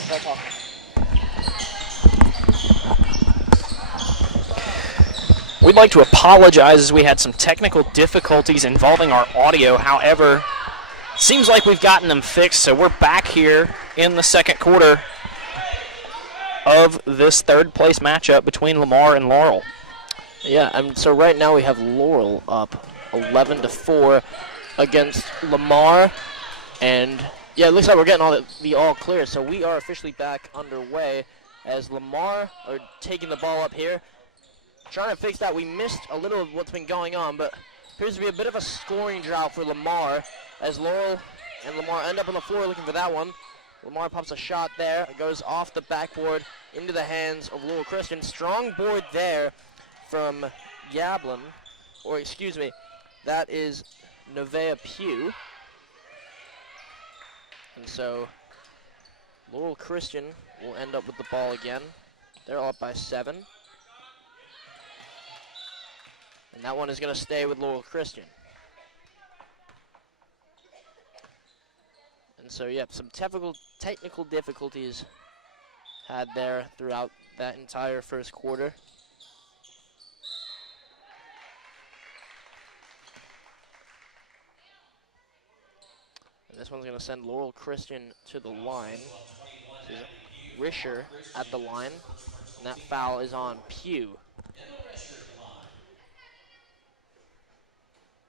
start talking. We'd like to apologize as we had some technical difficulties involving our audio. However, seems like we've gotten them fixed, so we're back here in the second quarter of this third place matchup between Lamar and Laurel. Yeah, and so right now we have Laurel up 11-4 against Lamar, and yeah, it looks like we're getting the all clear, so we are officially back underway as Lamar are taking the ball up here. Trying to fix that. We missed a little of what's been going on, but appears to be a bit of a scoring drought for Lamar as Laurel and Lamar end up on the floor looking for that one. Lamar pops a shot there. It goes off the backboard into the hands of Laurel Christian. Strong board there from Yablin, or excuse me, that is Nevaeh Pugh. And so Laurel Christian will end up with the ball again. They're up by 7. And that one is going to stay with Laurel Christian. And so, yeah, some technical difficulties had there throughout that entire first quarter. And this one's going to send Laurel Christian to the line. This is Risher at the line. And that foul is on Pugh.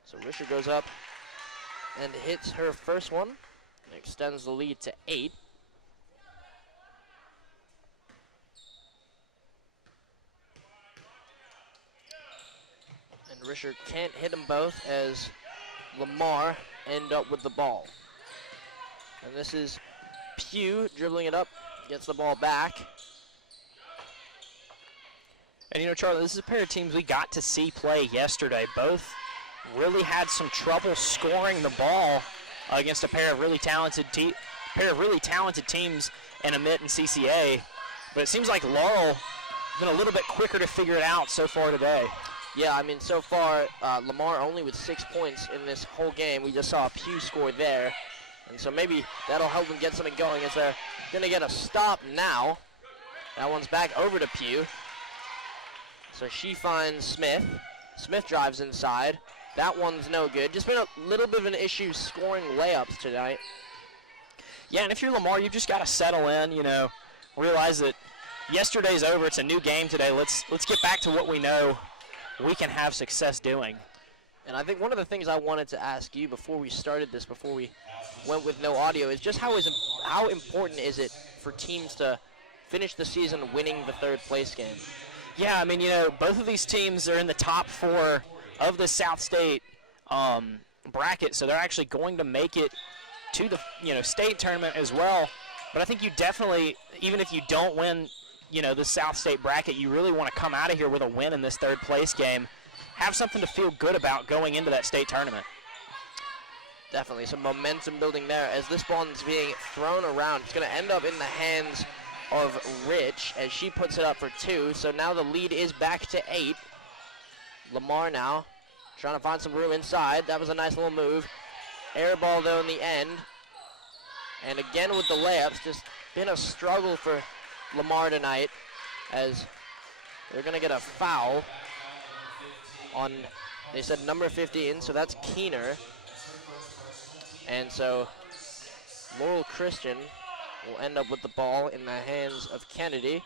So Risher goes up and hits her first one and extends the lead to 8. And Risher can't hit them both as Lamar end up with the ball. And this is Pugh dribbling it up, gets the ball back. And you know, Charlie, this is a pair of teams we got to see play yesterday. Both really had some trouble scoring the ball against a pair of really talented teams in Amite and CCA. But it seems like Laurel has been a little bit quicker to figure it out so far today. Yeah, I mean, so far, Lamar only with 6 points in this whole game. We just saw a Pugh score there. And so maybe that'll help them get something going as they're going to get a stop now. That one's back over to Pugh. So she finds Smith. Smith drives inside. That one's no good. Just been a little bit of an issue scoring layups tonight. Yeah, and if you're Lamar, you've just got to settle in, you know, realize that yesterday's over. It's a new game today. Let's get back to what we know we can have success doing. And I think one of the things I wanted to ask you before we started this, before we went with no audio, is just how important is it for teams to finish the season winning the third place game? Yeah, I mean, you know, both of these teams are in the top 4 of the South State bracket, so they're actually going to make it to the, you know, state tournament as well. But I think you definitely, even if you don't win, you know, the South State bracket, you really want to come out of here with a win in this third place game. Have something to feel good about going into that state tournament. Definitely some momentum building there as this ball is being thrown around. It's going to end up in the hands of Rich as she puts it up for 2. So now the lead is back to 8. Lamar now trying to find some room inside. That was a nice little move. Air ball though in the end. And again with the layups, just been a struggle for Lamar tonight as they're going to get a foul on, they said number 15, so that's Keener. And so Laurel Christian will end up with the ball in the hands of Kennedy.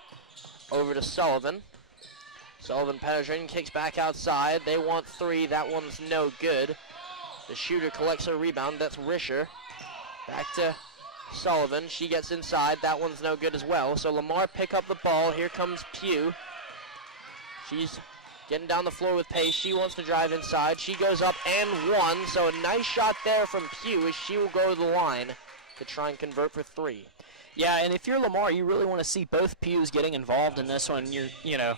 Over to Sullivan. Sullivan penetrating, kicks back outside. They want 3. That one's no good. The shooter collects her rebound. That's Risher. Back to Sullivan. She gets inside. That one's no good as well. So Lamar pick up the ball. Here comes Pugh. She's getting down the floor with pace. She wants to drive inside. She goes up and 1. So a nice shot there from Pugh as she will go to the line to try and convert for 3. Yeah, and if you're Lamar, you really want to see both Pughs getting involved in this one. You know,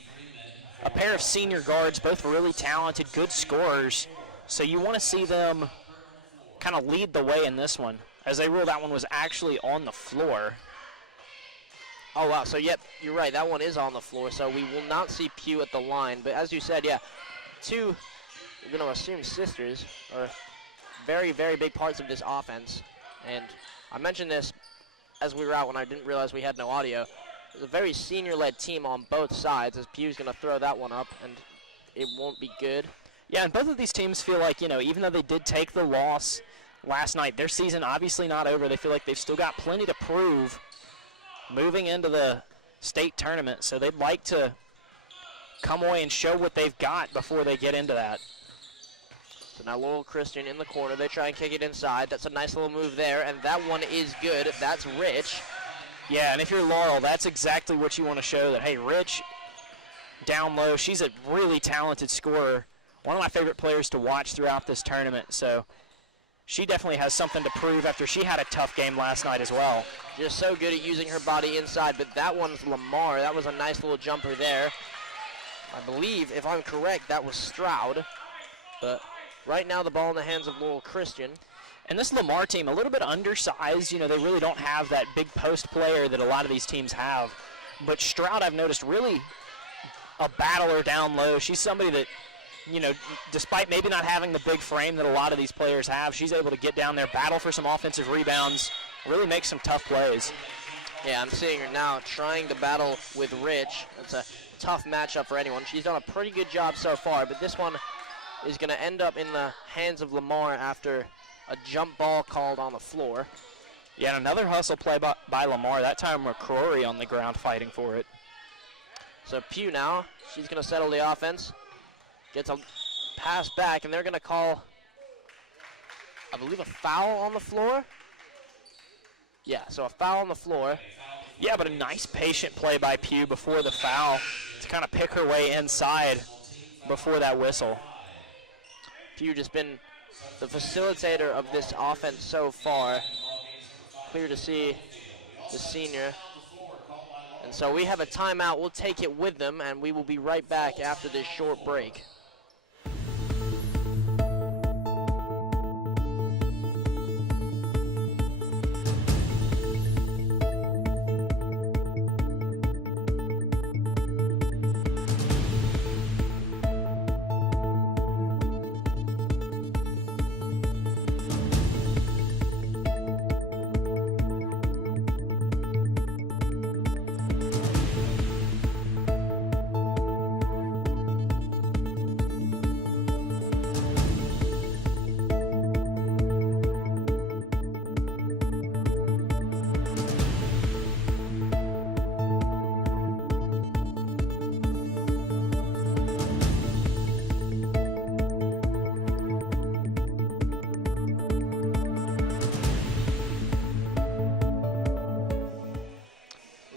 a pair of senior guards, both really talented, good scorers. So you want to see them kind of lead the way in this one, as they ruled that one was actually on the floor. Oh, wow. So, yep, you're right. That one is on the floor. So we will not see Pugh at the line. But as you said, yeah, 2, we're going to assume sisters are very, very big parts of this offense. And I mentioned this as we were out when I didn't realize we had no audio. It's a very senior-led team on both sides as Pew's going to throw that one up, and it won't be good. Yeah, and both of these teams feel like, even though they did take the loss last night, their season obviously not over. They feel like they've still got plenty to prove moving into the state tournament, so they'd like to come away and show what they've got before they get into that. So now Laurel Christian in the corner. They try and kick it inside. That's a nice little move there, and that one is good. That's Rich. Yeah, and if you're Laurel, that's exactly what you want to show, that, hey, Rich down low, she's a really talented scorer, one of my favorite players to watch throughout this tournament, so she definitely has something to prove after she had a tough game last night as well. Just so good at using her body inside, but that one's Lamar. That was a nice little jumper there. I believe, if I'm correct, that was Stroud, but right now the ball in the hands of Laurel Christian. And this Lamar team, a little bit undersized. They really don't have that big post player that a lot of these teams have. But Stroud, I've noticed, really a battler down low. She's somebody that, despite maybe not having the big frame that a lot of these players have, she's able to get down there, battle for some offensive rebounds, really make some tough plays. Yeah, I'm seeing her now trying to battle with Rich. It's a tough matchup for anyone. She's done a pretty good job so far, but this one is going to end up in the hands of Lamar after a jump ball called on the floor. Yeah, and another hustle play by Lamar. That time McCrory on the ground fighting for it. So Pew now, she's going to settle the offense. Gets a pass back, and they're going to call, I believe, a foul on the floor. Yeah, so a foul on the floor. Yeah, but a nice patient play by Pew before the foul to kind of pick her way inside before that whistle. Pew just been the facilitator of this offense so far. Clear to see the senior. And so we have a timeout. We'll take it with them, and we will be right back after this short break.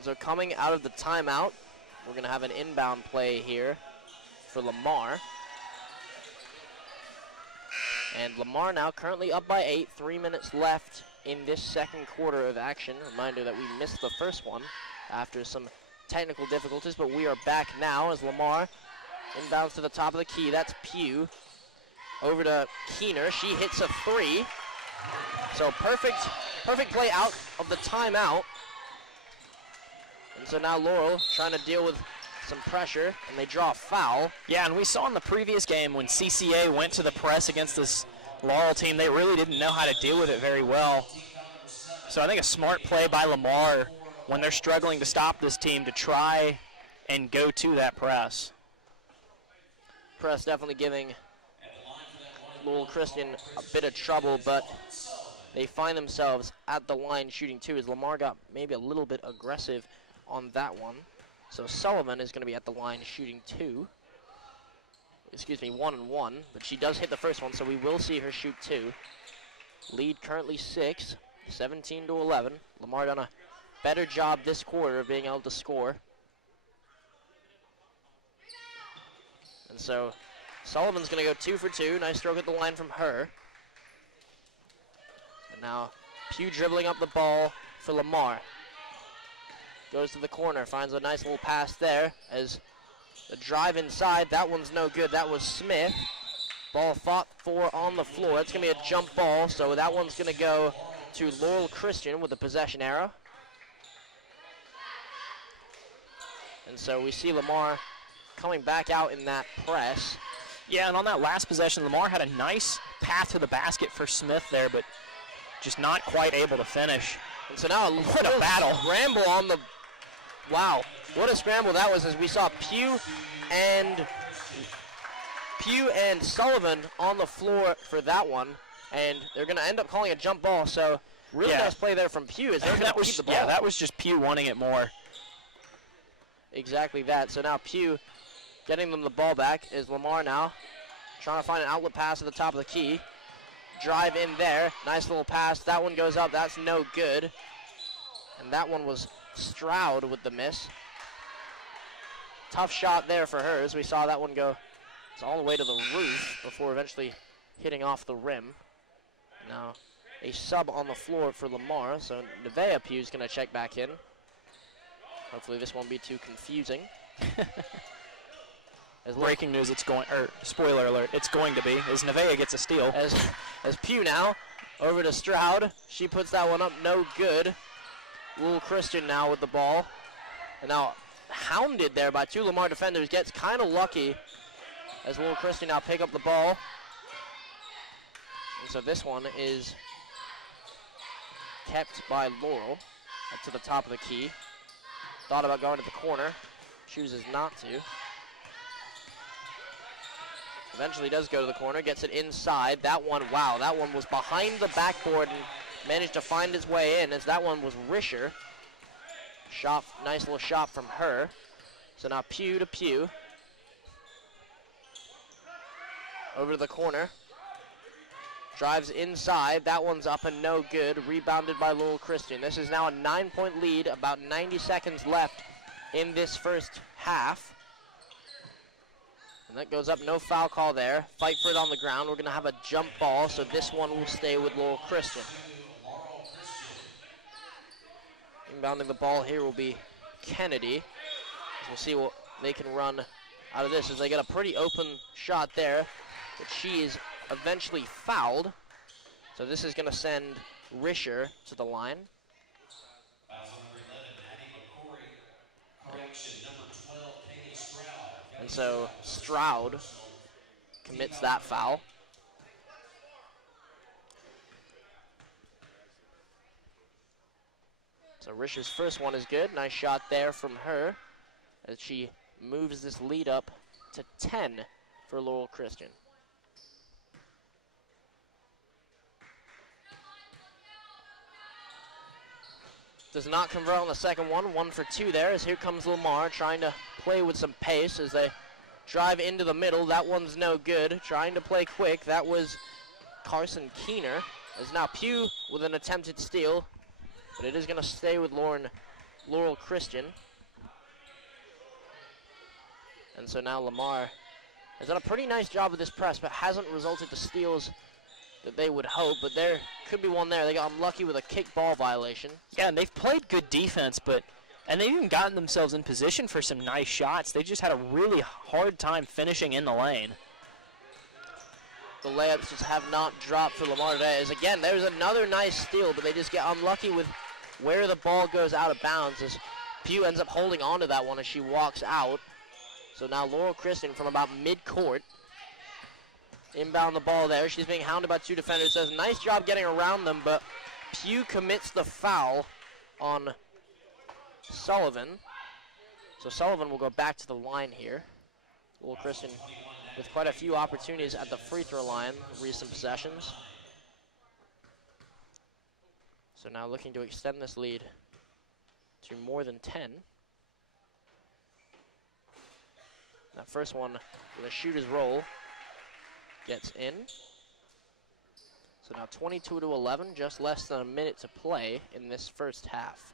So coming out of the timeout, we're going to have an inbound play here for Lamar. And Lamar now currently up by 8, 3 minutes left in this second quarter of action. Reminder that we missed the first one after some technical difficulties, but we are back now as Lamar inbounds to the top of the key. That's Pew. Over to Keener. She hits a 3. So perfect play out of the timeout. And so now Laurel trying to deal with some pressure, and they draw a foul. Yeah, and we saw in the previous game when CCA went to the press against this Laurel team, they really didn't know how to deal with it very well. So I think a smart play by Lamar when they're struggling to stop this team to try and go to that press. Press definitely giving Laurel Christian a bit of trouble, but they find themselves at the line shooting 2 as Lamar got maybe a little bit aggressive on that one. So Sullivan is going to be at the line shooting 1 and 1, but she does hit the first one, so we will see her shoot 2. Lead currently 6, 17-11. Lamar done a better job this quarter of being able to score. And so Sullivan's going to go 2 for 2. Nice stroke at the line from her. And now Pew dribbling up the ball for Lamar. Goes to the corner, finds a nice little pass there as the drive inside. That one's no good. That was Smith. Ball fought for on the floor. It's going to be a jump ball, so that one's going to go to Laurel Christian with the possession arrow. And so we see Lamar coming back out in that press. Yeah, and on that last possession, Lamar had a nice path to the basket for Smith there, but just not quite able to finish. And so now What a battle. Scramble on the, wow, what a scramble that was, as we saw Pugh and Sullivan on the floor for that one, and they're going to end up calling a jump ball. So really nice play there from Pugh. Is they're going to keep the ball. Yeah, that was just Pugh wanting it more. Exactly that. So now Pugh getting them the ball back is Lamar now, trying to find an outlet pass at the top of the key. Drive in there, nice little pass. That one goes up, that's no good. And that one was Stroud with the miss. Tough shot there for her, as we saw that one go. It's all the way to the roof before eventually hitting off the rim. Now a sub on the floor for Lamar, so Nevaeh Pugh's gonna check back in. Hopefully this won't be too confusing. Breaking news, it's going, or spoiler alert, it's going to be, as Nevaeh gets a steal. As Pugh now, over to Stroud. She puts that one up, no good. Little Christian now with the ball. And now hounded there by two Lamar defenders, gets kind of lucky as Little Christian now pick up the ball. And so this one is kept by Laurel up to the top of the key. Thought about going to the corner, chooses not to. Eventually does go to the corner, gets it inside. That one, wow, that one was behind the backboard and managed to find his way in, as that one was Risher. Shot, nice little shot from her. So now Pugh to Pugh. Over to the corner. Drives inside, that one's up and no good. Rebounded by Lowell Christian. This is now a 9-point lead, about 90 seconds left in this first half. And that goes up, no foul call there. Fight for it on the ground. We're gonna have a jump ball, so this one will stay with Laurel Christian. Inbounding the ball here will be Kennedy. We'll see what they can run out of this, as they get a pretty open shot there, but she is eventually fouled. So this is gonna send Risher to the line. And so Stroud commits that foul. So Risher's first one is good. Nice shot there from her as she moves this lead up to 10 for Laurel Christian. Does not convert on the second one. 1 for 2 there, as here comes Lamar trying to play with some pace as they drive into the middle. That one's no good. Trying to play quick. That was Carson Keener. As now Pugh with an attempted steal, but it is going to stay with Laurel Christian. And so now Lamar has done a pretty nice job with this press, but hasn't resulted to steals that they would hope, but there could be one there. They got unlucky with a kick ball violation. Yeah, and they've played good defense, and they've even gotten themselves in position for some nice shots. They just had a really hard time finishing in the lane. The layups just have not dropped for Lamar today. As again, there's another nice steal, but they just get unlucky with where the ball goes out of bounds, as Pugh ends up holding on to that one as she walks out. So now Laurel Christian from about mid-court. Inbound the ball there. She's being hounded by two defenders. Does a nice job getting around them, but Pugh commits the foul on Sullivan. So Sullivan will go back to the line here. Laurel Christian with quite a few opportunities at the free throw line in recent possessions. So now looking to extend this lead to more than 10. That first one with a shooter's roll gets in. So now 22-11, just less than a minute to play in this first half.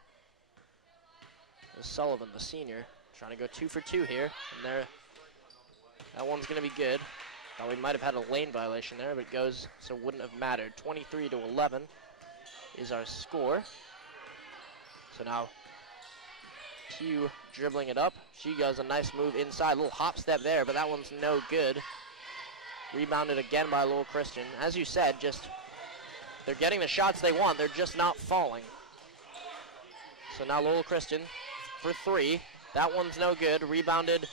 There's Sullivan, the senior, trying to go 2 for 2 here, and there, that one's gonna be good. Thought we might have had a lane violation there, but it goes, so it wouldn't have mattered. 23-11 is our score. So now Pugh dribbling it up. She goes a nice move inside, a little hop step there, but that one's no good. Rebounded again by Lowell Christian. As you said, just they're getting the shots they want, they're just not falling. So now Lowell Christian for 3. That one's no good. Rebounded,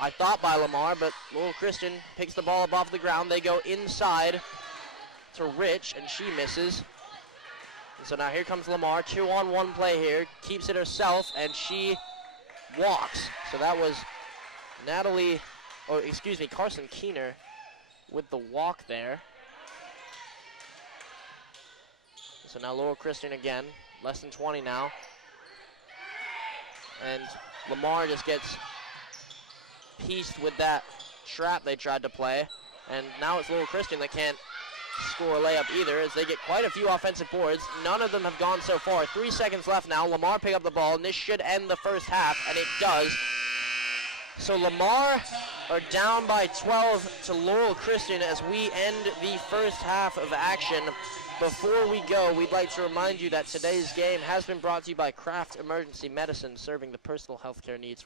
I thought, by Lamar, but Lowell Christian picks the ball up off the ground. They go inside to Rich, and she misses. So now here comes Lamar, 2-on-1 play here, keeps it herself, and she walks. So that was Carson Keener with the walk there. So now Laurel Christian again, less than 20 now. And Lamar just gets pieced with that trap they tried to play. And now it's Laurel Christian that can't score a layup either, as they get quite a few offensive boards. None of them have gone so far. 3 seconds left now. Lamar pick up the ball, and this should end the first half, and it does. So Lamar are down by 12 to Laurel Christian as we end the first half of action. Before we go, we'd like to remind you that today's game has been brought to you by Kraft Emergency Medicine, serving the personal health care needs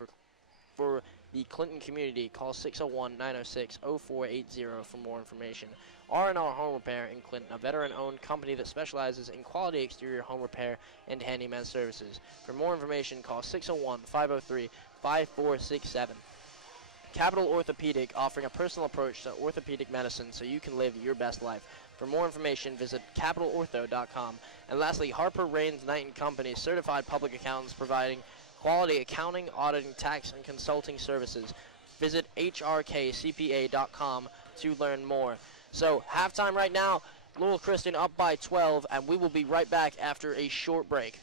for the Clinton community. Call 601-906-0480 for more information. R&R Home Repair in Clinton, a veteran-owned company that specializes in quality exterior home repair and handyman services. For more information, call 601-503-5467. Capital Orthopedic, offering a personal approach to orthopedic medicine so you can live your best life. For more information, visit capitalortho.com. And lastly, Harper Raines Knight & Company, certified public accountants providing quality accounting, auditing, tax, and consulting services. Visit hrkcpa.com to learn more. So halftime right now, Laurel Christian up by 12, and we will be right back after a short break.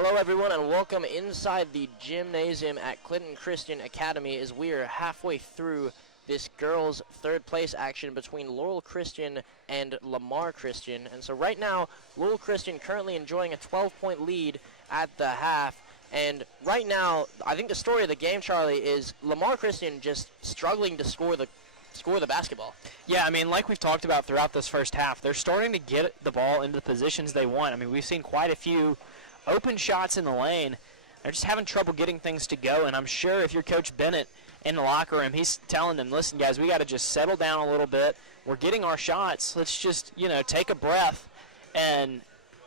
Hello everyone and welcome inside the gymnasium at Clinton Christian Academy as we are halfway through this girls' third place action between Laurel Christian and Lamar Christian. And so right now, Laurel Christian currently enjoying a 12-point lead at the half. And right now, I think the story of the game, Charlie, is Lamar Christian just struggling to score the basketball. Yeah, I mean, like we've talked about throughout this first half, they're starting to get the ball into the positions they want. I mean, we've seen quite a few open shots in the lane. They're just having trouble getting things to go, and I'm sure if you're Coach Bennett in the locker room, he's telling them, listen, guys, we got to just settle down a little bit. We're getting our shots. Let's just, take a breath and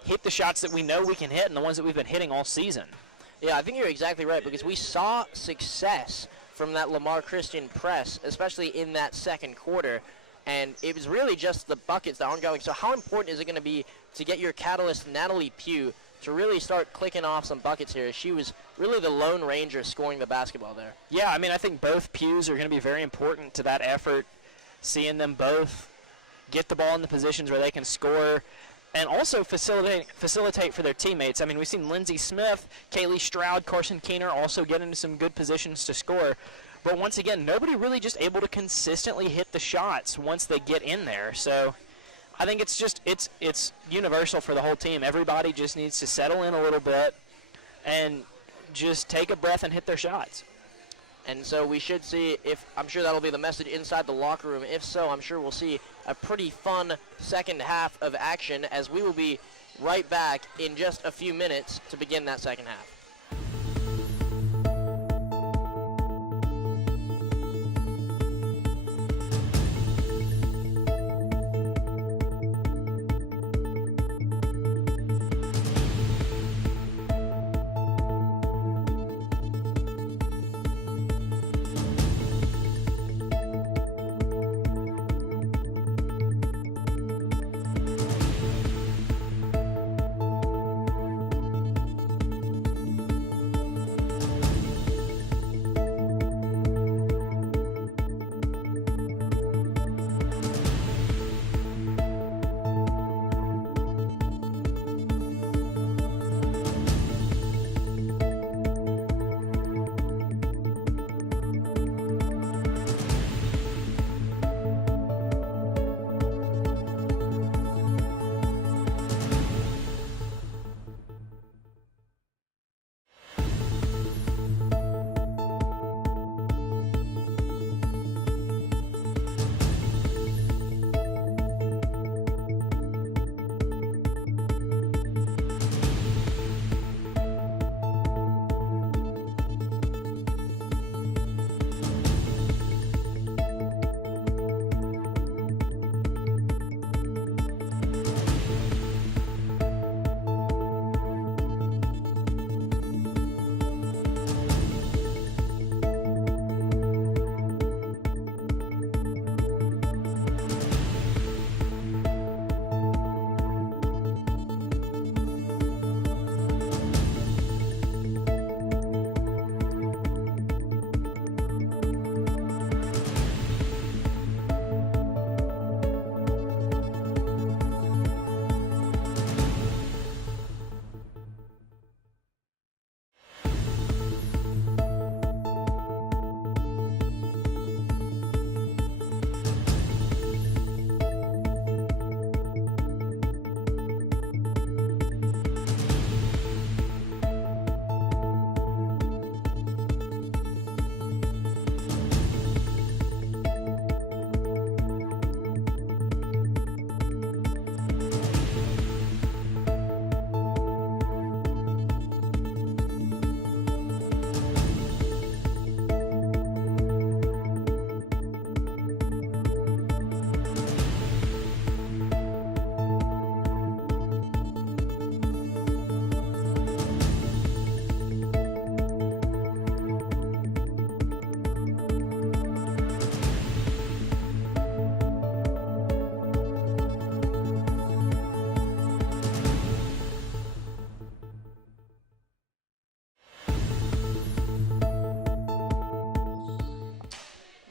hit the shots that we know we can hit and the ones that we've been hitting all season. Yeah, I think you're exactly right because we saw success from that Lamar Christian press, especially in that second quarter, and it was really just the buckets that aren't going. So how important is it going to be to get your catalyst, Natalie Pugh, to really start clicking off some buckets here. She was really the lone ranger scoring the basketball there. Yeah, I mean, I think both pews are going to be very important to that effort, seeing them both get the ball in the positions where they can score and also facilitate for their teammates. I mean, we've seen Lindsey Smith, Kaylee Stroud, Carson Keener also get into some good positions to score. But once again, nobody really just able to consistently hit the shots once they get in there. So I think it's universal for the whole team. Everybody just needs to settle in a little bit and just take a breath and hit their shots. And so we should see, I'm sure that'll be the message inside the locker room. If so, I'm sure we'll see a pretty fun second half of action, as we will be right back in just a few minutes to begin that second half.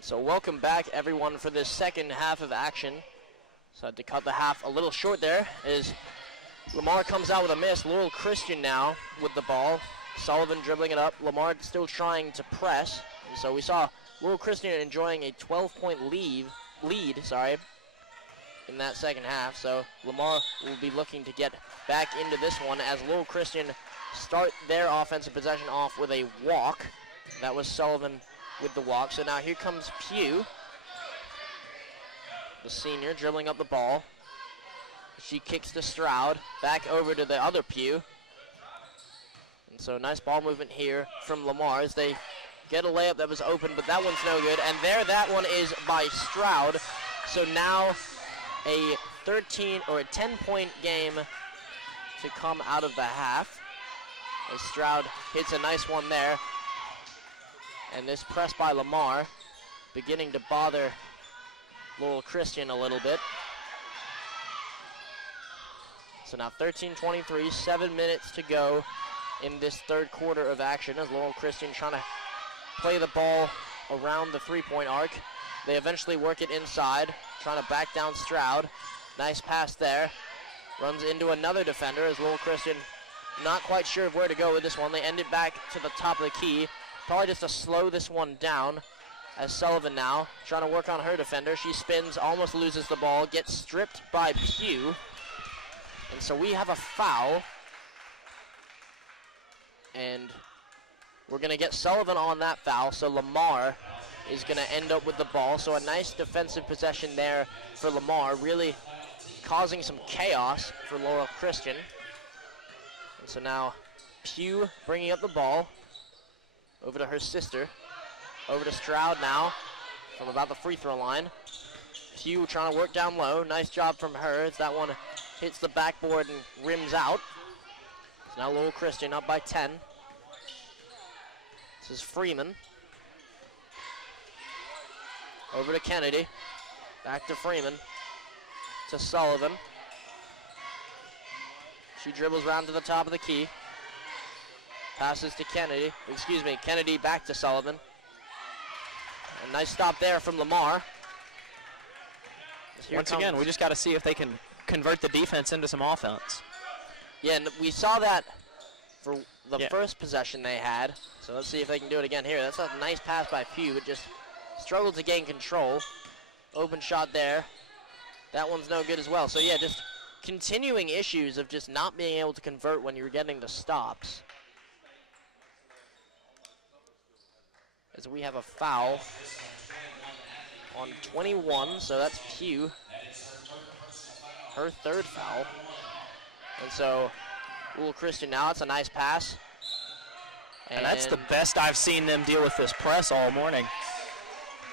So welcome back, everyone, for this second half of action. So I had to cut the half a little short there as Lamar comes out with a miss. Laurel Christian now with the ball. Sullivan dribbling it up. Lamar still trying to press. And so we saw Laurel Christian enjoying a 12-point lead in that second half. So Lamar will be looking to get back into this one as Laurel Christian start their offensive possession off with a walk. That was Sullivan with the walk. So now here comes Pugh, the senior, dribbling up the ball. She kicks to Stroud, back over to the other Pugh. And so nice ball movement here from Lamar as they get a layup that was open, but that one's no good. And there, that one is by Stroud. So now a 10-point game to come out of the half as Stroud hits a nice one there. And this press by Lamar beginning to bother Laurel Christian a little bit. So now 13-23, 7 minutes to go in this third quarter of action as Laurel Christian trying to play the ball around the three-point arc. They eventually work it inside, trying to back down Stroud. Nice pass there. Runs into another defender as Laurel Christian not quite sure of where to go with this one. They end it back to the top of the key. Probably just to slow this one down as Sullivan now trying to work on her defender. She spins, almost loses the ball, gets stripped by Pugh. And so we have a foul. And we're going to get Sullivan on that foul. So Lamar is going to end up with the ball. So a nice defensive possession there for Lamar, really causing some chaos for Laurel Christian. And so now Pugh bringing up the ball over to her sister. Over to Stroud now from about the free throw line. Pugh trying to work down low. Nice job from her as that one hits the backboard and rims out. So now Laurel Christian up by 10. This is Freeman. Over to Kennedy. Back to Freeman. To Sullivan. She dribbles around to the top of the key. Passes to Kennedy. Excuse me, Kennedy back to Sullivan. A nice stop there from Lamar. Once again, we just got to see if they can convert the defense into some offense. Yeah, and we saw that for the first possession they had. So let's see if they can do it again here. That's a nice pass by Pugh, but just struggled to gain control. Open shot there. That one's no good as well. So yeah, just continuing issues of just not being able to convert when you're getting the stops. As we have a foul on 21, so that's Pugh. Her third foul. And so, Laurel Christian now, it's a nice pass. And that's the best I've seen them deal with this press all morning.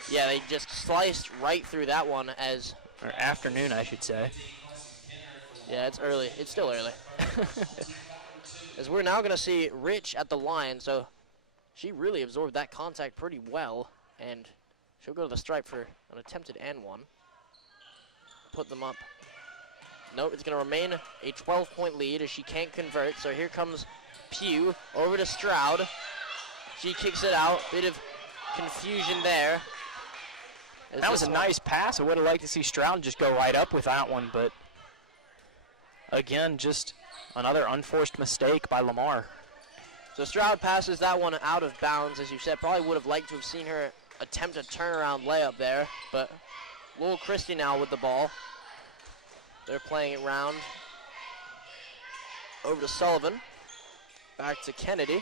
Yeah, they just sliced right through that one as... Or afternoon, I should say. Yeah, it's early. It's still early. As we're now going to see Rich at the line, so she really absorbed that contact pretty well, and she'll go to the stripe for an attempted and one. Put them up. Nope, it's going to remain a 12-point lead as she can't convert, so here comes Pugh over to Stroud. She kicks it out. Bit of confusion there. That was a nice pass. I would have liked to see Stroud just go right up with that one, but again, just another unforced mistake by Lamar. So Stroud passes that one out of bounds, as you said. Probably would have liked to have seen her attempt a turnaround layup there, but Laurel Christian now with the ball. They're playing it round. Over to Sullivan. Back to Kennedy.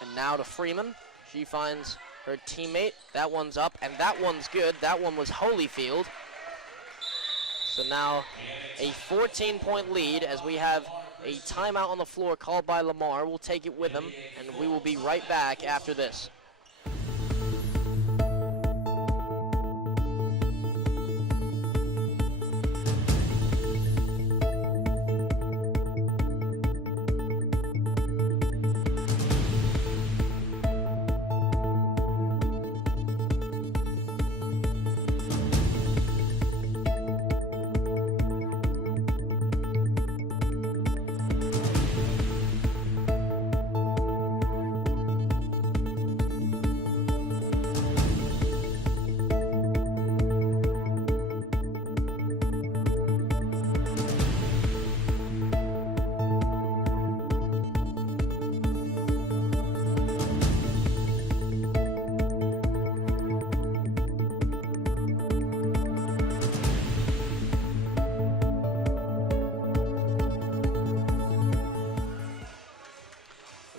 And now to Freeman. She finds her teammate. That one's up, and that one's good. That one was Holyfield. So now a 14-point lead as we have a timeout on the floor called by Lamar. We'll take it with him, and we will be right back after this.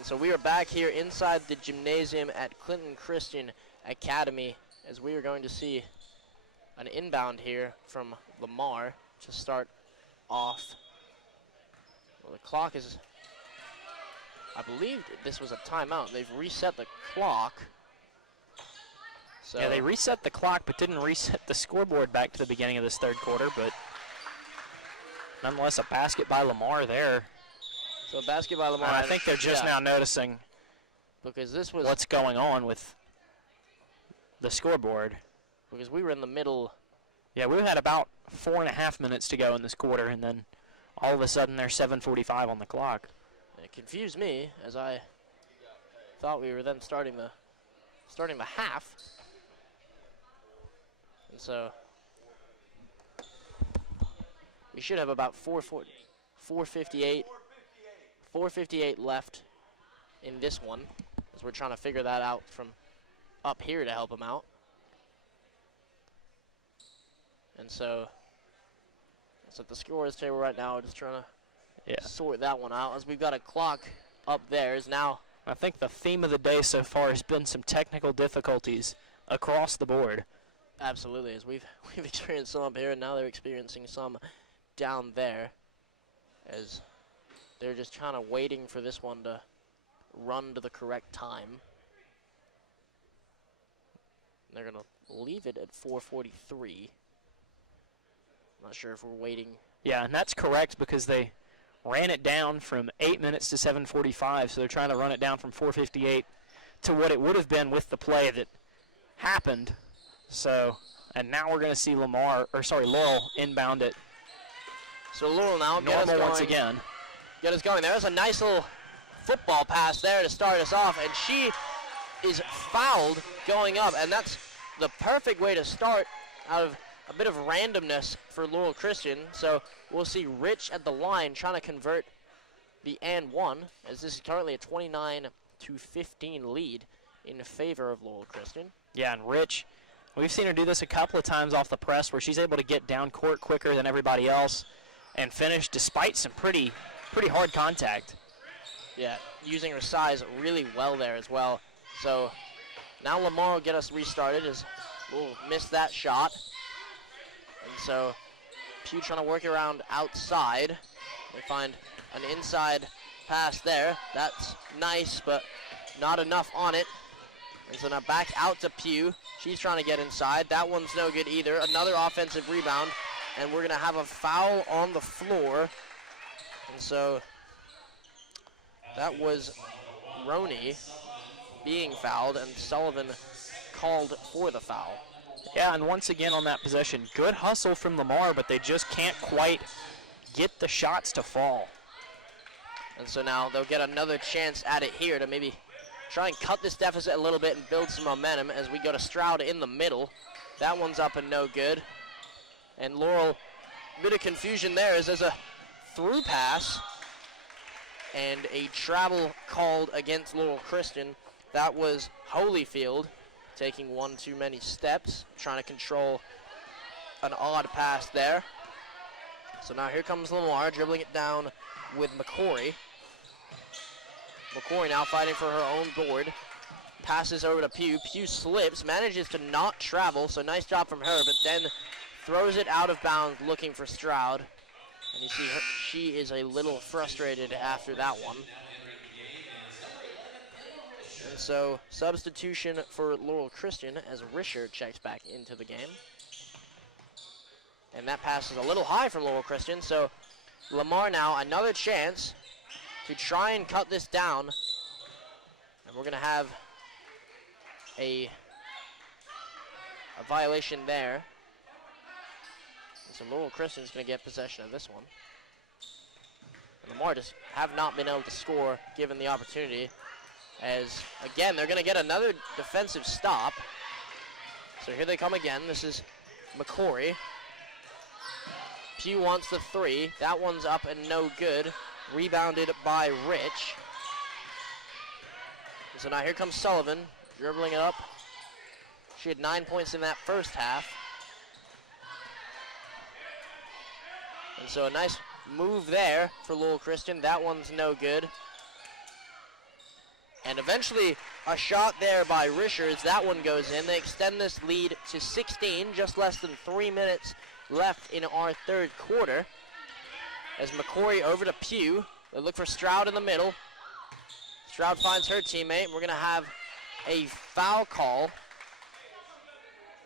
So we are back here inside the gymnasium at Clinton Christian Academy as we are going to see an inbound here from Lamar to start off. Well, the clock is, I believe this was a timeout. They've reset the clock. So yeah, they reset the clock but didn't reset the scoreboard back to the beginning of this third quarter, but nonetheless a basket by Lamar there. So basket by Lamar. And I think they're just now noticing because this was what's going on with the scoreboard. Because we were in the middle Yeah, we've had about 4.5 minutes to go in this quarter, and then all of a sudden there's 7:45 on the clock. It confused me as I thought we were then starting the half. And so we should have about 4:58 left in this one, as we're trying to figure that out from up here to help them out. And so that's at the scores table right now. Just trying to sort that one out, as we've got a clock up there. Is now. I think the theme of the day so far has been some technical difficulties across the board. Absolutely, as we've experienced some up here, and now they're experiencing some down there, as they're just kind of waiting for this one to run to the correct time. They're going to leave it at 4:43. Not sure if we're waiting. Yeah, and that's correct because they ran it down from 8 minutes to 7:45, so they're trying to run it down from 4:58 to what it would have been with the play that happened. So, and now we're going to see Laurel inbound it. So Laurel now normal once again. Get us going. There's a nice little football pass there to start us off, and she is fouled going up, and that's the perfect way to start out of a bit of randomness for Laurel Christian. So we'll see Rich at the line trying to convert the and one, as this is currently a 29-15 lead in favor of Laurel Christian. Yeah, and Rich, we've seen her do this a couple of times off the press where she's able to get down court quicker than everybody else and finish despite some pretty hard contact. Yeah, using her size really well there as well. So now Lamar will get us restarted, as we'll miss that shot. And so Pew trying to work around outside. They find an inside pass there. That's nice, but not enough on it. And so now back out to Pew. She's trying to get inside. That one's no good either. Another offensive rebound, and we're going to have a foul on the floor. And so that was Roney being fouled, and Sullivan called for the foul. Yeah, and once again on that possession, good hustle from Lamar, but they just can't quite get the shots to fall. And so now they'll get another chance at it here to maybe try and cut this deficit a little bit and build some momentum, as we go to Stroud in the middle. That one's up and no good. And Laurel, a bit of confusion there, as there's a through pass and a travel called against Laurel Christian. That was Holyfield taking one too many steps, trying to control an odd pass there. So now here comes Lamar, dribbling it down with McCory. McCory now fighting for her own board. Passes over to Pew. Pew slips, manages to not travel, so nice job from her, but then throws it out of bounds looking for Stroud. And you see her, she is a little frustrated after that one. And so substitution for Laurel Christian as Risher checks back into the game. And that pass is a little high from Laurel Christian, so Lamar now another chance to try and cut this down. And we're going to have a violation there. And so Laurel Christian's going to get possession of this one. And Lamar just have not been able to score given the opportunity, as, again, they're going to get another defensive stop. So here they come again. This is McCory. Pew wants the three. That one's up and no good. Rebounded by Rich. So now here comes Sullivan, dribbling it up. She had 9 points in that first half. And so a nice move there for Laurel Christian. That one's no good. And eventually a shot there by Risher as that one goes in. They extend this lead to 16, just less than 3 minutes left in our third quarter. As McCory over to Pew. They look for Stroud in the middle. Stroud finds her teammate. We're going to have a foul call.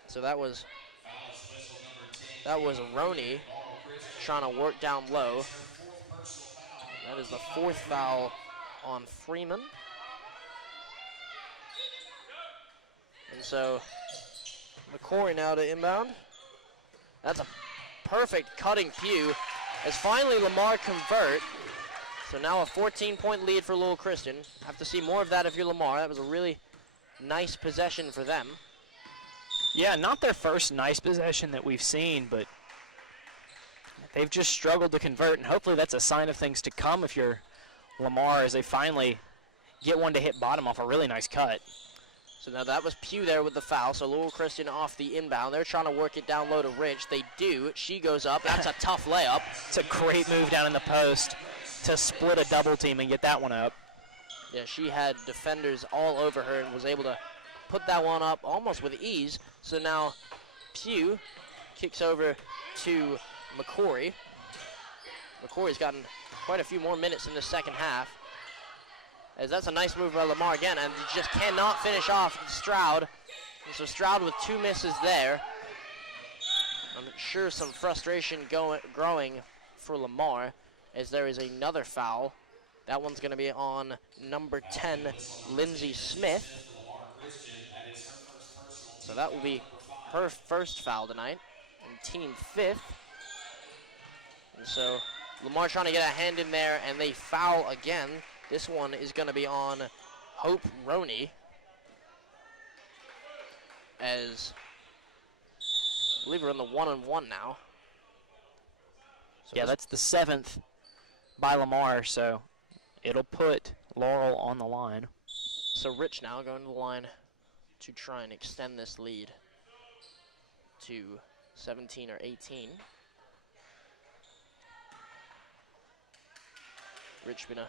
So that was Roney trying to work down low. That is the fourth foul on Freeman. And so McCory now to inbound. That's a perfect cutting Pew as finally Lamar convert. So now a 14-point lead for Laurel Christian. Have to see more of that if you're Lamar. That was a really nice possession for them. Yeah, not their first nice possession that we've seen, but they've just struggled to convert, and hopefully that's a sign of things to come if you're Lamar as they finally get one to hit bottom off a really nice cut. So now that was Pew there with the foul, so Laurel Christian off the inbound. They're trying to work it down low to Rich. They do. She goes up. That's a tough layup. It's a great move down in the post to split a double team and get that one up. Yeah, she had defenders all over her and was able to put that one up almost with ease. So now Pew kicks over to McCory. McCory's gotten quite a few more minutes in the second half. As that's a nice move by Lamar again, and just cannot finish off Stroud. And so Stroud with 2 misses there. I'm sure some frustration growing for Lamar as there is another foul. That one's going to be on number 10, Lindsay Smith. So that will be her first foul tonight, and team 5th. And so Lamar trying to get a hand in there, and they foul again. This one is going to be on Hope Roney, as I believe we're in the 1-on-1 now. So yeah, that's the 7th by Lamar, so it'll put Laurel on the line. So Rich now going to the line to try and extend this lead to 17 or 18. Rich been a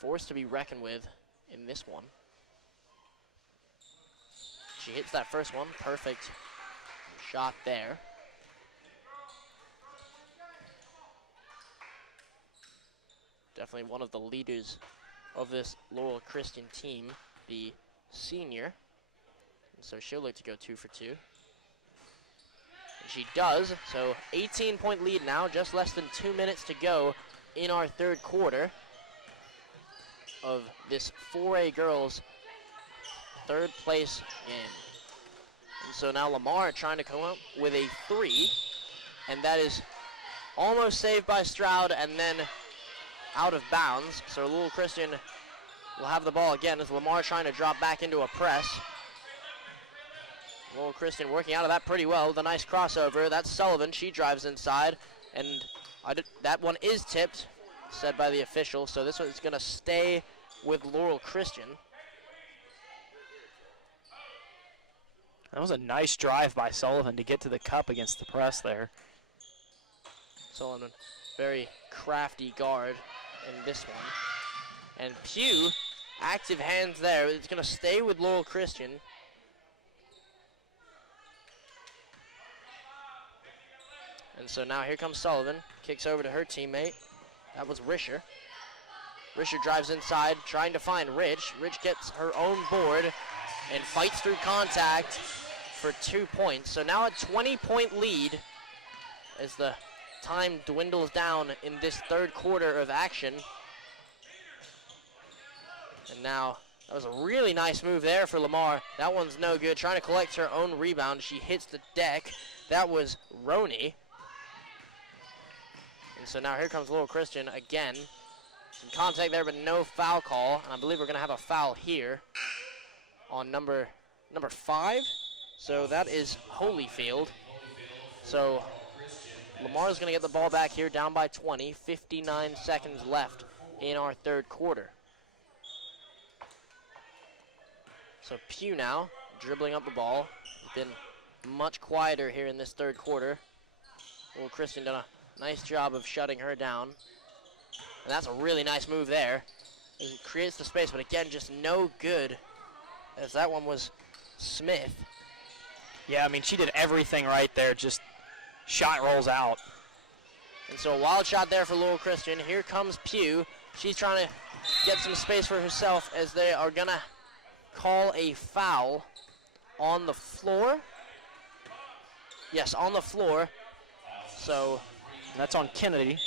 force to be reckoned with in this one. She hits that first one, perfect shot there. Definitely one of the leaders of this Laurel Christian team, the senior. And so she'll look to go 2 for 2. And she does, so 18-point lead now, just less than 2 minutes to go in our third quarter of this 4A girls third place game. And so now Lamar trying to come up with a 3, and that is almost saved by Stroud and then out of bounds. So Laurel Christian will have the ball again as Lamar trying to drop back into a press. Laurel Christian working out of that pretty well with a nice crossover. That's Sullivan. She drives inside, and that one is tipped, said by the official. So this one's going to stay with Laurel Christian. That was a nice drive by Sullivan to get to the cup against the press there. Sullivan, very crafty guard in this one. And Pew, active hands there. It's going to stay with Laurel Christian. And so now here comes Sullivan. Kicks over to her teammate. That was Risher. Risher drives inside, trying to find Rich. Rich gets her own board and fights through contact for 2 points. So now a 20-point lead as the time dwindles down in this third quarter of action. And now that was a really nice move there for Lamar. That one's no good. Trying to collect her own rebound. She hits the deck. That was Roney. And so now here comes Laurel Christian again. Some contact there, but no foul call. And I believe we're going to have a foul here on number 5. So that is Holyfield. So Lamar's going to get the ball back here, down by 20. 59 seconds left in our third quarter. So Pew now dribbling up the ball. Been much quieter here in this third quarter. Laurel Christian done a nice job of shutting her down. And that's a really nice move there. It creates the space, but again, just no good, as that one was Smith. Yeah, I mean, she did everything right there, just shot rolls out. And so a wild shot there for Laurel Christian. Here comes Pew. She's trying to get some space for herself as they are going to call a foul on the floor. Yes, on the floor. So that's on Kennedy.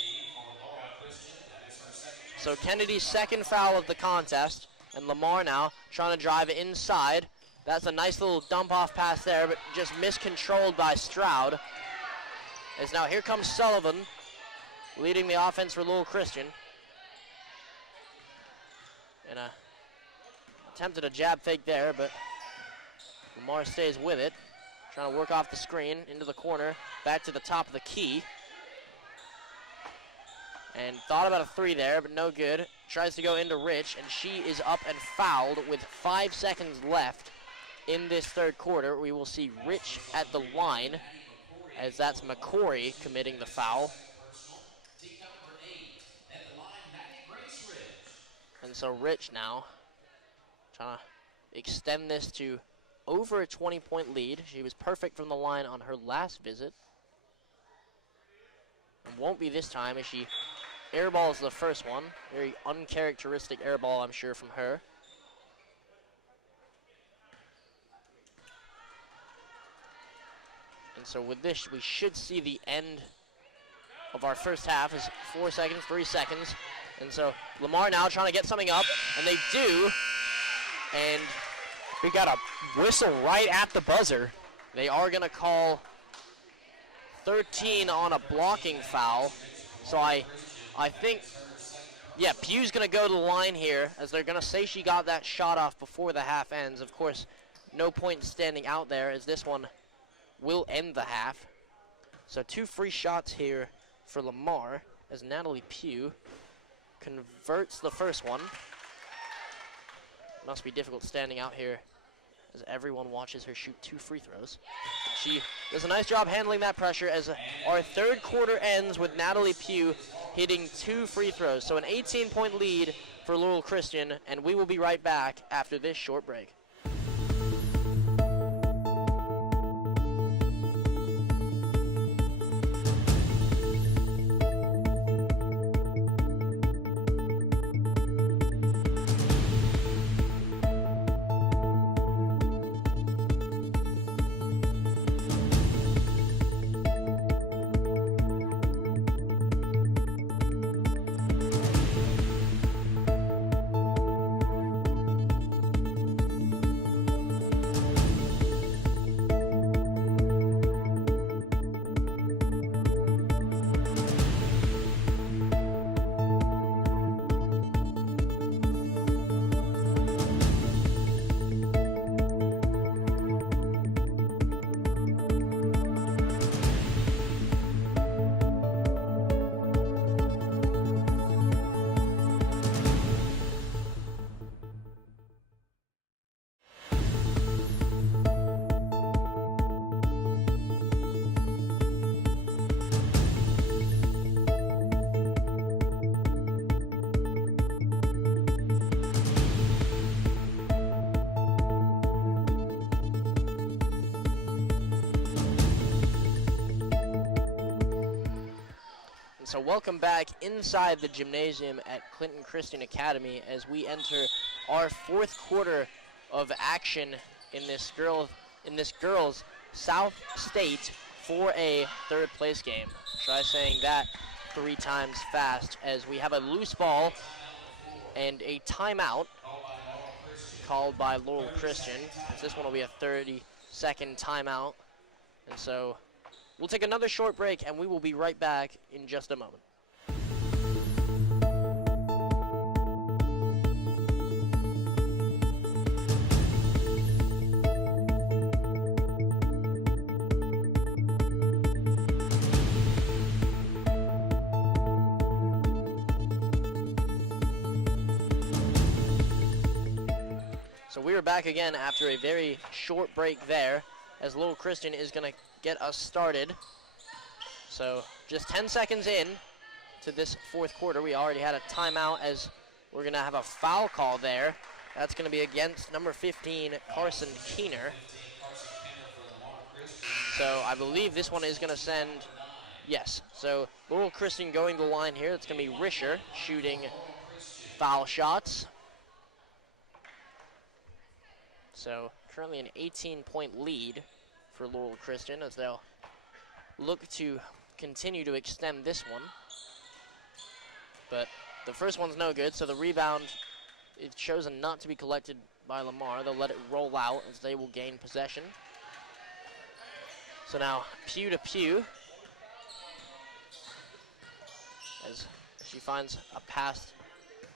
So Kennedy's second foul of the contest, and Lamar now trying to drive inside. That's a nice little dump-off pass there, but just miscontrolled by Stroud. As now here comes Sullivan leading the offense for Laurel Christian. And attempted a jab fake there, but Lamar stays with it. Trying to work off the screen, into the corner, back to the top of the key. And thought about a three there, but no good. Tries to go into Rich, and she is up and fouled with 5 seconds left in this third quarter. We will see Rich at the line, as that's McCory committing the foul. And so Rich now trying to extend this to over a 20-point lead. She was perfect from the line on her last visit. And won't be this time as she airballs the first one. Very uncharacteristic airball, I'm sure, from her. And so with this, we should see the end of our first half is 4 seconds, 3 seconds. And so Lamar now trying to get something up, and they do. And we got a whistle right at the buzzer. They are going to call 13 on a blocking foul. So I think, yeah, Pugh's going to go to the line here, as they're going to say she got that shot off before the half ends. Of course, no point in standing out there, as this one will end the half. So 2 free shots here for Lamar, as Natalie Pugh converts the first one. Must be difficult standing out here as everyone watches her shoot 2 free throws. She does a nice job handling that pressure, as our third quarter ends with Natalie Pugh hitting 2 free throws. So an 18-point lead for Laurel Christian, and we will be right back after this short break. So welcome back inside the gymnasium at Clinton Christian Academy as we enter our fourth quarter of action in this girls South State 4A third place game. Try saying that 3 times fast, as we have a loose ball and a timeout called by Laurel Christian. This one will be a 30-second timeout. And so we'll take another short break, and we will be right back in just a moment. So we are back again after a very short break there, as Laurel Christian is going to get us started. So just 10 seconds in to this fourth quarter. We already had a timeout, as we're going to have a foul call there. That's going to be against number 15, Carson Keener. So I believe this one is going to send, yes. So Laurel Christian going to the line here. It's going to be Risher shooting foul shots. So currently an 18-point lead for Laurel Christian, as they'll look to continue to extend this one. But the first one's no good, so the rebound is chosen not to be collected by Lamar. They'll let it roll out as they will gain possession. So now Pugh to Pugh. as she finds a pass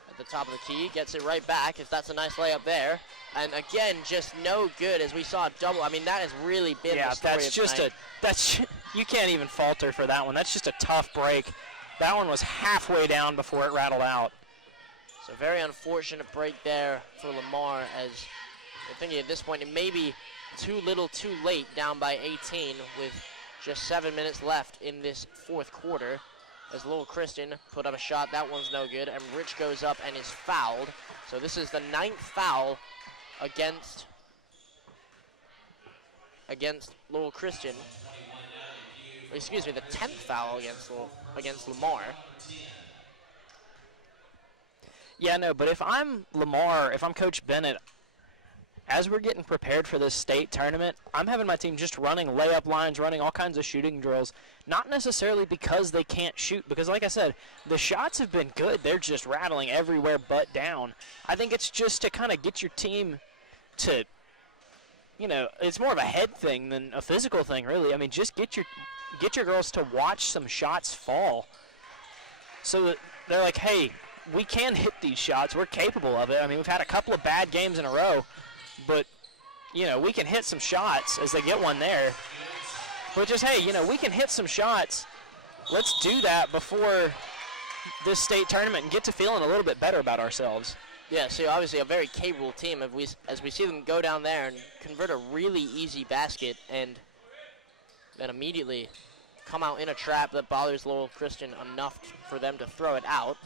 at the top of the key, gets it right back, if that's a nice layup there. And again, just no good, as we saw a double. I mean, that has really been the story that's of just tonight. you can't even falter for that one. That's just a tough break. That one was halfway down before it rattled out. So very unfortunate break there for Lamar, as I'm thinking at this point it may be too little too late, down by 18 with just 7 minutes left in this fourth quarter. As Laurel Christian put up a shot, that one's no good, and Rich goes up and is fouled. So this is the 9th foul against Laurel Christian. Excuse me, the 10th foul against Lamar. Yeah, no, but if I'm Lamar, if I'm Coach Bennett, as we're getting prepared for this state tournament, I'm having my team just running layup lines, running all kinds of shooting drills, not necessarily because they can't shoot, because like I said, the shots have been good. They're just rattling everywhere but down. I think it's just to kind of get your team to, you know, it's more of a head thing than a physical thing, really. I mean, just get your girls to watch some shots fall, so that they're like, hey, we can hit these shots. We're capable of it. I mean, we've had a couple of bad games in a row, but, you know, we can hit some shots as they get one there. But just, hey, you know, we can hit some shots. Let's do that before this state tournament and get to feeling a little bit better about ourselves. Yeah, so obviously a very capable team. As we see them go down there and convert a really easy basket and then immediately come out in a trap that bothers Laurel Christian enough for them to throw it out.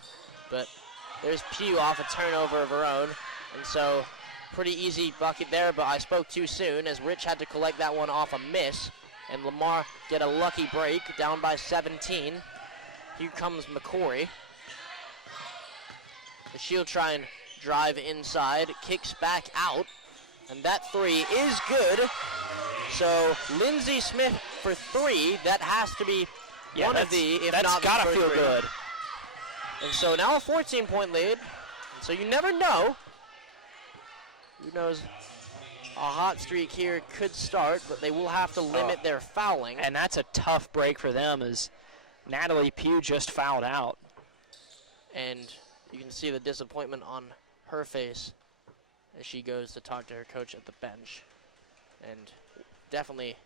But there's Pugh off a turnover of her own, and so pretty easy bucket there, but I spoke too soon as Rich had to collect that one off a miss, and Lamar get a lucky break, down by 17. Here comes McCory. She'll try and drive inside, kicks back out, and that three is good. So Lindsay Smith for three, that has to be one of the, if not the first. That's gotta feel good. And so now a 14-point lead. And so you never know. Who knows? A hot streak here could start, but they will have to limit their fouling. And that's a tough break for them, as Natalie Pugh just fouled out. And you can see the disappointment on her face as she goes to talk to her coach at the bench. And definitely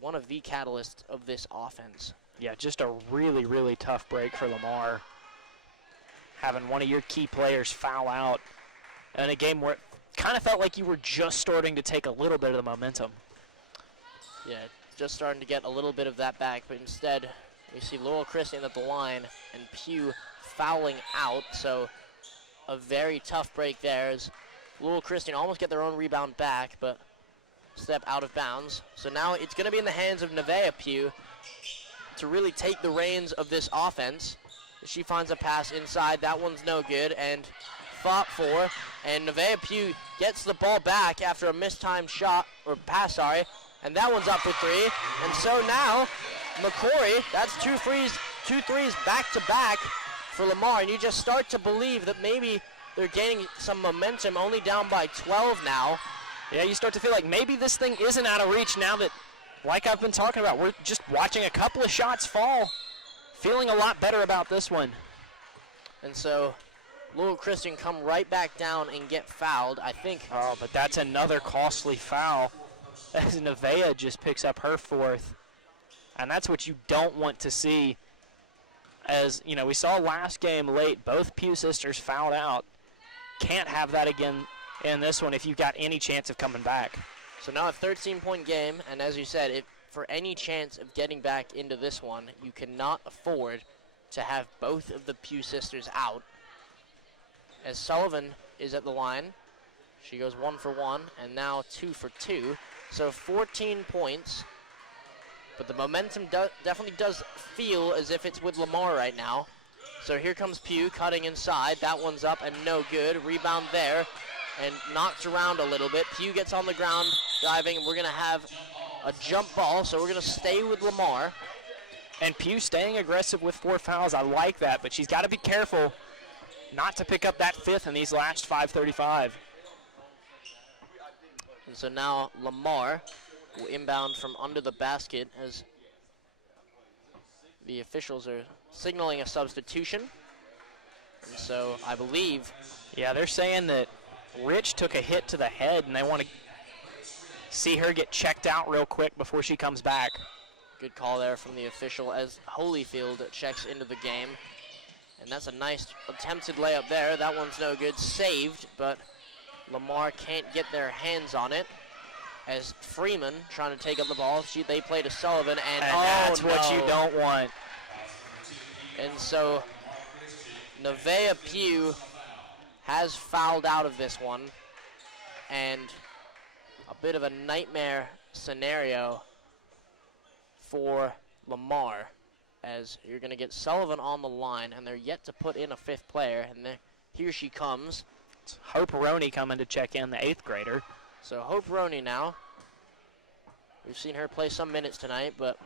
one of the catalysts of this offense. Yeah, just a really, really tough break for Lamar. Having one of your key players foul out in a game where it kind of felt like you were just starting to take a little bit of the momentum. Yeah, just starting to get a little bit of that back, but instead we see Laurel Christian at the line and Pugh fouling out. So a very tough break there as Laurel Christian almost get their own rebound back, but step out of bounds. So now it's going to be in the hands of Nevaeh Pugh to really take the reins of this offense. She finds a pass inside. That one's no good, and fought for. And Nevaeh Pugh gets the ball back after a mistimed shot, or pass, sorry, and that one's up for three. And so now McCory, that's two threes back to back for Lamar, and you just start to believe that maybe they're gaining some momentum, only down by 12 now. Yeah, you start to feel like maybe this thing isn't out of reach now that, like I've been talking about, we're just watching a couple of shots fall. Feeling a lot better about this one. And so Laurel Christian come right back down and get fouled, I think. Oh, but that's another costly foul as Nevaeh just picks up her fourth. And that's what you don't want to see. As, you know, we saw last game late, both Pugh sisters fouled out. Can't have that again in this one if you've got any chance of coming back. So now a 13-point game, and as you said, for any chance of getting back into this one, you cannot afford to have both of the Pugh sisters out. As Sullivan is at the line, she goes 1 for 1, and now 2 for 2. So 14 points, but the momentum definitely does feel as if it's with Lamar right now. So here comes Pugh cutting inside. That one's up and no good. Rebound there and knocked around a little bit. Pugh gets on the ground driving, and we're going to have a jump ball, so we're going to stay with Lamar. And Pugh staying aggressive with 4 fouls. I like that, but she's got to be careful not to pick up that 5th in these last 5:35. And so now Lamar will inbound from under the basket as the officials are signaling a substitution. And so I believe, yeah, they're saying that Rich took a hit to the head, and they want to see her get checked out real quick before she comes back. good call there from the official as Holyfield checks into the game. And that's a nice attempted layup there. That one's no good. Saved, but Lamar can't get their hands on it. As Freeman trying to take up the ball. They play to Sullivan, and that's no. what you don't want. And so Nevaeh Pugh has fouled out of this one. And a bit of a nightmare scenario for Lamar, as you're going to get Sullivan on the line, and they're yet to put in a fifth player, and here she comes. It's Hope Roney coming to check in, the 8th grader. So Hope Roney now. We've seen her play some minutes tonight, but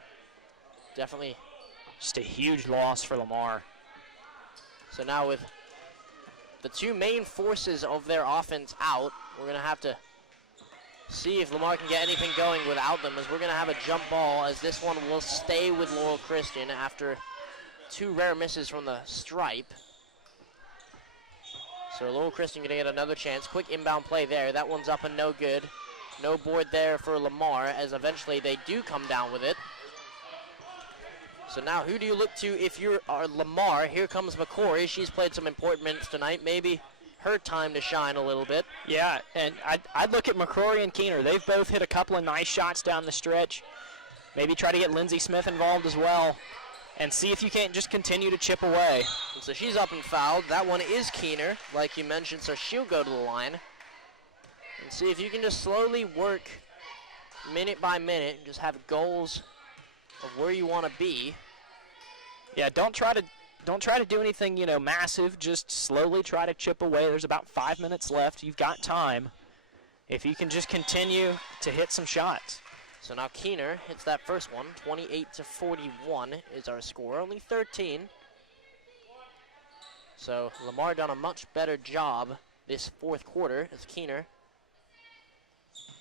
definitely just a huge loss for Lamar. So now with the two main forces of their offense out, we're going to have to see if Lamar can get anything going without them, as we're going to have a jump ball, as this one will stay with Laurel Christian after two rare misses from the stripe. So Laurel Christian going to get another chance. Quick inbound play there. That one's up and no good. No board there for Lamar, as eventually they do come down with it. So now who do you look to if you're Lamar? Here comes McCory. She's played some important minutes tonight. Maybe her time to shine a little bit. Yeah, and I'd look at McCrory and Keener. They've both hit a couple of nice shots down the stretch. Maybe try to get Lindsey Smith involved as well and see if you can't just continue to chip away. And so she's up and fouled. That one is Keener, like you mentioned, so she'll go to the line. And see if you can just slowly work minute by minute and just have goals of where you want to be. Yeah, don't try to do anything, massive. Just slowly try to chip away. There's about 5 minutes left. You've got time. If you can just continue to hit some shots. So now Keener hits that first one. 28-41 is our score. Only 13. So Lamar done a much better job this fourth quarter as Keener.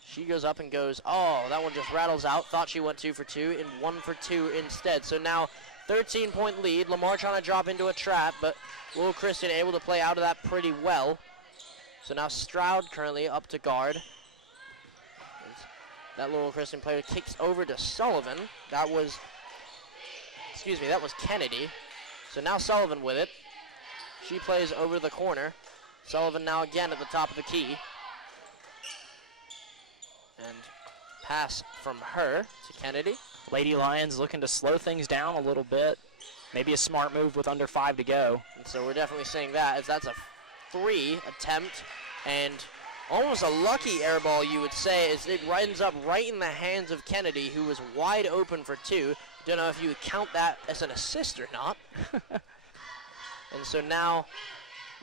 She goes up and goes, oh, that one just rattles out. Thought she went 2 for 2 and 1 for 2 instead. So now 13-point lead. Lamar trying to drop into a trap, but Laurel Christian able to play out of that pretty well. So now Stroud currently up to guard. That Laurel Christian player kicks over to Sullivan. That was Kennedy. So now Sullivan with it. She plays over the corner. Sullivan now again at the top of the key. And pass from her to Kennedy. Lady Lions looking to slow things down a little bit. Maybe a smart move with under 5 to go. And so we're definitely seeing that, as that's a 3 attempt and almost a lucky air ball, you would say, as it ends up right in the hands of Kennedy, who was wide open for 2. Don't know if you would count that as an assist or not. And so now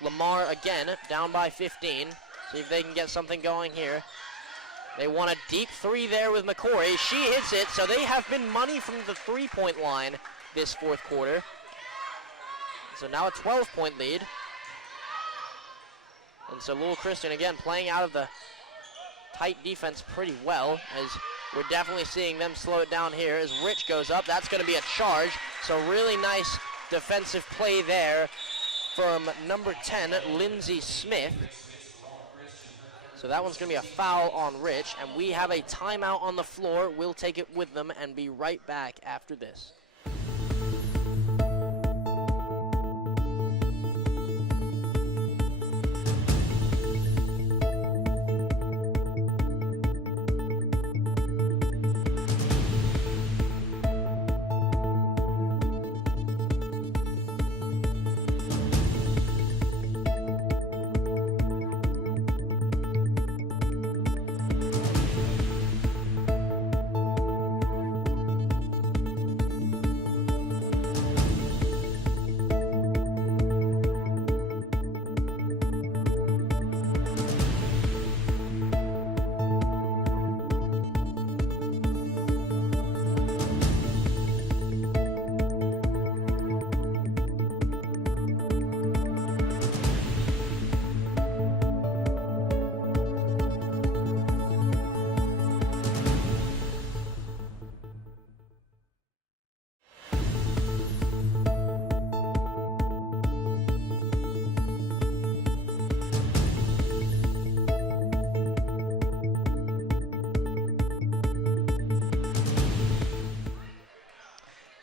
Lamar again down by 15. See if they can get something going here. They want a deep 3 there with McCory. She hits it, so they have been money from the 3-point line this fourth quarter. So now a 12-point lead. And so Laurel Christian, again, playing out of the tight defense pretty well, as we're definitely seeing them slow it down here as Rich goes up. That's going to be a charge. So really nice defensive play there from number 10, Lindsey Smith. So that one's going to be a foul on Rich, and we have a timeout on the floor. We'll take it with them and be right back after this.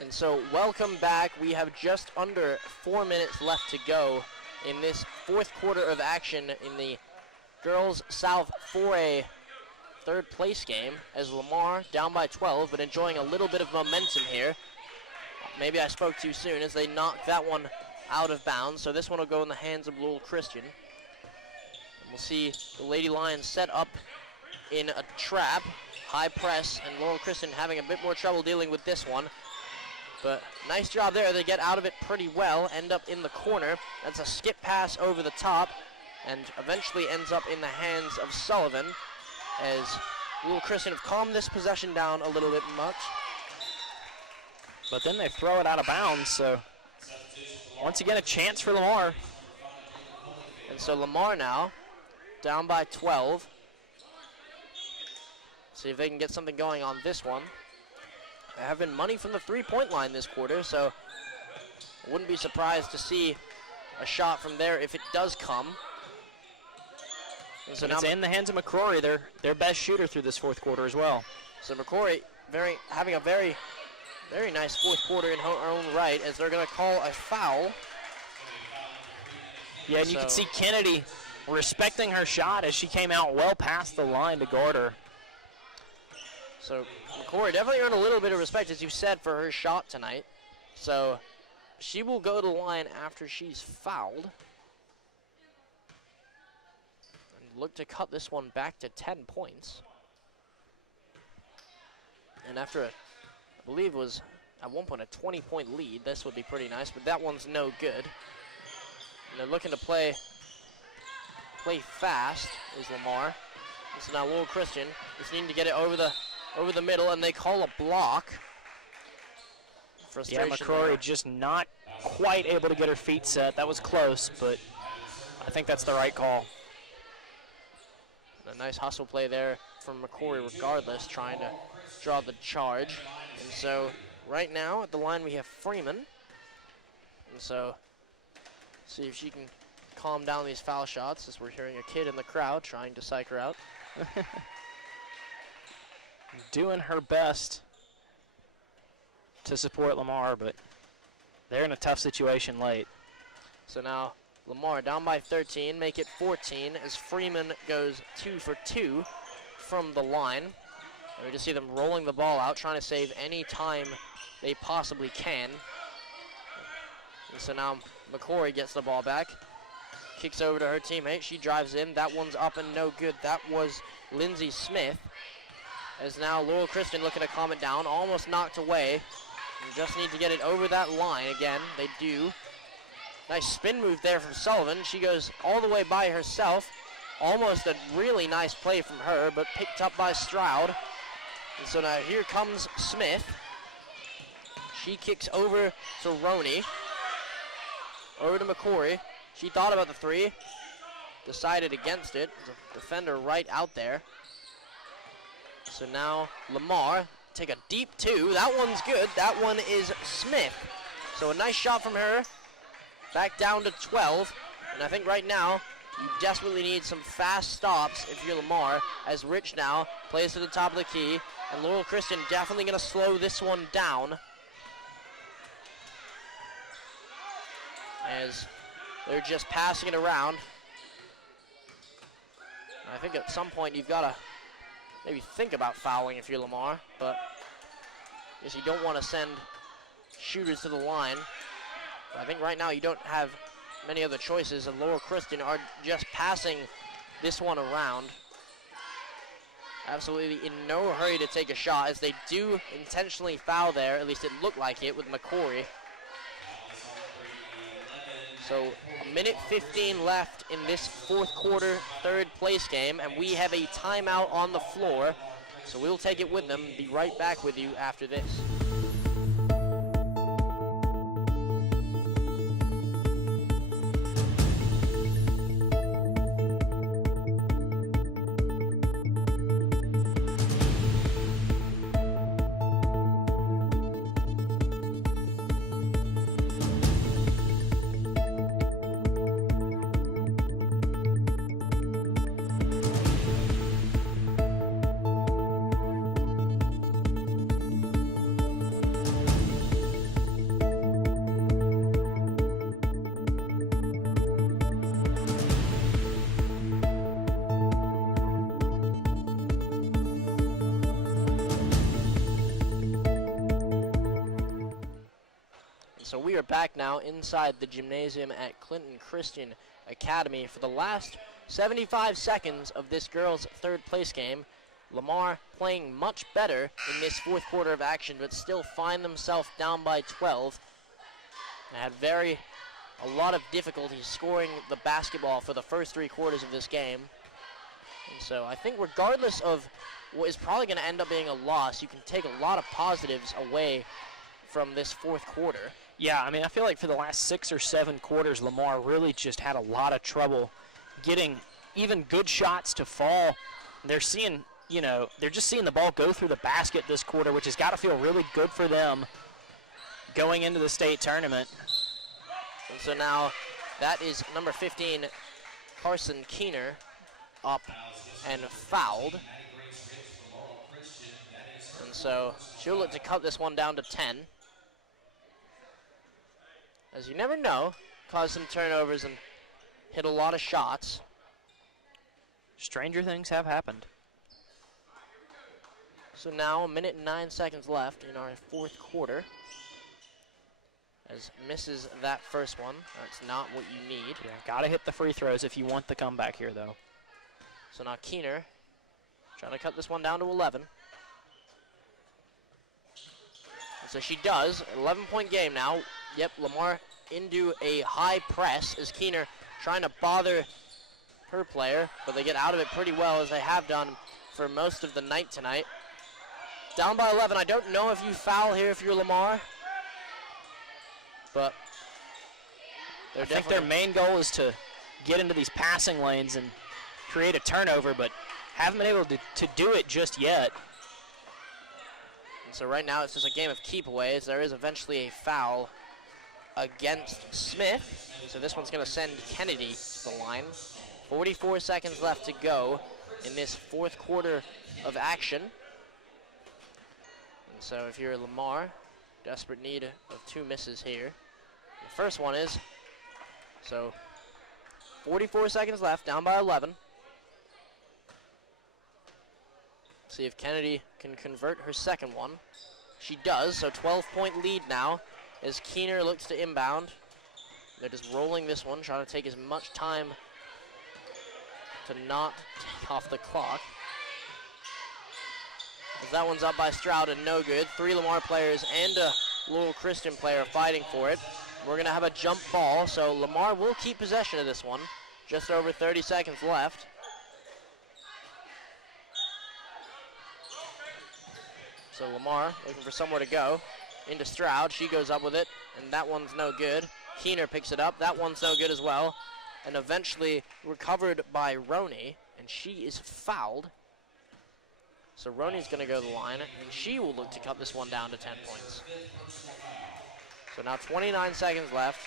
And so welcome back. We have just under 4 minutes left to go in this fourth quarter of action in the Girls South 4A third place game as Lamar down by 12, but enjoying a little bit of momentum here. Maybe I spoke too soon as they knocked that one out of bounds. So this one will go in the hands of Laurel Christian. And we'll see the Lady Lions set up in a trap, high press, and Laurel Christian having a bit more trouble dealing with this one. But nice job there. They get out of it pretty well, end up in the corner. That's a skip pass over the top and eventually ends up in the hands of Sullivan as Laurel Christian have calmed this possession down a little bit much. But then they throw it out of bounds, so once again a chance for Lamar. And so Lamar now down by 12. See if they can get something going on this one. They have been money from the three-point line this quarter, so I wouldn't be surprised to see a shot from there if it does come. And so now it's in the hands of McCrory, their best shooter through this fourth quarter as well. So McCrory having a very nice fourth quarter in her own right as they're going to call a foul. Yeah, and you can see Kennedy respecting her shot as she came out well past the line to guard her. So McCrory definitely earned a little bit of respect, as you said, for her shot tonight. So she will go to the line after she's fouled. And look to cut this one back to 10 points. And after I believe was at one point a 20-point lead, this would be pretty nice, but that one's no good. And they're looking to play fast is Lamar. And so now Laurel Christian is needing to get it over the middle, and they call a block. Frustration. Yeah, McCrory just not quite able to get her feet set. That was close, but I think that's the right call. And a nice hustle play there from McCrory regardless, trying to draw the charge. And so right now at the line we have Freeman. And so see if she can calm down these foul shots as we're hearing a kid in the crowd trying to psych her out. Doing her best to support Lamar, but they're in a tough situation late. So now Lamar down by 13, make it 14 as Freeman goes 2 for 2 from the line. And we just see them rolling the ball out, trying to save any time they possibly can. And so now McCrory gets the ball back, kicks over to her teammate. She drives in. That one's up and no good. That was Lindsay Smith. As now Laurel Christian looking to calm it down, almost knocked away. And just need to get it over that line again. They do. Nice spin move there from Sullivan. She goes all the way by herself. Almost a really nice play from her, but picked up by Stroud. And so now here comes Smith. She kicks over to Roney. Over to McCrory. She thought about the three. Decided against it. There's a defender right out there. So now Lamar, take a deep two. That one's good. That one is Smith. So a nice shot from her. Back down to 12. And I think right now you desperately need some fast stops if you're Lamar, as Rich now plays to the top of the key. And Laurel Christian definitely going to slow this one down, as they're just passing it around. And I think at some point you've got to maybe think about fouling if you're Lamar, but I guess you don't want to send shooters to the line. But I think right now you don't have many other choices, and Laurel Christian are just passing this one around. Absolutely in no hurry to take a shot, as they do intentionally foul there, at least it looked like it with McCrory. So a minute 15 left in this fourth quarter, third place game, and we have a timeout on the floor. So we'll take it with them. Be right back with you after this. So we are back now inside the gymnasium at Clinton Christian Academy for the last 75 seconds of this girls' third place game. Lamar playing much better in this fourth quarter of action, but still find themselves down by 12. They had a lot of difficulty scoring the basketball for the first 3 quarters of this game. And so I think regardless of what is probably going to end up being a loss, you can take a lot of positives away from this fourth quarter. Yeah, I mean, I feel like for the last 6 or 7 quarters, Lamar really just had a lot of trouble getting even good shots to fall. They're seeing, they're just seeing the ball go through the basket this quarter, which has got to feel really good for them going into the state tournament. And so now that is number 15, Carson Keener, up and fouled. And so she'll look to cut this one down to 10. As you never know, cause some turnovers and hit a lot of shots. Stranger things have happened. So now 1 minute and 9 seconds left in our fourth quarter. As misses that first one. That's not what you need. Yeah, gotta hit the free throws if you want the comeback here, though. So now Keener trying to cut this one down to 11. And so she does. 11-point game now. Yep, Lamar into a high press as Keener trying to bother her player, but they get out of it pretty well, as they have done for most of the night tonight. Down by 11. I don't know if you foul here if you're Lamar, but I think their main goal is to get into these passing lanes and create a turnover, but haven't been able to do it just yet. And so right now it's just a game of keep-aways. There is eventually a foul against Smith. So this one's going to send Kennedy to the line. 44 seconds left to go in this fourth quarter of action. And so if you're Lamar, desperate need of 2 misses here. The first one is, so 44 seconds left, down by 11. See if Kennedy can convert her second one. She does, so 12-point lead now as Keener looks to inbound. They're just rolling this one, trying to take as much time to not take off the clock. As that one's up by Stroud and no good. 3 Lamar players and a Laurel Christian player fighting for it. We're going to have a jump ball, so Lamar will keep possession of this one. Just over 30 seconds left. So Lamar looking for somewhere to go. Into Stroud, she goes up with it, and that one's no good. Keener picks it up, that one's no good as well. And eventually recovered by Roney, and she is fouled. So Roney's gonna go to the line, and she will look to cut this one down to 10 points. So now 29 seconds left,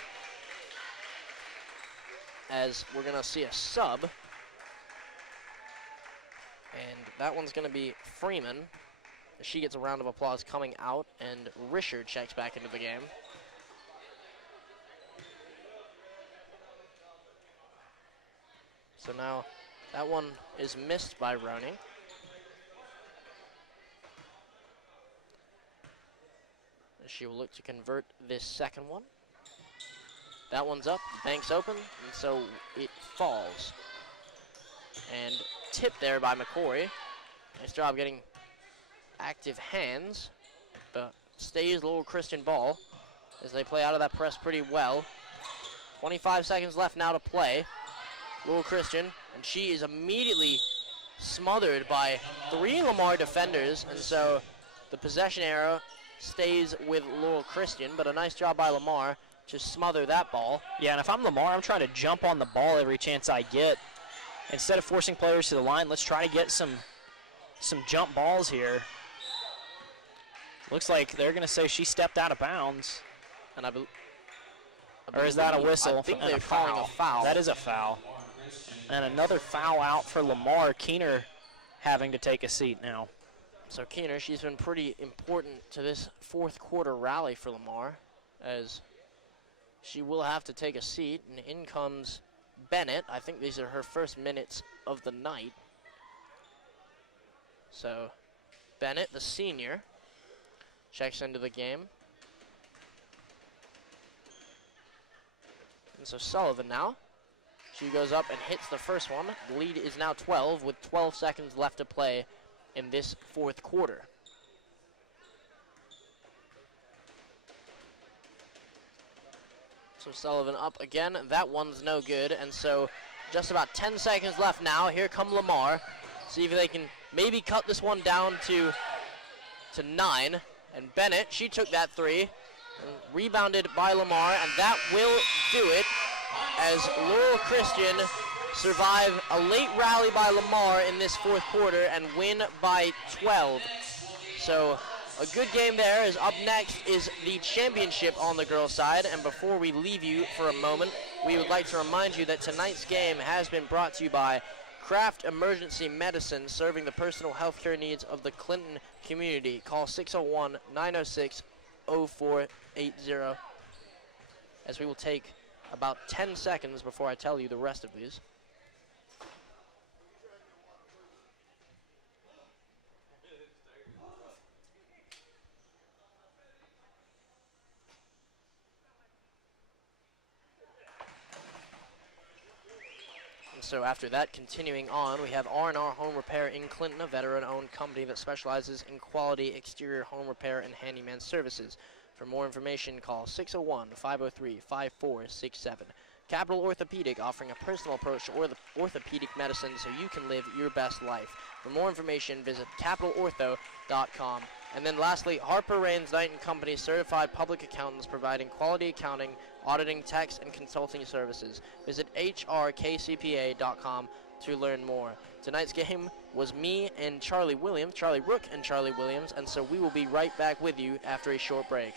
as we're gonna see a sub. And that one's gonna be Freeman. She gets a round of applause coming out, and Risher checks back into the game. So now that one is missed by Roney. She will look to convert this second one. That one's up, bank's open, and so it falls. And tipped there by McCory. Nice job getting active hands, but stays Laurel Christian ball as they play out of that press pretty well. 25 seconds left now to play. Laurel Christian, and she is immediately smothered by 3 Lamar defenders, and so the possession arrow stays with Laurel Christian, but a nice job by Lamar to smother that ball. Yeah, and if I'm Lamar, I'm trying to jump on the ball every chance I get. Instead of forcing players to the line, let's try to get some jump balls here. Looks like they're going to say she stepped out of bounds. And or is that a whistle? I think they're calling a foul. That is a foul. And another foul out for Lamar. Keener having to take a seat now. So Keener, she's been pretty important to this fourth quarter rally for Lamar, as she will have to take a seat, and in comes Bennett. I think these are her first minutes of the night. So Bennett, the senior, checks into the game. And so Sullivan now. She goes up and hits the first one. The lead is now 12 with 12 seconds left to play in this fourth quarter. So Sullivan up again. That one's no good. And so just about 10 seconds left now. Here come Lamar. See if they can maybe cut this one down to 9. And Bennett, she took that 3. Rebounded by Lamar, and that will do it as Laurel Christian survive a late rally by Lamar in this fourth quarter and win by 12. So a good game there. As up next is the championship on the girls' side. And before we leave you for a moment, we would like to remind you that tonight's game has been brought to you by Kraft Emergency Medicine, serving the personal health care needs of the Clinton community. Call 601-906-0480 as we will take about 10 seconds before I tell you the rest of these. So after that, continuing on, we have R&R Home Repair in Clinton, a veteran-owned company that specializes in quality exterior home repair and handyman services. For more information, call 601-503-5467. Capital Orthopedic, offering a personal approach to orthopedic medicine so you can live your best life. For more information, visit capitalortho.com. And then lastly, Harper Raines Knight & Company, certified public accountants providing quality accounting, auditing, tax, and consulting services. Visit hrkcpa.com to learn more. Tonight's game was me and Charlie Rook and Charlie Williams, and so we will be right back with you after a short break.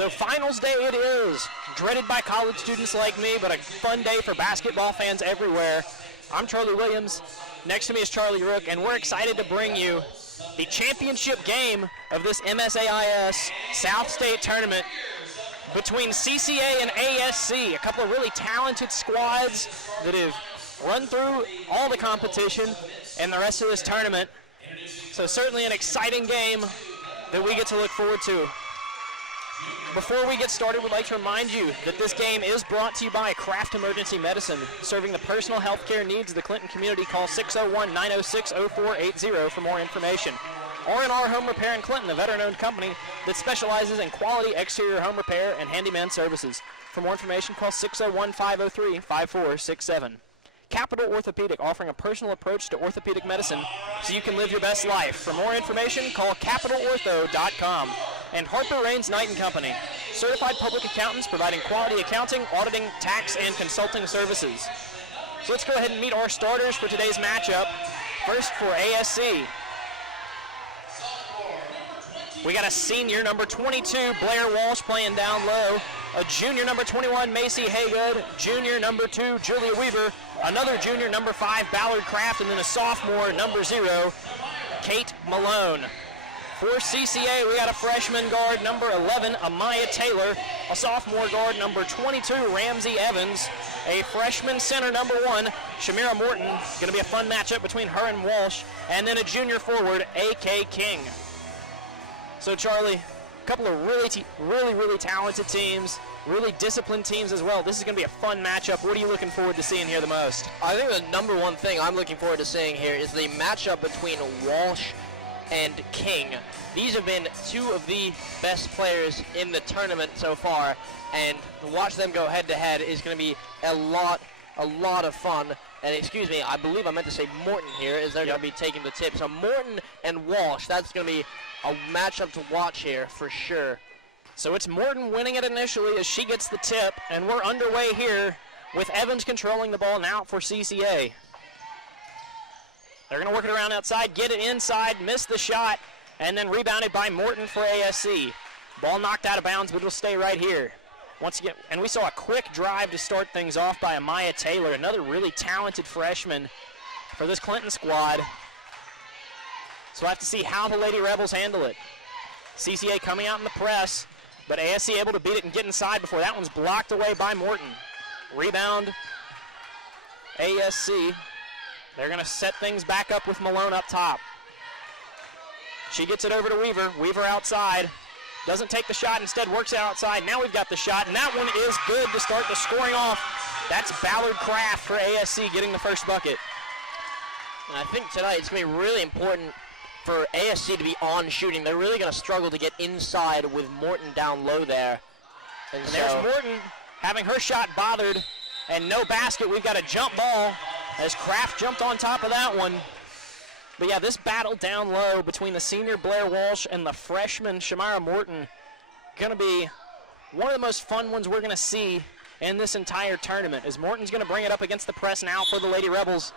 So finals day it is. Dreaded by college students like me, but a fun day for basketball fans everywhere. I'm Charlie Williams. Next to me is Charlie Rook, and we're excited to bring you the championship game of this MSAIS South State tournament between CCA and ASC, a couple of really talented squads that have run through all the competition and the rest of this tournament. So certainly an exciting game that we get to look forward to. Before we get started, we'd like to remind you that this game is brought to you by Kraft Emergency Medicine, serving the personal health care needs of the Clinton community. Call 601-906-0480 for more information. R&R Home Repair in Clinton, a veteran-owned company that specializes in quality exterior home repair and handyman services. For more information, call 601-503-5467. Capital Orthopedic, offering a personal approach to orthopedic medicine so you can live your best life. For more information, call capitalortho.com. And Harper Raines Knight & Company, certified public accountants providing quality accounting, auditing, tax, and consulting services. So let's go ahead and meet our starters for today's matchup. First for ASC, we got a senior, number 22, Blair Walsh, playing down low. A junior, number 21, Macy Haygood. Junior, number 2, Julia Weaver. Another junior, number 5, Ballard Kraft. And then a sophomore, number 0, Kate Malone. For CCA, we got a freshman guard, number 11, Amaya Taylor. A sophomore guard, number 22, Ramsey Evans. A freshman center, number 1, Shamira Morton. Going to be a fun matchup between her and Walsh. And then a junior forward, A.K. King. So, Charlie, a couple of really talented teams, really disciplined teams as well. This is going to be a fun matchup. What are you looking forward to seeing here the most? I think the number one thing I'm looking forward to seeing here is the matchup between Walsh and King. These have been two of the best players in the tournament so far, and to watch them go head-to-head is going to be a lot of fun. And excuse me, I believe I meant to say Morton here, as they're going to be taking the tip. So Morton and Walsh, that's going to be a matchup to watch here for sure. So it's Morton winning it initially as she gets the tip, and we're underway here with Evans controlling the ball now for CCA. They're going to work it around outside, get it inside, miss the shot, and then rebounded by Morton for ASC. Ball knocked out of bounds, but it'll stay right here. Once again, and we saw a quick drive to start things off by Amaya Taylor, another really talented freshman for this Clinton squad. So we'll have to see how the Lady Rebels handle it. CCA coming out in the press, but ASC able to beat it and get inside before that one's blocked away by Morton. Rebound, ASC. They're going to set things back up with Malone up top. She gets it over to Weaver. Weaver outside. Doesn't take the shot, instead works it outside. Now we've got the shot, and that one is good to start the scoring off. That's Ballard Kraft for ASC getting the first bucket. And I think tonight it's going to be really important for ASC to be on shooting. They're really going to struggle to get inside with Morton down low there. And there's Morton having her shot bothered, and no basket. We've got a jump ball as Kraft jumped on top of that one. But yeah, this battle down low between the senior Blair Walsh and the freshman Shamira Morton going to be one of the most fun ones we're going to see in this entire tournament, as Morton's going to bring it up against the press now for the Lady Rebels,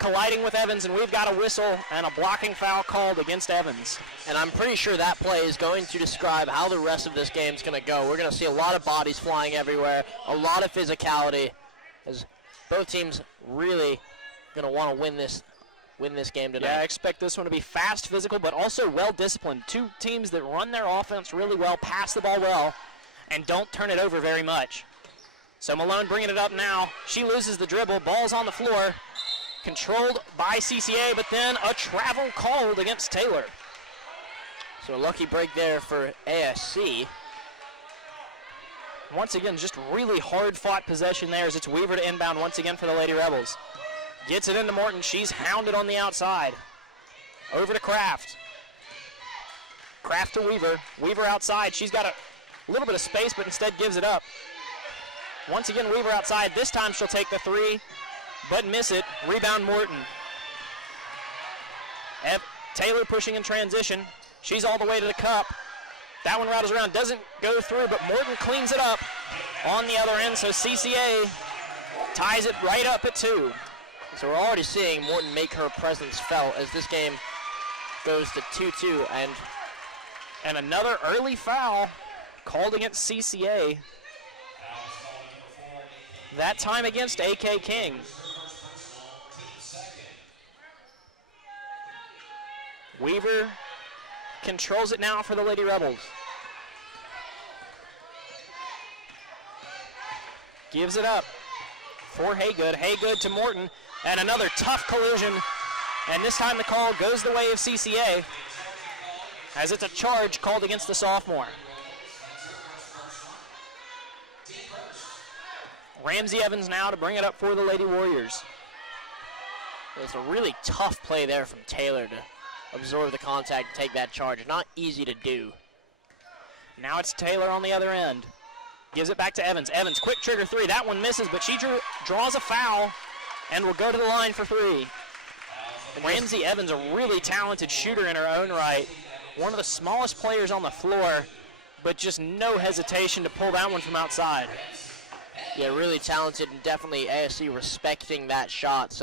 colliding with Evans, and we've got a whistle and a blocking foul called against Evans. And I'm pretty sure that play is going to describe how the rest of this game's going to go. We're going to see a lot of bodies flying everywhere, a lot of physicality, as both teams really going to want to win this game tonight. Yeah, I expect this one to be fast, physical, but also well-disciplined. Two teams that run their offense really well, pass the ball well, and don't turn it over very much. So Malone bringing it up now. She loses the dribble. Ball's on the floor. Controlled by CCA, but then a travel called against Taylor. So a lucky break there for ASC. Once again, just really hard-fought possession there as it's Weaver to inbound once again for the Lady Rebels. Gets it into Morton. She's hounded on the outside. Over to Kraft. Kraft to Weaver. Weaver outside. She's got a little bit of space, but instead gives it up. Once again, Weaver outside. This time she'll take the three, but miss it. Rebound Morton. Taylor pushing in transition. She's all the way to the cup. That one rattles around. Doesn't go through, but Morton cleans it up on the other end, so CCA ties it right up at 2. So we're already seeing Morton make her presence felt as this game goes to 2-2. And another early foul called against CCA. That time against AK King. Weaver controls it now for the Lady Rebels. Gives it up for Haygood. Haygood to Morton, and another tough collision. And this time the call goes the way of CCA, as it's a charge called against the sophomore. Ramsey Evans now to bring it up for the Lady Warriors. It's a really tough play there from Taylor to absorb the contact and take that charge. Not easy to do. Now it's Taylor on the other end. Gives it back to Evans. Evans, quick trigger three. That one misses, but she draws a foul and will go to the line for three. Ramsey Evans, a really talented shooter in her own right. One of the smallest players on the floor, but just no hesitation to pull that one from outside. Yeah, really talented, and definitely ASC respecting that shot.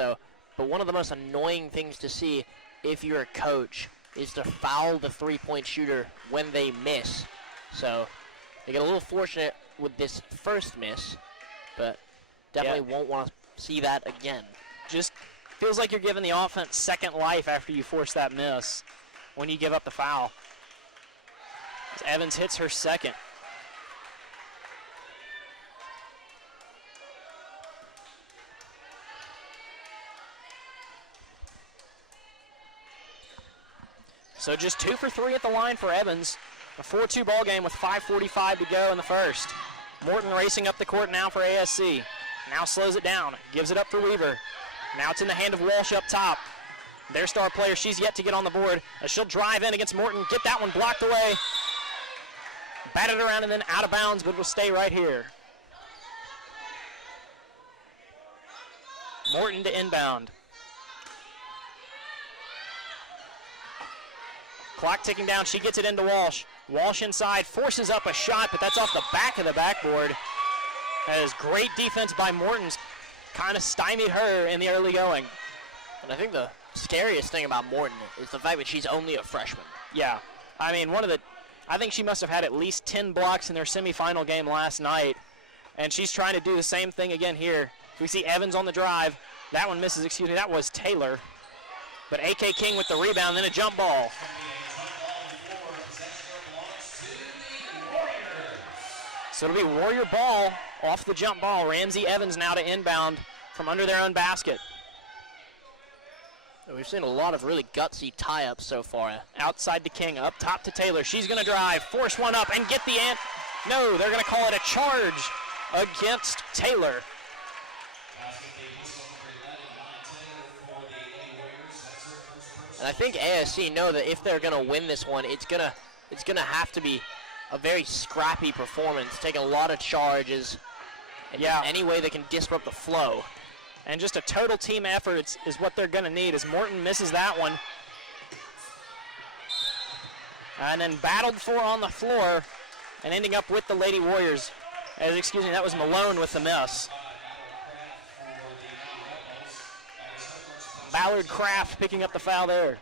But one of the most annoying things to see if you're a coach is to foul the three-point shooter when they miss. So they get a little fortunate with this first miss, but definitely won't want to see that again. Just feels like you're giving the offense second life after you force that miss when you give up the foul. As Evans hits her second. So just 2 for 3 at the line for Evans. A 4-2 ball game with 5:45 to go in the first. Morton racing up the court now for ASC. Now slows it down, gives it up for Weaver. Now it's in the hand of Walsh up top. Their star player, she's yet to get on the board. As she'll drive in against Morton, get that one blocked away. Bat it around and then out of bounds, but will stay right here. Morton to inbound. Clock ticking down, she gets it into Walsh. Walsh inside, forces up a shot, but that's off the back of the backboard. That is great defense by Morton's. Kind of stymied her in the early going. And I think the scariest thing about Morton is the fact that she's only a freshman. Yeah, I mean, I think she must have had at least 10 blocks in their semifinal game last night, and she's trying to do the same thing again here. We see Evans on the drive. That one misses, excuse me, that was Taylor. But AK King with the rebound, then a jump ball. So it'll be Warrior ball off the jump ball. Ramsey Evans now to inbound from under their own basket. We've seen a lot of really gutsy tie-ups so far. Outside to King, up top to Taylor. She's going to drive, force one up, and get the ant. No, they're going to call it a charge against Taylor. And I think ASC know that if they're going to win this one, it's gonna have to be a very scrappy performance, taking a lot of charges, and any way they can disrupt the flow. And just a total team effort is what they're going to need, as Morton misses that one. And then battled for on the floor and ending up with the Lady Warriors. Excuse me, that was Malone with the miss. Ballard Craft picking up the foul there.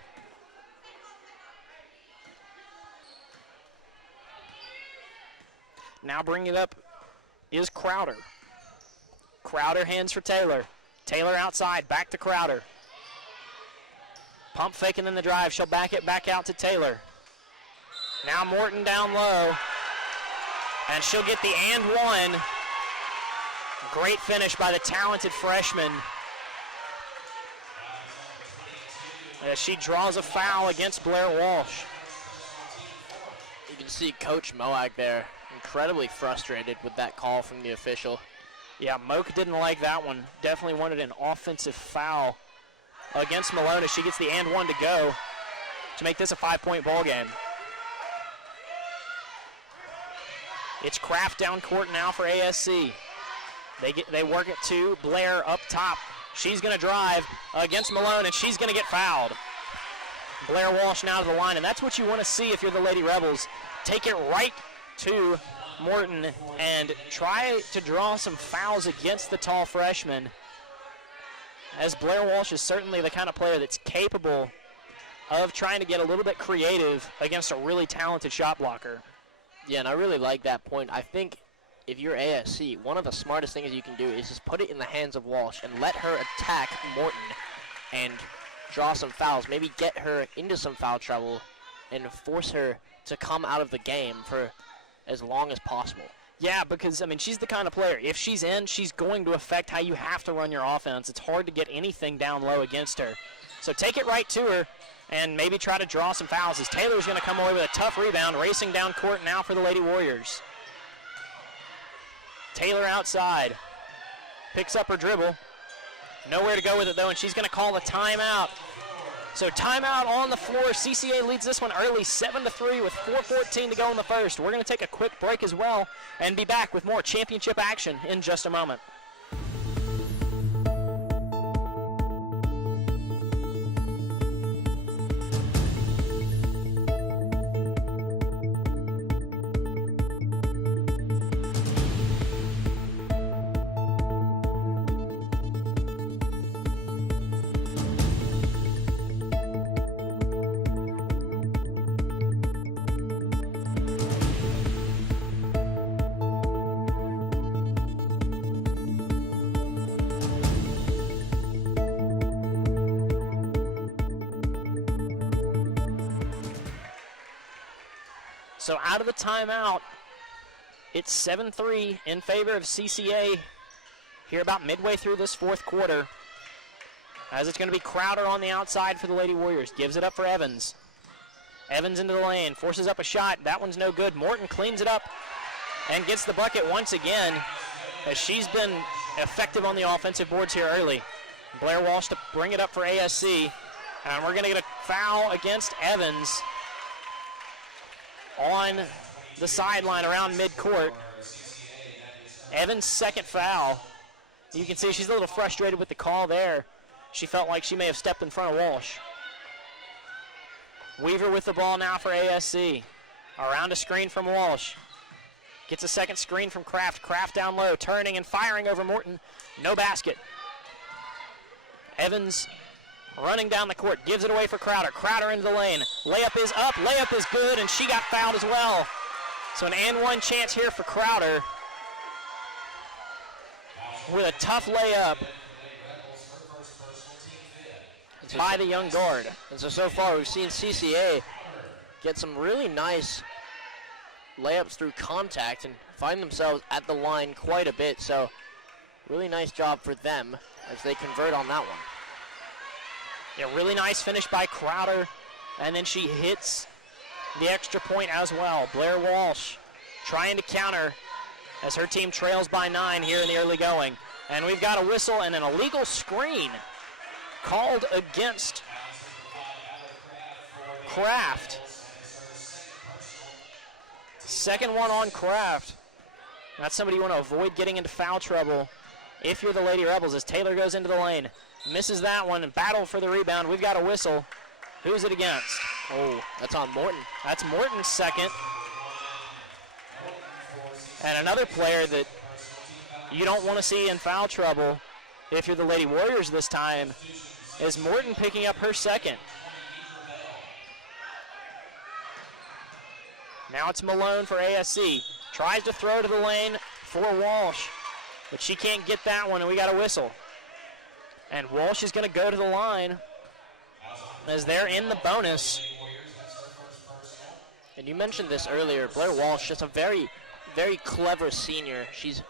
Now bringing it up is Crowder. Crowder hands for Taylor. Taylor outside, back to Crowder. Pump faking in the drive. She'll back it back out to Taylor. Now Morton down low. And she'll get the and one. Great finish by the talented freshman. As she draws a foul against Blair Walsh. You can see Coach Moak there, incredibly frustrated with that call from the official. Yeah, Moak didn't like that one. Definitely wanted an offensive foul against Malone as she gets the and one to go to make this a 5-point ball game. It's Kraft down court now for ASC. They work it to Blair up top. She's going to drive against Malone, and she's going to get fouled. Blair Walsh now to the line, and that's what you want to see if you're the Lady Rebels. Take it right to Morton and try to draw some fouls against the tall freshman, as Blair Walsh is certainly the kind of player that's capable of trying to get a little bit creative against a really talented shot blocker. Yeah, and I really like that point. I think if you're ASC, one of the smartest things you can do is just put it in the hands of Walsh and let her attack Morton and draw some fouls, maybe get her into some foul trouble and force her to come out of the game for as long as possible. Yeah, because, I mean, she's the kind of player, if she's in, she's going to affect how you have to run your offense. It's hard to get anything down low against her. So take it right to her and maybe try to draw some fouls as Taylor's going to come away with a tough rebound, racing down court now for the Lady Warriors. Taylor outside, picks up her dribble. Nowhere to go with it, though, and she's going to call a timeout. So timeout on the floor. CCA leads this one early, 7-3 with 4:14 to go in the first. We're going to take a quick break as well and be back with more championship action in just a moment. So out of the timeout, it's 7-3 in favor of CCA here about midway through this fourth quarter. As it's going to be Crowder on the outside for the Lady Warriors. Gives it up for Evans. Evans into the lane, forces up a shot. That one's no good. Morton cleans it up and gets the bucket once again as she's been effective on the offensive boards here early. Blair Walsh to bring it up for ASC. And we're going to get a foul against Evans on the sideline around midcourt. Evans' second foul. You can see she's a little frustrated with the call there. She felt like she may have stepped in front of Walsh. Weaver with the ball now for ASC. Around a screen from Walsh. Gets a second screen from Kraft. Kraft down low, turning and firing over Morton. No basket. Evans running down the court, gives it away for Crowder. Crowder into the lane. Layup is up, layup is good, and she got fouled as well. So an and one chance here for Crowder with a tough layup by the young guard. And so far we've seen CCA get some really nice layups through contact and find themselves at the line quite a bit. So really nice job for them as they convert on that one. Yeah, really nice finish by Crowder, and then she hits the extra point as well. Blair Walsh trying to counter as her team trails by 9 here in the early going. And we've got a whistle and an illegal screen called against Kraft. Second one on Kraft. That's somebody you want to avoid getting into foul trouble if you're the Lady Rebels as Taylor goes into the lane. Misses that one and battle for the rebound. We've got a whistle. Who's it against? Oh, that's on Morton. That's Morton's second. And another player that you don't want to see in foul trouble if you're the Lady Warriors this time is Morton picking up her second. Now it's Malone for ASC. Tries to throw to the lane for Walsh, but she can't get that one, and we got a whistle. And Walsh is going to go to the line as they're in the bonus. And you mentioned this earlier, Blair Walsh, just a very, very clever senior. She's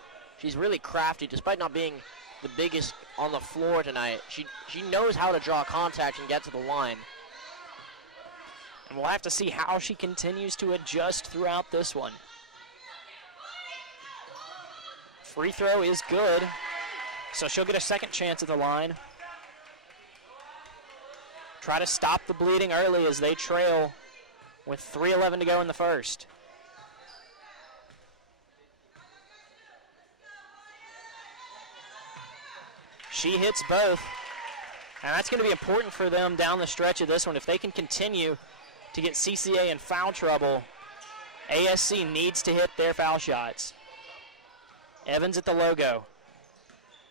really crafty, despite not being the biggest on the floor tonight. She knows how to draw contact and get to the line. And we'll have to see how she continues to adjust throughout this one. Free throw is good, so she'll get a second chance at the line. Try to stop the bleeding early as they trail with 3:11 to go in the first. She hits both, and that's going to be important for them down the stretch of this one. If they can continue to get CCA in foul trouble, ASC needs to hit their foul shots. Evans at the logo.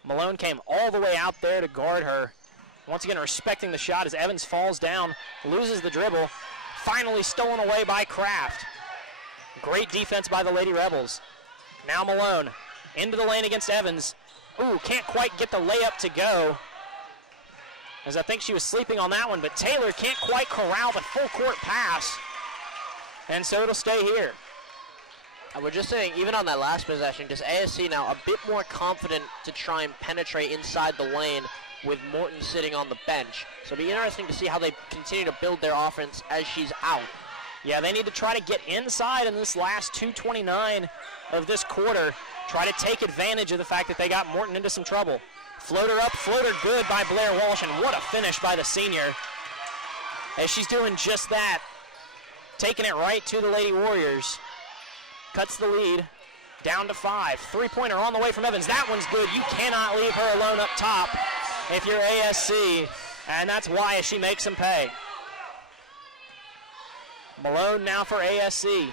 Malone came all the way out there to guard her. Once again, respecting the shot as Evans falls down, loses the dribble, finally stolen away by Kraft. Great defense by the Lady Rebels. Now Malone into the lane against Evans. Ooh, can't quite get the layup to go, as I think she was sleeping on that one, but Taylor can't quite corral the full court pass, and so it'll stay here. And we're just saying, even on that last possession, just ASC now a bit more confident to try and penetrate inside the lane with Morton sitting on the bench. So it'll be interesting to see how they continue to build their offense as she's out. Yeah, they need to try to get inside in this last 2:29 of this quarter, try to take advantage of the fact that they got Morton into some trouble. Floater up, floater good by Blair Walsh, and what a finish by the senior, as she's doing just that, taking it right to the Lady Warriors. Cuts the lead down to 5. Three-pointer on the way from Evans. That one's good. You cannot leave her alone up top if you're ASC, and that's why she makes them pay. Malone now for ASC.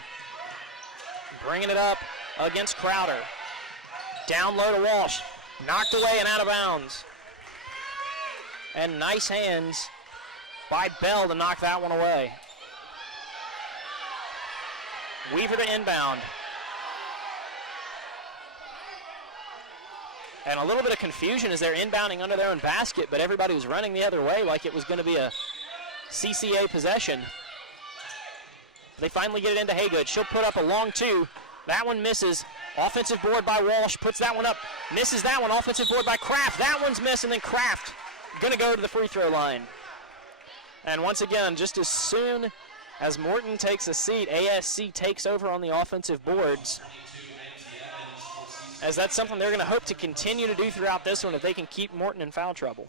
Bringing it up against Crowder. Down low to Walsh. Knocked away and out of bounds. And nice hands by Bell to knock that one away. Weaver to inbound. And a little bit of confusion as they're inbounding under their own basket, but everybody was running the other way like it was going to be a CCA possession. They finally get it into Haygood. She'll put up a long two. That one misses. Offensive board by Walsh, puts that one up, misses that one. Offensive board by Kraft. That one's missed, and then Kraft going to go to the free throw line. And once again, just as soon as Morton takes a seat, ASC takes over on the offensive boards, as that's something they're going to hope to continue to do throughout this one if they can keep Morton in foul trouble.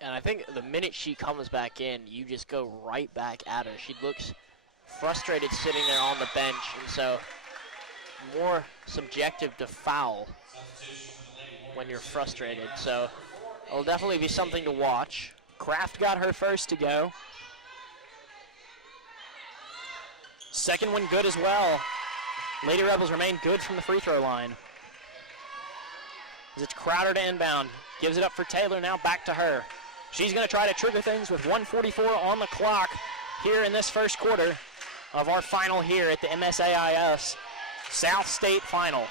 And I think the minute she comes back in, you just go right back at her. She looks frustrated sitting there on the bench, and so more subjective to foul when you're frustrated. So it'll definitely be something to watch. Kraft got her first to go. Second one good as well. Lady Rebels remain good from the free throw line. As it's Crowder to inbound. Gives it up for Taylor, now back to her. She's going to try to trigger things with 1:44 on the clock here in this first quarter of our final here at the MSAIS South State Final.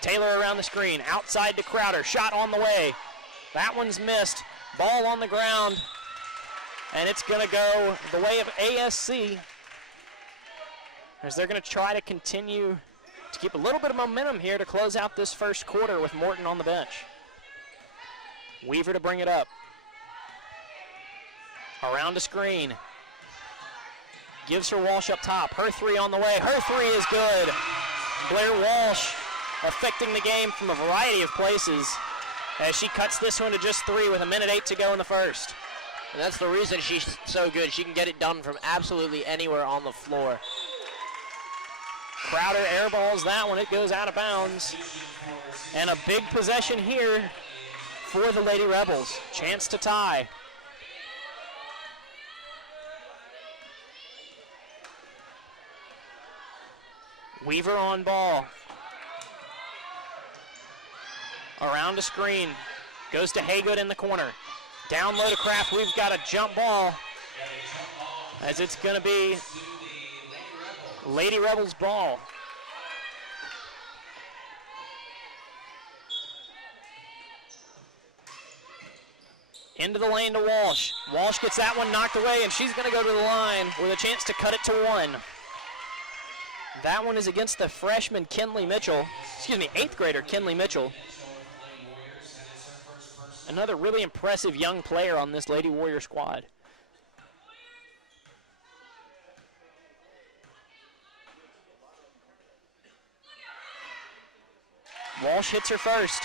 Taylor around the screen, outside to Crowder, shot on the way. That one's missed. Ball on the ground, and it's going to go the way of ASC, as they're going to try to continue to keep a little bit of momentum here to close out this first quarter with Morton on the bench. Weaver to bring it up. Around the screen. Gives her Walsh up top. Her three on the way. Her three is good. Blair Walsh affecting the game from a variety of places as she cuts this one to just 3 with 1:08 to go in the first. And that's the reason she's so good. She can get it done from absolutely anywhere on the floor. Crowder airballs that one. It goes out of bounds. And a big possession here for the Lady Rebels. Chance to tie. Weaver on ball. Around the screen. Goes to Haygood in the corner. Down low to Kraft. We've got a jump ball, as it's going to be Lady Rebels ball. Into the lane to Walsh. Walsh gets that one knocked away, and she's going to go to the line with a chance to cut it to 1. That one is against the freshman Kinley Mitchell. Excuse me, 8th grader Kinley Mitchell. Another really impressive young player on this Lady Warrior squad. Walsh hits her first.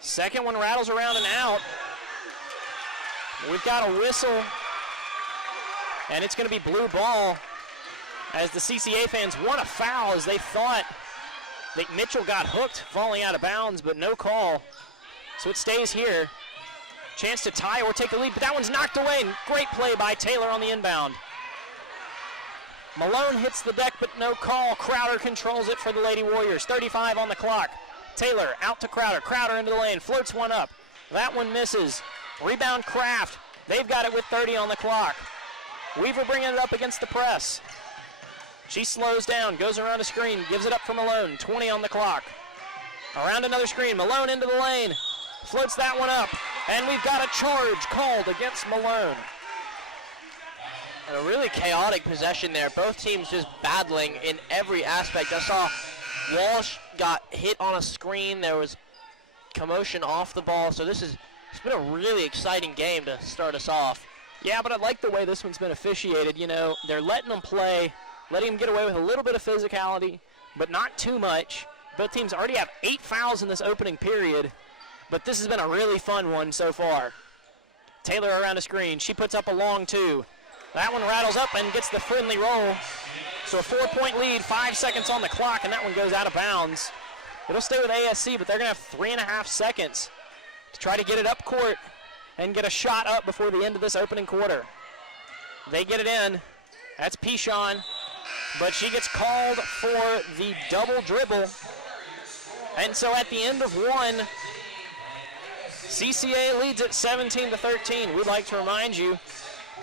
Second one rattles around and out. We've got a whistle, and it's going to be blue ball, as the CCA fans want a foul, as they thought that Mitchell got hooked falling out of bounds, but no call. So it stays here. Chance to tie or take the lead, but that one's knocked away. Great play by Taylor on the inbound. Malone hits the deck, but no call. Crowder controls it for the Lady Warriors. 35 on the clock. Taylor out to Crowder. Crowder into the lane, floats one up. That one misses. Rebound Kraft. They've got it with 30 on the clock. Weaver bringing it up against the press. She slows down, goes around a screen, gives it up for Malone. 20 on the clock. Around another screen, Malone into the lane. Floats that one up, and we've got a charge called against Malone. And a really chaotic possession there. Both teams just battling in every aspect. I saw Walsh got hit on a screen. There was commotion off the ball. So it's been a really exciting game to start us off. Yeah, but I like the way this one's been officiated. You know, they're letting them play, letting them get away with a little bit of physicality, but not too much. Both teams already have 8 fouls in this opening period, but this has been a really fun one so far. Taylor around a screen. She puts up a long two. That one rattles up and gets the friendly roll. So a 4-point lead, 5 seconds on the clock, and that one goes out of bounds. It'll stay with ASC, but they're going to have 3.5 seconds to try to get it up court and get a shot up before the end of this opening quarter. They get it in. That's Pichon, but she gets called for the double dribble. And so at the end of one, CCA leads at 17-13. We'd like to remind you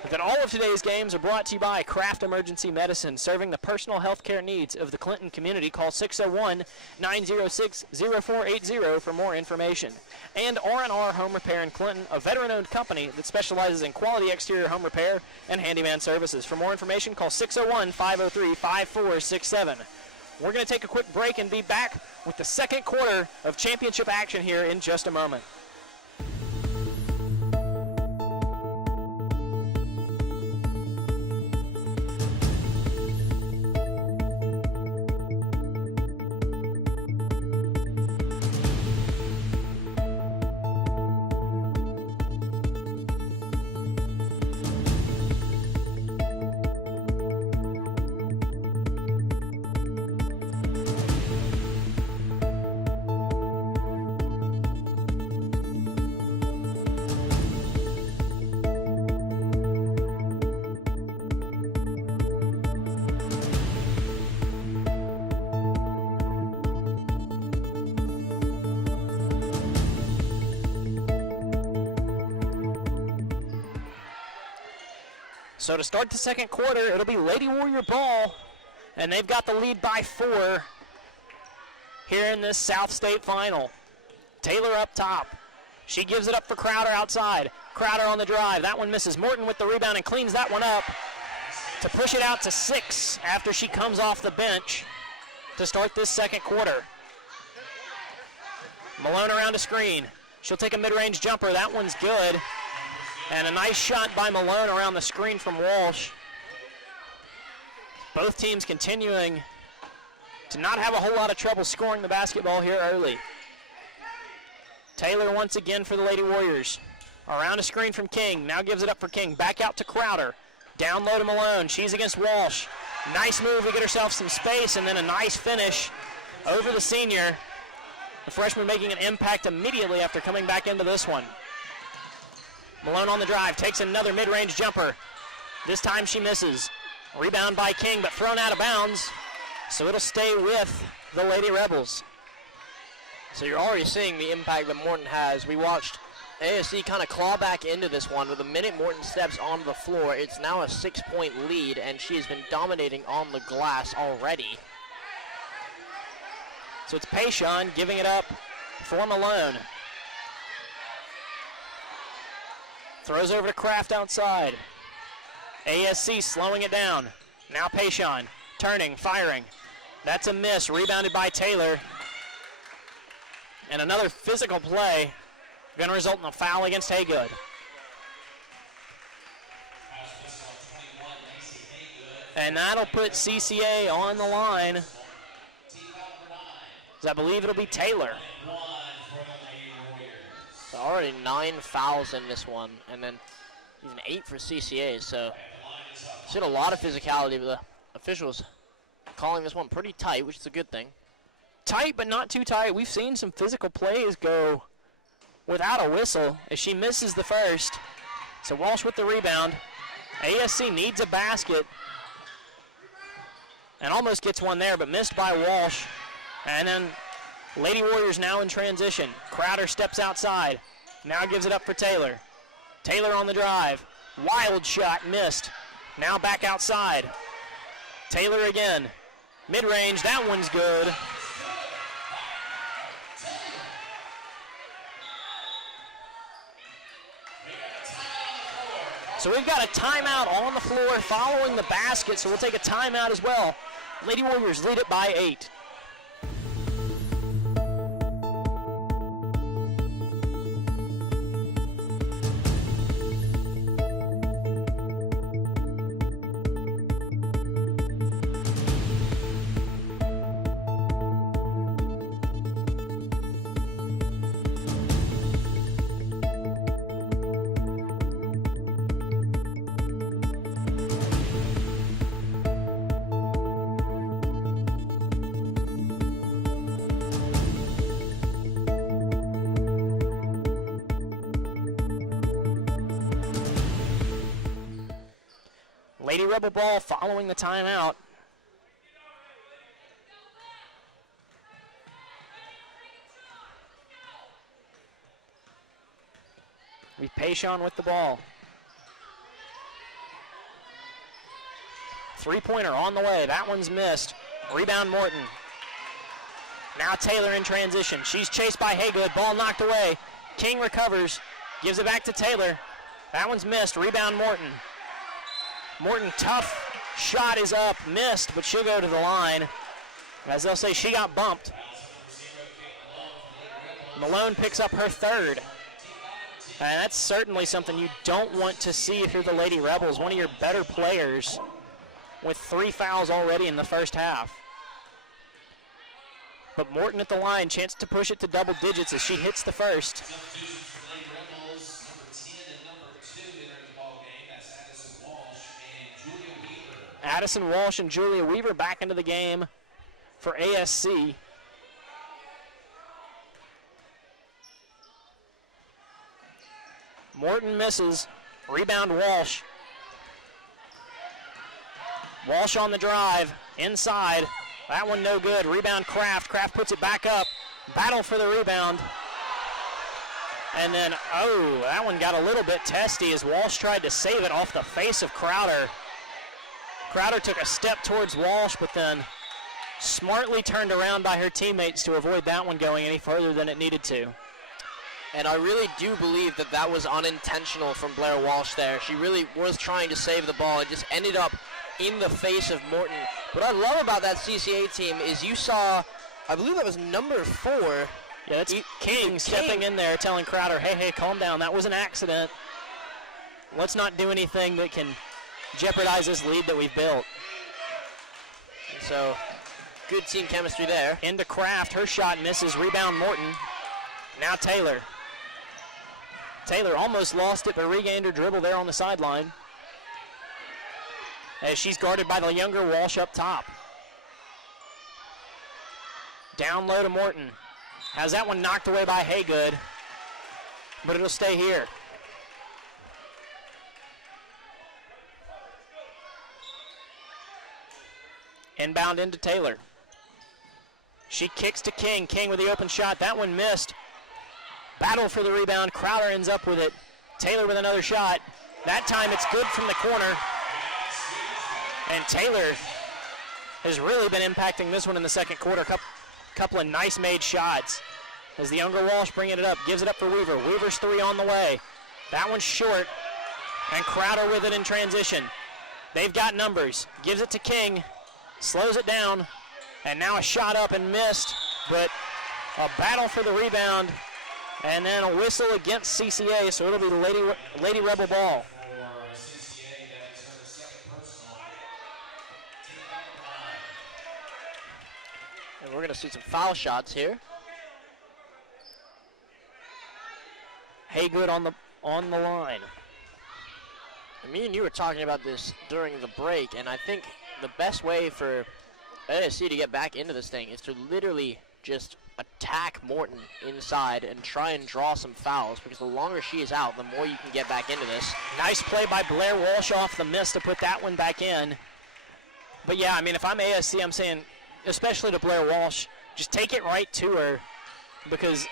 that all of today's games are brought to you by Kraft Emergency Medicine, serving the personal health care needs of the Clinton community. Call 601-906-0480 for more information. And R&R Home Repair in Clinton, a veteran-owned company that specializes in quality exterior home repair and handyman services. For more information, call 601-503-5467. We're going to take a quick break and be back with the second quarter of championship action here in just a moment. So to start the second quarter, it'll be Lady Warrior ball, and they've got the lead by 4 here in this South State final. Taylor up top. She gives it up for Crowder outside. Crowder on the drive. That one misses. Morton with the rebound and cleans that one up to push it out to 6 after she comes off the bench to start this second quarter. Malone around a screen. She'll take a mid-range jumper. That one's good. And a nice shot by Malone around the screen from Walsh. Both teams continuing to not have a whole lot of trouble scoring the basketball here early. Taylor once again for the Lady Warriors. Around a screen from King. Now gives it up for King. Back out to Crowder. Down low to Malone. She's against Walsh. Nice move to get herself some space, and then a nice finish over the senior. The freshman making an impact immediately after coming back into this one. Malone on the drive, takes another mid-range jumper. This time she misses. Rebound by King, but thrown out of bounds. So it'll stay with the Lady Rebels. So you're already seeing the impact that Morton has. We watched ASC kind of claw back into this one. With the minute Morton steps on the floor, it's now a 6-point lead, and she has been dominating on the glass already. So it's Pichon giving it up for Malone. Throws over to Kraft outside. ASC slowing it down. Now Pichon turning, firing. That's a miss, rebounded by Taylor. And another physical play going to result in a foul against Haygood. And that'll put CCA on the line. I believe it'll be Taylor. So already 9 fouls in this one, and then even 8 for CCA. So seen a lot of physicality, but the officials calling this one pretty tight, which is a good thing. Tight, but not too tight. We've seen some physical plays go without a whistle as she misses the first. So Walsh with the rebound. ASC needs a basket. and almost gets one there, but missed by Walsh. And then Lady Warriors now in transition. Crowder steps outside. Now gives it up for Taylor. Taylor on the drive. Wild shot, missed. Now back outside. Taylor again. Mid-range, that one's good. So we've got a timeout on the floor following the basket, so we'll take a timeout as well. Lady Warriors lead it by 8. Lady Rebel ball following the timeout. We Payshon with the ball. Three-pointer on the way. That one's missed. Rebound Morton. Now Taylor in transition. She's chased by Haygood. Ball knocked away. King recovers. Gives it back to Taylor. That one's missed. Rebound Morton. Morton, tough shot is up, missed, but she'll go to the line. As they'll say, she got bumped. Malone picks up her third. And that's certainly something you don't want to see if you're the Lady Rebels, one of your better players with 3 fouls already in the first half. But Morton at the line, chance to push it to double digits as she hits the first. Addison Walsh and Julia Weaver back into the game for ASC. Morton misses. Rebound Walsh. Walsh on the drive. Inside. That one no good. Rebound Kraft. Kraft puts it back up. Battle for the rebound. And then, oh, that one got a little bit testy as Walsh tried to save it off the face of Crowder. Crowder took a step towards Walsh, but then smartly turned around by her teammates to avoid that one going any further than it needed to. And I really do believe that that was unintentional from Blair Walsh there. She really was trying to save the ball. It just ended up in the face of Morton. What I love about that CCA team is you saw, I believe that was number 4. Yeah, that's King stepping in there telling Crowder, hey, calm down. That was an accident. Let's not do anything that can jeopardize this lead that we've built. And so, good team chemistry there. Into Kraft, her shot misses, rebound Morton. Now Taylor. Taylor almost lost it, but regained her dribble there on the sideline. As she's guarded by the younger Walsh up top. Down low to Morton. Has that one knocked away by Haygood, but it'll stay here. Inbound into Taylor. She kicks to King. King with the open shot. That one missed. Battle for the rebound. Crowder ends up with it. Taylor with another shot. That time it's good from the corner. And Taylor has really been impacting this one in the second quarter. Couple of nice made shots. As the younger Walsh bringing it up. Gives it up for Weaver. Weaver's 3 on the way. That one's short. And Crowder with it in transition. They've got numbers. Gives it to King. Slows it down, and now a shot up and missed, but a battle for the rebound, and then a whistle against CCA, so it'll be the Lady Rebel ball. And we're going to see some foul shots here. Haygood on the line. Me and you were talking about this during the break, and I think the best way for ASC to get back into this thing is to literally just attack Morton inside and try and draw some fouls, because the longer she is out, the more you can get back into this. Nice play by Blair Walsh off the miss to put that one back in. But yeah, I mean, if I'm ASC, I'm saying, especially to Blair Walsh, just take it right to her, because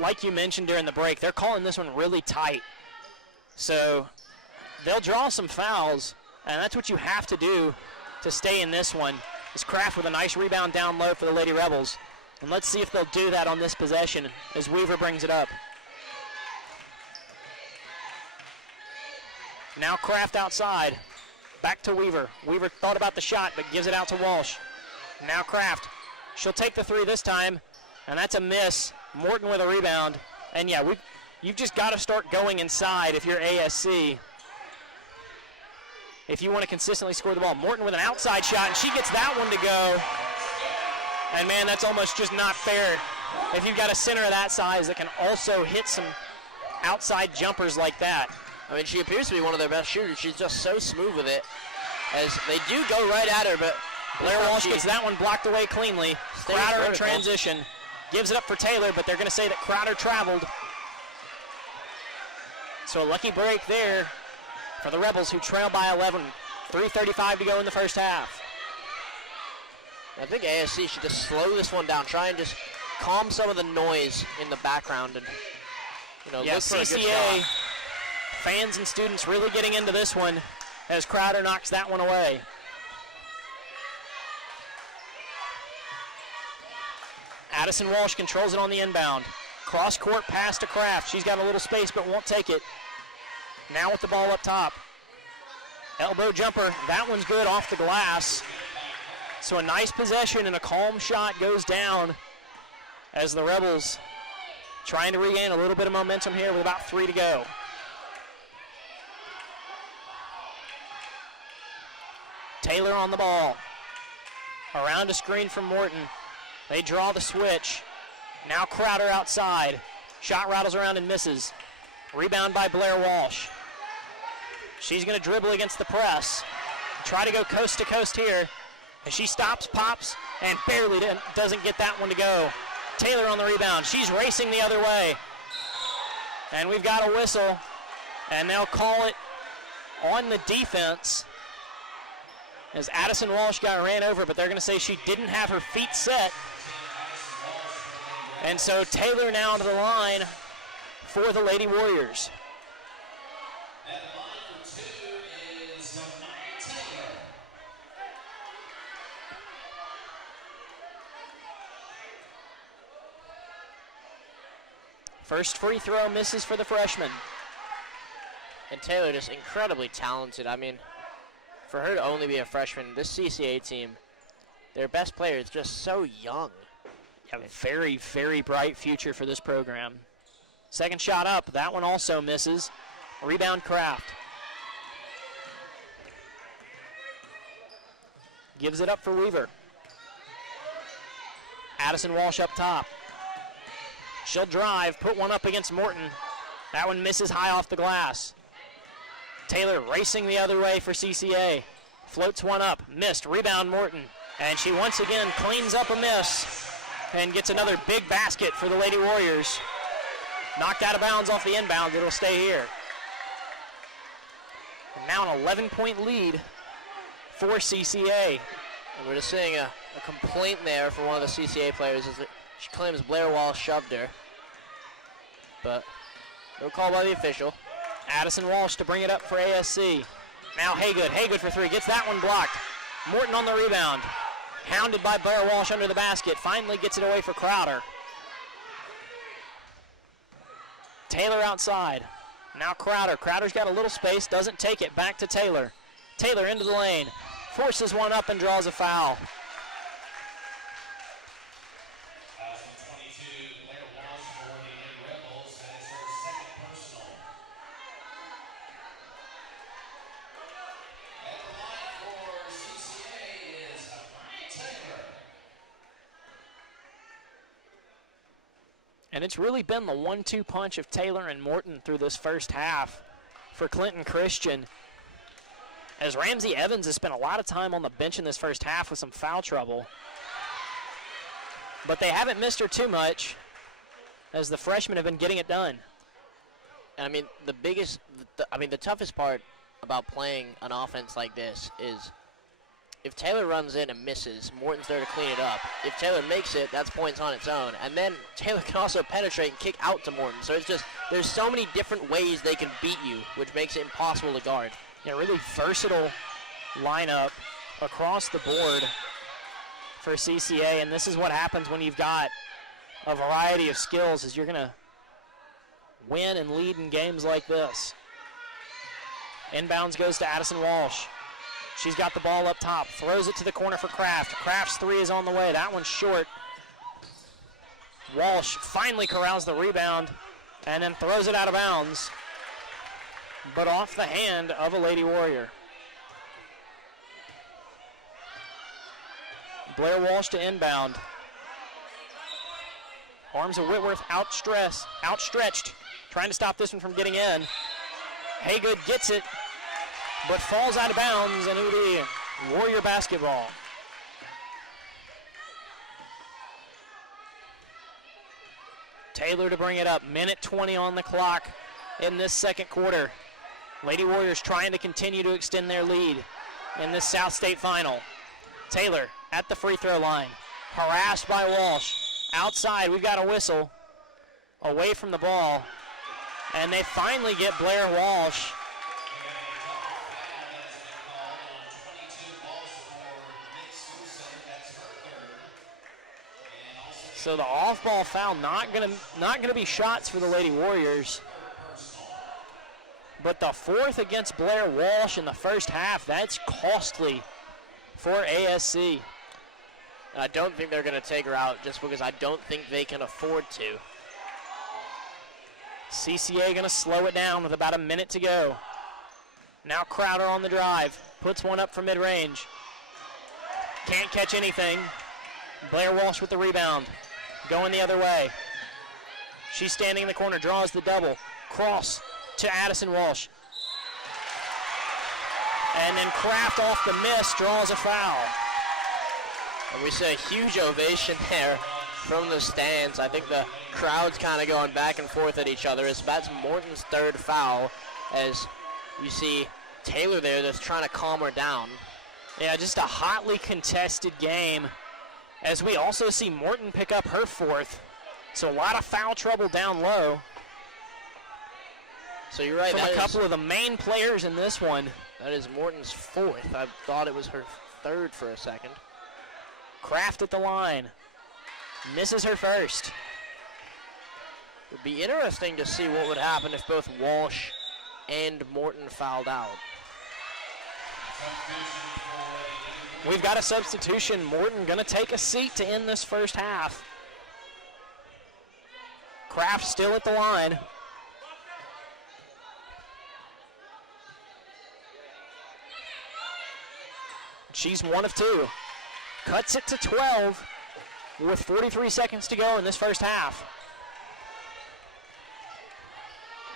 like you mentioned during the break, they're calling this one really tight. So they'll draw some fouls, and that's what you have to do to stay in this one. Is Kraft with a nice rebound down low for the Lady Rebels. And let's see if they'll do that on this possession as Weaver brings it up. Now Kraft outside. Back to Weaver. Weaver thought about the shot, but gives it out to Walsh. Now Kraft. She'll take the three this time, and that's a miss. Morton with a rebound. And yeah, you've just got to start going inside if you're ASC. If you want to consistently score the ball. Morton with an outside shot, and she gets that one to go. And man, that's almost just not fair. If you've got a center of that size that can also hit some outside jumpers like that. I mean, she appears to be one of their best shooters. She's just so smooth with it. As they do go right at her, but Blair Walsh gets that one blocked away cleanly. Crowder in transition. Gives it up for Taylor, but they're going to say that Crowder traveled. So a lucky break there for the Rebels, who trail by 11. 3:35 to go in the first half. I think ASC should just slow this one down, try and just calm some of the noise in the background, and yeah, look for a good CCA shot. Fans and students really getting into this one as Crowder knocks that one away. Addison Walsh controls it on the inbound. Cross court pass to Kraft. She's got a little space but won't take it. Now with the ball up top. Elbow jumper. That one's good off the glass. So a nice possession and a calm shot goes down as the Rebels trying to regain a little bit of momentum here with about 3 to go. Taylor on the ball. Around a screen from Morton. They draw the switch. Now Crowder outside. Shot rattles around and misses. Rebound by Blair Walsh. She's going to dribble against the press. Try to go coast to coast here. As she stops, pops, and barely doesn't get that one to go. Taylor on the rebound. She's racing the other way. And we've got a whistle. And they'll call it on the defense as Addison Walsh got ran over, but they're going to say she didn't have her feet set. And so Taylor now to the line for the Lady Warriors. At the line for 2 is Taylor. First free throw misses for the freshman. And Taylor just incredibly talented. I mean, for her to only be a freshman, this CCA team, their best player is just so young. A very, very bright future for this program. Second shot up. That one also misses. Rebound Kraft. Gives it up for Weaver. Addison Walsh up top. She'll drive, put one up against Morton. That one misses high off the glass. Taylor racing the other way for CCA. Floats one up, missed, rebound Morton. And she once again cleans up a miss and gets another big basket for the Lady Warriors. Knocked out of bounds off the inbound, it'll stay here. And now an 11-point lead for CCA. And we're just seeing a complaint there for one of the CCA players as she claims Blair Walsh shoved her. But no call by the official. Addison Walsh to bring it up for ASC. Now Haygood for three, gets that one blocked. Morton on the rebound. Hounded by Blair Walsh under the basket. Finally gets it away for Crowder. Taylor outside. Now Crowder. Crowder's got a little space, doesn't take it. Back to Taylor. Taylor into the lane. Forces one up and draws a foul. And it's really been the 1-2 punch of Taylor and Morton through this first half for Clinton Christian. As Ramsey Evans has spent a lot of time on the bench in this first half with some foul trouble. But they haven't missed her too much as the freshmen have been getting it done. And I mean, the toughest part about playing an offense like this is if Taylor runs in and misses, Morton's there to clean it up. If Taylor makes it, that's points on its own. And then Taylor can also penetrate and kick out to Morton. So it's just, there's so many different ways they can beat you, which makes it impossible to guard. Yeah, really versatile lineup across the board for CCA, and this is what happens when you've got a variety of skills, is you're going to win and lead in games like this. Inbounds goes to Addison Walsh. She's got the ball up top, throws it to the corner for Kraft. Kraft's three is on the way. That one's short. Walsh finally corrals the rebound and then throws it out of bounds, but off the hand of a Lady Warrior. Blair Walsh to inbound. Arms of Whitworth outstretched, trying to stop this one from getting in. Haygood gets it, but falls out of bounds, and it'll be Warrior basketball. Taylor to bring it up. Minute 20 on the clock in this second quarter. Lady Warriors trying to continue to extend their lead in this South State final. Taylor at the free throw line, harassed by Walsh. Outside, we've got a whistle away from the ball, and they finally get Blair Walsh. So the off-ball foul, not gonna be shots for the Lady Warriors. But the fourth against Blair Walsh in the first half, that's costly for ASC. I don't think they're going to take her out just because I don't think they can afford to. CCA going to slow it down with about a minute to go. Now Crowder on the drive, puts one up from mid-range. Can't catch anything. Blair Walsh with the rebound, going the other way. She's standing in the corner, draws the double. Cross to Addison Walsh. And then Kraft off the miss, draws a foul. And we see a huge ovation there from the stands. I think the crowd's kind of going back and forth at each other. That's Morton's third foul, as you see Taylor there that's trying to calm her down. Yeah, just a hotly contested game, as we also see Morton pick up her fourth. So a lot of foul trouble down low. So you're right. From a couple of the main players in this one. That is Morton's fourth. I thought it was her third for a second. Kraft at the line. Misses her first. It would be interesting to see what would happen if both Walsh and Morton fouled out. We've got a substitution. Morton going to take a seat to end this first half. Kraft still at the line. She's one of two. Cuts it to 12 with 43 seconds to go in this first half.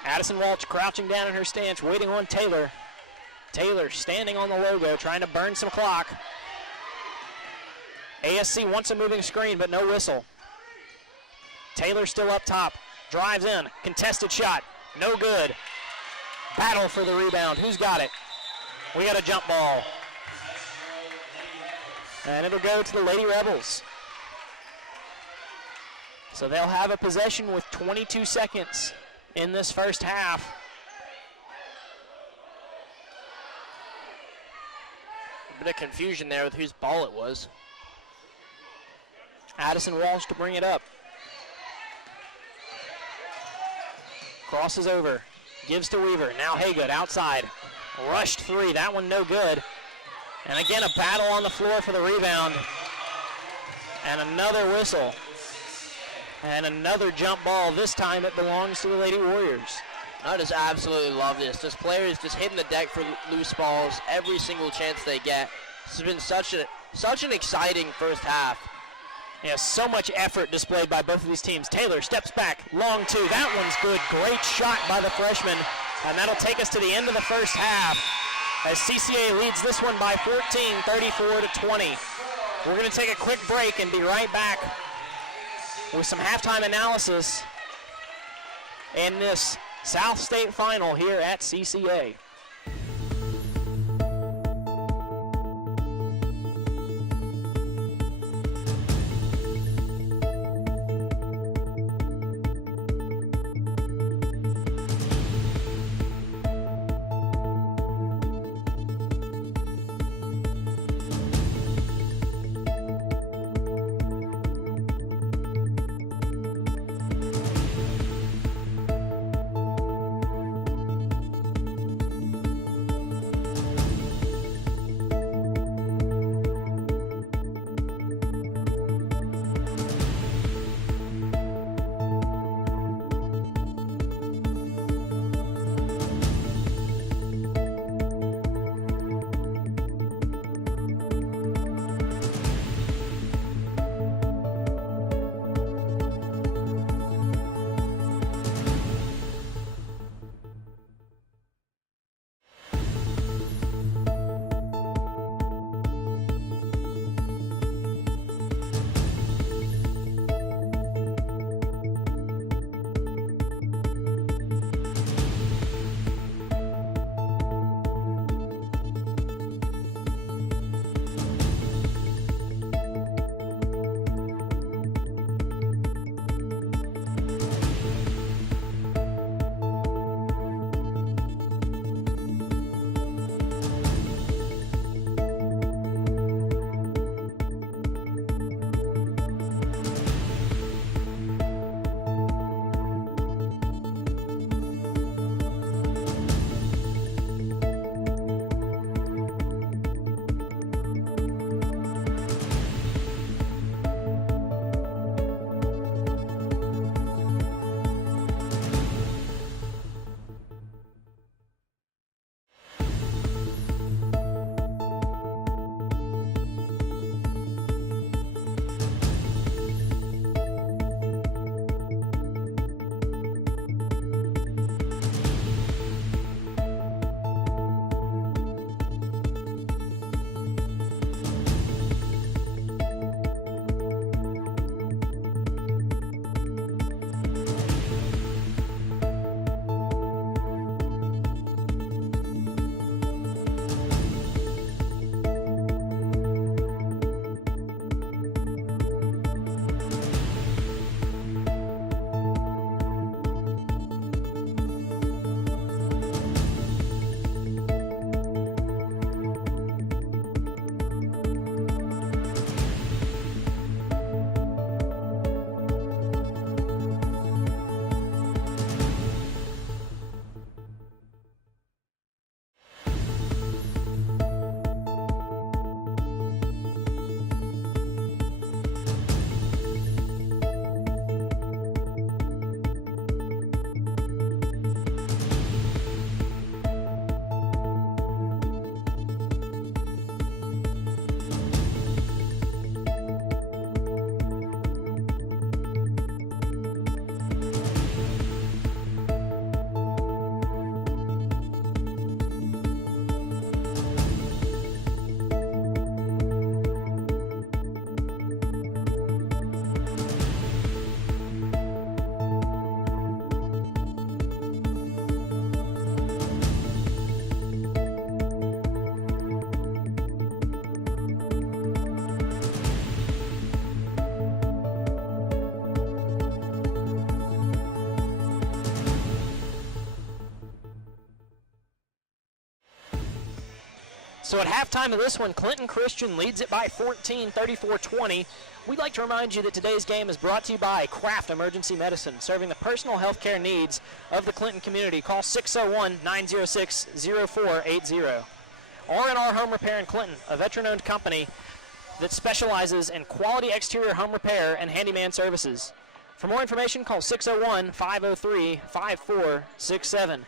Addison Walsh crouching down in her stance, waiting on Taylor. Taylor standing on the logo, trying to burn some clock. ASC wants a moving screen, but no whistle. Taylor still up top, drives in, contested shot, no good. Battle for the rebound, who's got it? We got a jump ball. And it'll go to the Lady Rebels. So they'll have a possession with 22 seconds in this first half. A bit of confusion there with whose ball it was. Addison Walsh to bring it up. Crosses over, gives to Weaver. Now Haygood outside. Rushed three, that one no good. And again, a battle on the floor for the rebound. And another whistle. And another jump ball. This time it belongs to the Lady Warriors. I just absolutely love this. This player is just hitting the deck for loose balls every single chance they get. This has been such an exciting first half. Yeah, so much effort displayed by both of these teams. Taylor steps back, long two. That one's good. Great shot by the freshman. And that'll take us to the end of the first half, as CCA leads this one by 14, 34-20. We're going to take a quick break and be right back with some halftime analysis in this South State final here at CCA. So at halftime of this one, Clinton Christian leads it by 14, 34-20. We'd like to remind you that today's game is brought to you by Kraft Emergency Medicine, serving the personal health care needs of the Clinton community. Call 601-906-0480. R&R Home Repair in Clinton, a veteran-owned company that specializes in quality exterior home repair and handyman services. For more information, call 601-503-5467.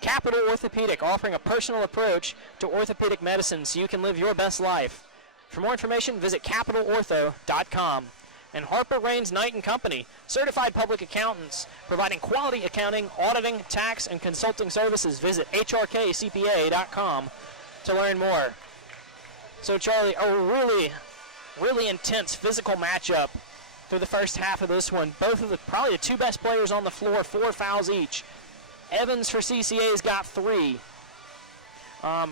Capital Orthopedic, offering a personal approach to orthopedic medicine so you can live your best life. For more information, visit capitalortho.com. And Harper Raines Knight & Company, certified public accountants, providing quality accounting, auditing, tax, and consulting services. Visit hrkcpa.com to learn more. So, Charlie, a really, really intense physical matchup through the first half of this one. Both of probably the two best players on the floor, 4 fouls each. Evans for CCA's got 3.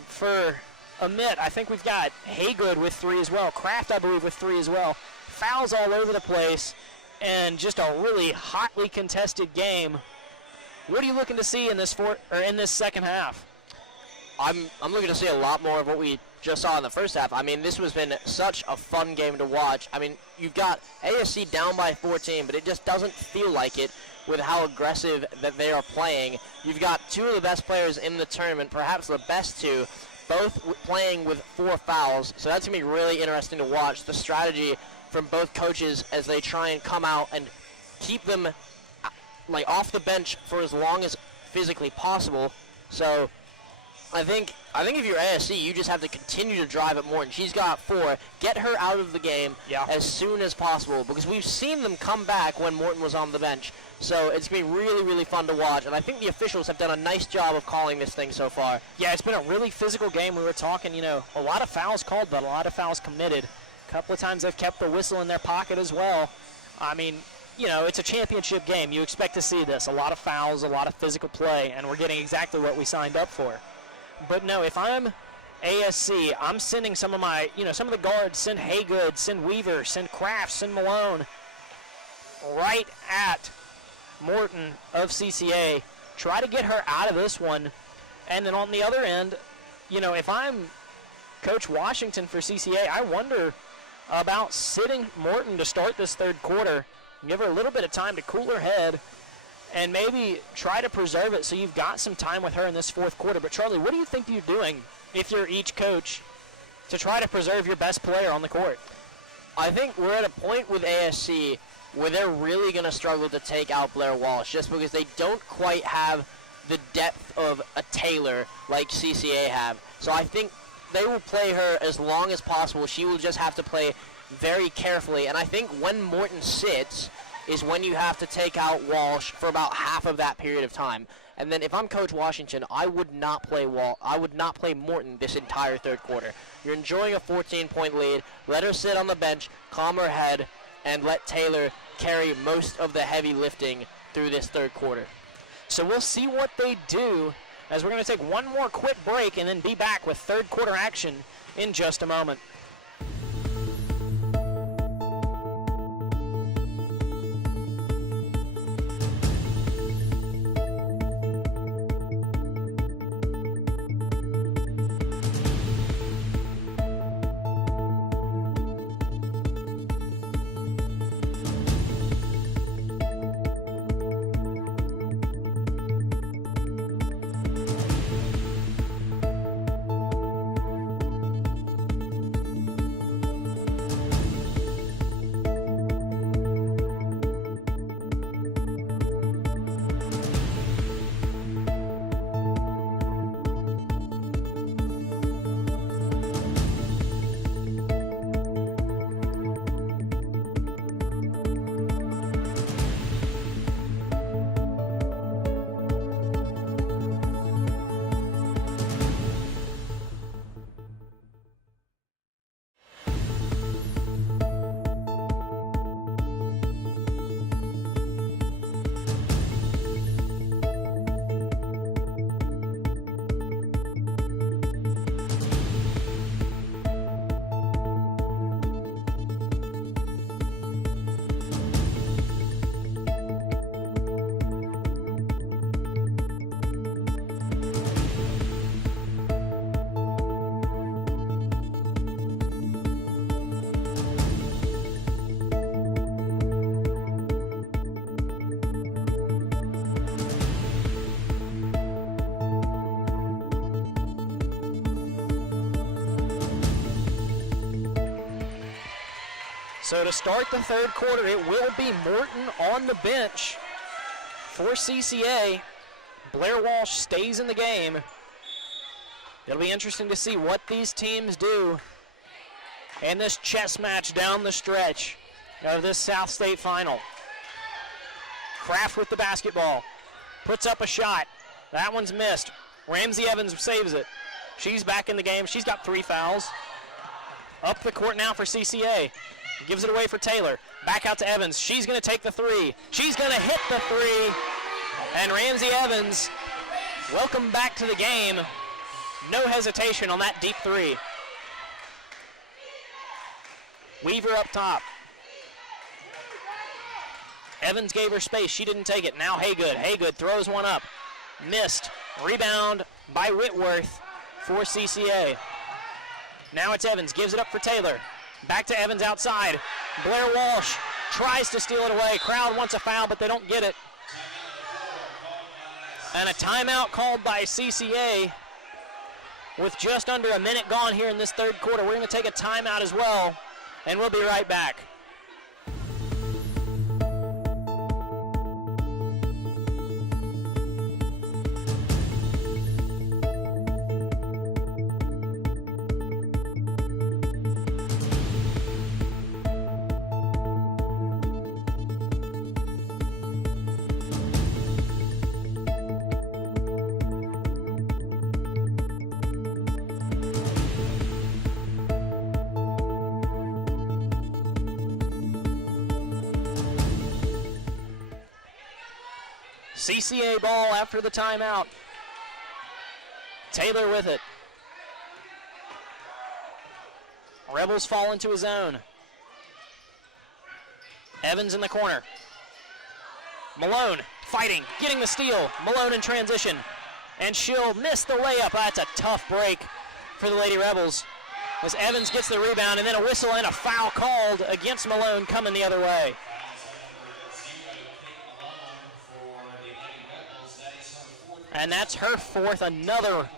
For Amite, I think we've got Haygood with 3 as well. Kraft, I believe, with 3 as well. Fouls all over the place, and just a really hotly contested game. What are you looking to see in this second half? I'm looking to see a lot more of what we just saw in the first half. I mean, this has been such a fun game to watch. I mean, you've got ASC down by 14, but it just doesn't feel like it with how aggressive that they are playing. You've got 2 of the best players in the tournament, perhaps the best 2, both playing with 4 fouls. So that's going to be really interesting to watch, the strategy from both coaches as they try and come out and keep them like off the bench for as long as physically possible. So I think if you're ASC, you just have to continue to drive at Morton. She's got 4. Get her out of the game as soon as possible, because we've seen them come back when Morton was on the bench. So it's going to be really, really fun to watch, and I think the officials have done a nice job of calling this thing so far. Yeah, it's been a really physical game. We were talking, a lot of fouls called, but a lot of fouls committed. A couple of times they've kept the whistle in their pocket as well. I mean, it's a championship game. You expect to see this. A lot of fouls, a lot of physical play, and we're getting exactly what we signed up for. But no, if I'm ASC, I'm sending some of my, some of the guards, send Haygood, send Weaver, send Kraft, send Malone right at Morton of CCA. Try to get her out of this one. And then on the other end, if I'm Coach Washington for CCA, I wonder about sitting Morton to start this third quarter. Give her a little bit of time to cool her head and maybe try to preserve it so you've got some time with her in this fourth quarter. But, Charlie, what do you think you're doing if you're each coach to try to preserve your best player on the court? I think we're at a point with ASC where they're really going to struggle to take out Blair Walsh just because they don't quite have the depth of a Taylor like CCA have. So I think they will play her as long as possible. She will just have to play very carefully. And I think when Morton sits is when you have to take out Walsh for about half of that period of time. And then if I'm Coach Washington, I would not play Morton this entire third quarter. You're enjoying a 14-point lead. Let her sit on the bench, calm her head, and let Taylor carry most of the heavy lifting through this third quarter. So we'll see what they do as we're going to take one more quick break and then be back with third quarter action in just a moment. So to start the third quarter, it will be Morton on the bench for CCA. Blair Walsh stays in the game. It'll be interesting to see what these teams do in this chess match down the stretch of this South State final. Kraft with the basketball, puts up a shot. That one's missed. Ramsey Evans saves it. She's back in the game. She's got 3 fouls. Up the court now for CCA. Gives it away for Taylor. Back out to Evans. She's going to take the 3. She's going to hit the 3. And Ramsey Evans, welcome back to the game. No hesitation on that deep 3. Weaver up top. Evans gave her space. She didn't take it. Now Haygood. Haygood throws one up. Missed. Rebound by Whitworth for CCA. Now it's Evans. Gives it up for Taylor. Back to Evans outside. Blair Walsh tries to steal it away. Crowd wants a foul, but they don't get it. And a timeout called by CCA with just under a minute gone here in this third quarter. We're going to take a timeout as well, and we'll be right back. CCA ball after the timeout. Taylor with it. Rebels fall into a zone. Evans in the corner. Malone fighting, getting the steal. Malone in transition. And she'll miss the layup. That's a tough break for the Lady Rebels as Evans gets the rebound, and then a whistle and a foul called against Malone coming the other way. And that's her 4th, another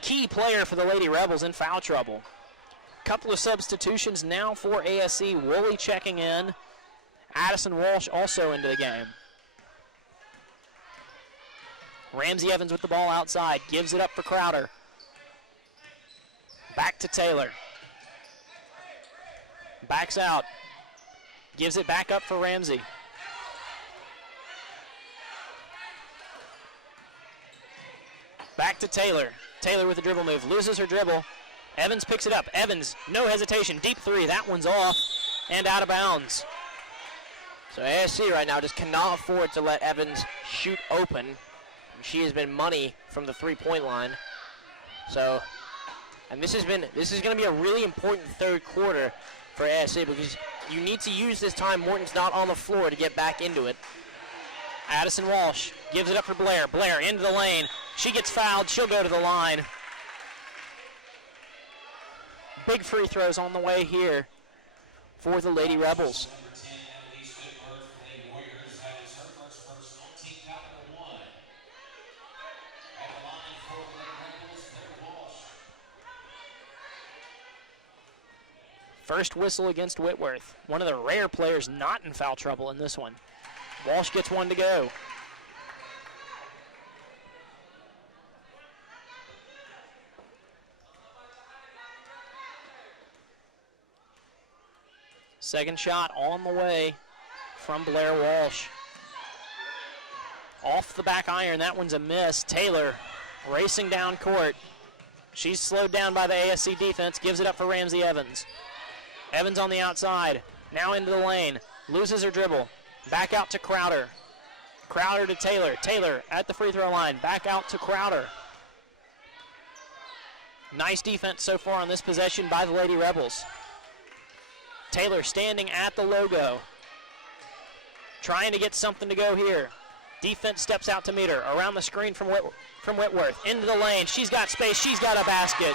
key player for the Lady Rebels in foul trouble. Couple of substitutions now for ASC. Woolley checking in. Addison Walsh also into the game. Ramsey Evans with the ball outside. Gives it up for Crowder. Back to Taylor. Backs out. Gives it back up for Ramsey. Back to Taylor. Taylor with the dribble move. Loses her dribble. Evans picks it up. Evans, no hesitation. Deep 3. That one's off and out of bounds. So ASC right now just cannot afford to let Evans shoot open. She has been money from the 3-point line. So, and this is going to be a really important third quarter for ASC because you need to use this time Morton's not on the floor to get back into it. Addison Walsh gives it up for Blair. Blair into the lane. She gets fouled. She'll go to the line. Big free throws on the way here for the Lady Rebels. First whistle against Whitworth. One of the rare players not in foul trouble in this one. Walsh gets one to go. Second shot on the way from Blair Walsh. Off the back iron, that one's a miss. Taylor racing down court. She's slowed down by the ASC defense, gives it up for Ramsey Evans. Evans on the outside, now into the lane, loses her dribble. Back out to Crowder. Crowder to Taylor. Taylor at the free throw line. Back out to Crowder. Nice defense so far on this possession by the Lady Rebels. Taylor standing at the logo. Trying to get something to go here. Defense steps out to meet her. Around the screen from Whitworth. Into the lane. She's got space. She's got a basket.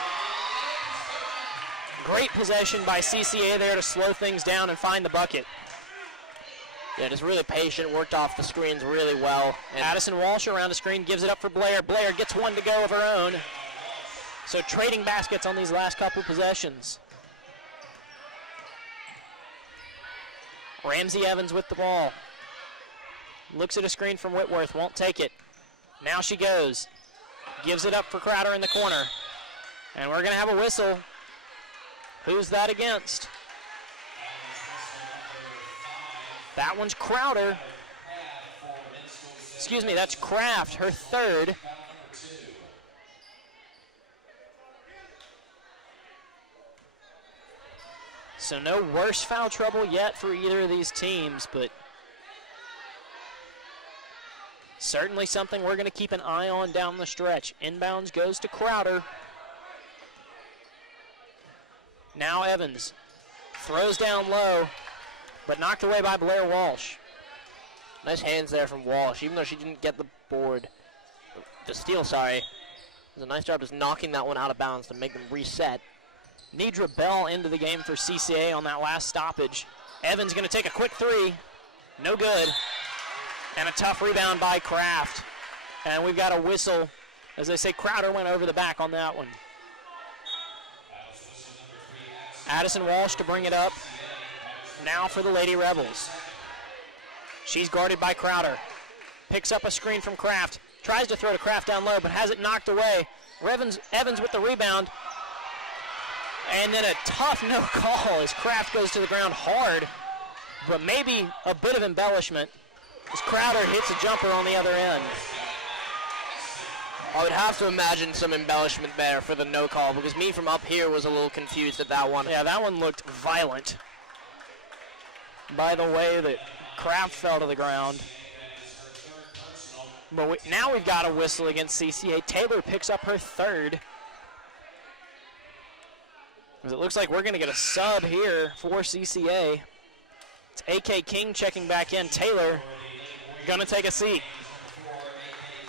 Great possession by CCA there to slow things down and find the bucket. Yeah, just really patient, worked off the screens really well. And Addison Walsh around the screen gives it up for Blair. Blair gets one to go of her own. So trading baskets on these last couple possessions. Ramsey Evans with the ball. Looks at a screen from Whitworth, won't take it. Now she goes. Gives it up for Crowder in the corner. And we're going to have a whistle. Who's that against? That one's Crowder. Excuse me, that's Kraft, her third. So no worse foul trouble yet for either of these teams, but certainly something we're going to keep an eye on down the stretch. Inbounds goes to Crowder. Now Evans throws down low, but knocked away by Blair Walsh. Nice hands there from Walsh, even though she didn't get the board. The steal, sorry. It was a nice job just knocking that one out of bounds to make them reset. Nidra Bell into the game for CCA on that last stoppage. Evans going to take a quick three. No good. And a tough rebound by Kraft. And we've got a whistle. As I say, Crowder went over the back on that one. Addison Walsh to bring it up. Now for the Lady Rebels. She's guarded by Crowder. Picks up a screen from Kraft. Tries to throw to Kraft down low, but has it knocked away. Evans with the rebound. And then a tough no call as Kraft goes to the ground hard, but maybe a bit of embellishment as Crowder hits a jumper on the other end. I would have to imagine some embellishment there for the no call, because me from up here was a little confused at that one. Yeah, that one looked violent by the way that Kraft fell to the ground. But now we've got a whistle against CCA. Taylor picks up her third. It looks like we're going to get a sub here for CCA. It's AK King checking back in. Taylor going to take a seat.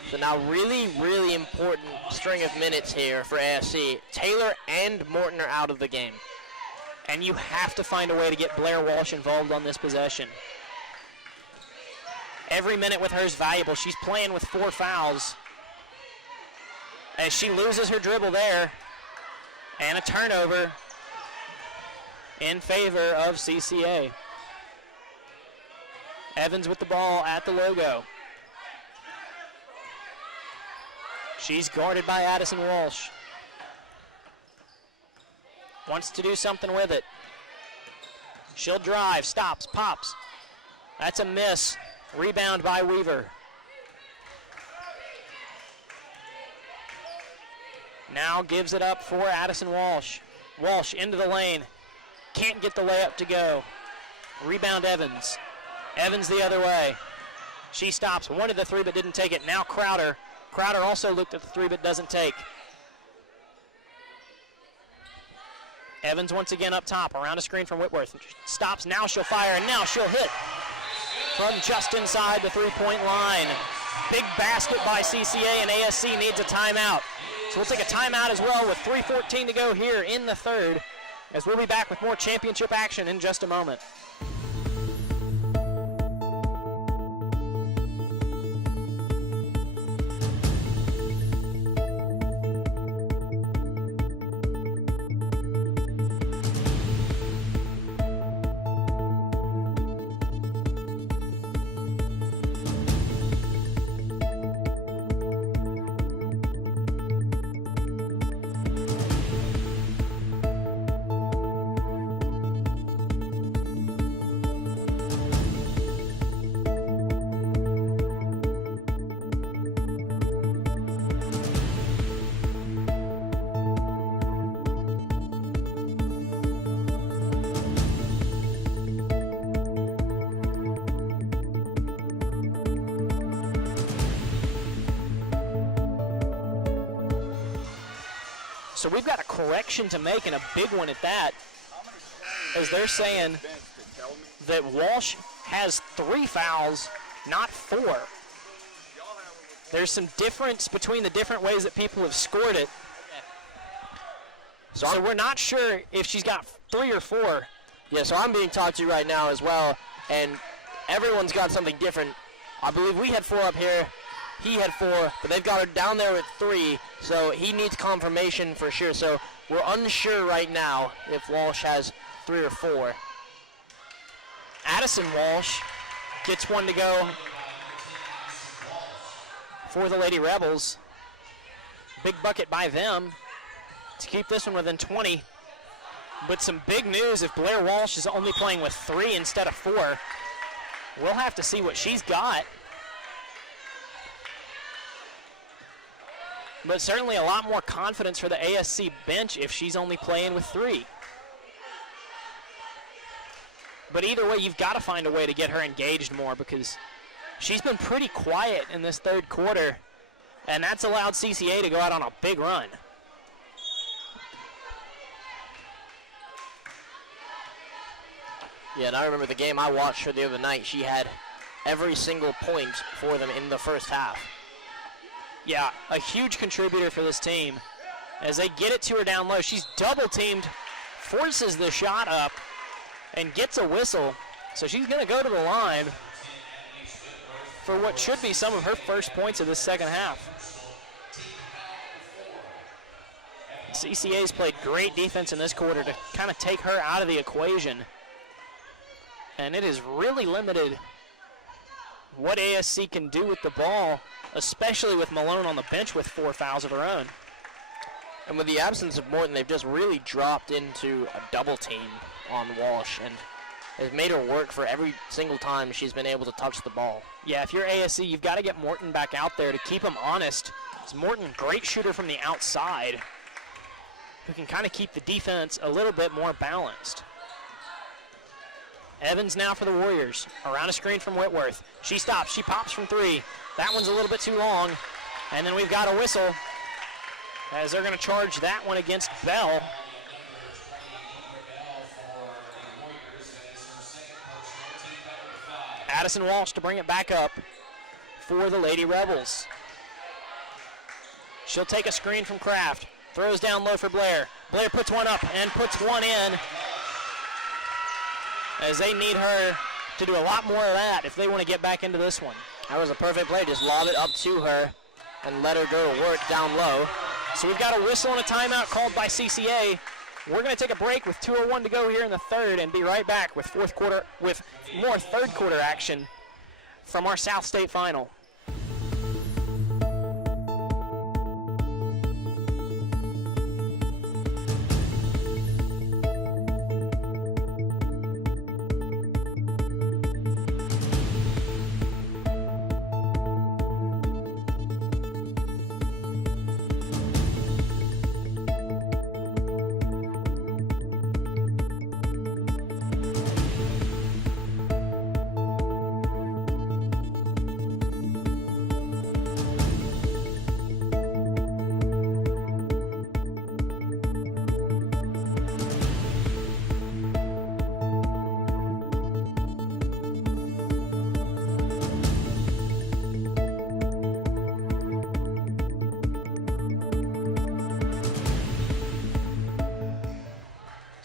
So now really, really important string of minutes here for ASC. Taylor and Morton are out of the game. And you have to find a way to get Blair Walsh involved on this possession. Every minute with her is valuable. She's playing with 4 fouls. As she loses her dribble there. And a turnover in favor of CCA. Evans with the ball at the logo. She's guarded by Addison Walsh. Wants to do something with it. She'll drive, stops, pops. That's a miss. Rebound by Weaver. Now gives it up for Addison Walsh. Walsh into the lane. Can't get the layup to go. Rebound Evans. Evans the other way. She stops. Wanted the three but didn't take it. Now Crowder. Crowder also looked at the three but doesn't take. Evans once again up top. Around a screen from Whitworth. Stops. Now she'll fire and now she'll hit. From just inside the three-point line. Big basket by CCA and ASC needs a timeout. So we'll take a timeout as well with 3:14 to go here in the third, as we'll be back with more championship action in just a moment. So we've got a correction to make, and a big one at that, as they're saying that Walsh has 3 fouls, not 4. There's some difference between the different ways that people have scored it. So we're not sure if she's got 3 or 4. Yeah, so I'm being talked to right now as well, and everyone's got something different. I believe we had 4 up here. He had 4, but they've got her down there at 3, so he needs confirmation for sure. So we're unsure right now if Walsh has 3 or 4. Addison Walsh gets one to go for the Lady Rebels. Big bucket by them to keep this one within 20. But some big news if Blair Walsh is only playing with 3 instead of 4. We'll have to see what she's got. But certainly a lot more confidence for the ASC bench if she's only playing with 3. But either way, you've got to find a way to get her engaged more because she's been pretty quiet in this third quarter, and that's allowed CCA to go out on a big run. Yeah, and I remember the game I watched her the other night. She had every single point for them in the first half. Yeah, a huge contributor for this team. As they get it to her down low, she's double teamed, forces the shot up, and gets a whistle. So she's going to go to the line for what should be some of her first points of this second half. CCA's played great defense in this quarter to kind of take her out of the equation. And it has really limited what ASC can do with the ball, especially with Malone on the bench with 4 fouls of her own. And with the absence of Morton, they've just really dropped into a double team on Walsh, and has made her work for every single time she's been able to touch the ball. Yeah, if you're ASC, you've got to get Morton back out there to keep him honest. It's Morton, great shooter from the outside, who can kind of keep the defense a little bit more balanced. Evans now for the Warriors, around a screen from Whitworth. She stops, she pops from 3. That one's a little bit too long. And then we've got a whistle as they're going to charge that one against Bell. Addison Walsh to bring it back up for the Lady Rebels. She'll take a screen from Kraft, throws down low for Blair. Blair puts one up and puts one in, as they need her to do a lot more of that if they want to get back into this one. That was a perfect play. Just lob it up to her and let her go to work down low. So we've got a whistle and a timeout called by CCA. We're going to take a break with 2:01 to go here in the third and be right back with more third quarter action from our South State final.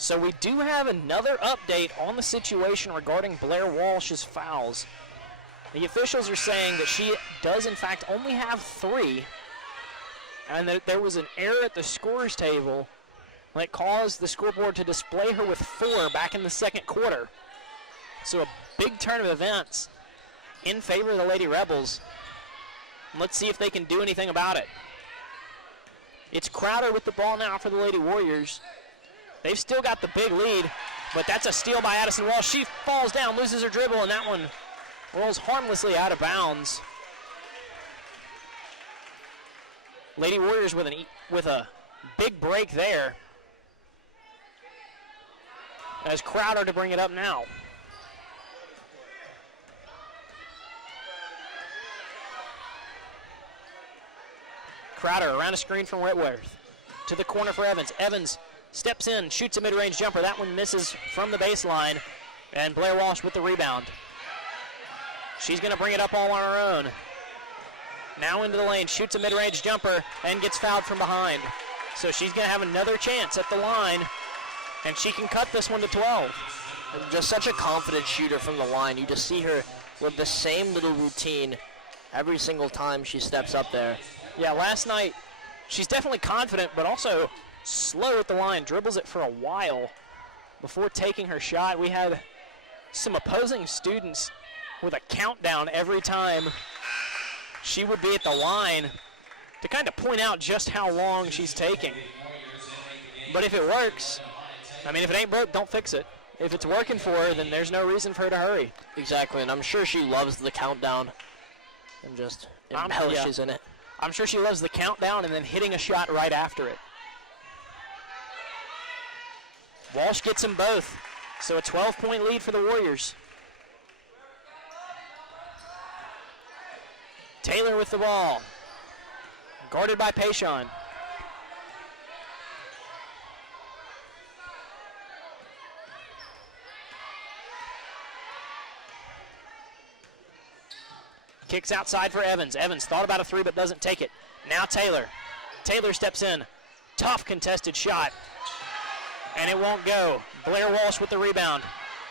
So we do have another update on the situation regarding Blair Walsh's fouls. The officials are saying that she does in fact only have 3, and that there was an error at the scorer's table that caused the scoreboard to display her with 4 back in the second quarter. So a big turn of events in favor of the Lady Rebels. Let's see if they can do anything about it. It's Crowder with the ball now for the Lady Warriors. They've still got the big lead, but that's a steal by Addison Walsh. She falls down, loses her dribble, and that one rolls harmlessly out of bounds. Lady Warriors with a big break there. As Crowder to bring it up now. Crowder around a screen from Whitworth. To the corner for Evans. Evans steps in, shoots a mid-range jumper. That one misses from the baseline. And Blair Walsh with the rebound. She's going to bring it up all on her own. Now into the lane, shoots a mid-range jumper, and gets fouled from behind. So she's going to have another chance at the line, and she can cut this one to 12. And just such a confident shooter from the line. You just see her with the same little routine every single time she steps up there. Yeah, last night, she's definitely confident, but also slow at the line, dribbles it for a while before taking her shot. We had some opposing students with a countdown every time she would be at the line to kind of point out just how long she's taking. But if it works, I mean, if it ain't broke, don't fix it. If it's working for her, then there's no reason for her to hurry. Exactly, and I'm sure she loves the countdown and just embellishes in it. I'm sure she loves the countdown and then hitting a shot right after it. Walsh gets them both, so a 12-point lead for the Warriors. Taylor with the ball, guarded by Payshon. Kicks outside for Evans. Evans thought about a three but doesn't take it. Now Taylor. Taylor steps in. Tough contested shot. And it won't go. Blair Walsh with the rebound.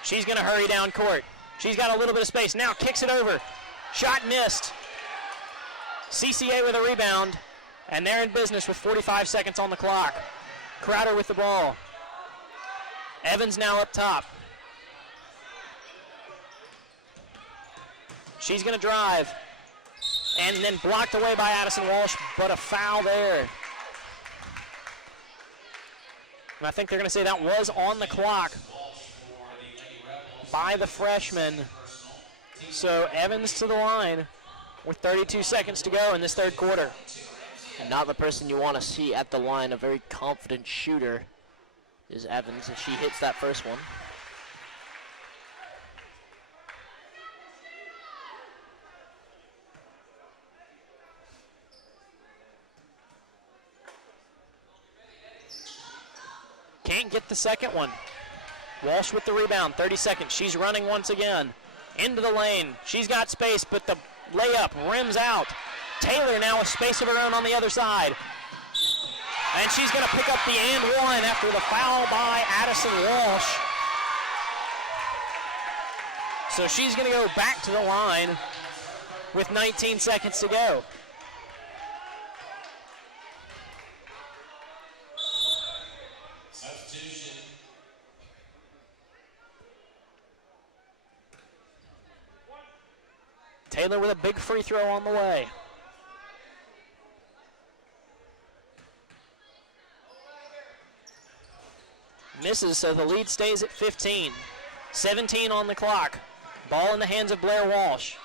She's going to hurry down court. She's got a little bit of space. Now kicks it over. Shot missed. CCA with a rebound. And they're in business with 45 seconds on the clock. Crowder with the ball. Evans now up top. She's going to drive. And then blocked away by Addison Walsh, but a foul there. And I think they're going to say that was on the clock by the freshman. So Evans to the line with 32 seconds to go in this third quarter. And not the person you want to see at the line. A very confident shooter is Evans, and she hits that first one. Can't get the second one. Walsh with the rebound, 30 seconds. She's running once again. Into the lane. She's got space, but the layup rims out. Taylor now with space of her own on the other side. And she's going to pick up the and one after the foul by Addison Walsh. So she's going to go back to the line with 19 seconds to go. Taylor with a big free throw on the way. Misses, so the lead stays at 15. 17 on the clock. Ball in the hands of Blair Walsh.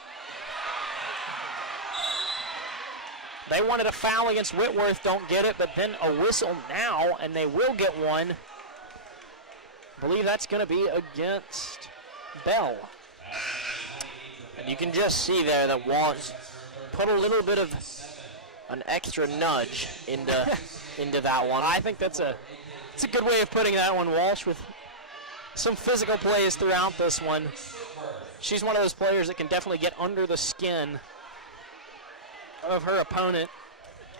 They wanted a foul against Whitworth, don't get it, but then a whistle now, and they will get one. I believe that's going to be against Bell. And you can just see there that Walsh put a little bit of an extra nudge into that one. I think it's a good way of putting that one. Walsh with some physical plays throughout this one. She's one of those players that can definitely get under the skin of her opponent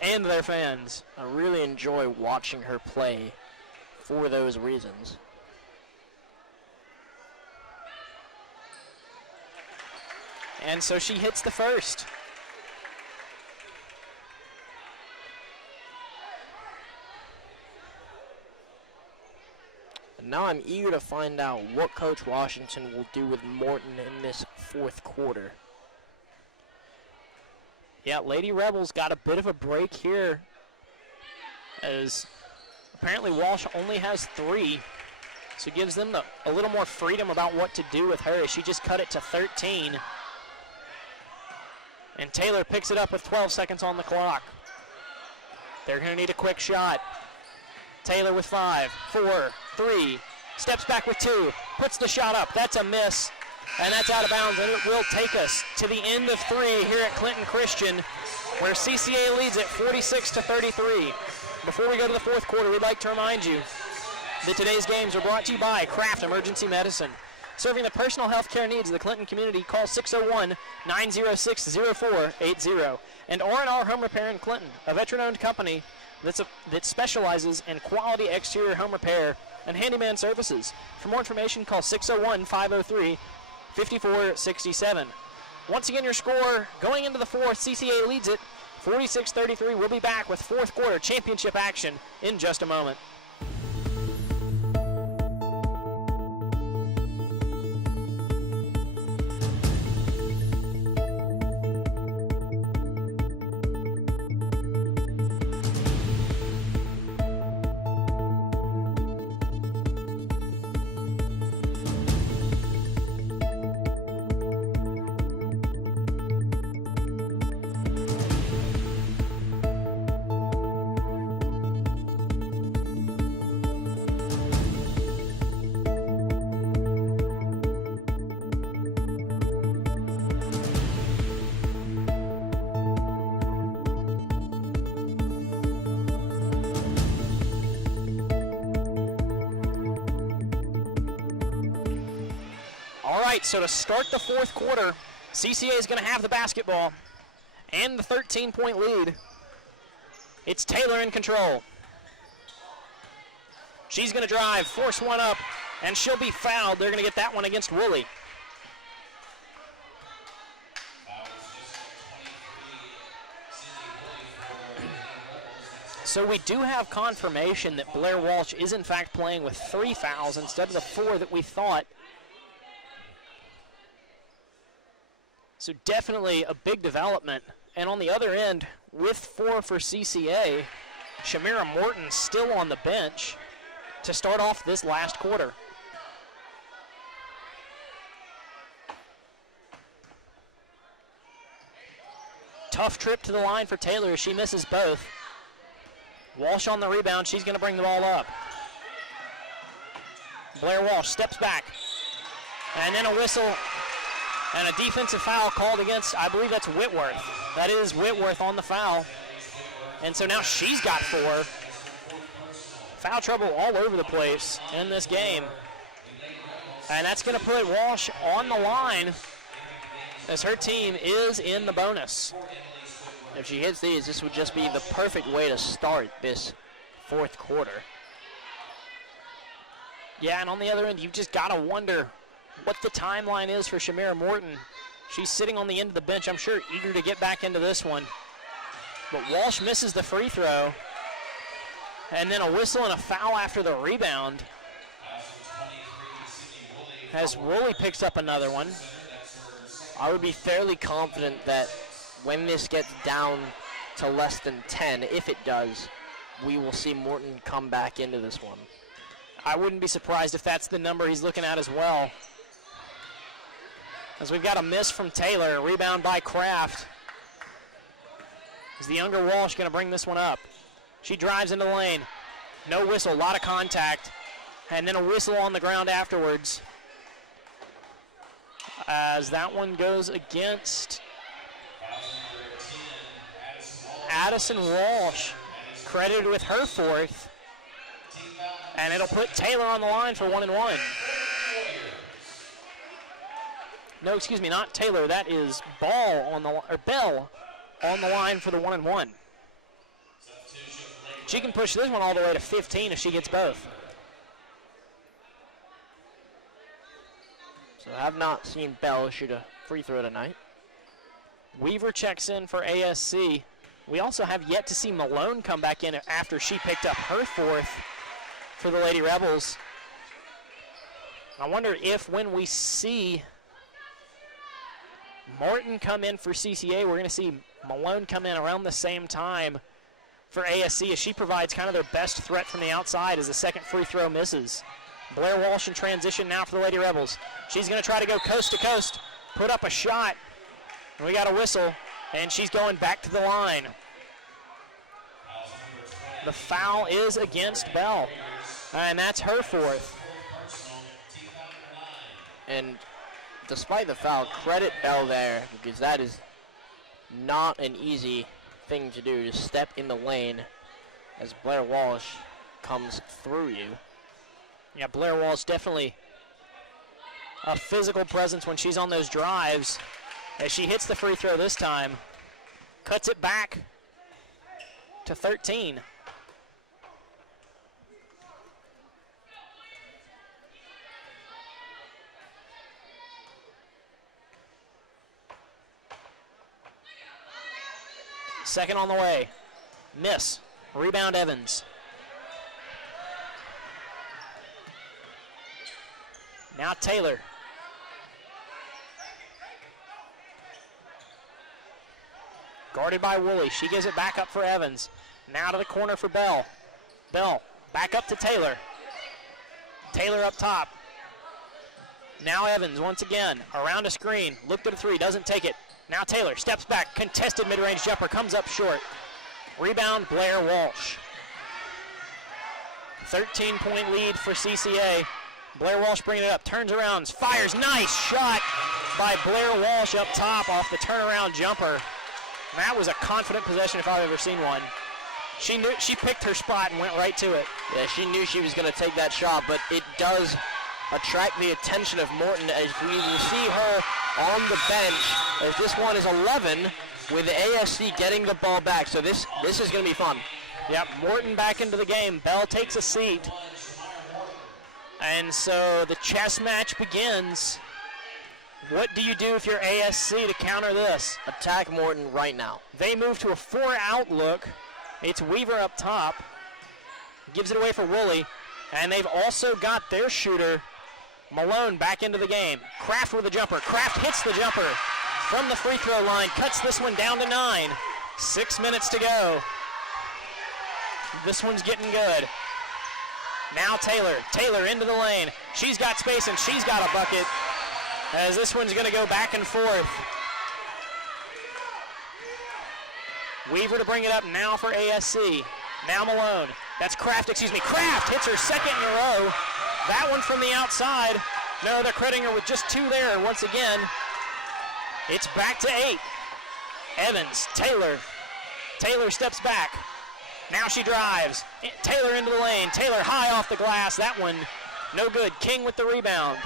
and their fans. I really enjoy watching her play for those reasons. And so she hits the first. And now I'm eager to find out what Coach Washington will do with Morton in this fourth quarter. Yeah, Lady Rebels got a bit of a break here, as apparently Walsh only has 3. So it gives them a little more freedom about what to do with her. She just cut it to 13. And Taylor picks it up with 12 seconds on the clock. They're going to need a quick shot. Taylor with 5, 4, 3, steps back with 2, puts the shot up. That's a miss, and that's out of bounds, and it will take us to the end of 3 here at Clinton Christian, where CCA leads at 46-33. Before we go to the fourth quarter, we'd like to remind you that today's games are brought to you by Kraft Emergency Medicine. Serving the personal health care needs of the Clinton community, call 601-906-0480. And R&R Home Repair in Clinton, a veteran-owned company that specializes in quality exterior home repair and handyman services. For more information, call 601-503-5467. Once again, your score going into the fourth, CCA leads it 46-33. We'll be back with fourth quarter championship action in just a moment. right, so to start the fourth quarter, CCA is going to have the basketball and the 13-point lead. It's Taylor in control. She's going to drive, force one up, and she'll be fouled. They're going to get that one against Woolley. So we do have confirmation that Blair Walsh is in fact playing with 3 fouls instead of the 4 that we thought. So definitely a big development. And on the other end, with 4 for CCA, Shamira Morton still on the bench to start off this last quarter. Tough trip to the line for Taylor as she misses both. Walsh on the rebound, she's going to bring the ball up. Blair Walsh steps back. And then a whistle and a defensive foul called against, I believe that's Whitworth. That is Whitworth on the foul. And so now she's got 4. Foul trouble all over the place in this game. And that's going to put Walsh on the line as her team is in the bonus. If she hits these, this would just be the perfect way to start this fourth quarter. Yeah, and on the other end, you've just got to wonder what the timeline is for Shamira Morton. She's sitting on the end of the bench, I'm sure, eager to get back into this one. But Walsh misses the free throw. And then a whistle and a foul after the rebound. As Woolley picks up another one. I would be fairly confident that when this gets down to less than 10, if it does, we will see Morton come back into this one. I wouldn't be surprised if that's the number he's looking at as well. As we've got a miss from Taylor, a rebound by Kraft. Is the younger Walsh going to bring this one up? She drives into the lane. No whistle, a lot of contact. And then a whistle on the ground afterwards. As that one goes against Addison Walsh, credited with her 4th. And it'll put Taylor on the line for 1-1. No, excuse me, not Taylor. That is Bell on the line for the 1-1. She can push this one all the way to 15 if she gets both. So I have not seen Bell shoot a free throw tonight. Weaver checks in for ASC. We also have yet to see Malone come back in after she picked up her 4th for the Lady Rebels. I wonder if when we see Morton come in for CCA, we're going to see Malone come in around the same time for ASC as she provides kind of their best threat from the outside as the second free throw misses. Blair Walsh in transition now for the Lady Rebels. She's going to try to go coast to coast, put up a shot, and we got a whistle, and she's going back to the line. The foul is against Bell, and that's her 4th. And despite the foul, credit Bell there, because that is not an easy thing to do, to step in the lane as Blair Walsh comes through you. Yeah, Blair Walsh definitely a physical presence when she's on those drives. As she hits the free throw this time, cuts it back to 13. Second on the way. Miss. Rebound Evans. Now Taylor. Guarded by Woolley. She gives it back up for Evans. Now to the corner for Bell. Bell back up to Taylor. Taylor up top. Now Evans once again around a screen. Looked at a 3, doesn't take it. Now Taylor steps back. Contested mid-range jumper, comes up short. Rebound Blair Walsh. 13-point lead for CCA. Blair Walsh bringing it up, turns around, fires, nice shot by Blair Walsh up top off the turnaround jumper. And that was a confident possession if I've ever seen one. She knew, she picked her spot and went right to it. Yeah, she knew she was going to take that shot, but it does attract the attention of Morton, as we will see her on the bench, as this one is 11 with ASC getting the ball back. So this is going to be fun. Yep, Morton back into the game. Bell takes a seat. And so the chess match begins. What do you do if you're ASC to counter this? Attack Morton right now. They move to a 4-out look. It's Weaver up top. Gives it away for Woolley. And they've also got their shooter, Malone, back into the game. Kraft with a jumper. Kraft hits the jumper from the free throw line. Cuts this one down to 9. 6 minutes to go. This one's getting good. Now Taylor. Taylor into the lane. She's got space and she's got a bucket, as this one's going to go back and forth. Weaver to bring it up now for ASC. Now Malone. That's Kraft, Kraft hits her second in a row. That one from the outside. No, they're crediting her with just 2 there once again. It's back to 8. Evans, Taylor. Taylor steps back. Now she drives. Taylor into the lane. Taylor high off the glass. That one no good. King with the rebound.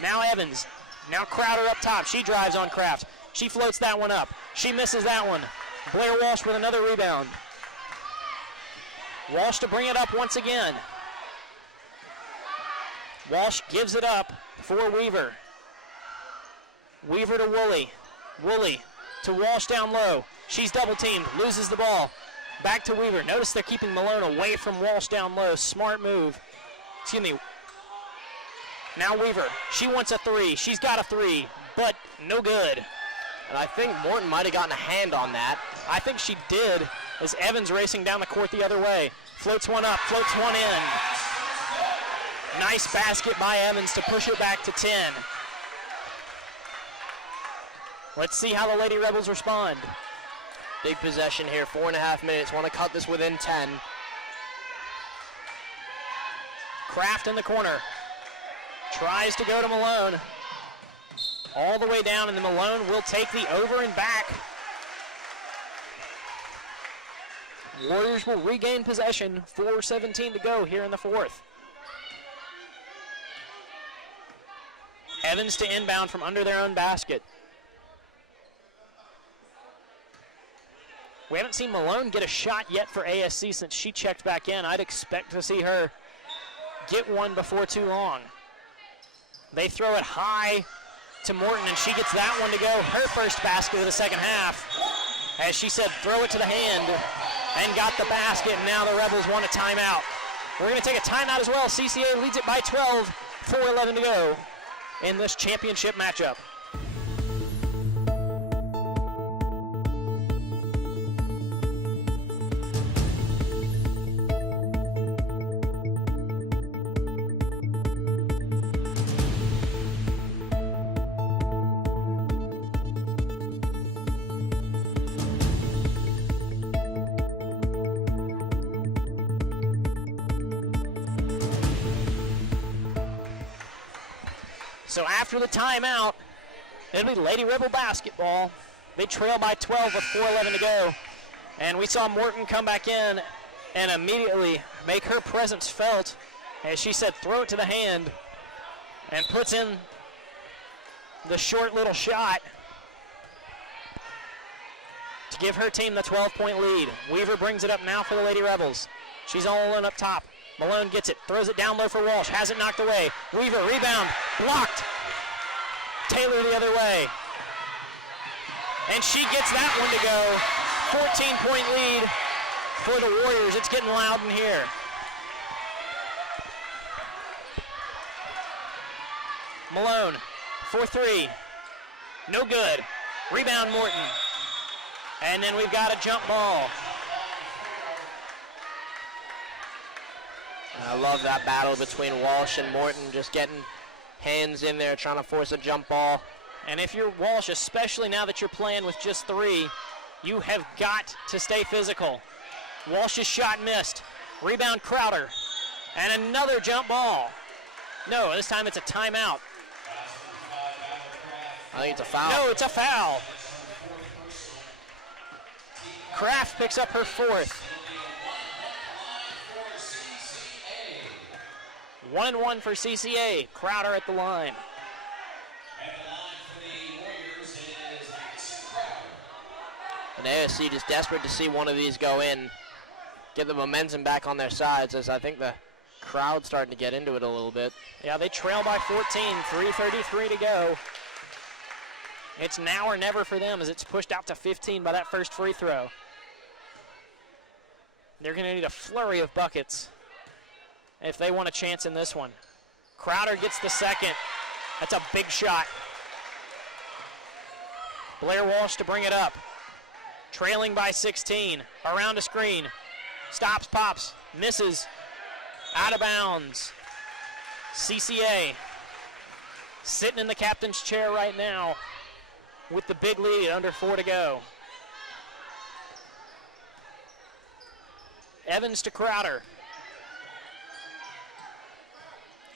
Now Evans. Now Crowder up top. She drives on Kraft. She floats that one up. She misses that one. Blair Walsh with another rebound. Walsh to bring it up once again. Walsh gives it up for Weaver. Weaver to Woolley. Woolley to Walsh down low. She's double teamed. Loses the ball. Back to Weaver. Notice they're keeping Malone away from Walsh down low. Smart move. Excuse me. Now Weaver. She wants a 3. She's got a 3, but no good. And I think Morton might have gotten a hand on that. I think she did, as Evans racing down the court the other way. Floats one up, floats one in. Nice basket by Evans to push it back to 10. Let's see how the Lady Rebels respond. Big possession here, 4.5 minutes. Want to cut this within 10. Kraft in the corner. Tries to go to Malone. All the way down, and then Malone will take the over and back. Warriors will regain possession. 4:17 to go here in the 4th. Evans to inbound from under their own basket. We haven't seen Malone get a shot yet for ASC since she checked back in. I'd expect to see her get one before too long. They throw it high to Morton, and she gets that one to go. Her first basket of the second half. As she said, throw it to the hand, and got the basket, and now the Rebels want a timeout. We're going to take a timeout as well. CCA leads it by 12, 4:11 to go in this championship matchup. So after the timeout, it'll be Lady Rebel basketball. They trail by 12 with 4:11 to go. And we saw Morton come back in and immediately make her presence felt. As she said, throw it to the hand, and puts in the short little shot to give her team the 12-point lead. Weaver brings it up now for the Lady Rebels. She's all alone up top. Malone gets it, throws it down low for Walsh, has it knocked away. Weaver, rebound, blocked. Taylor the other way. And she gets that one to go. 14-point lead for the Warriors. It's getting loud in here. Malone for 3. No good. Rebound Morton. And then we've got a jump ball. I love that battle between Walsh and Morton, just getting hands in there, trying to force a jump ball. And if you're Walsh, especially now that you're playing with just 3, you have got to stay physical. Walsh's shot missed. Rebound Crowder. And another jump ball. No, this time it's a timeout. I think it's a foul. No, it's a foul. Kraft picks up her 4th. 1-1 for CCA. Crowder at the line. At the line for the Warriors is Max Crowder. And ASC just desperate to see one of these go in, get the momentum back on their sides, as I think the crowd's starting to get into it a little bit. Yeah, they trail by 14, 3:33 to go. It's now or never for them as it's pushed out to 15 by that first free throw. They're going to need a flurry of buckets if they want a chance in this one. Crowder gets the second. That's a big shot. Blair Walsh to bring it up. Trailing by 16. Around a screen. Stops, pops, misses. Out of bounds. CCA sitting in the captain's chair right now with the big lead, under 4 to go. Evans to Crowder.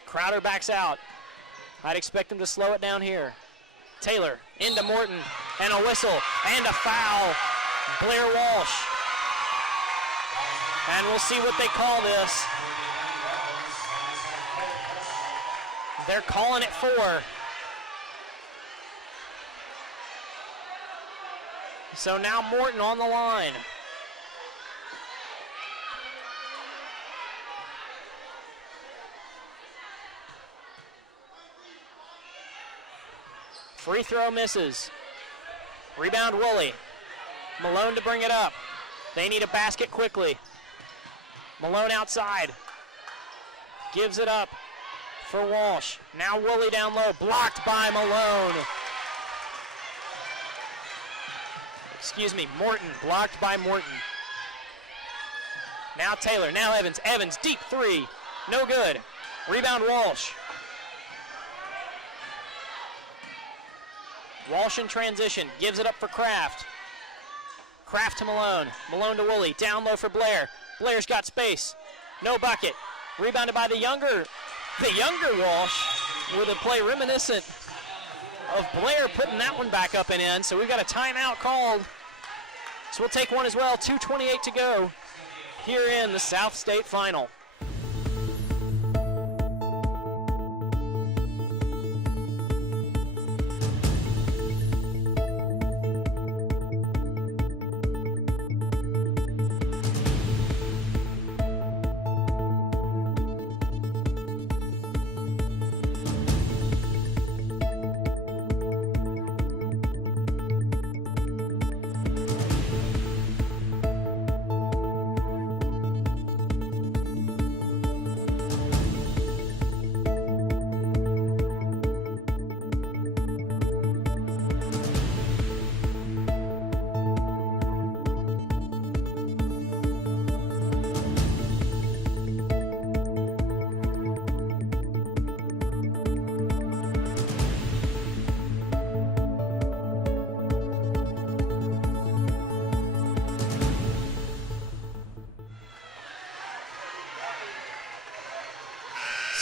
Crowder backs out. I'd expect him to slow it down here. Taylor into Morton, and a whistle, and a foul. Blair Walsh. And we'll see what they call this. They're calling it 4. So now Morton on the line. Free throw misses. Rebound Woolley. Malone to bring it up. They need a basket quickly. Malone outside. Gives it up for Walsh. Now Woolley down low. Blocked by Malone. Excuse me, Morton. Blocked by Morton. Now Taylor. Now Evans. Evans, deep 3. No good. Rebound Walsh. Walsh in transition, gives it up for Kraft. Kraft to Malone. Malone to Woolley. Down low for Blair. Blair's got space. No bucket. Rebounded by the younger Walsh with a play reminiscent of Blair putting that one back up and in. So we've got a timeout called. So we'll take one as well. 2:28 to go here in the South State Final.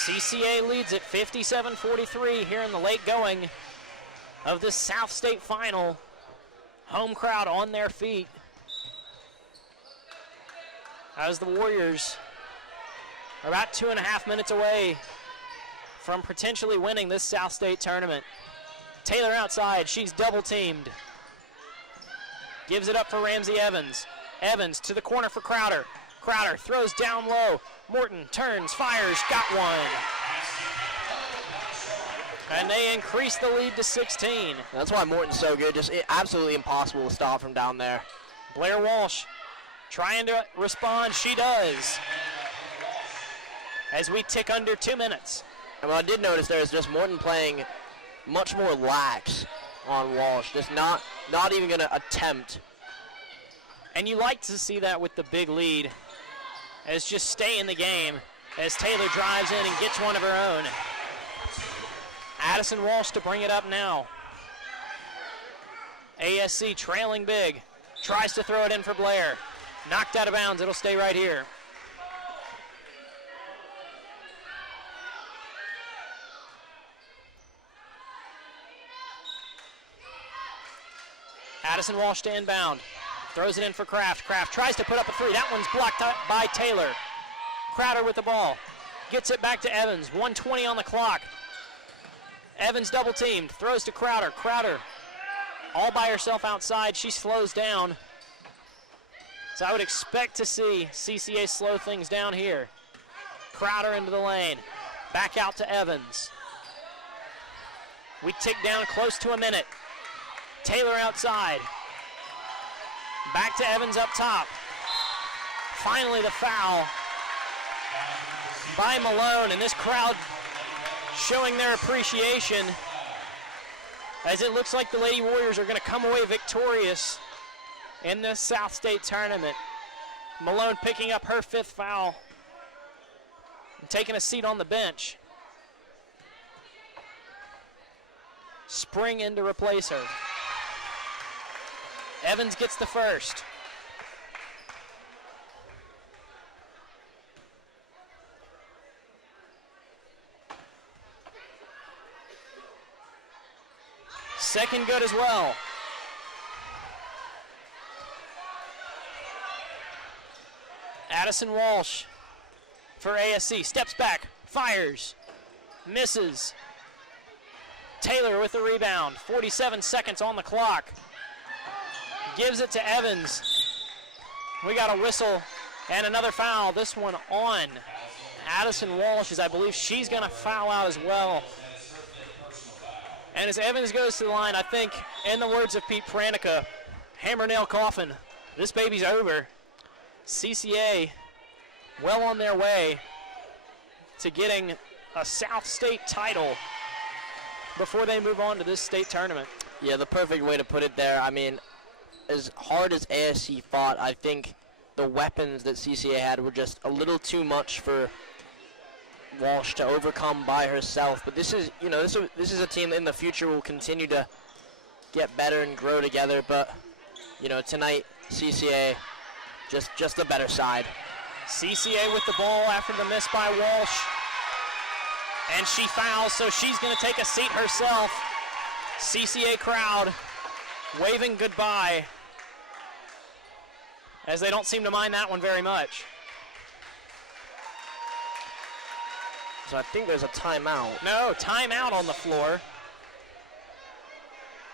CCA leads at 57-43 here in the late going of this South State Final. Home crowd on their feet as the Warriors are about 2.5 minutes away from potentially winning this South State tournament. Taylor outside, she's double teamed. Gives it up for Ramsey Evans. Evans to the corner for Crowder. Crowder throws down low. Morton turns, fires, got one. And they increase the lead to 16. That's why Morton's so good. Just absolutely impossible to stop from down there. Blair Walsh trying to respond. She does. As we tick under 2 minutes. And what I did notice there is just Morton playing much more lax on Walsh. Just not even going to attempt. And you like to see that with the big lead. As just stay in the game as Taylor drives in and gets one of her own. Addison Walsh to bring it up now. ASC trailing big. Tries to throw it in for Blair. Knocked out of bounds. It'll stay right here. Addison Walsh to inbound. Throws it in for Kraft. Kraft tries to put up a 3. That one's blocked by Taylor. Crowder with the ball. gets it back to Evans. 1:20 on the clock. Evans double teamed, throws to Crowder. Crowder all by herself outside. She slows down. So I would expect to see CCA slow things down here. Crowder into the lane. Back out to Evans. We tick down close to a minute. Taylor outside. Back to Evans up top. Finally the foul by Malone, and this crowd showing their appreciation as it looks like the Lady Warriors are going to come away victorious in this South State tournament. Malone picking up her 5th foul and taking a seat on the bench. Spring in to replace her. Evans gets the first. Second good as well. Addison Walsh for ASC, steps back, fires, misses. Taylor with the rebound, 47 seconds on the clock. Gives it to Evans. We got a whistle and another foul, this one on Addison Walsh, as I believe she's gonna foul out as well. And as Evans goes to the line, I think, in the words of Pete Pranica, hammer nail coffin, this baby's over. CCA well on their way to getting a South State title before they move on to this state tournament. Yeah, the perfect way to put it there. I mean, as hard as ASC fought, I think the weapons that CCA had were just a little too much for Walsh to overcome by herself. But this is, you know, this is a team that in the future will continue to get better and grow together. But, you know, tonight CCA just the better side. CCA with the ball after the miss by Walsh. And she fouls, so she's going to take a seat herself. CCA crowd waving goodbye as they don't seem to mind that one very much. So I think there's a timeout. No, timeout on the floor.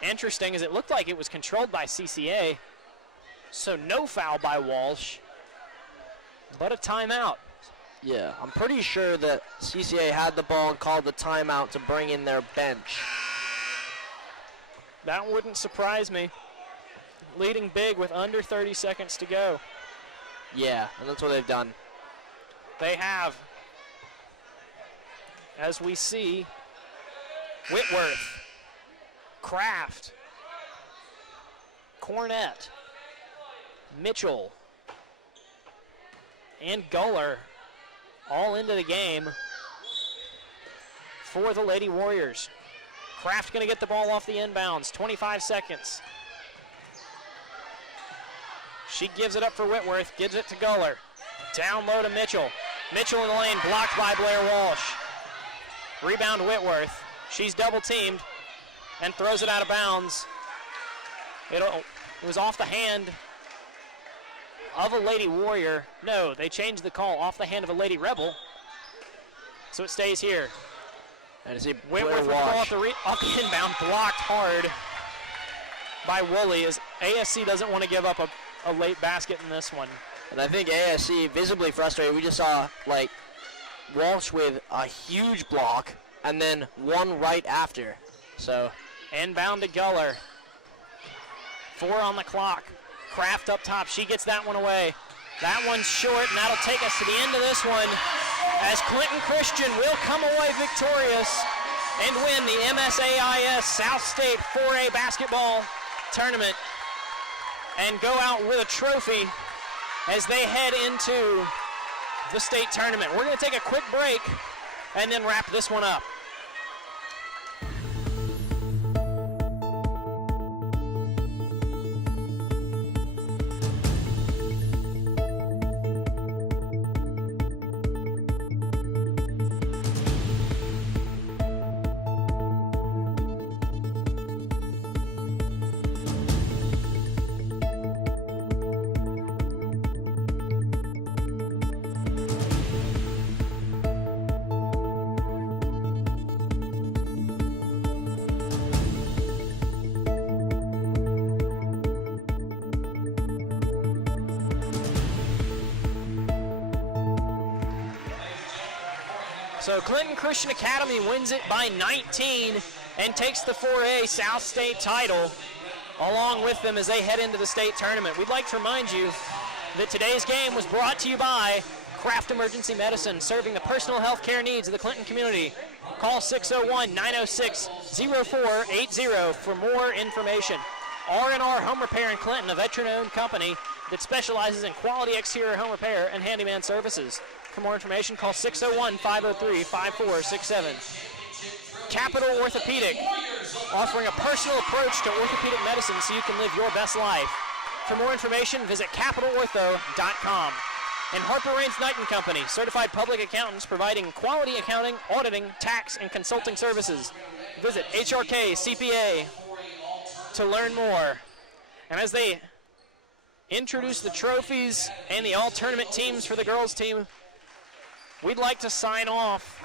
Interesting, as it looked like it was controlled by CCA. So no foul by Walsh, but a timeout. Yeah, I'm pretty sure that CCA had the ball and called the timeout to bring in their bench. That wouldn't surprise me. Leading big with under 30 seconds to go. Yeah, and that's what they've done. They have, as we see, Whitworth, Kraft, Cornett, Mitchell, and Guller all into the game for the Lady Warriors. Kraft going to get the ball off the inbounds, 25 seconds. She gives it up for Whitworth, gives it to Guller. Down low to Mitchell. Mitchell in the lane, blocked by Blair Walsh. Rebound Whitworth. She's double teamed and throws it out of bounds. It was off the hand of a Lady Warrior. No, they changed the call, off the hand of a Lady Rebel. So it stays here. And is it Whitworth with the ball off the inbound, blocked hard by Woolley, as ASC doesn't want to give up a late basket in this one. And I think ASC visibly frustrated. We just saw like Walsh with a huge block and then one right after. So inbound to Guller. 4 on the clock. Kraft up top, she gets that one away. That one's short, and that'll take us to the end of this one, as Clinton Christian will come away victorious and win the MSAIS South State 4A basketball tournament and go out with a trophy as they head into the state tournament. We're going to take a quick break and then wrap this one up. So Clinton Christian Academy wins it by 19 and takes the 4A South State title along with them as they head into the state tournament. We'd like to remind you that today's game was brought to you by Craft Emergency Medicine, serving the personal health care needs of the Clinton community. Call 601-906-0480 for more information. R&R Home Repair in Clinton, a veteran-owned company that specializes in quality exterior home repair and handyman services. For more information, call 601-503-5467. Capital Orthopedic, offering a personal approach to orthopedic medicine so you can live your best life. For more information, visit capitalortho.com. And Harper Raines Knight & Company, certified public accountants providing quality accounting, auditing, tax, and consulting services. Visit HRK CPA to learn more. And as they introduce the trophies and the all-tournament teams for the girls team, we'd like to sign off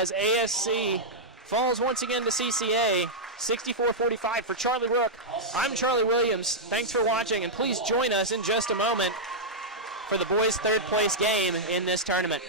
as ASC falls once again to CCA, 64-45 for Charlie Rook. I'm Charlie Williams. Thanks for watching, and please join us in just a moment for the boys' third place game in this tournament.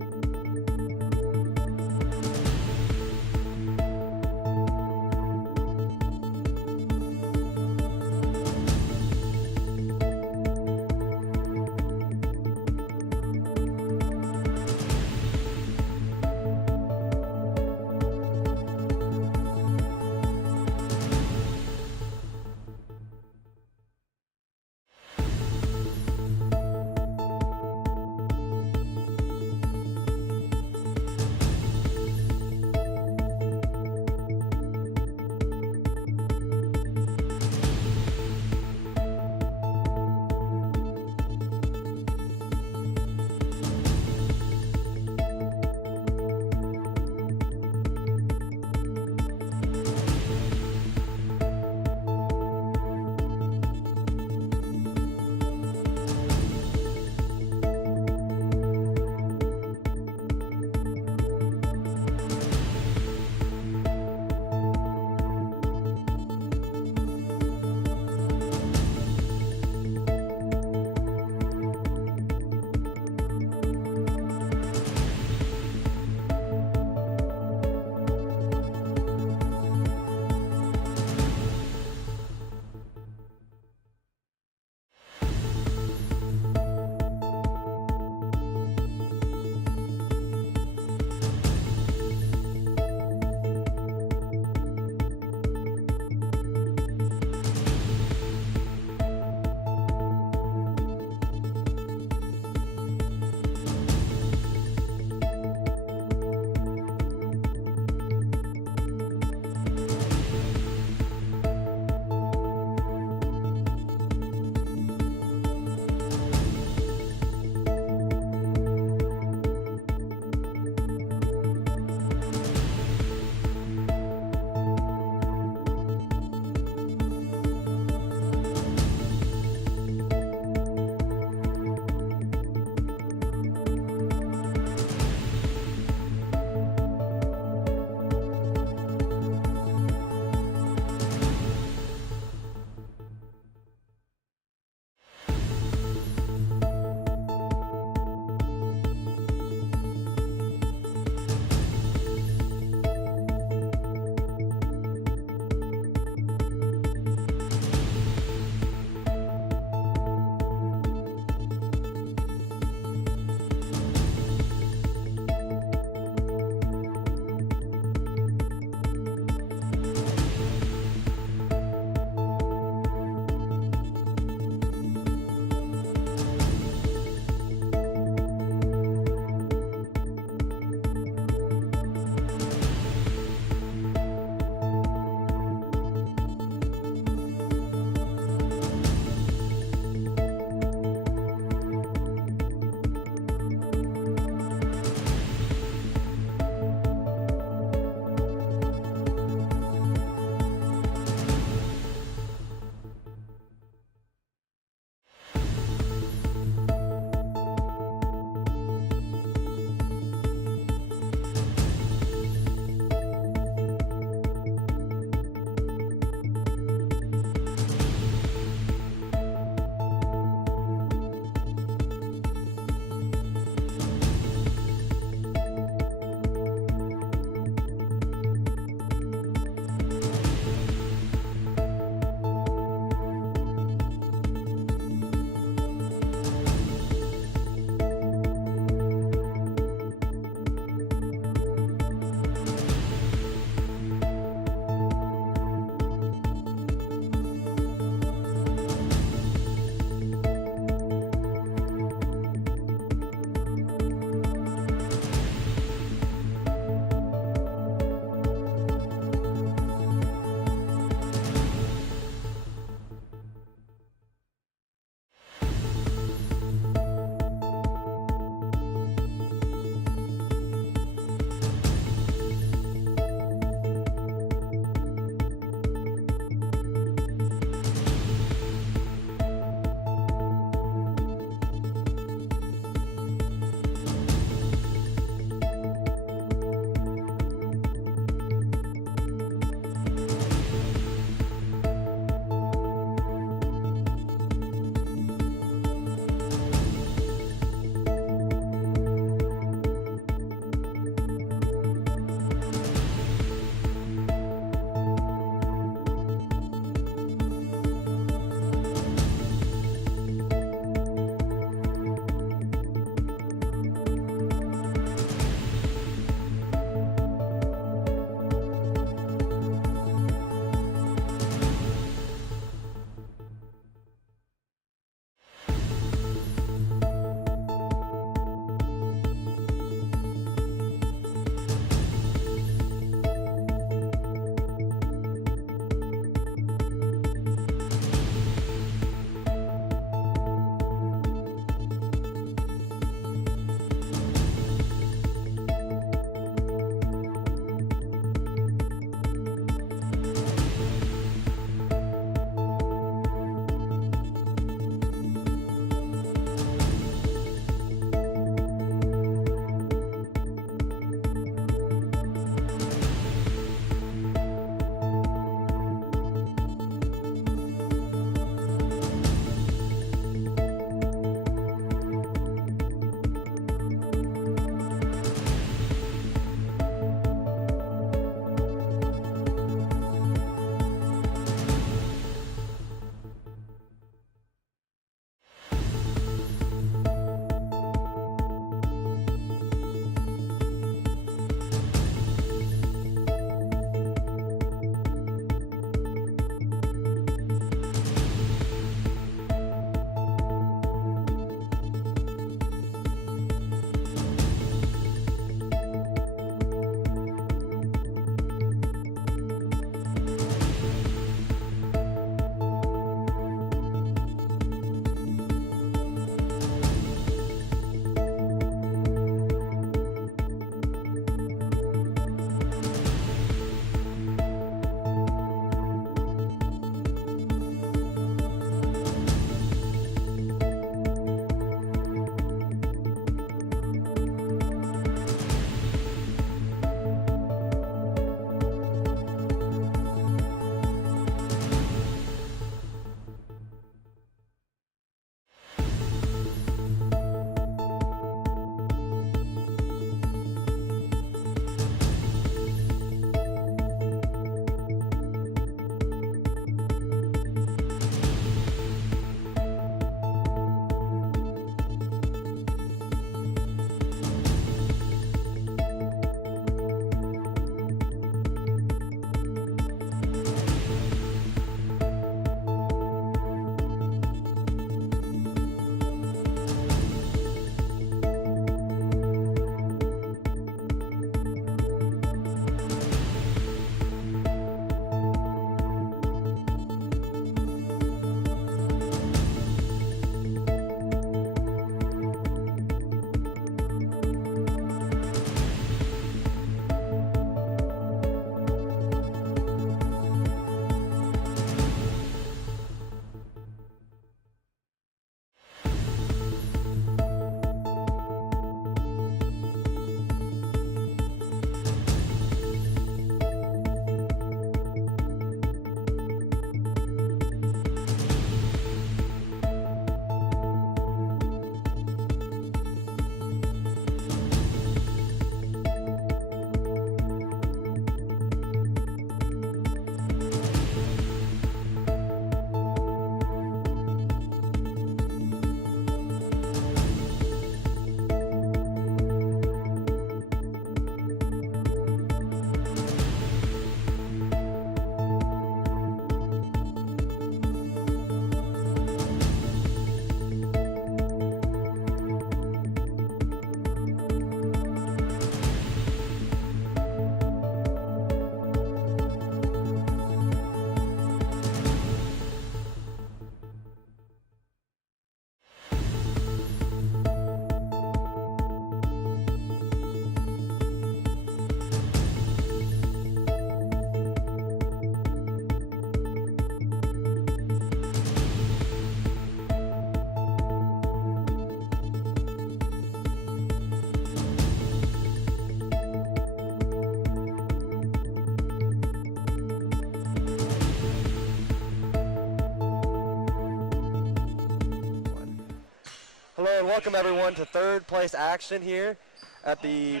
Hello and welcome everyone to third place action here at the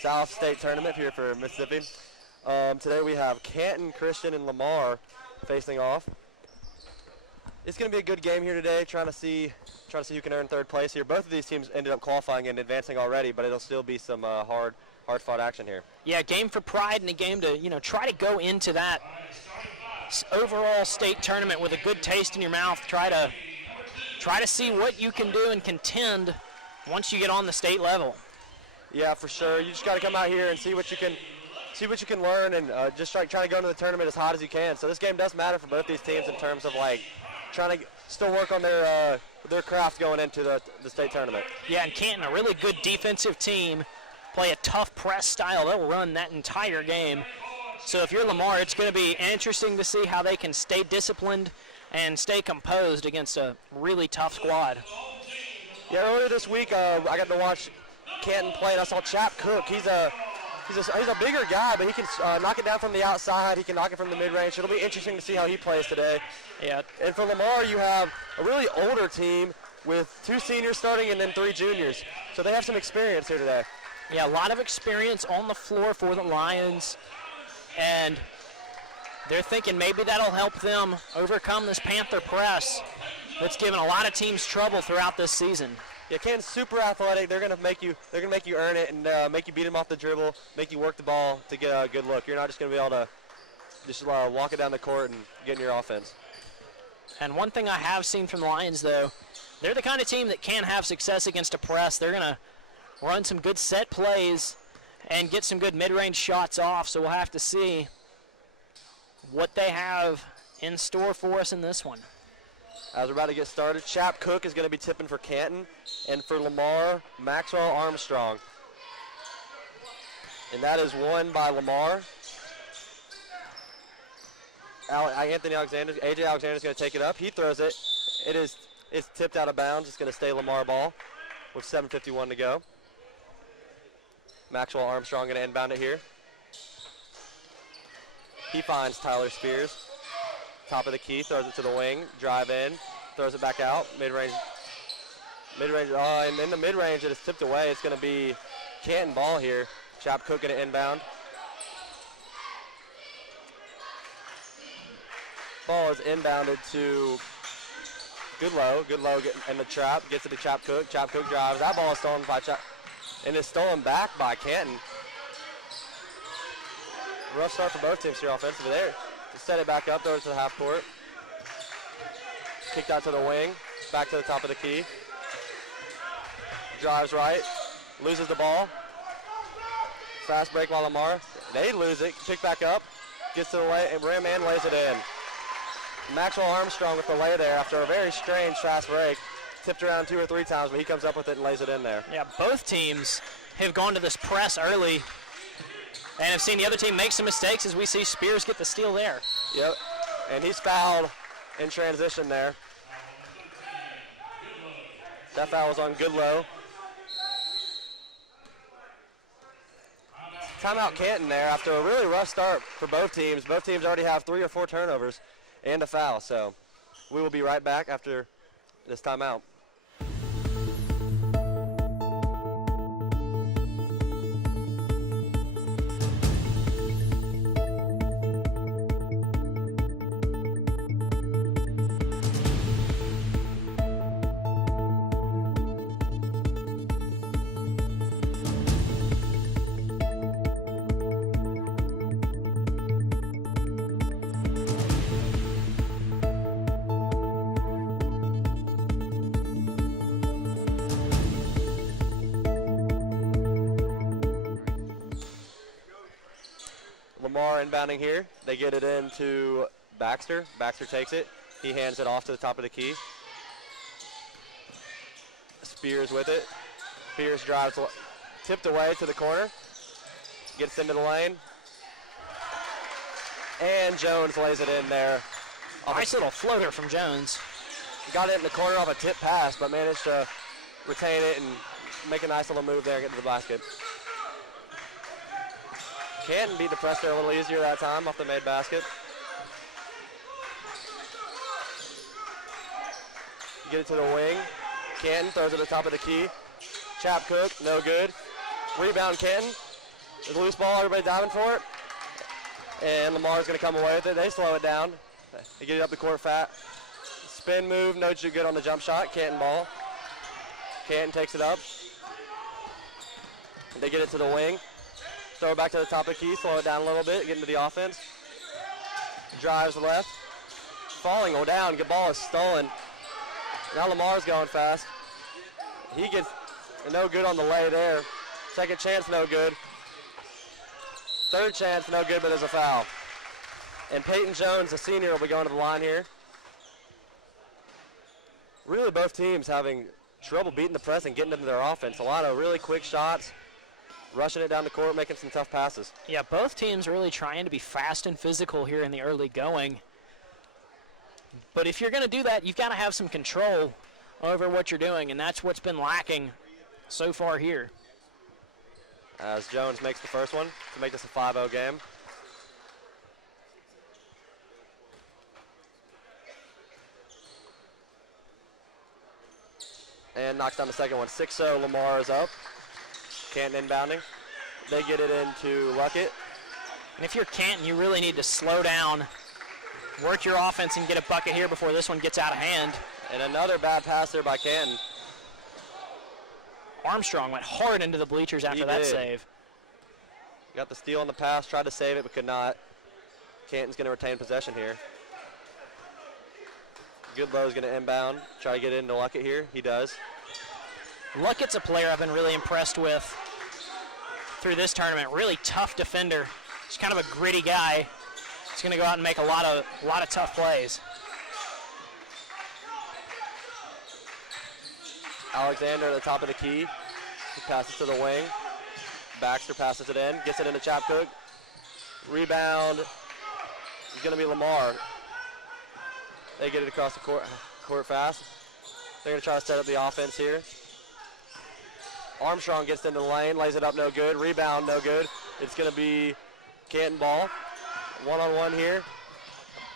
South State Tournament here for Mississippi. Today we have Canton, Christian, and Lamar facing off. It's going to be a good game here today, trying to see who can earn third place here. Both of these teams ended up qualifying and advancing already, but it'll still be some hard-fought action here. Yeah, game for pride and a game to, try to go into that overall state tournament with a good taste in your mouth. Try to see what you can do and contend once you get on the state level. Yeah, for sure. You just got to come out here and see what you can learn, and just try to go into the tournament as hot as you can. So this game does matter for both these teams in terms of trying to still work on their craft going into the state tournament. Yeah, and Canton, a really good defensive team, play a tough press style. They'll run that entire game. So if you're Lamar, it's going to be interesting to see how they can stay disciplined and stay composed against a really tough squad. Yeah, earlier this week I got to watch Canton play, and I saw Chap Cook. He's a bigger guy, but he can knock it down from the outside. He can knock it from the mid-range. It'll be interesting to see how he plays today. Yeah. And for Lamar, you have a really older team with 2 seniors starting and then 3 juniors. So they have some experience here today. Yeah, a lot of experience on the floor for the Lions. And they're thinking maybe that'll help them overcome this Panther press that's given a lot of teams trouble throughout this season. Yeah, Canton's super athletic. They're gonna make you earn it and make you beat them off the dribble, make you work the ball to get a good look. You're not just gonna be able to just walk it down the court and get in your offense. And one thing I have seen from the Lions, though, they're the kind of team that can have success against a press. They're gonna run some good set plays and get some good mid-range shots off. So we'll have to see what they have in store for us in this one. As we're about to get started, Chap Cook is going to be tipping for Canton, and for Lamar, Maxwell Armstrong. And that is won by Lamar. AJ Alexander is going to take it up. He throws it. It's tipped out of bounds. It's going to stay Lamar ball with 7:51 to go. Maxwell Armstrong going to inbound it here. He finds Tyler Spears. Top of the key, throws it to the wing, drive in, throws it back out, mid-range, and in the mid-range it is tipped away. It's going to be Canton ball here. Chap Cook going to inbound. Ball is inbounded to Goodlow in the trap, gets it to Chap Cook. Chap Cook drives. That ball is stolen by Chap, and is stolen back by Canton. Rough start for both teams here offensively there. Set it back up, throw it to the half court. Kicked out to the wing, back to the top of the key. Drives right, loses the ball. Fast break by Lamar. They lose it, pick back up, gets to the lay, and rim and lays it in. Maxwell Armstrong with the lay there after a very strange fast break. Tipped around 2 or 3 times, but he comes up with it and lays it in there. Yeah, both teams have gone to this press early and have seen the other team make some mistakes as we see Spears get the steal there. Yep, and he's fouled in transition there. That foul was on Goodlow. Timeout Canton there after a really rough start for both teams. Both teams already have 3 or 4 turnovers and a foul, so we will be right back after this timeout. Lamar inbounding here. They get it into Baxter. Baxter takes it. He hands it off to the top of the key. Spears with it. Spears drives tipped away to the corner. Gets into the lane. And Jones lays it in there. Nice little floater from Jones. Got it in the corner off a tip pass, but managed to retain it and make a nice little move there and get to the basket. Canton beat the press there a little easier that time off the made basket. Get it to the wing. Canton throws it at the top of the key. Chapcook, no good. Rebound Canton. There's a loose ball, everybody diving for it. And Lamar's gonna come away with it. They slow it down. They get it up the court fat. Spin move, no too good on the jump shot. Canton ball. Canton takes it up. They get it to the wing. Throw it back to the top of the key, slow it down a little bit, get into the offense. Drives left. Falling down, good ball is stolen. Now Lamar's going fast. He gets no good on the lay there. Second chance, no good. Third chance, no good, but there's a foul. And Peyton Jones, a senior, will be going to the line here. Really both teams having trouble beating the press and getting into their offense. A lot of really quick shots, rushing it down the court, making some tough passes. Yeah, both teams really trying to be fast and physical here in the early going. But if you're going to do that, you've got to have some control over what you're doing, and that's what's been lacking so far here. As Jones makes the first one to make this a 5-0 game. And knocks down the second one. 6-0, Lamar is up. Canton inbounding. They get it into Luckett. And if you're Canton, you really need to slow down, work your offense, and get a bucket here before this one gets out of hand. And another bad pass there by Canton. Armstrong went hard into the bleachers after that save. Got the steal on the pass, tried to save it, but could not. Canton's going to retain possession here. Goodlow's going to inbound, try to get into Luckett here. He does. Luckett's a player I've been really impressed with through this tournament. Really tough defender. He's kind of a gritty guy. He's going to go out and make a lot of tough plays. Alexander at the top of the key. He passes to the wing. Baxter passes it in, gets it into Chapcook. Rebound is going to be Lamar. They get it across the court fast. They're going to try to set up the offense here. Armstrong gets into the lane, lays it up, no good. Rebound, no good. It's going to be Canton ball. One-on-one here.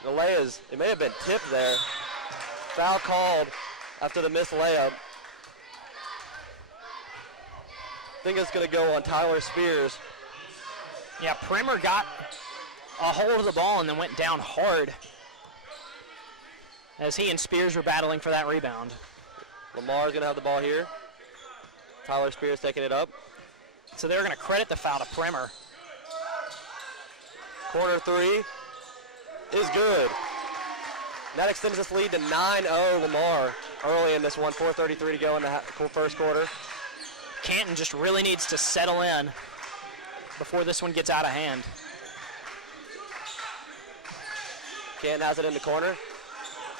The layup, it may have been tipped there. Foul called after the missed layup. I think it's going to go on Tyler Spears. Yeah, Primer got a hold of the ball and then went down hard as he and Spears were battling for that rebound. Lamar's going to have the ball here. Tyler Spears taking it up. So they're going to credit the foul to Primer. Corner three is good. And that extends this lead to 9-0 Lamar early in this one. 4:33 to go in the first quarter. Canton just really needs to settle in before this one gets out of hand. Canton has it in the corner.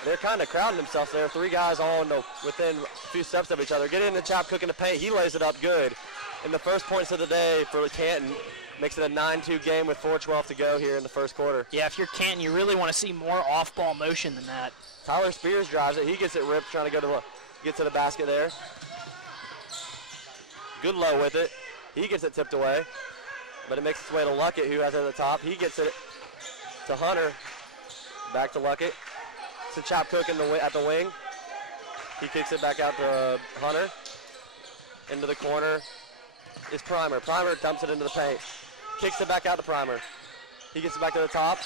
They're kind of crowding themselves there. Three guys all within a few steps of each other. Get in the Chapcook in the paint. He lays it up good. And the first points of the day for Canton makes it a 9-2 game with 4:12 to go here in the first quarter. Yeah, if you're Canton, you really want to see more off-ball motion than that. Tyler Spears drives it. He gets it ripped, trying to get to the basket there. Goodlow with it. He gets it tipped away. But it makes its way to Luckett, who has it at the top. He gets it to Hunter. Back to Luckett. To Chapcook at the wing. He kicks it back out to Hunter. Into the corner is Primer. Primer dumps it into the paint. Kicks it back out to Primer. He gets it back to the top.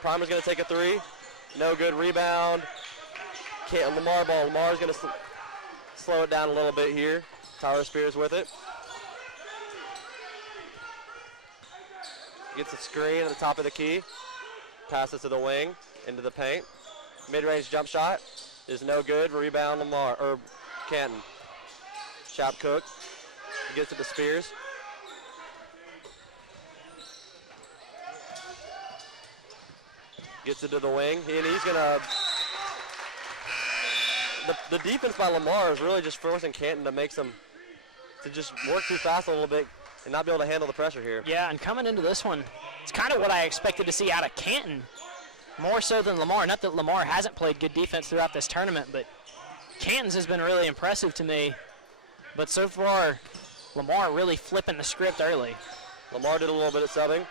Primer's going to take a three. No good. Rebound. Lamar ball. Lamar's going to slow it down a little bit here. Tyler Spears with it. Gets a screen at the top of the key. Passes to the wing. Into the paint. Mid-range jump shot is no good. Rebound Canton. Chapcook gets it to Spears. Gets it to the wing. And he's going to... The defense by Lamar is really just forcing Canton to make some... to just work too fast a little bit and not be able to handle the pressure here. Yeah, and coming into this one, it's kind of what I expected to see out of Canton. More so than Lamar. Not that Lamar hasn't played good defense throughout this tournament, but Canton's has been really impressive to me. But so far, Lamar really flipping the script early. Lamar did a little bit of subbing.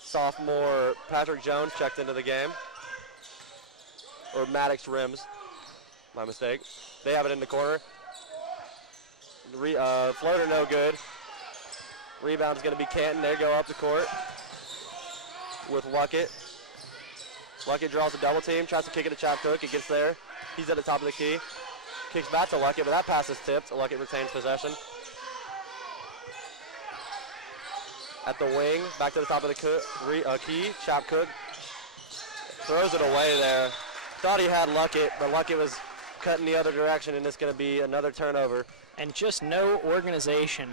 Sophomore Patrick Jones checked into the game. or Maddox rims. My mistake. They have it in the corner. Floater no good. Rebound's going to be Canton. They go up the court with Luckett. Luckett draws a double team, tries to kick it to Chap Cook. It gets there. He's at the top of the key. Kicks back to Luckett, but that pass is tipped. Luckett retains possession. At the wing, back to the top of the key. Chap Cook throws it away there. Thought he had Luckett, but Luckett was cutting the other direction, and it's going to be another turnover. And just no organization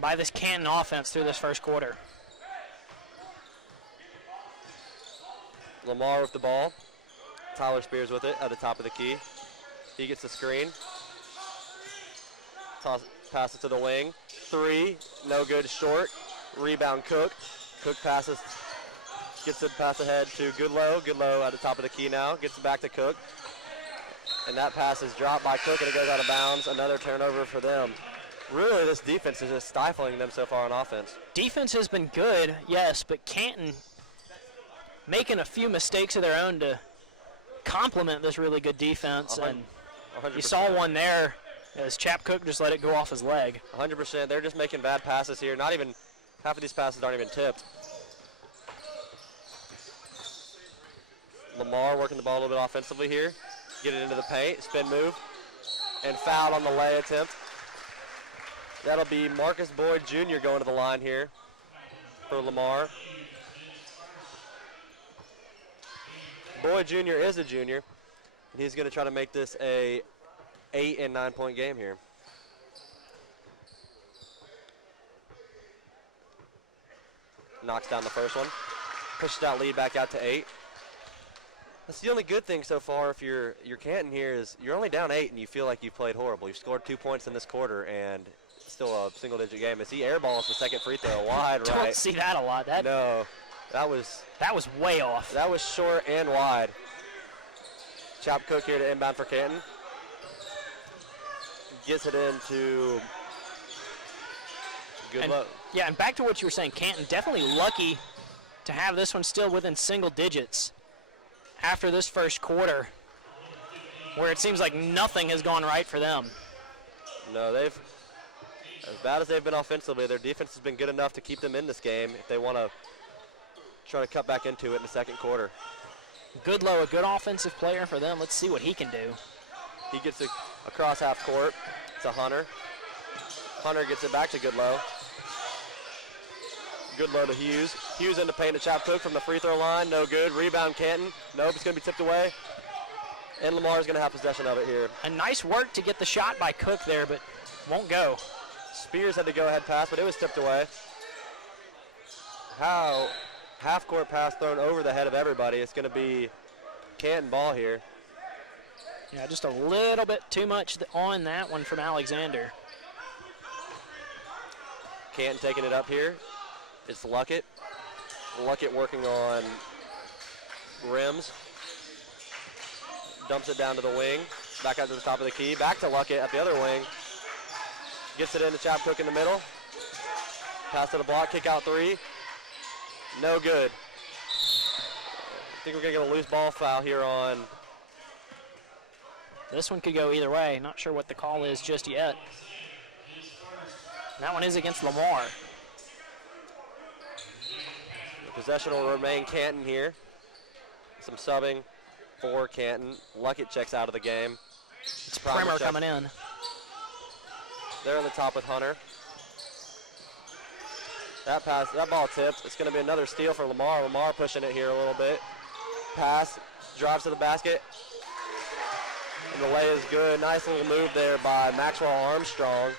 by this Canton offense through this first quarter. Lamar with the ball. Tyler Spears with it at the top of the key. He gets the screen. Pass it to the wing. 3, no good, short. Rebound Cook. Cook passes, gets the pass ahead to Goodlow. Goodlow at the top of the key now. Gets it back to Cook. And that pass is dropped by Cook and it goes out of bounds. Another turnover for them. Really, this defense is just stifling them so far on offense. Defense has been good, yes, but Canton making a few mistakes of their own to complement this really good defense. 100%. And you saw one there as Chap Cook just let it go off his leg. 100%. They're just making bad passes here. Not even half of these passes aren't even tipped. Lamar working the ball a little bit offensively here. Get it into the paint, spin move, and foul on the lay attempt. That'll be Marcus Boyd Jr. going to the line here for Lamar. Boyd Jr. is a junior, and he's going to try to make this a 8- and 9-point game here. Knocks down the first one, pushes that lead back out to 8. That's the only good thing so far if you're Canton here is you're only down 8 and you feel like you've played horrible. You've scored 2 points in this quarter and still a single-digit game. As he airballs the second free throw wide right. Don't see that a lot. No, that was way off. That was short and wide. Chap Cook here to inbound for Canton. Gets it into Goodlow. Yeah, and back to what you were saying, Canton definitely lucky to have this one still within single digits after this first quarter, where it seems like nothing has gone right for them. No, as bad as they've been offensively, their defense has been good enough to keep them in this game if they want to try to cut back into it in the second quarter. Goodlow, a good offensive player for them. Let's see what he can do. He gets it across half court to Hunter. Hunter gets it back to Goodlow. Goodlow to Hughes. Hughes into paint to Chap Cook from the free throw line. No good. Rebound Canton. Nope, it's going to be tipped away. And Lamar's going to have possession of it here. A nice work to get the shot by Cook there, but won't go. Spears had to go ahead pass, but it was tipped away. How half-court pass thrown over the head of everybody. It's going to be Canton ball here. Yeah, just a little bit too much on that one from Alexander. Canton taking it up here. It's Luckett. Luckett working on rims. Dumps it down to the wing. Back out to the top of the key. Back to Luckett at the other wing. Gets it into Chap Cook in the middle. Pass to the block. Kick out 3. No good. I think we're going to get a loose ball foul here on. This one could go either way. Not sure what the call is just yet. That one is against Lamar. Possession will remain Canton here. Some subbing for Canton. Luckett checks out of the game. It's Primer coming in. They're on the top with Hunter. That ball tipped. It's going to be another steal for Lamar. Lamar pushing it here a little bit. Pass, drives to the basket. And the lay is good. Nice little move there by Maxwell Armstrong,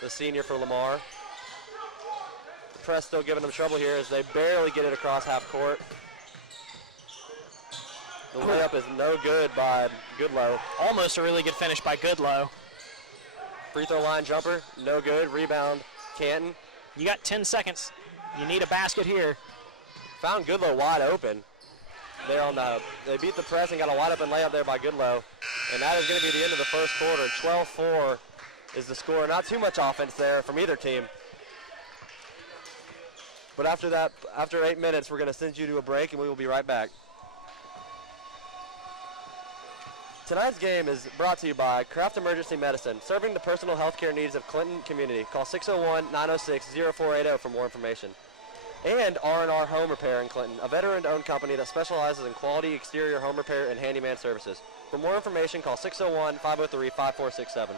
the senior for Lamar. Press still giving them trouble here as they barely get it across half court. The layup is no good by Goodlow. Almost a really good finish by Goodlow. Free throw line jumper, no good. Rebound, Canton. You got 10 seconds. You need a basket here. Found Goodlow wide open. They beat the press and got a wide open layup there by Goodlow. And that is going to be the end of the first quarter. 12-4 is the score. Not too much offense there from either team. But after 8 minutes, we're going to send you to a break, and we will be right back. tonight's game is brought to you by Craft Emergency Medicine, serving the personal health care needs of Clinton community. Call 601-906-0480 for more information. And R&R Home Repair in Clinton, a veteran-owned company that specializes in quality exterior home repair and handyman services. For more information, call 601-503-5467.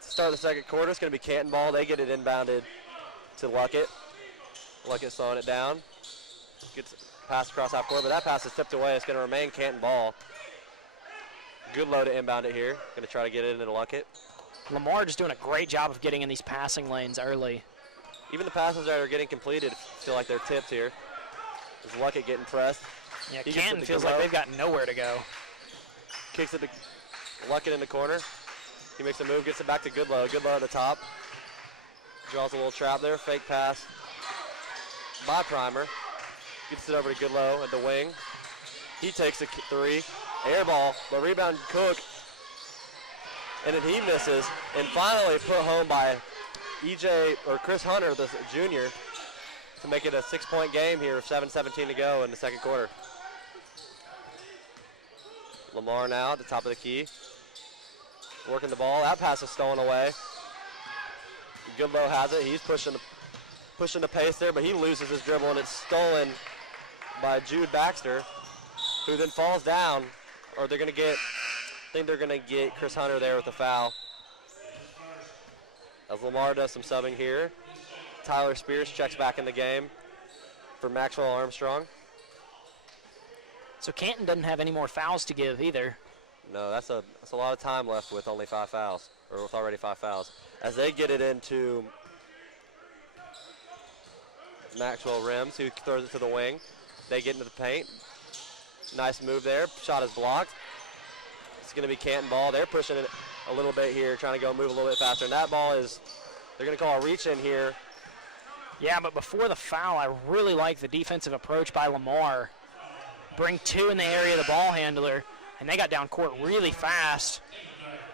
Start of the second quarter, it's going to be Canton ball. They get it inbounded to Luckett. Luckett's slowing it down. Gets pass across half court, but that pass is tipped away. It's going to remain Canton ball. Good low to inbound it here. Going to try to get it into Luckett. Lamar just doing a great job of getting in these passing lanes early. Even the passes that are getting completed feel like they're tipped here. Is Luckett getting pressed? Yeah, He gets it Canton to feels Goodlow. like they've got nowhere to go. Kicks it to Luckett in the corner. He makes a move, gets it back to Goodlow. Goodlow at the top. Draws a little trap there. Fake pass by Primer. Gets it over to Goodlow at the wing. He takes a three. Air ball. The rebound Cook. And then he misses. And finally put home by Chris Hunter, the junior, to make it a 6-point game here with 7:17 to go in the second quarter. Lamar now at the top of the key. Working the ball. That pass is stolen away. Goodlow has it. He's pushing the pace there, but he loses his dribble, and it's stolen by Jude Baxter, who then falls down. Or they're going to get, I think they're going to get Chris Hunter there with the foul. As Lamar does some subbing here. Tyler Spears checks back in the game for Maxwell Armstrong. So Canton doesn't have any more fouls to give either. No, that's a lot of time left with only 5 fouls, or with already 5 fouls. As they get it into Maxwell Rims, who throws it to the wing. They get into the paint. Nice move there. Shot is blocked. It's going to be Canton ball. They're pushing it a little bit here, trying to go move a little bit faster. And that ball is, they're going to call a reach in here. Yeah, but before the foul, I really like the defensive approach by Lamar. Bring 2 in the area of the ball handler. And they got down court really fast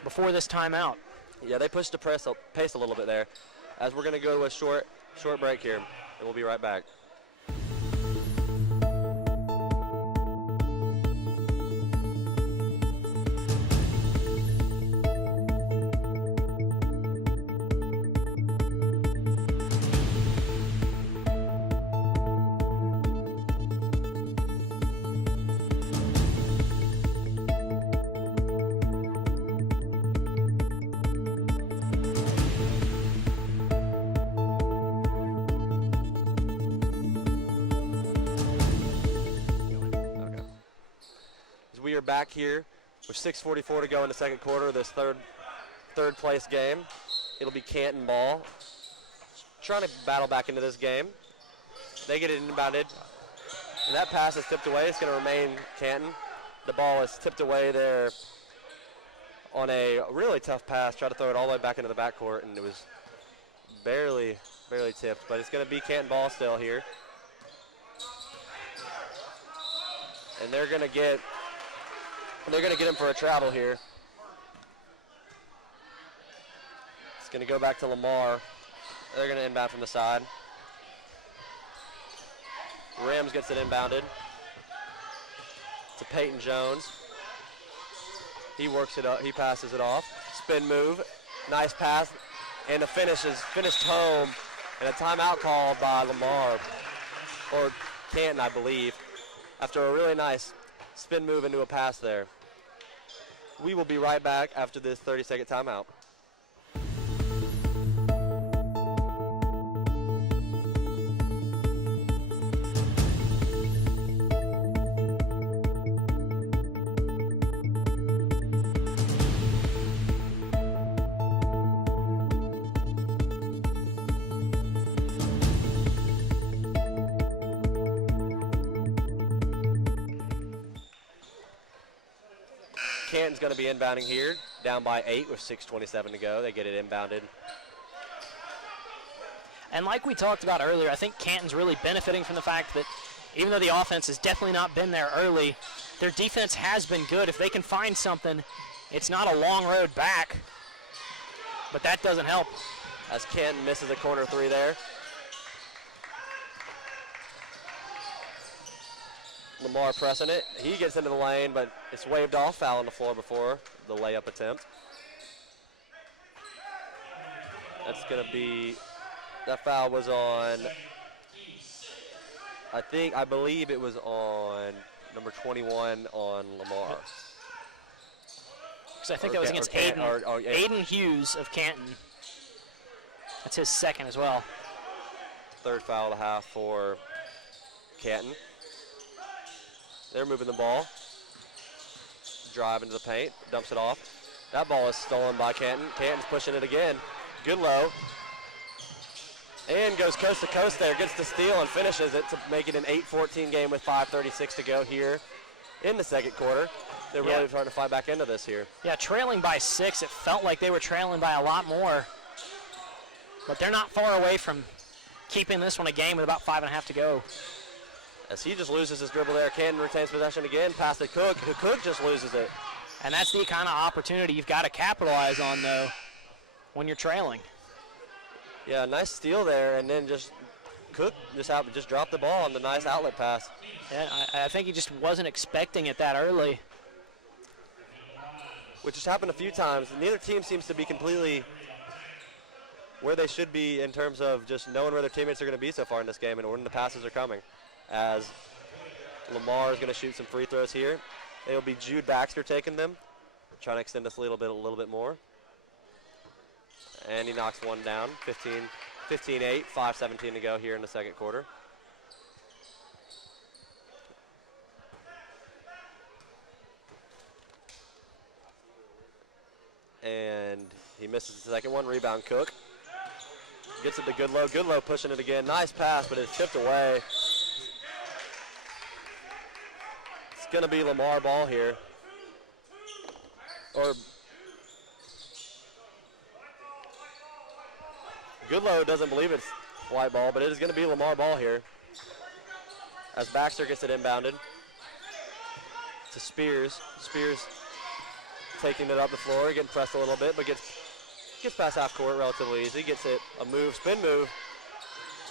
before this timeout. Yeah, they pushed the pace a little bit there. As we're going to go to a short break here, and we'll be right back. Back here with 6:44 to go in the second quarter of this third place game. It'll be Canton ball. Trying to battle back into this game. They get it inbounded. And that pass is tipped away. It's going to remain Canton. The ball is tipped away there on a really tough pass. Try to throw it all the way back into the backcourt, and it was barely tipped. But it's going to be Canton ball still here. And they're going to get him for a travel here. It's going to go back to Lamar. They're going to inbound from the side. Rims gets it inbounded to Peyton Jones. He works it up. He passes it off. Spin move. Nice pass. And the finish is finished home. And a timeout called by Lamar, or Canton, I believe, after a really nice spin move into a pass there. We will be right back after this 30-second timeout. Canton's going to be inbounding here, down by 8 with 6:27 to go. They get it inbounded. And like we talked about earlier, I think Canton's really benefiting from the fact that even though the offense has definitely not been there early, their defense has been good. If they can find something, it's not a long road back, but that doesn't help. As Canton misses a corner three there. Lamar pressing it. He gets into the lane, but it's waved off. Foul on the floor before the layup attempt. That's going to be, that foul was on, I believe it was on number 21 on Lamar. Because I think that was against Aiden. Aiden Hughes of Canton. That's his second as well. Third foul of the half for Canton. They're moving the ball. Drive into the paint, dumps it off. That ball is stolen by Canton. Canton's pushing it again. Good low. And goes coast to coast there, gets the steal and finishes it to make it an 8-14 game with 5:36 to go here in the second quarter. They're really trying to fight back into this here. Yeah, trailing by 6. It felt like they were trailing by a lot more. But they're not far away from keeping this one a game with about 5.5 to go. As he just loses his dribble there, Canton retains possession again, pass to Cook. Cook just loses it. And that's the kind of opportunity you've got to capitalize on, though, when you're trailing. Yeah, nice steal there, and then just Cook just dropped the ball on the nice outlet pass. Yeah, I think he just wasn't expecting it that early. Which has happened a few times. Neither team seems to be completely where they should be in terms of just knowing where their teammates are going to be so far in this game and when the passes are coming. As Lamar is going to shoot some free throws here. It'll be Jude Baxter taking them, trying to extend this a little bit more. And he knocks one down, 15-8, 5:17 to go here in the second quarter. And he misses the second one, rebound Cook. Gets it to Goodlow. Goodlow pushing it again. Nice pass, but it's tipped away. It's going to be Lamar ball here. Or Goodlow doesn't believe it's white ball, but it is going to be Lamar ball here. As Baxter gets it inbounded to Spears. Spears taking it up the floor, getting pressed a little bit, but gets past half court relatively easy. Gets it, a move, spin move.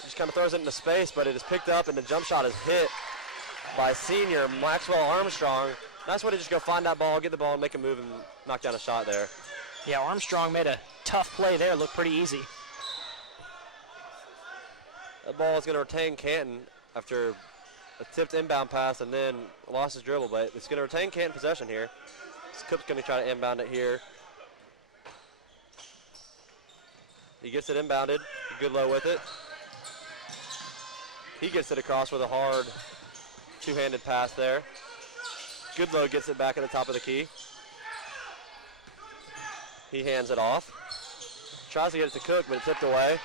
Just kind of throws it into space, but it is picked up, and the jump shot is hit by senior Maxwell Armstrong. Nice way to just go find that ball, get the ball, and make a move and knock down a shot there. Yeah, Armstrong made a tough play there. Looked pretty easy. That ball is going to retain Canton after a tipped inbound pass and then lost his dribble, but it's going to retain Canton possession here. Cook's going to try to inbound it here. He gets it inbounded. Goodlow with it. He gets it across with a hard two-handed pass there. Goodlow gets it back at the top of the key. He hands it off. Tries to get it to Cook, but it's tipped away.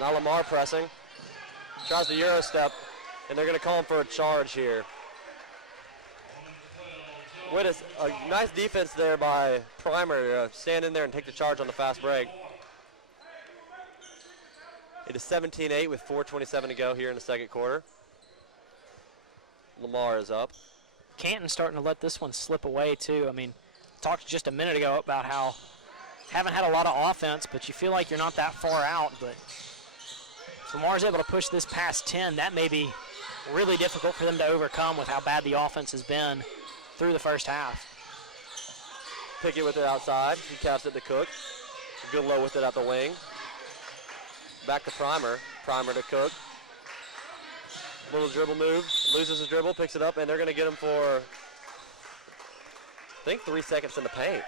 Now Lamar pressing. Tries the Euro step, and they're going to call him for a charge here. What is a nice defense there by Primer, stand in there and take the charge on the fast break. It is 17-8 with 4:27 to go here in the second quarter. Lamar is up. Canton's starting to let this one slip away too. I mean, talked just a minute ago about how haven't had a lot of offense, but you feel like you're not that far out. But if Lamar's able to push this past 10, that may be really difficult for them to overcome with how bad the offense has been through the first half. Pickett with it outside. He caps it to Cook. Goodlow with it at the wing. Back to Primer. Primer to Cook. Little dribble move. Loses his dribble, picks it up, and they're going to get him for think 3 seconds in the paint.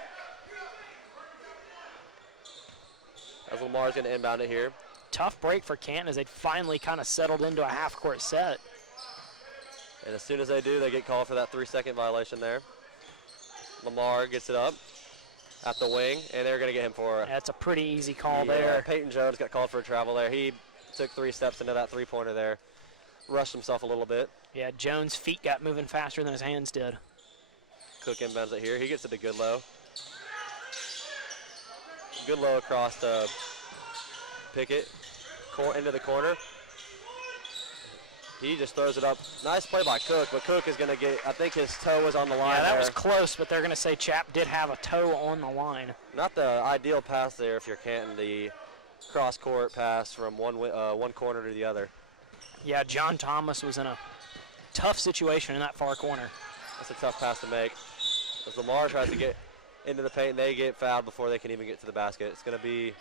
As Lamar's going to inbound it here. Tough break for Canton as they finally kind of settled into a half-court set. And as soon as they do, they get called for that 3-second violation there. Lamar gets it up at the wing, and they're going to get him for it. That's a pretty easy call there. Peyton Jones got called for a travel there. He took 3 steps into that three-pointer there. Rushed himself a little bit. Yeah, Jones' feet got moving faster than his hands did. Cook inbounds it here. He gets it to Goodlow. Goodlow across to Pickett. Into the corner. He just throws it up. Nice play by Cook, but Cook is going to get, I think his toe was on the line. Yeah, that there. was close, but they're going to say Chap did have a toe on the line. Not the ideal pass there if you're Canton, the cross-court pass from one corner to the other. Yeah, John Thomas was in a tough situation in that far corner. That's a tough pass to make. As Lamar tries to get into the paint, they get fouled before they can even get to the basket. It's going to be...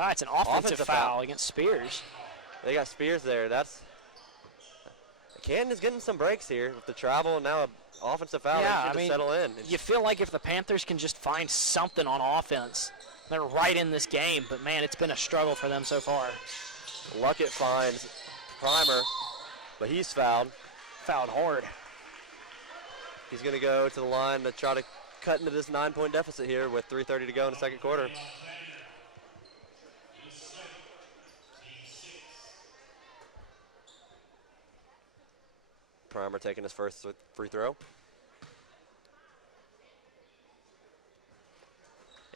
It's an offensive foul against Spears. They got Spears there. Canton is getting some breaks here with the travel and now an offensive foul. Yeah, they should settle in. You feel like if the Panthers can just find something on offense, they're right in this game. But, man, it's been a struggle for them so far. Luckett finds Primer, but he's fouled. Fouled hard. He's going to go to the line to try to cut into this 9-point deficit here with 3:30 to go in the second quarter. Primer taking his first free throw.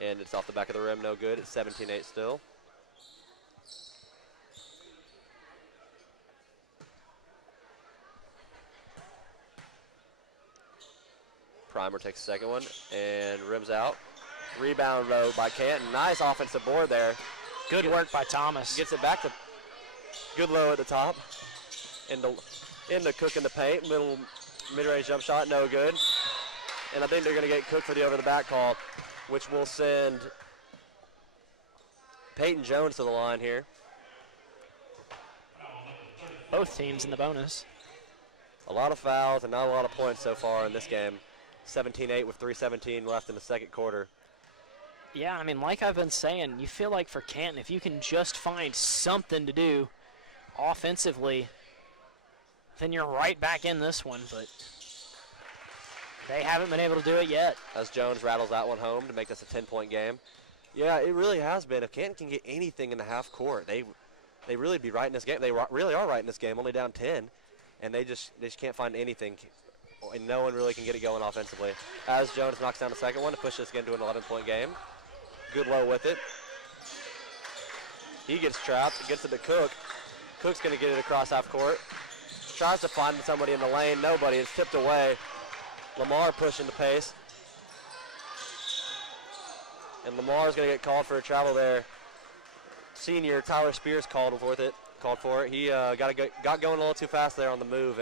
And it's off the back of the rim, no good. It's 17-8 still. Primer takes the second one and rims out. Rebound though by Canton. Nice offensive board there. Good work by Thomas. Gets it back to Goodlow at the top. Into Cook in the paint. Mid-range jump shot, no good. And I think they're going to get Cook for the over-the-back call, which will send Peyton Jones to the line here. Both teams in the bonus. A lot of fouls and not a lot of points so far in this game. 17-8 with 3:17 left in the second quarter. Yeah, I mean, like I've been saying, you feel like for Canton, if you can just find something to do offensively, then you're right back in this one, but they haven't been able to do it yet. As Jones rattles that one home to make this a 10-point game. Yeah, it really has been. If Canton can get anything in the half court, they really be right in this game. They really are right in this game, only down 10, and they just can't find anything, and no one really can get it going offensively. As Jones knocks down the second one to push this again to an 11-point game. Goodlow with it. He gets trapped, gets it to Cook. Cook's going to get it across half court. Tries to find somebody in the lane, nobody. It's tipped away. Lamar pushing the pace. And Lamar's going to get called for a travel there. Senior Tyler Spears called for it. He got going a little too fast there on the move.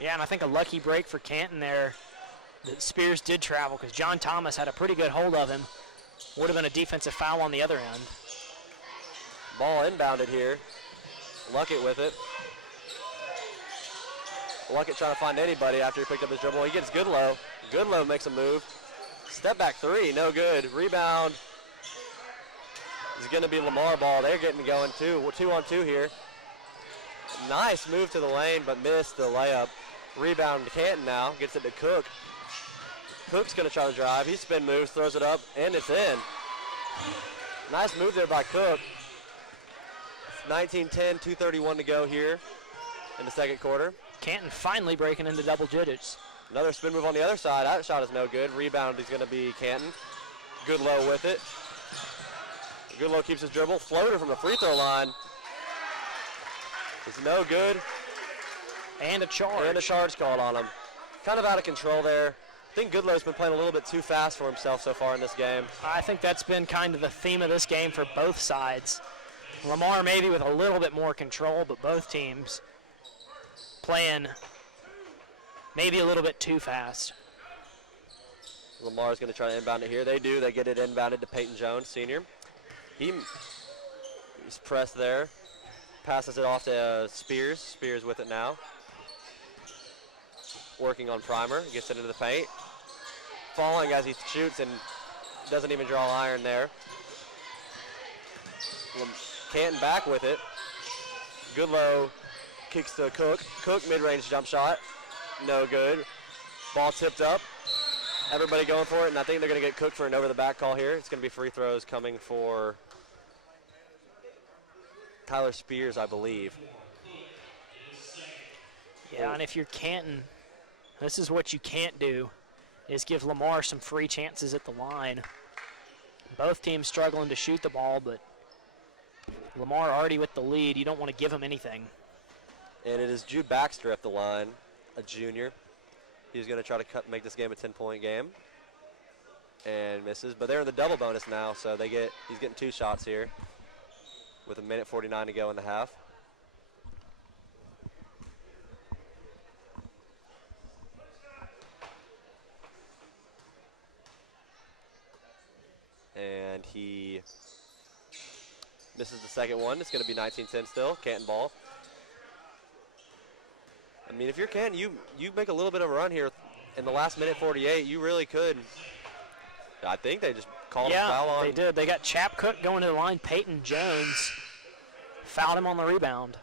Yeah, and I think a lucky break for Canton there that Spears did travel because John Thomas had a pretty good hold of him. Would have been a defensive foul on the other end. Ball inbounded here. Luckett with it. Luckett trying to find anybody after he picked up his dribble. He gets Goodlow. Goodlow makes a move. Step back three, no good. Rebound is going to be Lamar ball. They're getting going too. 2-on-2 here. Nice move to the lane, but missed the layup. Rebound to Canton now. Gets it to Cook. Cook's going to try to drive. He spin moves, throws it up, and it's in. Nice move there by Cook. 19-10, 2:31 to go here in the second quarter. Canton finally breaking into double digits. Another spin move on the other side. That shot is no good. Rebound is going to be Canton. Goodlow with it. Goodlow keeps his dribble. Floater from the free throw line. It's no good. And a charge. And a charge called on him. Kind of out of control there. I think Goodlow's been playing a little bit too fast for himself so far in this game. I think that's been kind of the theme of this game for both sides. Lamar maybe with a little bit more control, but both teams playing maybe a little bit too fast. Lamar's going to try to inbound it here. They do. They get it inbounded to Peyton Jones, senior. He's pressed there. Passes it off to Spears. Spears with it now. working on primer. Gets it into the paint. Falling as he shoots and doesn't even draw iron there. Canton back with it. Goodlow kicks to Cook. Cook mid-range jump shot. No good. Ball tipped up. Everybody going for it, and I think they're going to get Cook for an over-the-back call here. It's going to be free throws coming for Tyler Spears, I believe. Yeah, and if you're Canton, this is what you can't do, is give Lamar some free chances at the line. Both teams struggling to shoot the ball, but Lamar already with the lead. You don't want to give him anything. And it is Jude Baxter at the line, a junior. He's going to try to make this game a 10-point game. And misses, but they're in the double bonus now, so he's getting 2 shots here with 1:49 to go in the half. And he misses the second one. It's going to be 19-10 still, Canton ball. I mean, if you're Canton, you make a little bit of a run here in the last 1:48. You really could. I think they just called a foul on. Yeah, they did. They got Chap Cook going to the line. Peyton Jones fouled him on the rebound.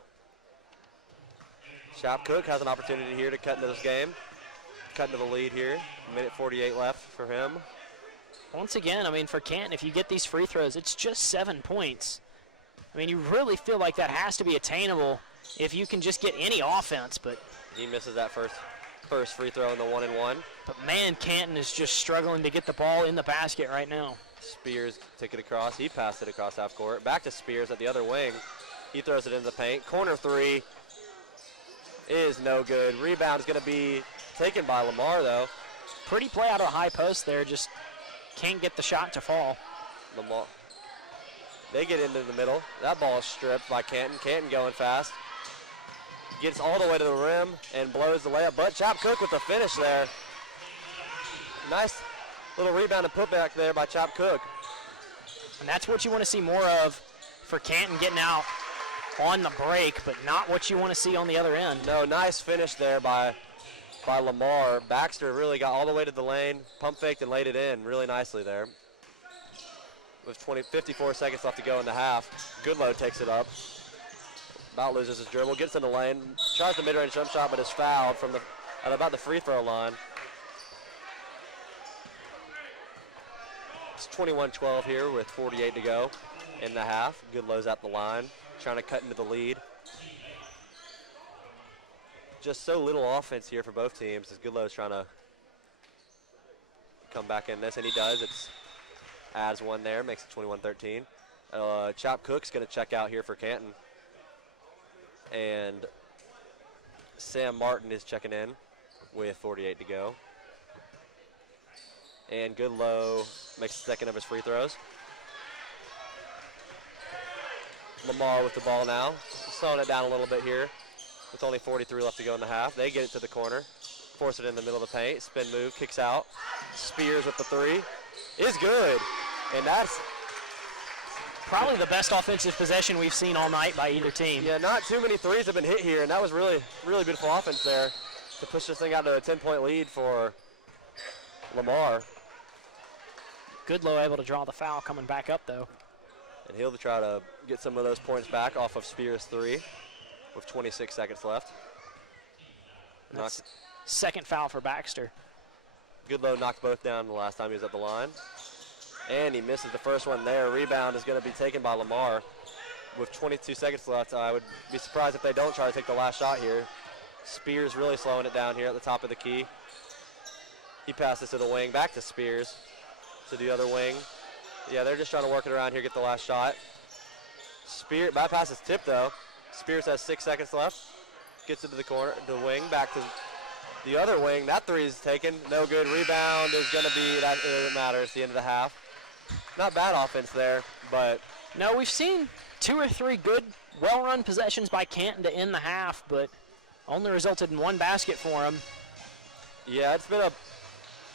Chap Cook has an opportunity here to cut into this game. Cut into the lead here. 1:48 left for him. Once again, I mean, for Canton, if you get these free throws, it's just 7 points. I mean, you really feel like that has to be attainable if you can just get any offense, but he misses that first free throw in the 1-and-1. But man, Canton is just struggling to get the ball in the basket right now. Spears took it across. He passed it across half court. Back to Spears at the other wing. He throws it in the paint. Corner 3 is no good. Rebound is going to be taken by Lamar, though. Pretty play out of the high post there. Just can't get the shot to fall. Lamar. They get into the middle. That ball is stripped by Canton. Canton going fast. Gets all the way to the rim and blows the layup. But Chap Cook with the finish there. Nice little rebound and putback there by Chap Cook. And that's what you want to see more of for Canton, getting out on the break, but not what you want to see on the other end. No, nice finish there by Lamar. Baxter really got all the way to the lane, pump faked and laid it in really nicely there. With 54 seconds left to go in the half. Goodlow takes it up. About loses his dribble, gets in the lane, tries the mid-range jump shot, but is fouled from at about the free throw line. It's 21-12 here with 48 to go in the half. Goodlow's at the line, trying to cut into the lead. Just so little offense here for both teams as Goodlow's trying to come back in this, and he does. It's adds one there, makes it 21-13. Chap Cook's going to check out here for Canton. And Sam Martin is checking in with 48 to go. And Goodlow makes the second of his free throws. Lamar with the ball now, slowing it down a little bit here with only 43 left to go in the half. They get it to the corner, force it in the middle of the paint, spin move, kicks out. Spears with the 3 is good, and that's probably the best offensive possession we've seen all night by either team. Yeah, not too many threes have been hit here, and that was really, really beautiful offense there to push this thing out to a 10-point lead for Lamar. Goodlow able to draw the foul coming back up, though. And he'll try to get some of those points back off of Spears' 3 with 26 seconds left. That's second foul for Baxter. Goodlow knocked both down the last time he was at the line. And he misses the first one there. Rebound is going to be taken by Lamar. With 22 seconds left, I would be surprised if they don't try to take the last shot here. Spears really slowing it down here at the top of the key. He passes to the wing, back to Spears, to the other wing. Yeah, they're just trying to work it around here, get the last shot. Spears, bypass is tipped though. Spears has 6 seconds left. Gets into the corner, the wing, back to the other wing. That 3 is taken, no good. Rebound is going to be, that it doesn't matter, it's the end of the half. Not bad offense there, but. No, we've seen 2 or 3 good, well-run possessions by Canton to end the half, but only resulted in 1 basket for him. Yeah, it's been a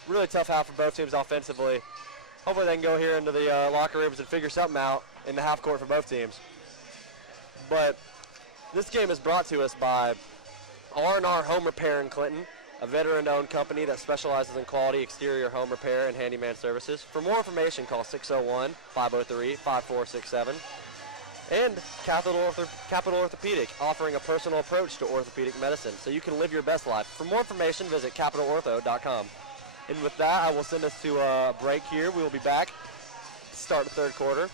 really tough half for both teams offensively. Hopefully they can go here into the locker rooms and figure something out in the half court for both teams. But this game is brought to us by R&R Home Repair in Clinton. a veteran-owned company that specializes in quality exterior home repair and handyman services. For more information, call 601-503-5467. And Capital Orthopedic, offering a personal approach to orthopedic medicine so you can live your best life. For more information, visit capitalortho.com. And with that, I will send us to a break here. We will be back to start the third quarter.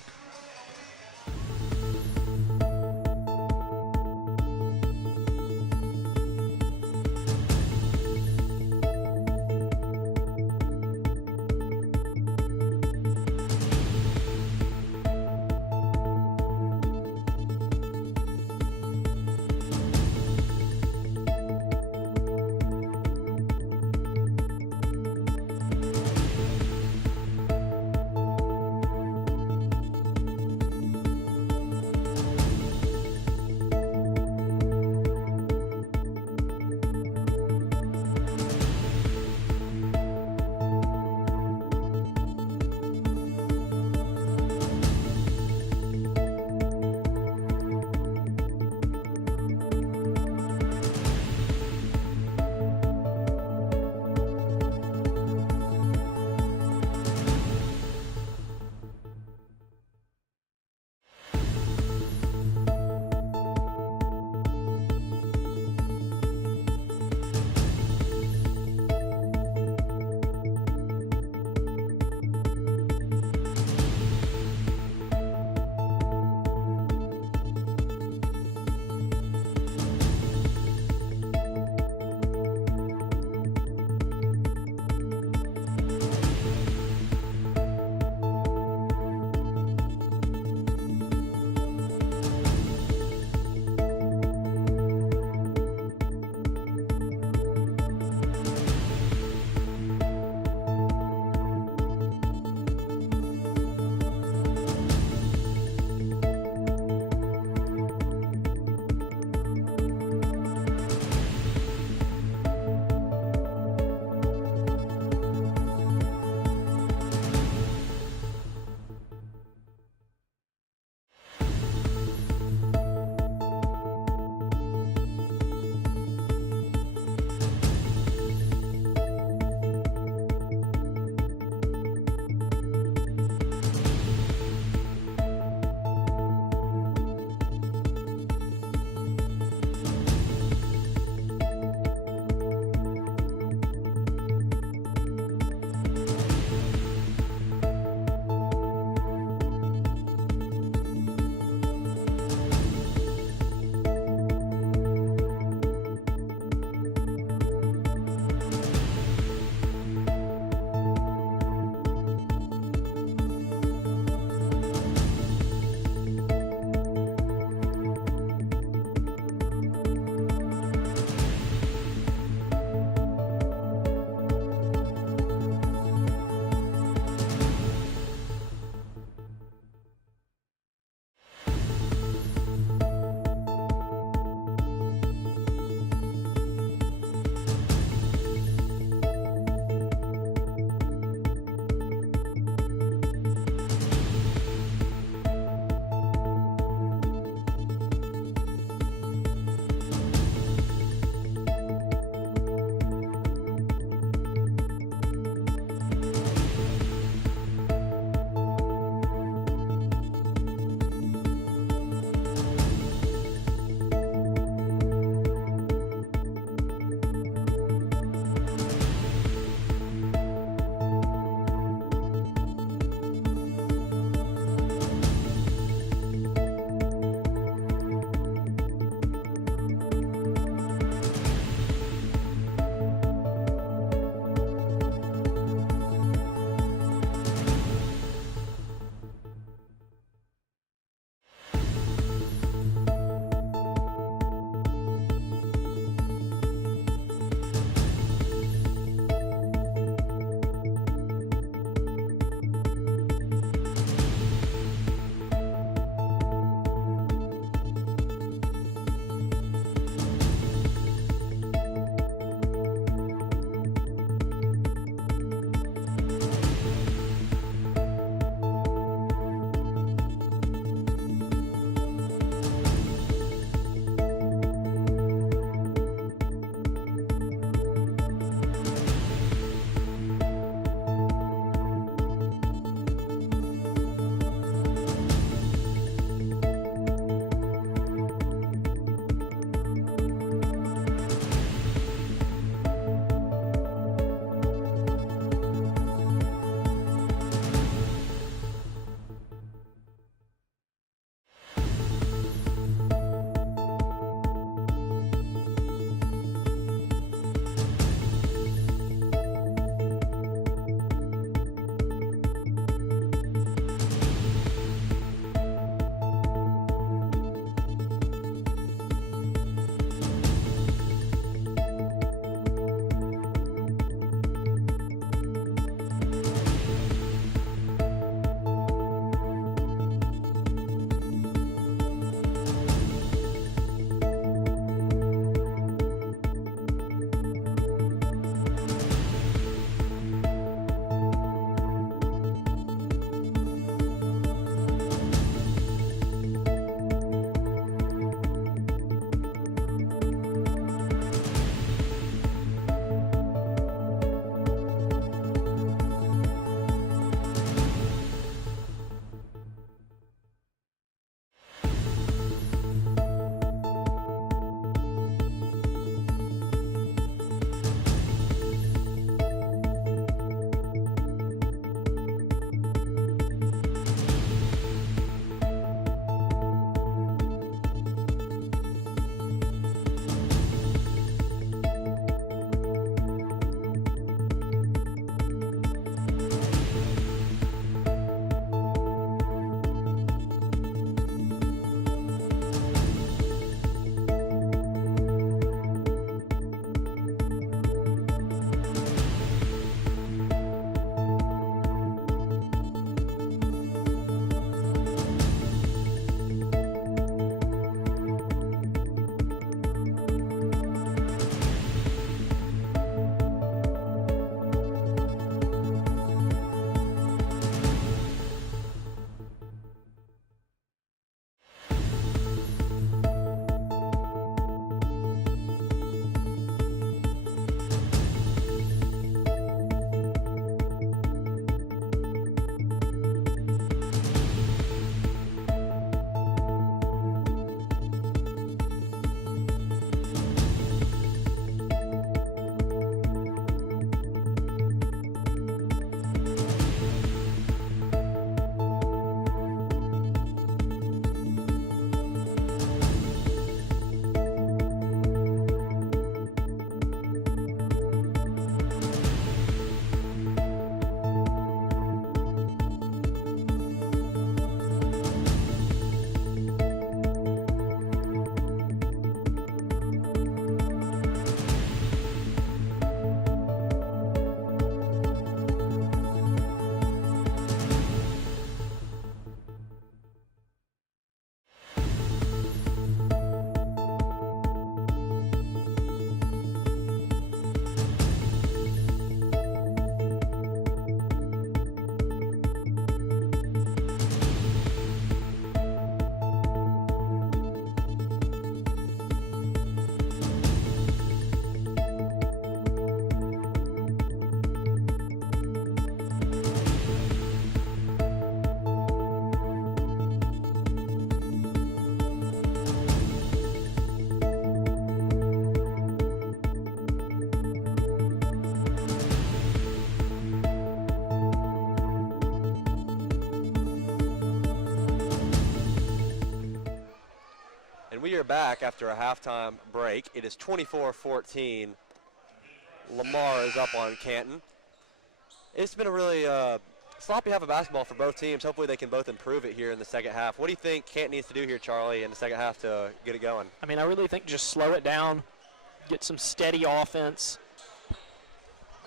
back after a halftime break. It is 24-14. Lamar is up on Canton. It's been a really sloppy half of basketball for both teams. Hopefully they can both improve it here in the second half. What do you think Canton needs to do here, Charlie, in the second half to get it going? I mean, I really think just slow it down, get some steady offense.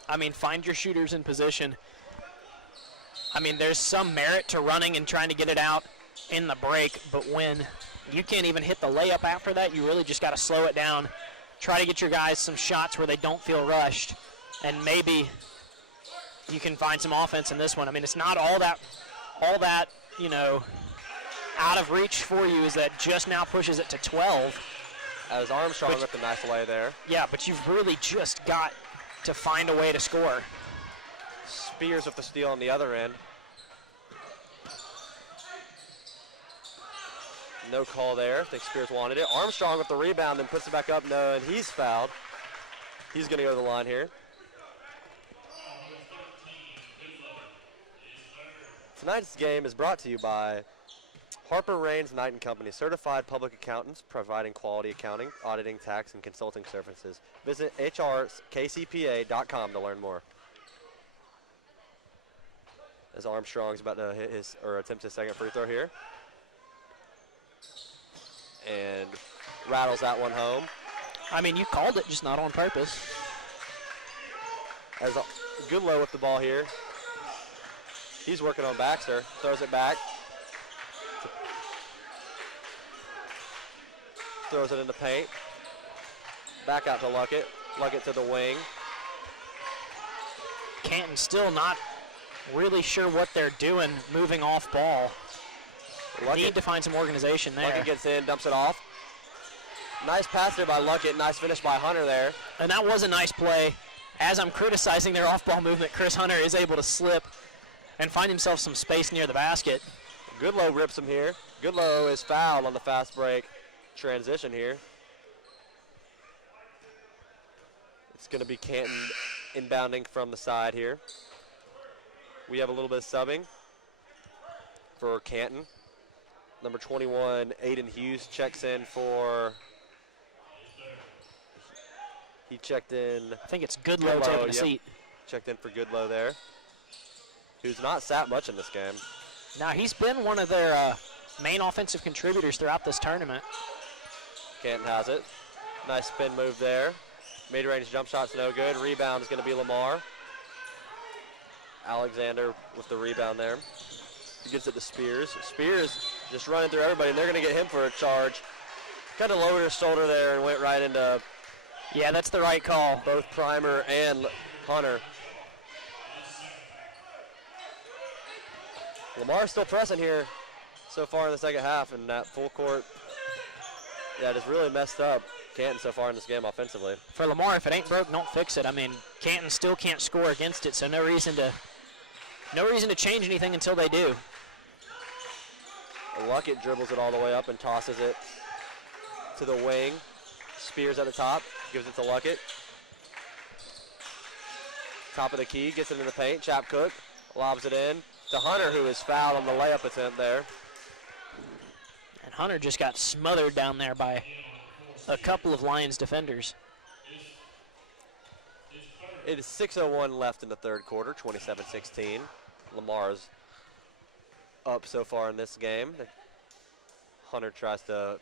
I mean, find your shooters in position. I mean, there's some merit to running and trying to get it out in the break, but when you can't even hit the layup after that, you really just got to slow it down. Try to get your guys some shots where they don't feel rushed, and maybe you can find some offense in this one. I mean, it's not all that, you know, out of reach for you, is that just now pushes it to 12. As Armstrong with the nice lay there. Yeah, but you've really just got to find a way to score. Spears with the steal on the other end. No call there. I think Spears wanted it. Armstrong with the rebound and puts it back up. No, and he's fouled. He's going to go to the line here. Tonight's game is brought to you by Harper Raines Knight & Company, certified public accountants providing quality accounting, auditing, tax, and consulting services. Visit hrkcpa.com to learn more. As Armstrong's about to hit his, or attempt his second free throw here. And rattles that one home. I mean, you called it, just not on purpose. As Goodlow with the ball here. He's working on Baxter, throws it back. Throws it in the paint. Back out to Luckett. Luckett to the wing. Canton still not really sure what they're doing moving off ball. Need to find some organization there. Luckett gets in, dumps it off. Nice pass there by Luckett. Nice finish by Hunter there. And that was a nice play. As I'm criticizing their off-ball movement, Chris Hunter is able to slip and find himself some space near the basket. Goodlow rips him here. Goodlow is fouled on the fast break transition here. It's going to be Canton inbounding from the side here. We have a little bit of subbing for Canton. Number 21, Aiden Hughes checks in for, he checked in. I think it's Goodlow taking a seat. Checked in for Goodlow there, who's not sat much in this game. Now, he's been one of their main offensive contributors throughout this tournament. Canton has it. Nice spin move there. Mid-range jump shot's no good. Rebound is going to be Lamar. Alexander with the rebound there. He gives it to Spears. Spears just running through everybody, and they're going to get him for a charge. Kind of lowered his shoulder there and went right into. Yeah, that's the right call. Both Primer and Hunter. Lamar's still pressing here so far in the second half, and that full court, that has really messed up Canton so far in this game offensively. For Lamar, if it ain't broke, don't fix it. I mean, Canton still can't score against it, so no reason to change anything until they do. Luckett dribbles it all the way up and tosses it to the wing. Spears at the top, gives it to Luckett. Top of the key, gets it in the paint. Chapcook lobs it in to Hunter, who is fouled on the layup attempt there. And Hunter just got smothered down there by a couple of Lions defenders. It is 6:01 left in the third quarter, 27-16. Lamar's up so far in this game. Hunter tries to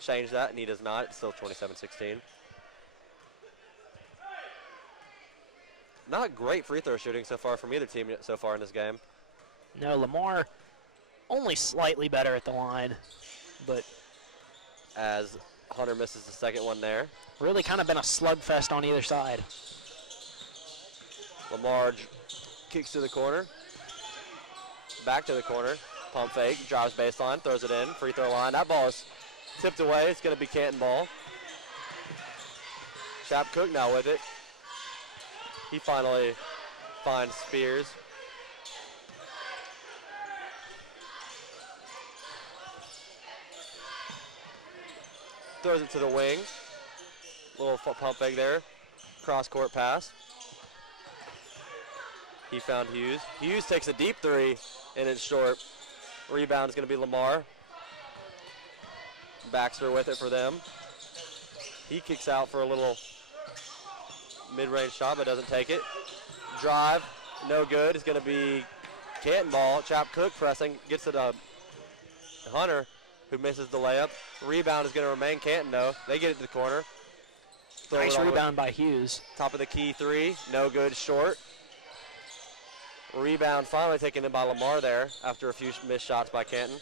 change that, and he does not. It's still 27-16. Not great free throw shooting so far from either team so far in this game. No, Lamar only slightly better at the line, but as Hunter misses the second one there. Really kind of been a slugfest on either side. Lamar kicks to the corner. Back to the corner. Pump fake, drives baseline, throws it in, free throw line. That ball is tipped away. It's going to be Canton ball. Chapcook now with it. He finally finds Spears. Throws it to the wing. Little pump fake there. Cross court pass. He found Hughes. Hughes takes a deep three, and it's short. Rebound is going to be Lamar. Baxter with it for them. He kicks out for a little mid-range shot, but doesn't take it. Drive, no good. It's going to be Canton ball. Chap Cook pressing, gets it to Hunter, who misses the layup. Rebound is going to remain Canton, though. They get it to the corner. Throw Nice it on rebound by Hughes. top of the key three, no good, short. Rebound finally taken in by Lamar there after a few missed shots by Canton.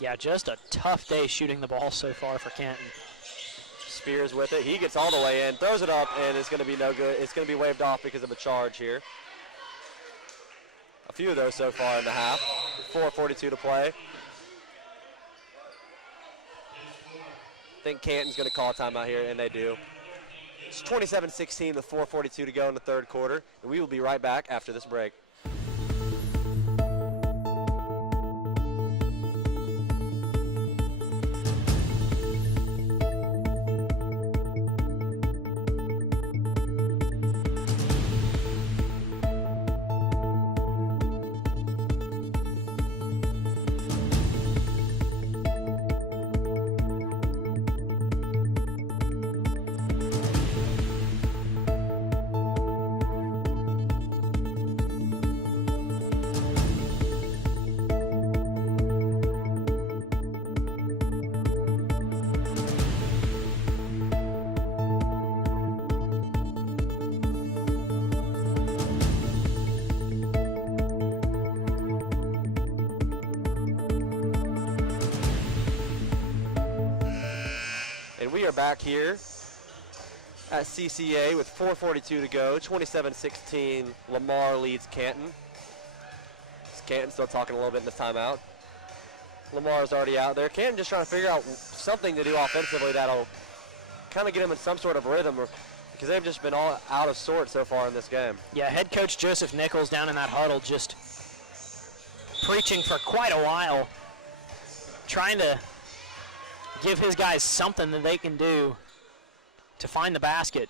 Yeah, just a tough day shooting the ball so far for Canton. Spears with it. He gets all the way in, throws it up, and it's going to be no good. It's going to be waved off because of a charge here. A few of those so far in the half. 4:42 to play. I think Canton's going to call a timeout here, and they do. It's 27-16 with 4:42 to go in the third quarter, and we will be right back after this break. Back here at CCA with 4:42 to go, 27-16. Lamar leads Canton. Canton still talking a little bit in this timeout. Lamar's already out there. Canton just trying to figure out something to do offensively that'll kind of get him in some sort of rhythm, because they've just been all out of sorts so far in this game. Yeah, head coach Joseph Nichols down in that huddle just preaching for quite a while, trying to give his guys something that they can do to find the basket.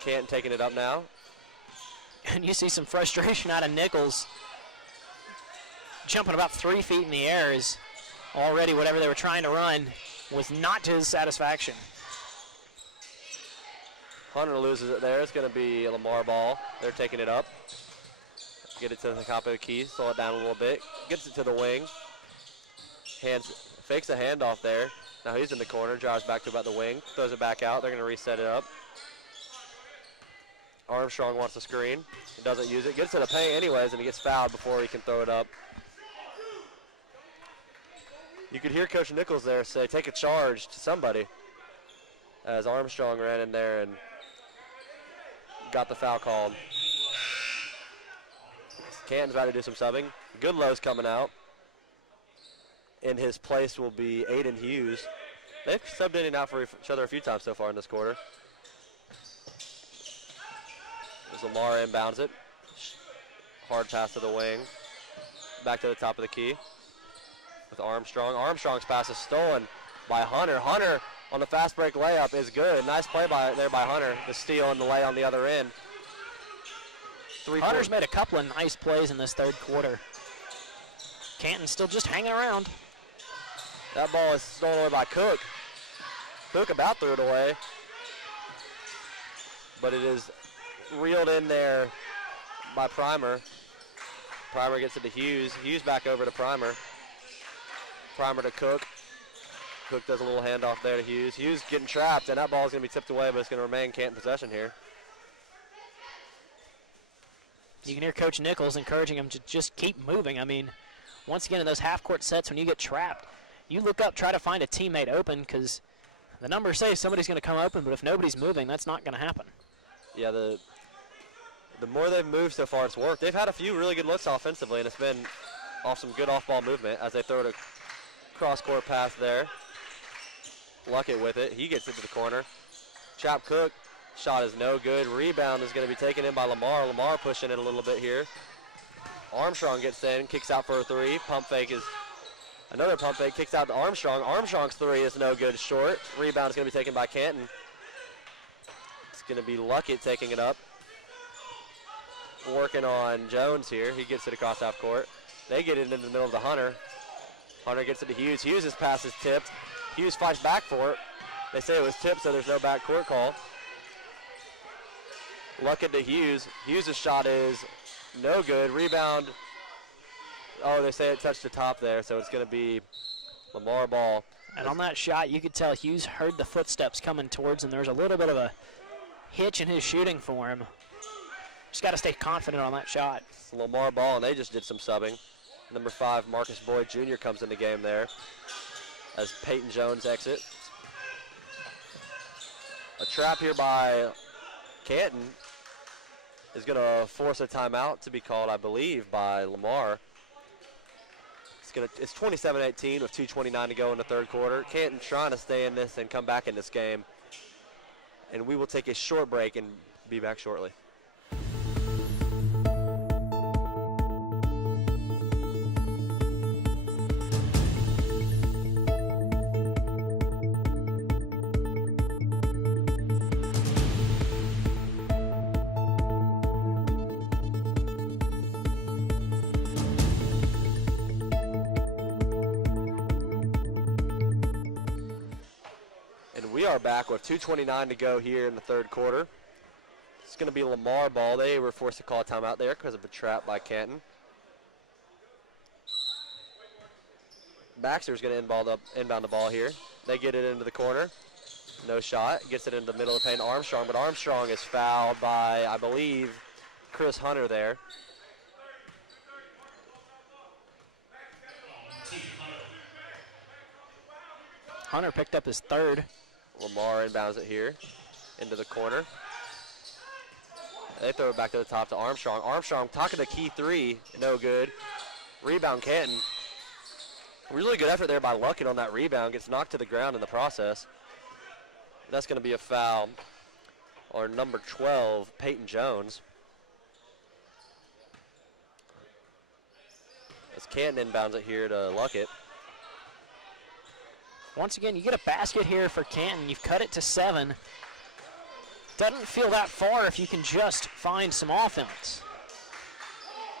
Canton taking it up now. And you see some frustration out of Nichols. Jumping about 3 feet in the air is already whatever they were trying to run was not to his satisfaction. Hunter loses it there. It's going to be a Lamar ball. They're taking it up. Get it to the top of the key, slow it down a little bit. Gets it to the wing. Fakes a handoff there. Now he's in the corner, drives back to about the wing, throws it back out. They're going to reset it up. Armstrong wants the screen. He doesn't use it. Gets to the paint anyways, and he gets fouled before he can throw it up. You could hear Coach Nichols there say, take a charge to somebody, as Armstrong ran in there and got the foul called. Canton's about to do some subbing. Goodlow's coming out. In his place will be Aiden Hughes. They've subbed in and out for each other a few times so far in this quarter. As Lamar inbounds it. Hard pass to the wing. Back to the top of the key with Armstrong. Armstrong's pass is stolen by Hunter. Hunter on the fast break layup is good. Nice play there by Hunter. The steal and the lay on the other end. Hunter's made a couple of nice plays in this third quarter. Canton still just hanging around. That ball is stolen away by Cook. Cook about threw it away. But it is reeled in there by Primer. Primer gets it to Hughes. Hughes back over to Primer. Primer to Cook. Cook does a little handoff there to Hughes. Hughes getting trapped, and that ball is going to be tipped away, but it's going to remain Canton possession here. You can hear Coach Nichols encouraging him to just keep moving. I mean, once again, in those half-court sets, when you get trapped, you look up, try to find a teammate open, because the numbers say somebody's going to come open, but if nobody's moving, that's not going to happen. Yeah, the more they've moved so far, it's worked. They've had a few really good looks offensively, and it's been off some good off-ball movement as they throw it a cross-court pass there. Luckett with it. He gets it to the corner. Chop Cook. Shot is no good. Rebound is going to be taken in by Lamar. Lamar pushing it a little bit here. Armstrong gets in, kicks out for a three. Pump fake is another pump fake, kicks out to Armstrong. Armstrong's three is no good, short. Rebound is going to be taken by Canton. It's going to be Luckett taking it up. Working on Jones here. He gets it across half court. They get it into the middle of the Hunter. Hunter gets it to Hughes. Hughes' pass is tipped. Hughes fights back for it. They say it was tipped, so there's no backcourt call. Luckett to Hughes. Hughes' shot is no good. Rebound. Oh, they say it touched the top there, so it's going to be Lamar ball. And on that shot, you could tell Hughes heard the footsteps coming towards him. There was a little bit of a hitch in his shooting for him. Just got to stay confident on that shot. It's Lamar ball, and they just did some subbing. Number 5, Marcus Boyd Jr. comes in the game there as Peyton Jones exits. A trap here by Canton is going to force a timeout to be called, I believe, by Lamar. It's 27-18 with 2:29 to go in the third quarter. Canton trying to stay in this and come back in this game. And we will take a short break and be back shortly. Back with 2:29 to go here in the third quarter. It's going to be Lamar ball. They were forced to call a timeout there because of a trap by Canton. Baxter's going to inbound the ball here. They get it into the corner. No shot. Gets it into the middle of the paint. Armstrong, but Armstrong is fouled by, I believe, Chris Hunter there. Hunter picked up his third. Lamar inbounds it here into the corner. They throw it back to the top to Armstrong. Armstrong, top of the key three, no good. Rebound Canton. Really good effort there by Luckett on that rebound. Gets knocked to the ground in the process. That's going to be a foul on number 12, Peyton Jones. As Canton inbounds it here to Luckett. Once again, you get a basket here for Canton. You've cut it to 7. Doesn't feel that far if you can just find some offense.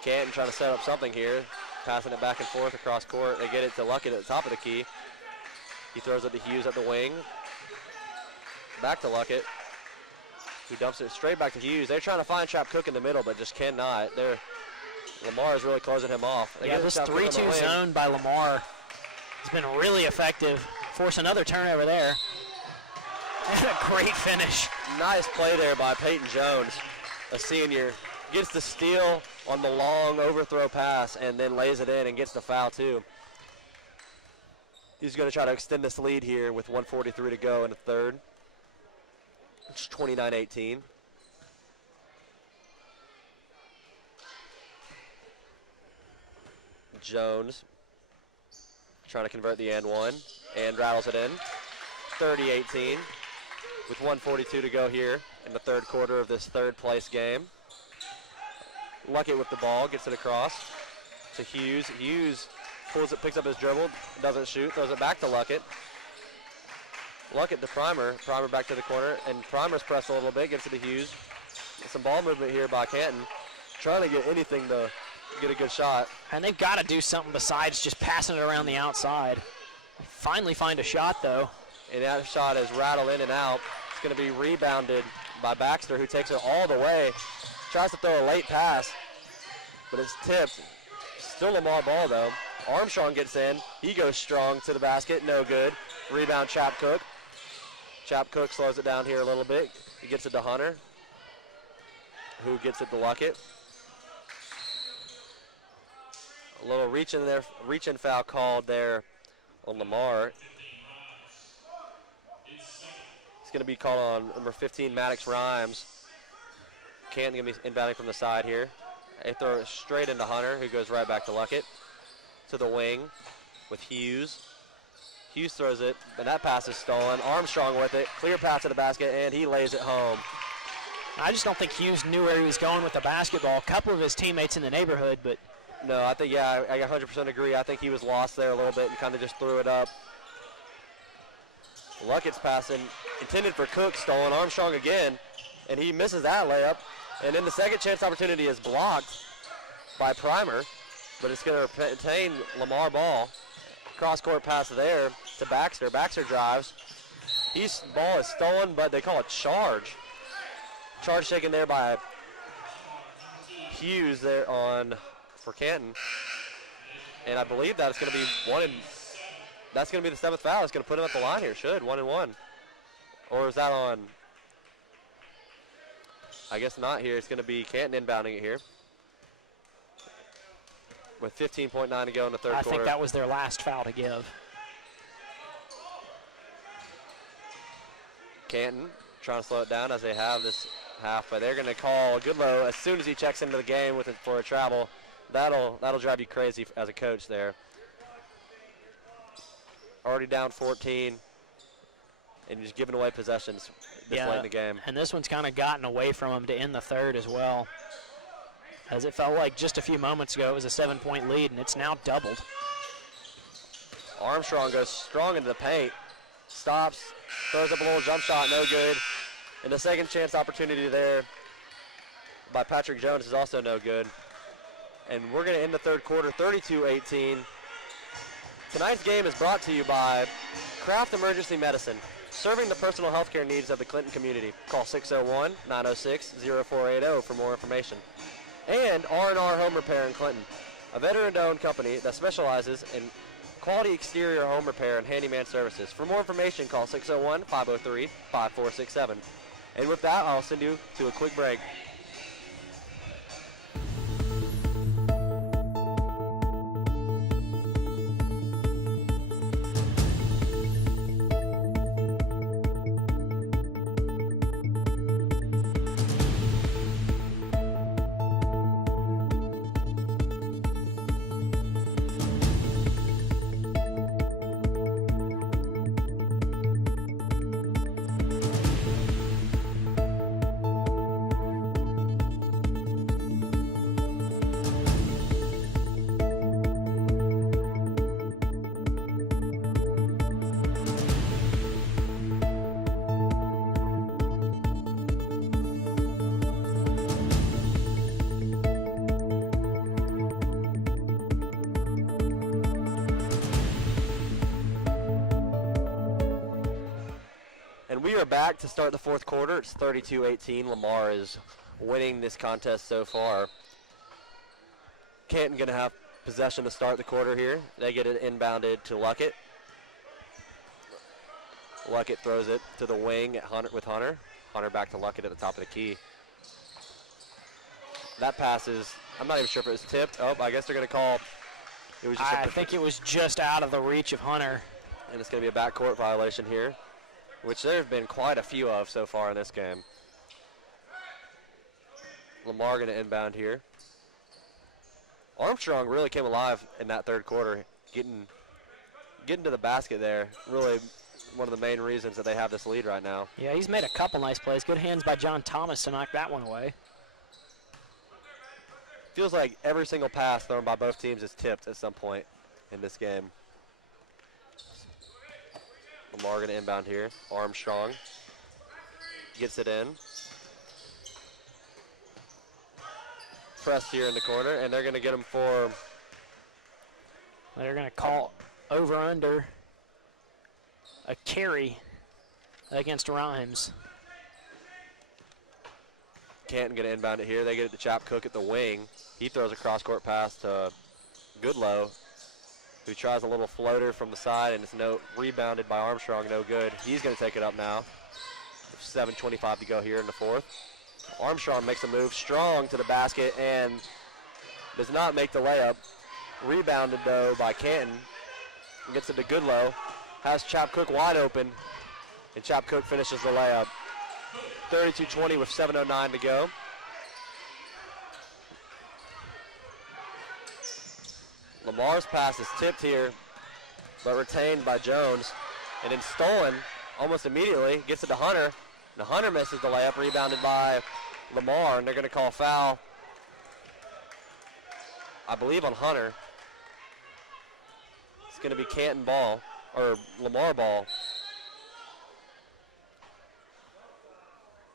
Canton trying to set up something here. Passing it back and forth across court. They get it to Luckett at the top of the key. He throws it to Hughes at the wing. Back to Luckett, who dumps it straight back to Hughes. They're trying to find Chap Cook in the middle, but just cannot. Lamar is really closing him off. Yeah, this 3-2 zone by Lamar has been really effective. Force another turnover there. And a great finish. Nice play there by Peyton Jones, a senior. Gets the steal on the long overthrow pass and then lays it in and gets the foul too. He's going to try to extend this lead here with 1:43 to go in the third. It's 29-18. Jones trying to convert the and one and rattles it in. 30-18 with 1:42 to go here in the third quarter of this third place game. Luckett with the ball, gets it across to Hughes. Hughes pulls it, picks up his dribble, doesn't shoot, throws it back to Luckett. Luckett to Primer, Primer back to the corner, and Primer's pressed a little bit, gets it to Hughes. Some ball movement here by Canton, trying to get anything to get a good shot. And they've got to do something besides just passing it around the outside. Finally find a shot though. And that shot is rattled in and out. It's going to be rebounded by Baxter, who takes it all the way. Tries to throw a late pass, but it's tipped. Still Lamar ball though. Armstrong gets in. He goes strong to the basket. No good. Rebound Chap Cook. Chap Cook slows it down here a little bit. He gets it to Hunter, who gets it to Luckett. A little reach in foul called there on Lamar. It's going to be called on number 15, Maddox Rhymes. Canton going to be inbounding from the side here. They throw it straight into Hunter, who goes right back to Luckett. To the wing with Hughes. Hughes throws it, and that pass is stolen. Armstrong with it, clear pass to the basket, and he lays it home. I just don't think Hughes knew where he was going with the basketball. A couple of his teammates in the neighborhood, but no, I think, yeah, I 100% agree. I think he was lost there a little bit and kind of just threw it up. Luckett's passing, intended for Cook, stolen. Armstrong again, and he misses that layup. And then the second chance opportunity is blocked by Primer, but it's going to retain Lamar ball. Cross-court pass there to Baxter. Baxter drives. Ball is stolen, but they call a charge. Charge taken there by Hughes there for Canton. And I believe that it's going to be that's going to be the 7th foul. It's going to put him at the line here. 1 and 1. Or is that on? I guess not here. It's going to be Canton inbounding it here. With 15.9 to go in the third quarter. I think that was their last foul to give. Canton trying to slow it down as they have this half, but they're going to call Goodlow as soon as he checks into the game for a travel. That'll drive you crazy as a coach there. Already down 14, and just giving away possessions this late in the game. And this one's kind of gotten away from them to end the third as well. As it felt like just a few moments ago it was a 7-point lead, and it's now doubled. Armstrong goes strong into the paint, stops, throws up a little jump shot, no good. And the second chance opportunity there by Patrick Jones is also no good. And we're going to end the third quarter 32-18. Tonight's game is brought to you by Kraft Emergency Medicine, serving the personal health care needs of the Clinton community. Call 601-906-0480 for more information. And R&R Home Repair in Clinton, a veteran-owned company that specializes in quality exterior home repair and handyman services. For more information, call 601-503-5467. And with that, I'll send you to a quick break. Back to start the fourth quarter. It's 32-18. Lamar is winning this contest so far. Canton going to have possession to start the quarter here. They get it inbounded to Luckett. Luckett throws it to the wing at with Hunter. Hunter back to Luckett at the top of the key. That pass is, I'm not even sure if it was tipped. Oh, I guess they're going to call. It was just I think it was just out of the reach of Hunter. And it's going to be a backcourt violation here, which there have been quite a few of so far in this game. Lamar going to inbound here. Armstrong really came alive in that third quarter, getting to the basket there. Really one of the main reasons that they have this lead right now. Yeah, he's made a couple nice plays. Good hands by John Thomas to knock that one away. Feels like every single pass thrown by both teams is tipped at some point in this game. Lamar going to inbound here. Armstrong gets it in. Pressed here in the corner, and they're going to get him for... They're going to call over-under a carry against Rhymes. Canton going to inbound it here. They get it to Chap Cook at the wing. He throws a cross-court pass to Goodlow, who tries a little floater from the side, and it's rebounded by Armstrong, no good. He's going to take it up now. 7:25 to go here in the fourth. Armstrong makes a move strong to the basket and does not make the layup. Rebounded, though, by Canton. Gets it to Goodlow. Has Chap Cook wide open, and Chap Cook finishes the layup. 32-20 with 7:09 to go. Lamar's pass is tipped here, but retained by Jones, and then stolen almost immediately. Gets it to Hunter. And Hunter misses the layup, rebounded by Lamar, and they're going to call foul, I believe, on Hunter. It's going to be Canton ball, or Lamar ball.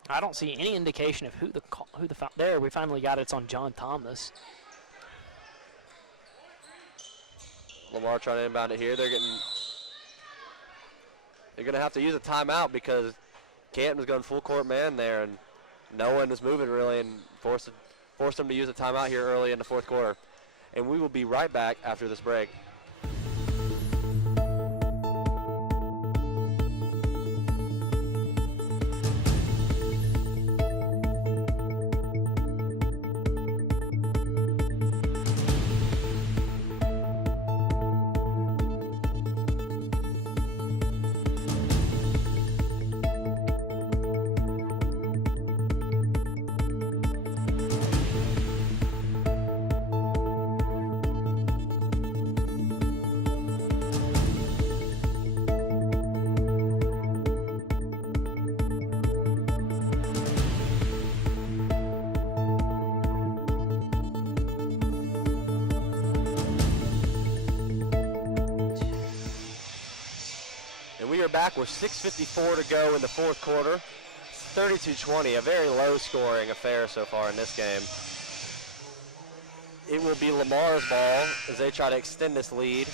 I don't see any indication of who the foul. There, we finally got it. It's on John Thomas. Lamar trying to inbound it here. They're going to have to use a timeout because Canton was going full court man there, and no one was moving really, and forced them to use a timeout here early in the fourth quarter. And we will be right back after this break. Back with 6:54 to go in the fourth quarter. 32-20, a very low-scoring affair so far in this game. It will be Lamar's ball as they try to extend this lead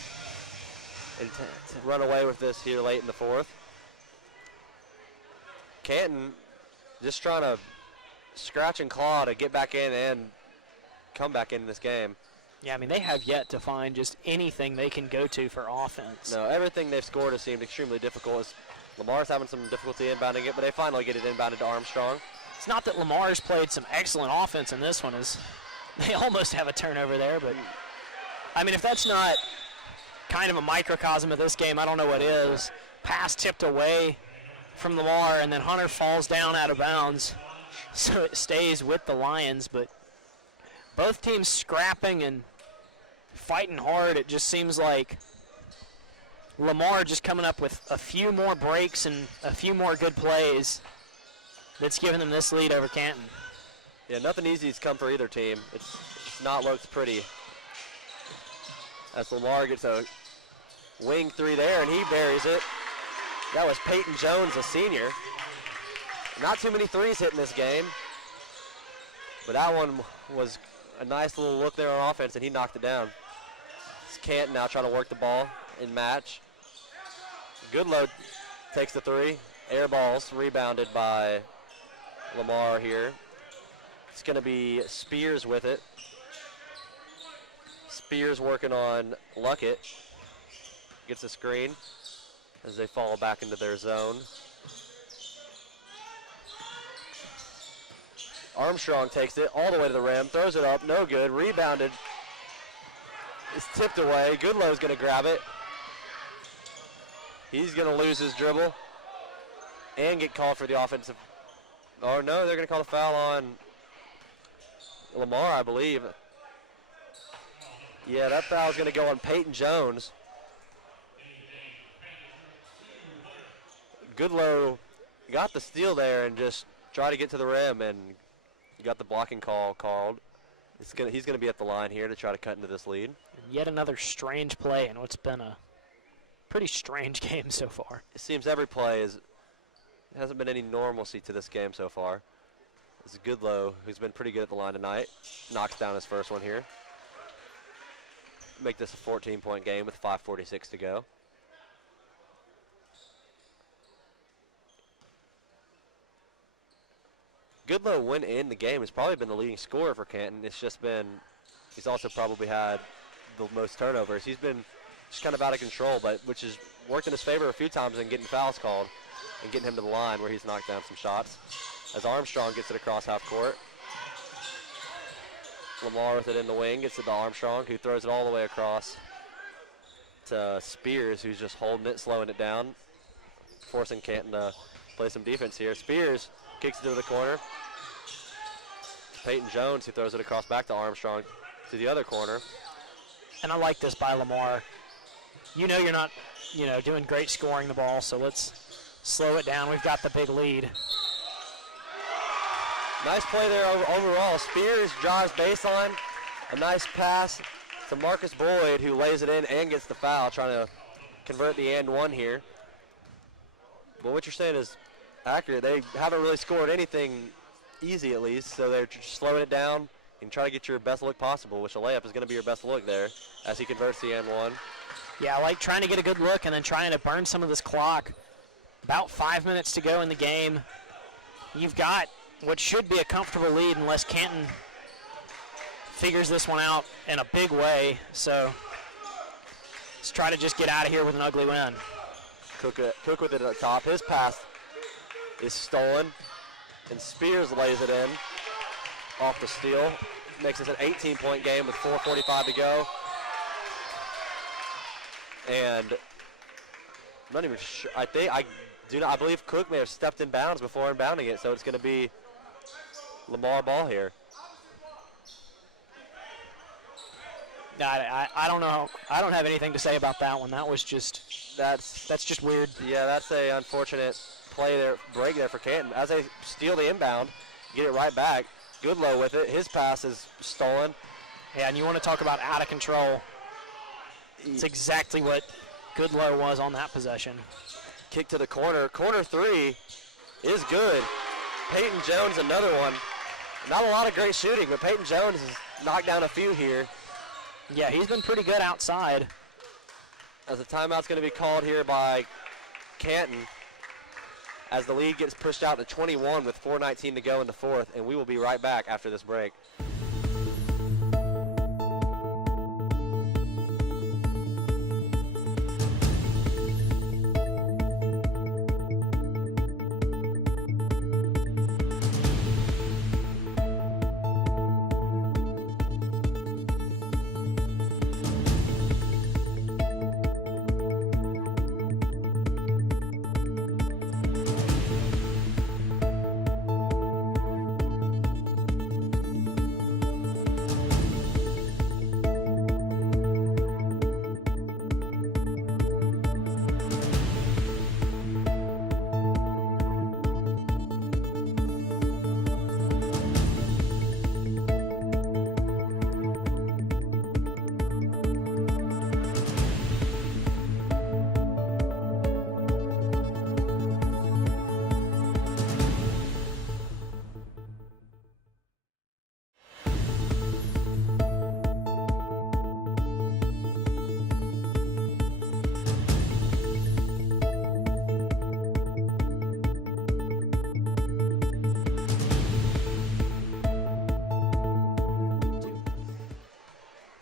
and to run away with this here late in the fourth. Canton just trying to scratch and claw to get back in and come back in this game. Yeah, I mean, they have yet to find just anything they can go to for offense. No, everything they've scored has seemed extremely difficult. Lamar's having some difficulty inbounding it, but they finally get it inbounded to Armstrong. It's not that Lamar's played some excellent offense in this one. They almost have a turnover there, but, I mean, if that's not kind of a microcosm of this game, I don't know what is. Pass tipped away from Lamar, and then Hunter falls down out of bounds, so it stays with the Lions, but both teams scrapping and fighting hard. It just seems like Lamar just coming up with a few more breaks and a few more good plays that's given them this lead over Canton. Yeah, nothing easy has come for either team. It's not looked pretty. As Lamar gets a wing three there, and he buries it. That was Peyton Jones, a senior. Not too many threes hitting this game, but that one was a nice little look there on offense, and he knocked it down. It's Canton now trying to work the ball in match. Goodlow takes the three. Air balls rebounded by Lamar here. It's going to be Spears with it. Spears working on Luckett. Gets a screen as they fall back into their zone. Armstrong takes it all the way to the rim, throws it up, no good, rebounded. It's tipped away. Goodlow's going to grab it. He's going to lose his dribble and get called for the offensive. Oh, no, they're going to call the foul on Lamar, I believe. Yeah, that foul is going to go on Peyton Jones. Goodlow got the steal there and just tried to get to the rim and got the blocking call called. He's going to be at the line here to try to cut into this lead. And yet another strange play in what's been a pretty strange game so far. It seems every play hasn't been any normalcy to this game so far. This is Goodlow, who's been pretty good at the line tonight, knocks down his first one here. Make this a 14-point game with 5:46 to go. Goodlow, when in the game, has probably been the leading scorer for Canton. It's just been, he's also probably had the most turnovers. He's been just kind of out of control, but which has worked in his favor a few times in getting fouls called and getting him to the line where he's knocked down some shots. As Armstrong gets it across half court. Lamar with it in the wing, gets it to Armstrong, who throws it all the way across to Spears, who's just holding it, slowing it down, forcing Canton to play some defense here. Spears kicks it to the corner. Peyton Jones, who throws it across back to Armstrong to the other corner. And I like this by Lamar. You know you're not, doing great scoring the ball, so let's slow it down. We've got the big lead. Nice play there overall. Spears drives baseline. A nice pass to Marcus Boyd, who lays it in and gets the foul, trying to convert the and one here. But what you're saying is accurate. They haven't really scored anything easy, at least, so they're just slowing it down and try to get your best look possible, which a layup is going to be your best look there as he converts the and one. Yeah, I like trying to get a good look and then trying to burn some of this clock. About 5 minutes to go in the game. You've got what should be a comfortable lead unless Canton figures this one out in a big way. So let's try to just get out of here with an ugly win. Cook with it at the top. His pass is stolen, and Spears lays it in off the steal. Makes this an 18-point game with 4:45 to go. And I'm not even sure. I believe Cook may have stepped in bounds before inbounding it, so it's going to be Lamar ball here. I don't know. I don't have anything to say about that one. That was just that's just weird. Yeah, that's a unfortunate break there for Canton. As they steal the inbound, get it right back. Goodlow with it. His pass is stolen. Yeah, and you want to talk about out of control. It's exactly what Goodlow was on that possession. Kick to the corner. Corner three is good. Peyton Jones, another one. Not a lot of great shooting, but Peyton Jones has knocked down a few here. Yeah, he's been pretty good outside. As the timeout's going to be called here by Canton, as the lead gets pushed out to 21 with 4:19 to go in the fourth, and we will be right back after this break.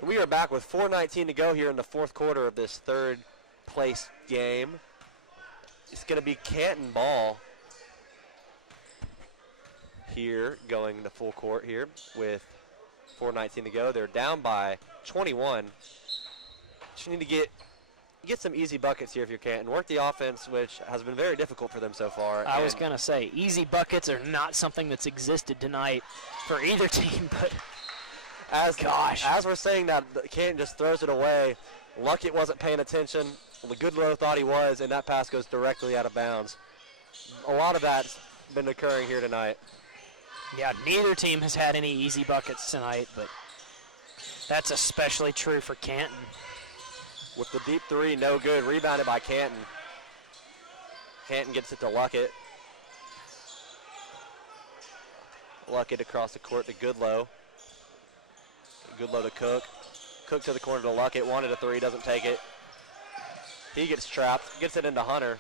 We are back with 4:19 to go here in the fourth quarter of this third place game. It's going to be Canton ball here, going to full court here with 4:19 to go. They're down by 21. Just need to get some easy buckets here if you can, and work the offense, which has been very difficult for them so far. I was going to say, easy buckets are not something that's existed tonight for either team, but as we're saying that, Canton just throws it away. Luckett wasn't paying attention. Goodlow thought he was, and that pass goes directly out of bounds. A lot of that's been occurring here tonight. Yeah, neither team has had any easy buckets tonight, but that's especially true for Canton. With the deep three, no good. Rebounded by Canton. Canton gets it to Luckett. Luckett across the court to Goodlow. Goodlow to Cook. Cook to the corner to Luckett. Wanted a three, doesn't take it. He gets trapped, gets it into Hunter.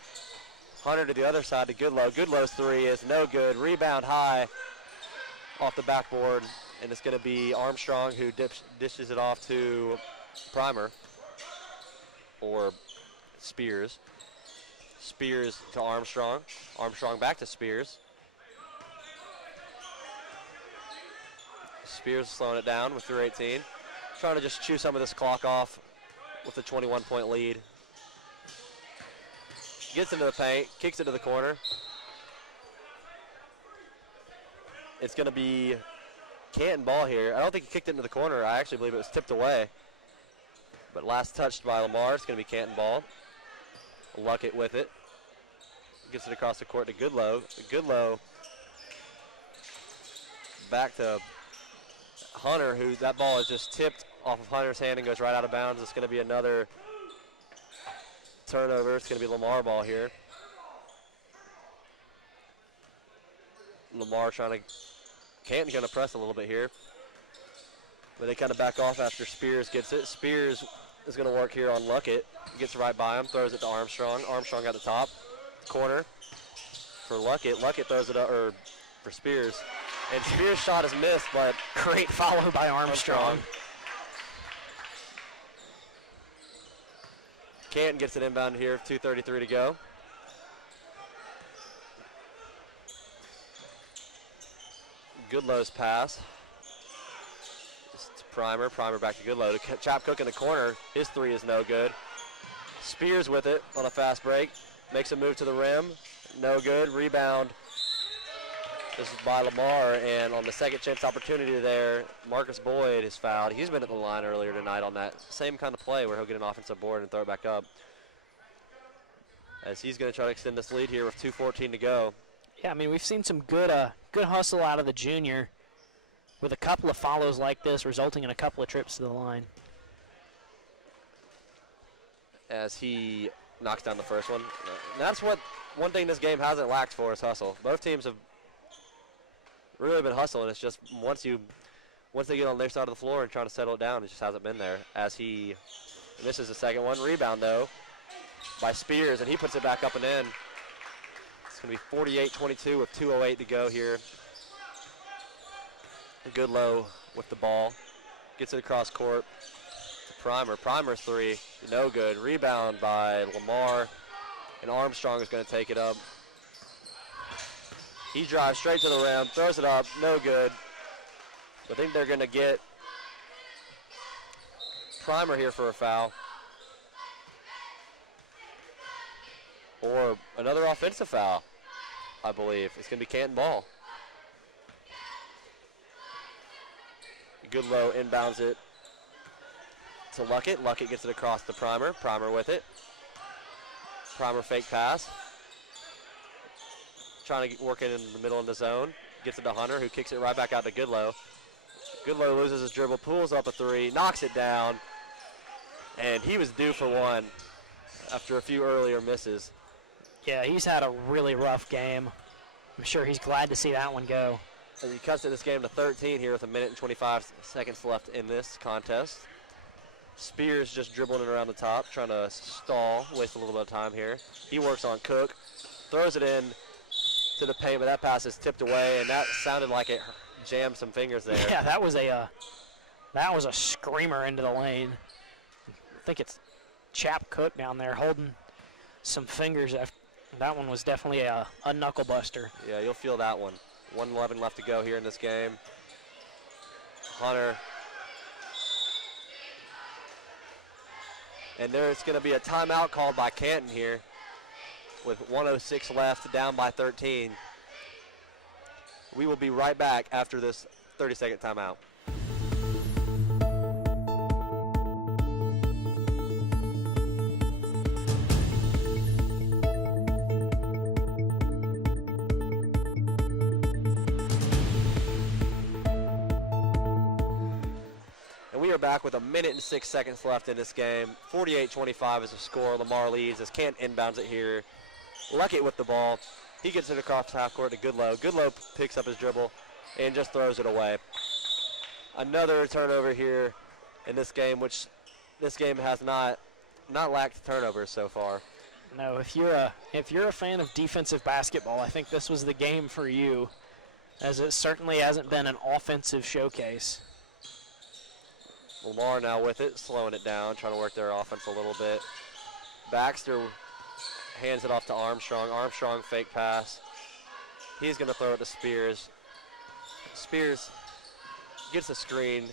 Hunter to the other side to Goodlow. Goodlow's three is no good. Rebound high off the backboard, and it's going to be Armstrong who dishes it off to Primer, or Spears. Spears to Armstrong. Armstrong back to Spears. Spears slowing it down with 3:18. Trying to just chew some of this clock off with a 21-point lead. Gets into the paint, kicks it to the corner. It's going to be Canton ball here. I don't think he kicked it into the corner. I actually believe it was tipped away. But last touched by Lamar. It's going to be Canton ball. Luckett with it. Gets it across the court to Goodlow. Goodlow back to Hunter, who that ball is just tipped off of Hunter's hand and goes right out of bounds. It's going to be another turnover. It's going to be Lamar ball here. Lamar Canton's going to press a little bit here. But they kind of back off after Spears gets it. Spears is going to work here on Luckett. Gets right by him, throws it to Armstrong. Armstrong at the top, corner for Luckett. Luckett throws it up, or for Spears. And Spears' shot is missed, but Great follow by Armstrong. Canton gets it inbound here, 2:33 to go. Goodlow's pass. Just to Primer back to Goodlow. To Chapcook in the corner, his three is no good. Spears with it on a fast break. Makes a move to the rim, no good. Rebound. This is by Lamar, and on the second chance opportunity there, Marcus Boyd is fouled. He's been at the line earlier tonight on that same kind of play where he'll get an offensive board and throw it back up. As he's going to try to extend this lead here with 2:14 to go. Yeah, I mean, we've seen some good hustle out of the junior with a couple of follows like this, resulting in a couple of trips to the line. As he knocks down the first one. And that's one thing this game hasn't lacked for is hustle. Both teams have really been hustling. It's just once they get on their side of the floor and trying to settle it down, it just hasn't been there. As he misses the second one. Rebound, though, by Spears, and he puts it back up and in. It's going to be 48-22 with 2:08 to go here. Goodlow with the ball. Gets it across court to Primer. Primer's three, no good. Rebound by Lamar, and Armstrong is going to take it up. He drives straight to the rim, throws it up, no good. I think they're going to get Primer here for a foul. Or another offensive foul, I believe. It's going to be Canton ball. Goodlow inbounds it to Luckett. Luckett gets it across to Primer. Primer with it. Primer fake pass. Trying to work it in the middle of the zone. Gets it to Hunter, who kicks it right back out to Goodlow. Goodlow loses his dribble, pulls up a three, knocks it down, and he was due for one after a few earlier misses. Yeah, he's had a really rough game. I'm sure he's glad to see that one go. And he cuts this game to 13 here with 1 minute and 25 seconds left in this contest. Spears just dribbling it around the top, trying to stall, waste a little bit of time here. He works on Cook, throws it in to the paint, but that pass is tipped away, and that sounded like it jammed some fingers there. Yeah, that was a screamer into the lane. I think it's Chap Cook down there holding some fingers. That one was definitely a knuckle buster. Yeah, you'll feel that one. 1:11 left to go here in this game. Hunter. And there's going to be a timeout called by Canton here with 1:06 left, down by 13. We will be right back after this 30-second timeout. Back with 1 minute and 6 seconds left in this game. 48-25 is the score. Lamar leads as Canton inbounds it here. Luckett with the ball. He gets it across half court to Goodlow. Goodlow picks up his dribble and just throws it away. Another turnover here in this game, which this game has not lacked turnovers so far. No, if you're a fan of defensive basketball, I think this was the game for you, as it certainly hasn't been an offensive showcase. Lamar now with it, slowing it down, trying to work their offense a little bit. Baxter hands it off to Armstrong. Armstrong fake pass. He's going to throw it to Spears. Spears gets a screen,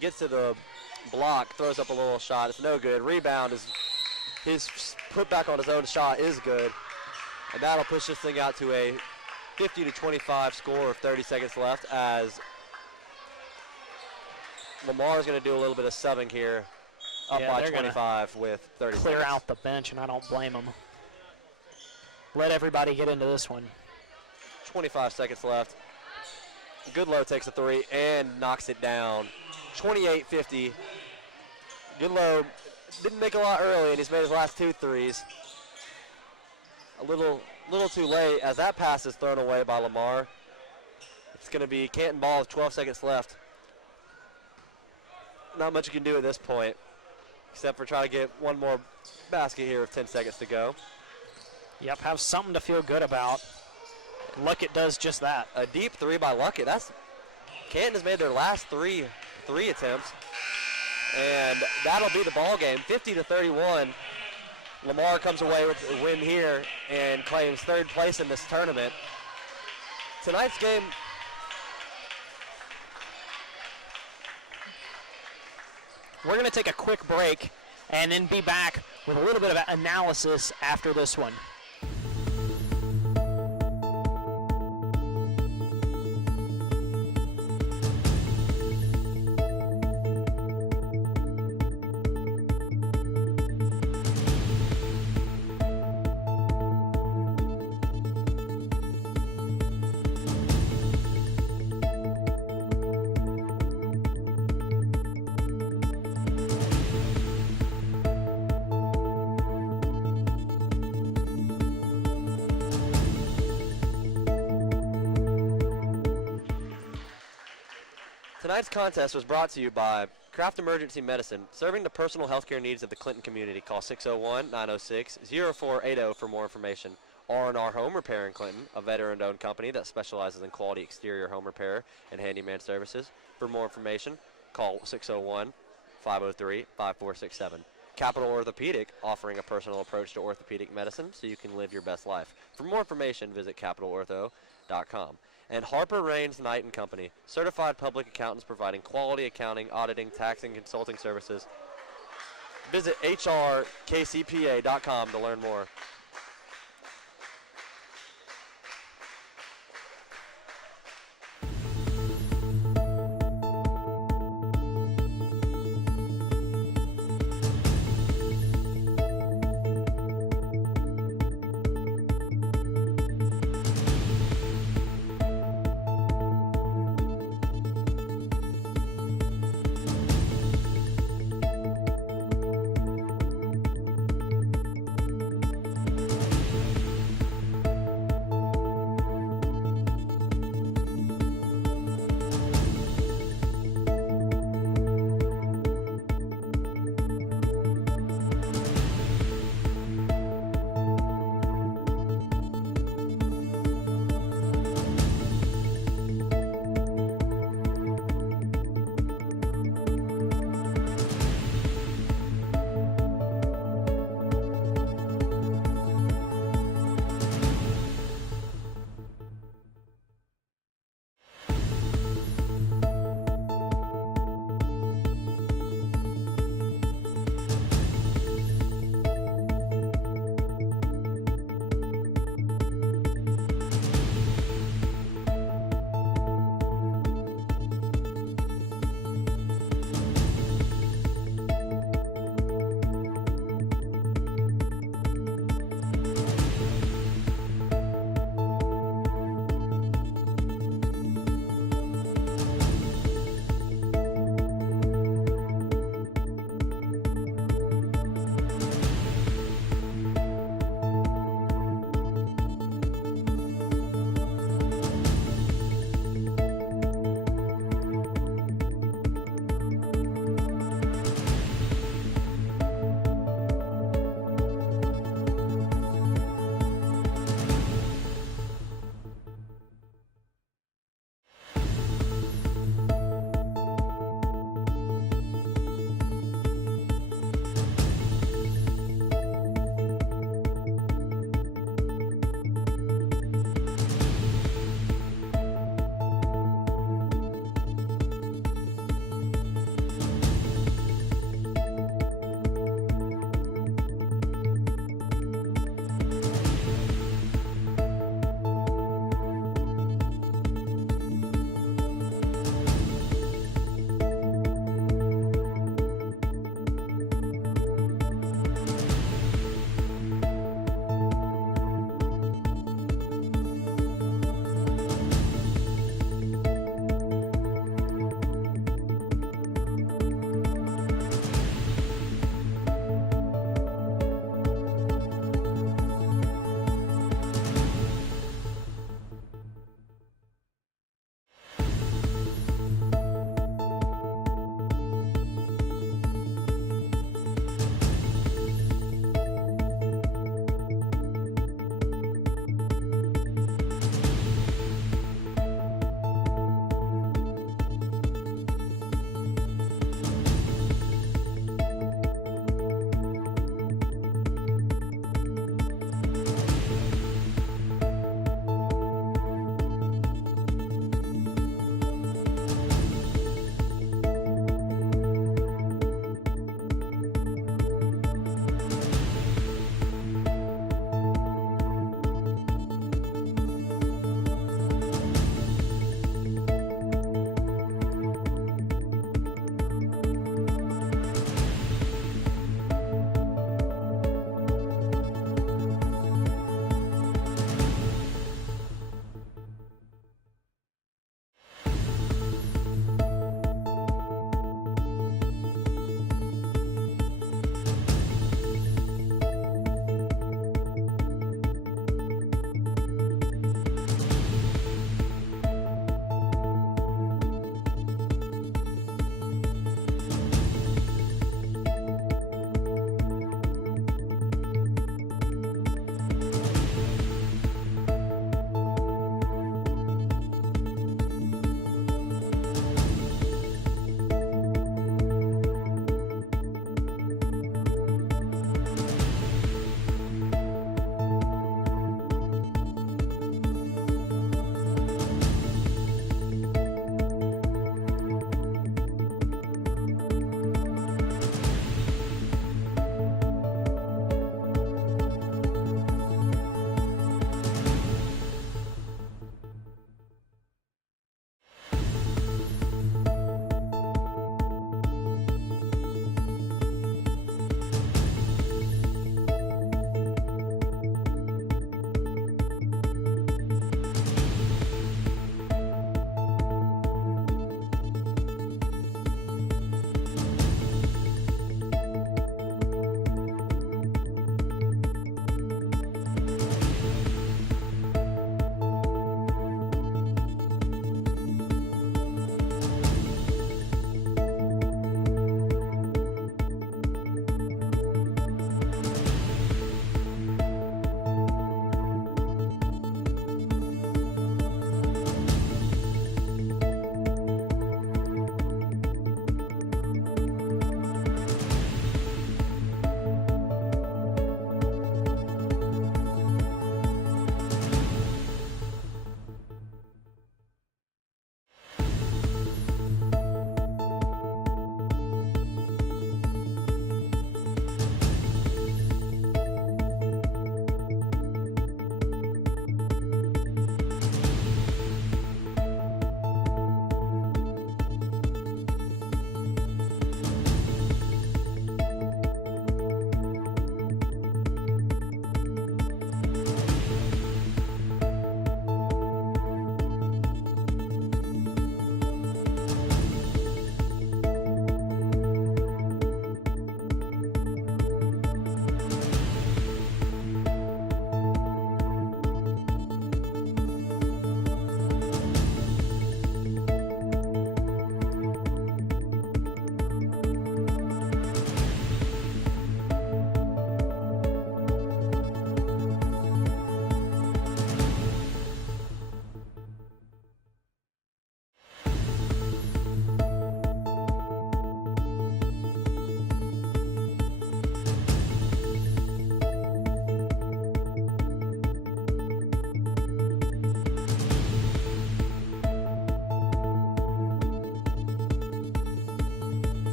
gets to the block, throws up a little shot. It's no good. Rebound is his put back on his own shot is good. And that'll push this thing out to a 50-25 score with 30 seconds left as Lamar is going to do a little bit of subbing here, up by 25 with 30 clear seconds. out the bench, and I don't blame them. Let everybody get into this one. 25 seconds left. Goodlow takes a three and knocks it down. 28-50. Goodlow didn't make a lot early, and he's made his last 2 threes. A little too late as that pass is thrown away by Lamar. It's going to be Canton ball with 12 seconds left. Not much you can do at this point. except for trying to get one more basket here with 10 seconds to go. Yep, have something to feel good about. Luckett does just that. A deep three by Luckett. Canton has made their last three attempts, and that'll be the ball game. 50-31. Lamar comes away with the win here and claims third place in this tournament. Tonight's game, we're going to take a quick break and then be back with a little bit of analysis after this one. Tonight's contest was brought to you by Craft Emergency Medicine, serving the personal healthcare needs of the Clinton community. Call 601-906-0480 for more information. R&R Home Repair in Clinton, a veteran-owned company that specializes in quality exterior home repair and handyman services. For more information, call 601-503-5467. Capital Orthopedic, offering a personal approach to orthopedic medicine so you can live your best life. For more information, visit capitalortho.com. And Harper Raines Knight & Company, certified public accountants providing quality accounting, auditing, tax, and consulting services. Visit hrkcpa.com to learn more.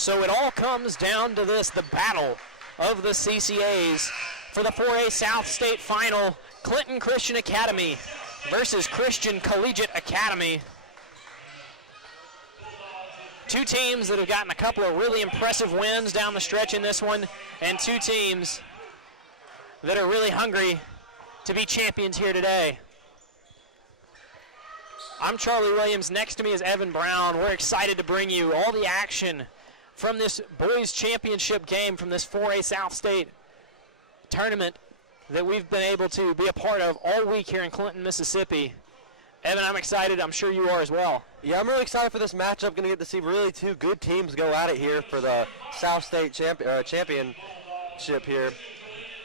So it all comes down to this, the battle of the CCAs for the 4A South State Final. Clinton Christian Academy versus Christian Collegiate Academy. Two teams that have gotten a couple of really impressive wins down the stretch in this one, and two teams that are really hungry to be champions here today. I'm Charlie Williams. Next to me is Evan Brown. We're excited to bring you all the action from this boys championship game from this 4A South State tournament that we've been able to be a part of all week here in Clinton, Mississippi. Evan, I'm excited. I'm sure you are as well. Yeah, I'm really excited for this matchup. Going to get to see really two good teams go at it here for the South State championship here.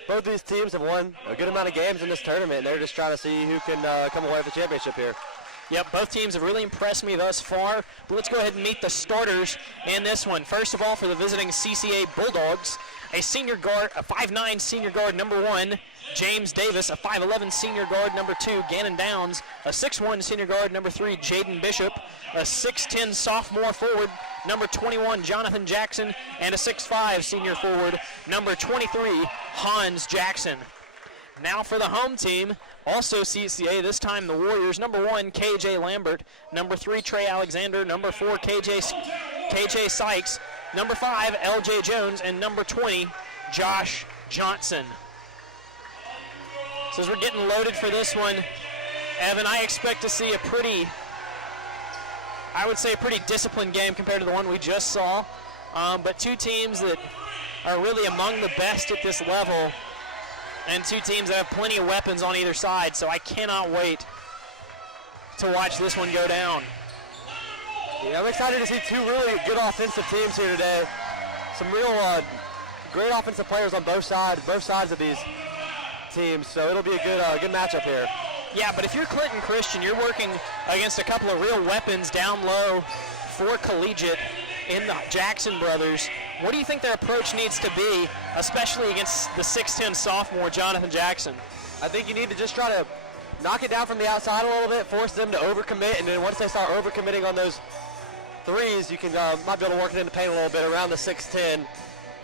Both these teams have won a good amount of games in this tournament, and they're just trying to see who can come away with the championship here. Yep, both teams have really impressed me thus far. But let's go ahead and meet the starters in this one. First of all, for the visiting CCA Bulldogs, a senior guard, a 5'9" senior guard, number 1, James Davis, a 5'11" senior guard, number 2, Gannon Downs, a 6'1" senior guard, number 3, Jaden Bishop, a 6'10" sophomore forward, number 21, Jonathan Jackson, and a 6'5" senior forward, number 23, Hans Jackson. Now for the home team, also CCA, this time the Warriors, number 1, KJ Lambert, number 3, Trey Alexander, number 4, KJ Sykes, number 5, LJ Jones, and number 20, Josh Johnson. So as we're getting loaded for this one, Evan, I expect to see a pretty disciplined game compared to the one we just saw. But two teams that are really among the best at this level, and two teams that have plenty of weapons on either side. So I cannot wait to watch this one go down. Yeah, I'm excited to see two really good offensive teams here today. Some real great offensive players on both sides of these teams. So it'll be a good matchup here. Yeah, but if you're Clinton Christian, you're working against a couple of real weapons down low for Collegiate in the Jackson brothers. What do you think their approach needs to be, especially against the 6'10" sophomore Jonathan Jackson? I think you need to just try to knock it down from the outside a little bit, force them to overcommit, and then once they start overcommitting on those threes, you can might be able to work it in the paint a little bit around the 6'10",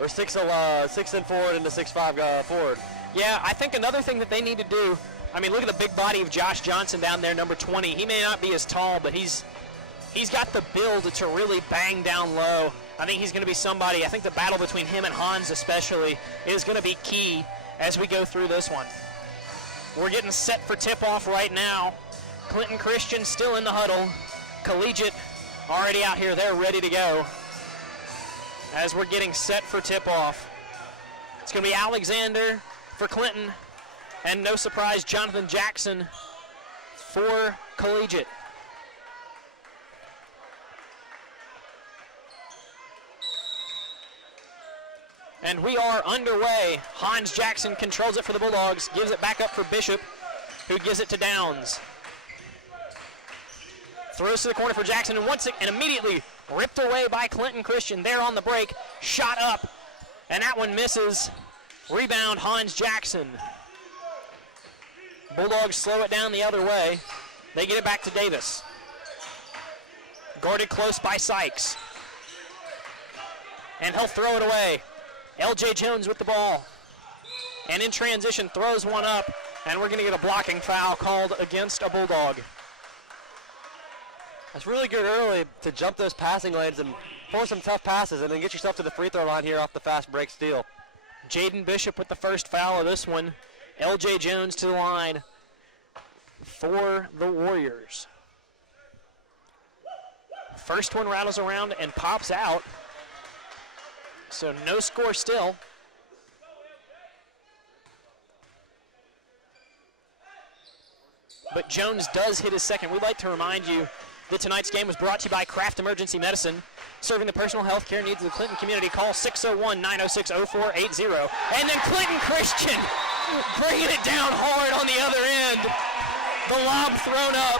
or 6'10" forward and the 6'5" forward. Yeah, I think another thing that they need to do, I mean, look at the big body of Josh Johnson down there, number 20. He may not be as tall, but he's got the build to really bang down low. I think he's going to be somebody. I think the battle between him and Hans especially is going to be key as we go through this one. We're getting set for tip-off right now. Clinton Christian still in the huddle. Collegiate already out here. They're ready to go as we're getting set for tip-off. It's going to be Alexander for Clinton, and no surprise, Jonathan Jackson for Collegiate. And we are underway. Hans Jackson controls it for the Bulldogs, gives it back up for Bishop, who gives it to Downs. Throws to the corner for Jackson, and immediately ripped away by Clinton Christian. There on the break, shot up, and that one misses. Rebound, Hans Jackson. Bulldogs slow it down the other way. They get it back to Davis. Guarded close by Sykes. And he'll throw it away. LJ Jones with the ball. And in transition, throws one up, and we're going to get a blocking foul called against a Bulldog. That's really good early to jump those passing lanes and force some tough passes and then get yourself to the free throw line here off the fast break steal. Jaden Bishop with the first foul of this one. LJ Jones to the line for the Warriors. First one rattles around and pops out. So no score still. But Jones does hit his second. We'd like to remind you that tonight's game was brought to you by Kraft Emergency Medicine, serving the personal health care needs of the Clinton community. Call 601-906-0480. And then Clinton Christian bringing it down hard on the other end. The lob thrown up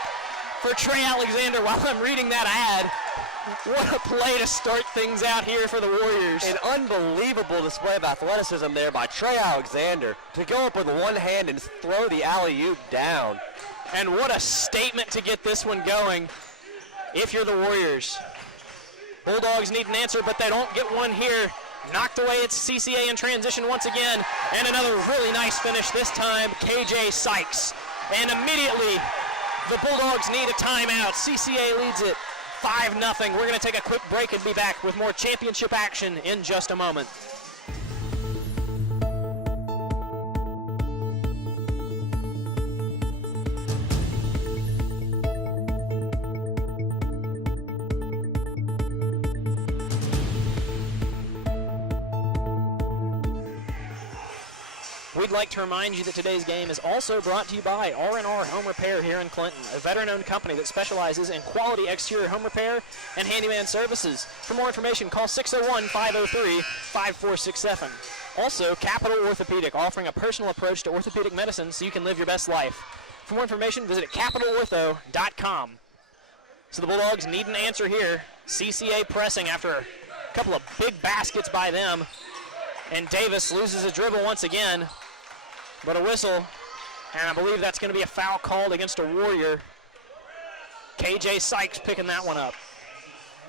for Trey Alexander while I'm reading that ad. What a play to start things out here for the Warriors. An unbelievable display of athleticism there by Trey Alexander to go up with one hand and throw the alley-oop down. And what a statement to get this one going if you're the Warriors. Bulldogs need an answer, but they don't get one here. Knocked away, it's CCA in transition once again. And another really nice finish, this time KJ Sykes. And immediately, the Bulldogs need a timeout. CCA leads it 5-0. We're going to take a quick break and be back with more championship action in just a moment. We'd like to remind you that today's game is also brought to you by R&R Home Repair here in Clinton, a veteran-owned company that specializes in quality exterior home repair and handyman services. For more information, call 601-503-5467. Also, Capital Orthopedic, offering a personal approach to orthopedic medicine so you can live your best life. For more information, visit capitalortho.com. So the Bulldogs need an answer here. CCA pressing after a couple of big baskets by them. And Davis loses a dribble once again. But a whistle, and I believe that's going to be a foul called against a Warrior. KJ Sykes picking that one up.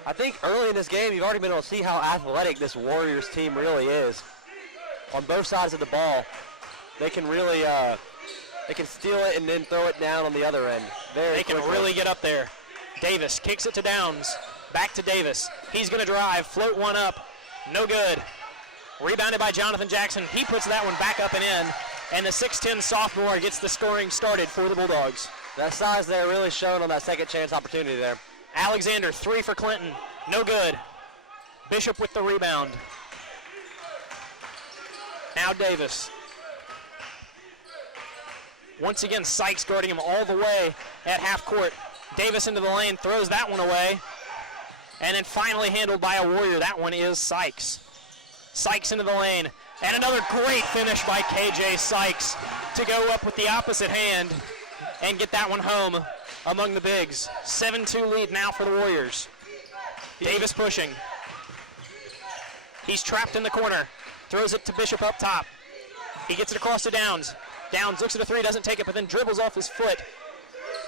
I think early in this game, you've already been able to see how athletic this Warriors team really is. On both sides of the ball, they can really, they can steal it and then throw it down on the other end. They can really get up there. Davis kicks it to Downs. Back to Davis. He's going to drive, float one up. No good. Rebounded by Jonathan Jackson. He puts that one back up and in. And the 6'10 sophomore gets the scoring started for the Bulldogs. That size there really showing on that second chance opportunity there. Alexander, 3 for Clinton. No good. Bishop with the rebound. Now Davis. Once again, Sykes guarding him all the way at half court. Davis into the lane, throws that one away. And then finally handled by a Warrior. That one is Sykes. Sykes into the lane. And another great finish by KJ Sykes to go up with the opposite hand and get that one home among the bigs. 7-2 lead now for the Warriors. Davis pushing. He's trapped in the corner. Throws it to Bishop up top. He gets it across to Downs. Downs looks at a three, doesn't take it, but then dribbles off his foot.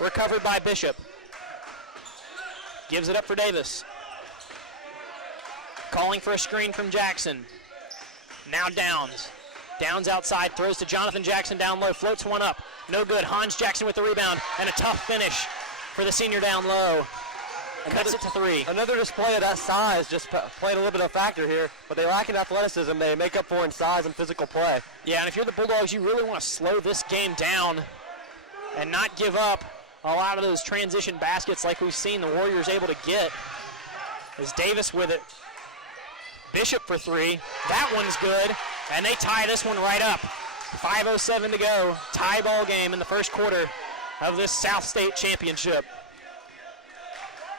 Recovered by Bishop. Gives it up for Davis. Calling for a screen from Jackson. Now Downs. Downs outside, throws to Jonathan Jackson down low, floats one up. No good. Hans Jackson with the rebound, and a tough finish for the senior down low. Cuts it to 3. Another display of that size, just playing a little bit of a factor here, but they lack in athleticism. They make up for in size and physical play. Yeah, and if you're the Bulldogs, you really want to slow this game down and not give up a lot of those transition baskets like we've seen the Warriors able to get. As Davis with it. Bishop for 3. That one's good, and they tie this one right up. 5:07 to go. Tie ball game in the first quarter of this South State Championship.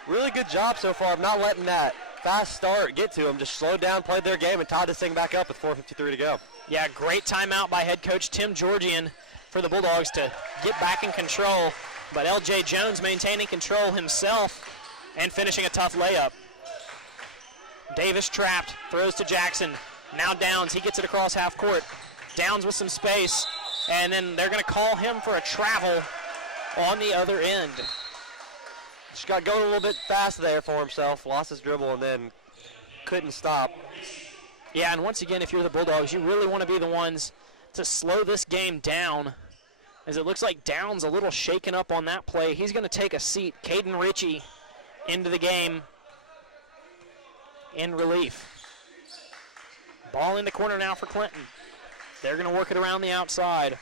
Really good job so far of not letting that fast start get to them. Just slowed down, played their game, and tied this thing back up with 4:53 to go. Yeah, great timeout by head coach Tim Georgian for the Bulldogs to get back in control. But L.J. Jones maintaining control himself and finishing a tough layup. Davis trapped, throws to Jackson. Now Downs, he gets it across half court. Downs with some space, and then they're going to call him for a travel on the other end. Just got going a little bit fast there for himself, lost his dribble, and then couldn't stop. Yeah, and once again, if you're the Bulldogs, you really want to be the ones to slow this game down, as it looks like Downs a little shaken up on that play. He's going to take a seat. Caden Ritchie into the game in relief. Ball in the corner now for Clinton. They're going to work it around the outside.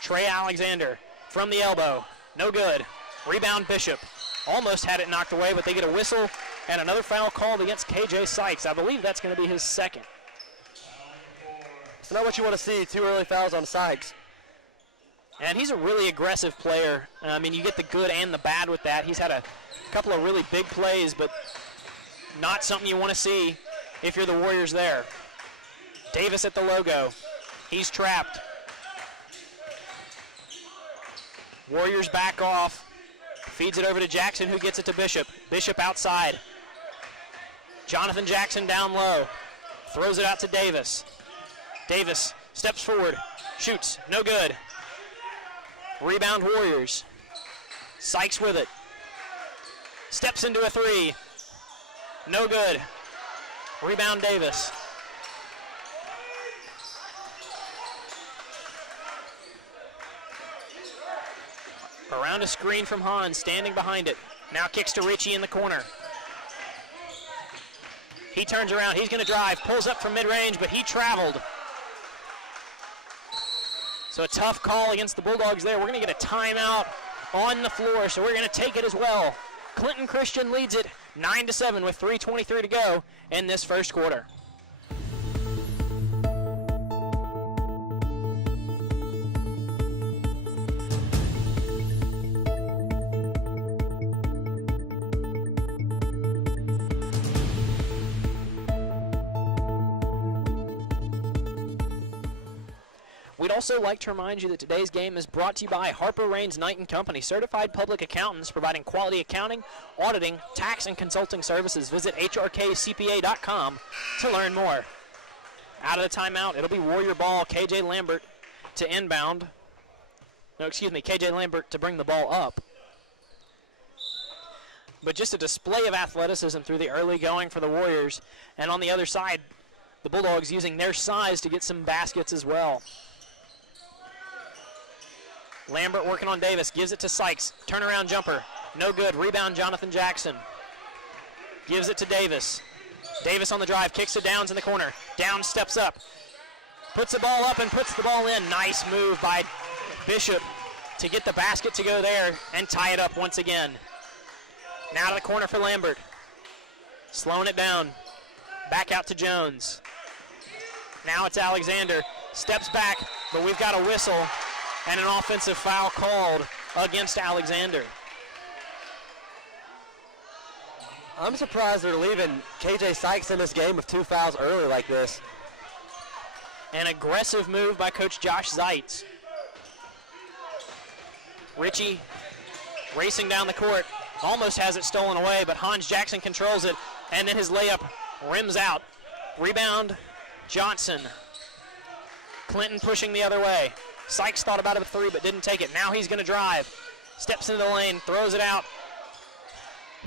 Trey Alexander from the elbow. No good. Rebound Bishop. Almost had it knocked away, but they get a whistle and another foul called against KJ Sykes. I believe that's going to be his second. It's not what you want to see. 2 early fouls on Sykes. And he's a really aggressive player. I mean, you get the good and the bad with that. He's had a couple of really big plays, but not something you want to see if you're the Warriors there. Davis at the logo. He's trapped. Warriors back off. Feeds it over to Jackson, who gets it to Bishop. Bishop outside. Jonathan Jackson down low. Throws it out to Davis. Davis steps forward. Shoots. No good. Rebound Warriors. Sykes with it. Steps into a 3. No good. Rebound Davis. Around a screen from Hans, standing behind it. Now kicks to Richie in the corner. He turns around, he's going to drive, pulls up from mid-range, but he traveled. So a tough call against the Bulldogs there. We're going to get a timeout on the floor, so we're going to take it as well. Clinton Christian leads it 9-7 with 3:23 to go in this first quarter. We'd also like to remind you that today's game is brought to you by Harper Raines Knight & Company, certified public accountants providing quality accounting, auditing, tax, and consulting services. Visit hrkcpa.com to learn more. Out of the timeout, it'll be Warrior ball. KJ Lambert to inbound. No, excuse me, KJ Lambert to bring the ball up. But just a display of athleticism through the early going for the Warriors. And on the other side, the Bulldogs using their size to get some baskets as well. Lambert working on Davis, gives it to Sykes. Turnaround jumper, no good. Rebound Jonathan Jackson. Gives it to Davis. Davis on the drive, kicks to Downs in the corner. Downs steps up, puts the ball up and puts the ball in. Nice move by Bishop to get the basket to go there and tie it up once again. Now to the corner for Lambert. Slowing it down. Back out to Jones. Now it's Alexander. Steps back, but we've got a whistle and an offensive foul called against Alexander. I'm surprised they're leaving KJ Sykes in this game with 2 fouls early like this. An aggressive move by Coach Josh Zeitz. Richie racing down the court, almost has it stolen away, but Hans Jackson controls it, and then his layup rims out. Rebound, Johnson. Clinton pushing the other way. Sykes thought about a three but didn't take it. Now he's going to drive. Steps into the lane, throws it out.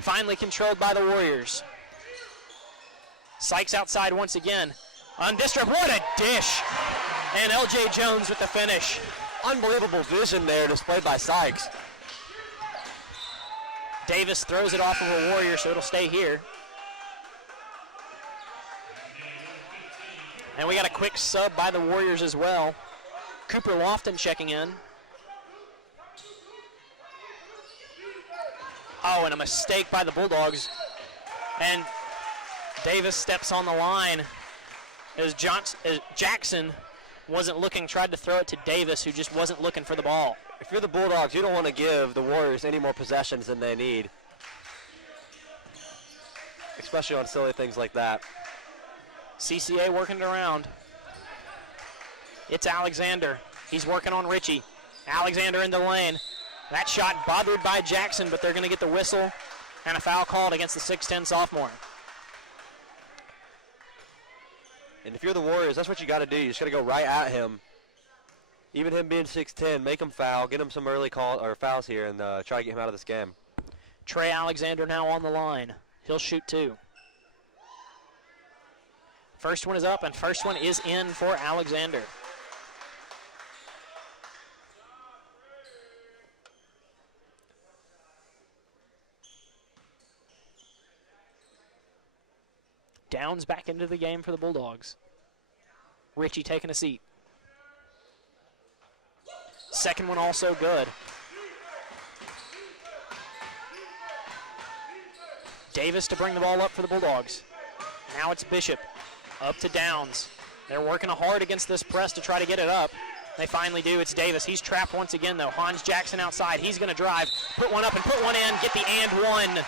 Finally controlled by the Warriors. Sykes outside once again. On Distrup, what a dish! And LJ Jones with the finish. Unbelievable vision there displayed by Sykes. Davis throws it off of a Warrior, so it'll stay here. And we got a quick sub by the Warriors as well. Cooper Lofton checking in. Oh, and a mistake by the Bulldogs. And Davis steps on the line as Jackson wasn't looking, tried to throw it to Davis, who just wasn't looking for the ball. If you're the Bulldogs, you don't want to give the Warriors any more possessions than they need, especially on silly things like that. CCA working it around. It's Alexander. He's working on Richie. Alexander in the lane. That shot bothered by Jackson, but they're going to get the whistle and a foul called against the 6'10 sophomore. And if you're the Warriors, that's what you got to do. You just got to go right at him. Even him being 6'10, make him foul, get him some early fouls here, and try to get him out of this game. Trey Alexander now on the line. He'll shoot two. First one is up, and first one is in for Alexander. Downs back into the game for the Bulldogs. Richie taking a seat. Second one also good. Davis to bring the ball up for the Bulldogs. Now it's Bishop. Up to Downs. They're working hard against this press to try to get it up. They finally do. It's Davis. He's trapped once again, though. Hans Jackson outside. He's going to drive, put one up and put one in, get the and one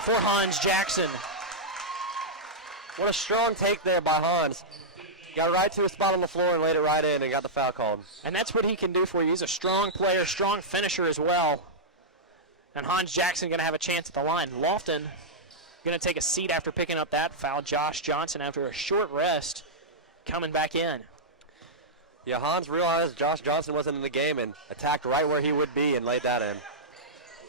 for Hans Jackson. What a strong take there by Hans. Got right to a spot on the floor and laid it right in and got the foul called. And that's what he can do for you. He's a strong player, strong finisher as well. And Hans Jackson going to have a chance at the line. Lofton going to take a seat after picking up that foul. Josh Johnson, after a short rest, coming back in. Yeah, Hans realized Josh Johnson wasn't in the game and attacked right where he would be and laid that in.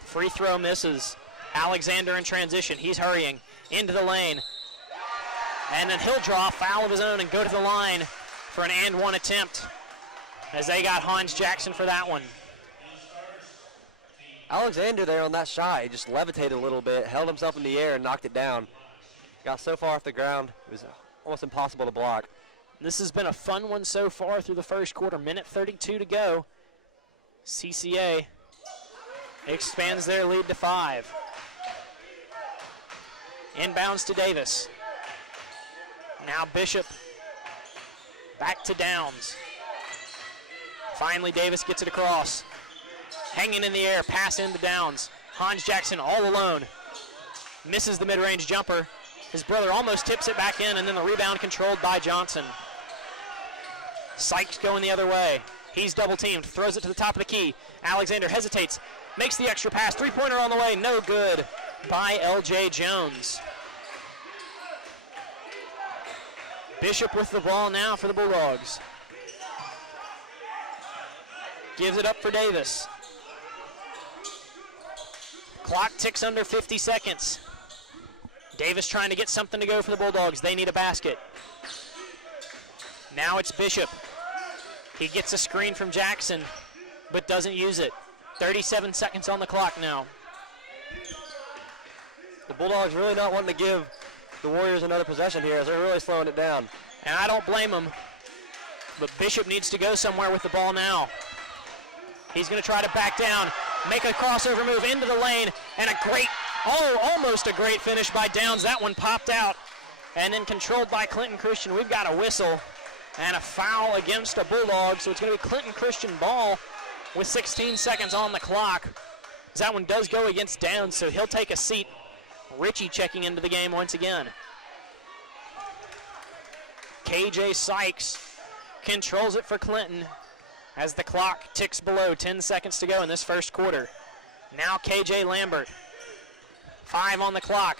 Free throw misses. Alexander in transition. He's hurrying. into the lane. And then he'll draw a foul of his own and go to the line for an and one attempt, as they got Hans Jackson for that one. Alexander there on that shot, he just levitated a little bit, held himself in the air and knocked it down. Got so far off the ground, it was almost impossible to block. This has been a fun one so far through the first quarter. Minute 32 to go. CCA expands their lead to 5. Inbounds to Davis. Now Bishop back to Downs. Finally Davis gets it across. Hanging in the air, pass into Downs. Hans Jackson all alone. Misses the mid-range jumper. His brother almost tips it back in, and then the rebound controlled by Johnson. Sykes going the other way. He's double teamed, throws it to the top of the key. Alexander hesitates, makes the extra pass. Three-pointer on the way, no good by LJ Jones. Bishop with the ball now for the Bulldogs. Gives it up for Davis. Clock ticks under 50 seconds. Davis trying to get something to go for the Bulldogs. They need a basket. Now it's Bishop. He gets a screen from Jackson, but doesn't use it. 37 seconds on the clock now. The Bulldogs really not wanting to give the Warriors another possession here, as they're really slowing it down. And I don't blame him, but Bishop needs to go somewhere with the ball now. He's going to try to back down, make a crossover move into the lane, and almost a great finish by Downs. That one popped out, and then controlled by Clinton Christian. We've got a whistle and a foul against a Bulldog, so it's going to be Clinton Christian ball with 16 seconds on the clock. That one does go against Downs, so he'll take a seat. Ritchie checking into the game once again. KJ Sykes controls it for Clinton as the clock ticks below 10 seconds to go in this first quarter. Now KJ Lambert. 5 on the clock.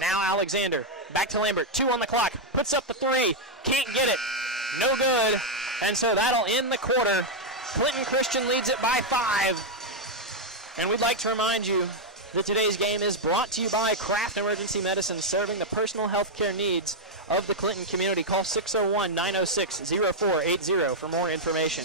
Now Alexander. Back to Lambert. 2 on the clock. Puts up the 3. Can't get it. No good. And so that'll end the quarter. Clinton Christian leads it by 5. And we'd like to remind you that today's game is brought to you by Kraft Emergency Medicine, serving the personal health care needs of the Clinton community. Call 601-906-0480 for more information.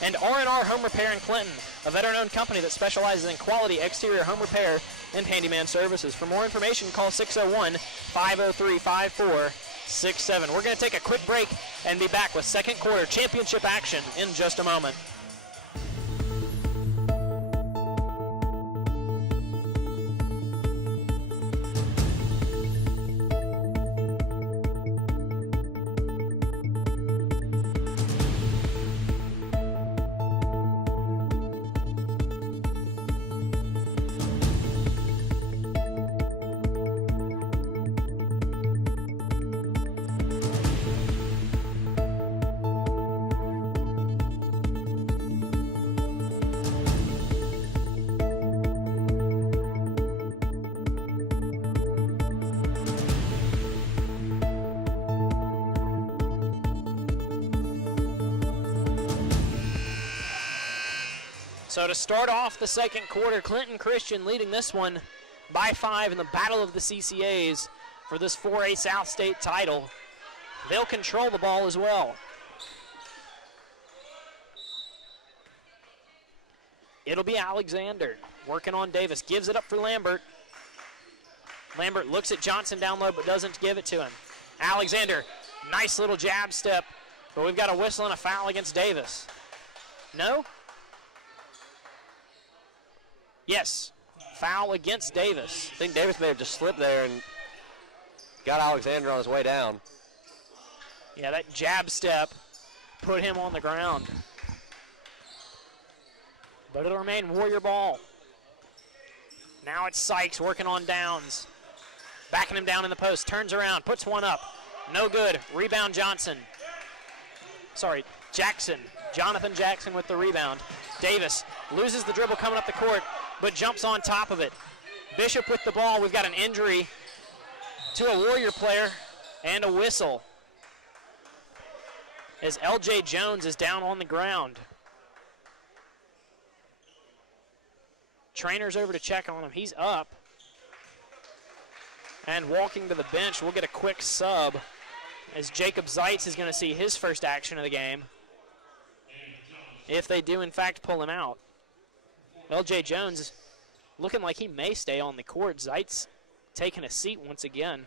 And R&R Home Repair in Clinton, a veteran-owned company that specializes in quality exterior home repair and handyman services. For more information, call 601-503-5467. We're going to take a quick break and be back with second quarter championship action in just a moment. So to start off the second quarter, Clinton Christian leading this one by 5 in the battle of the CCAs for this 4A South State title. They'll control the ball as well. It'll be Alexander working on Davis. Gives it up for Lambert. Lambert looks at Johnson down low but doesn't give it to him. Alexander, nice little jab step, but we've got a whistle and a foul against Davis. No? Yes, foul against Davis. I think Davis may have just slipped there and got Alexander on his way down. Yeah, that jab step put him on the ground. But it'll remain Warrior ball. Now it's Sykes working on Downs. Backing him down in the post, turns around, puts one up. No good, rebound Jackson. Jonathan Jackson with the rebound. Davis loses the dribble coming up the court, but jumps on top of it. Bishop with the ball. We've got an injury to a Warrior player and a whistle as LJ Jones is down on the ground. Trainer's over to check on him. He's up. And walking to the bench, we'll get a quick sub as Jacob Zeitz is going to see his first action of the game, if they do in fact pull him out. LJ Jones looking like he may stay on the court. Zeitz taking a seat once again.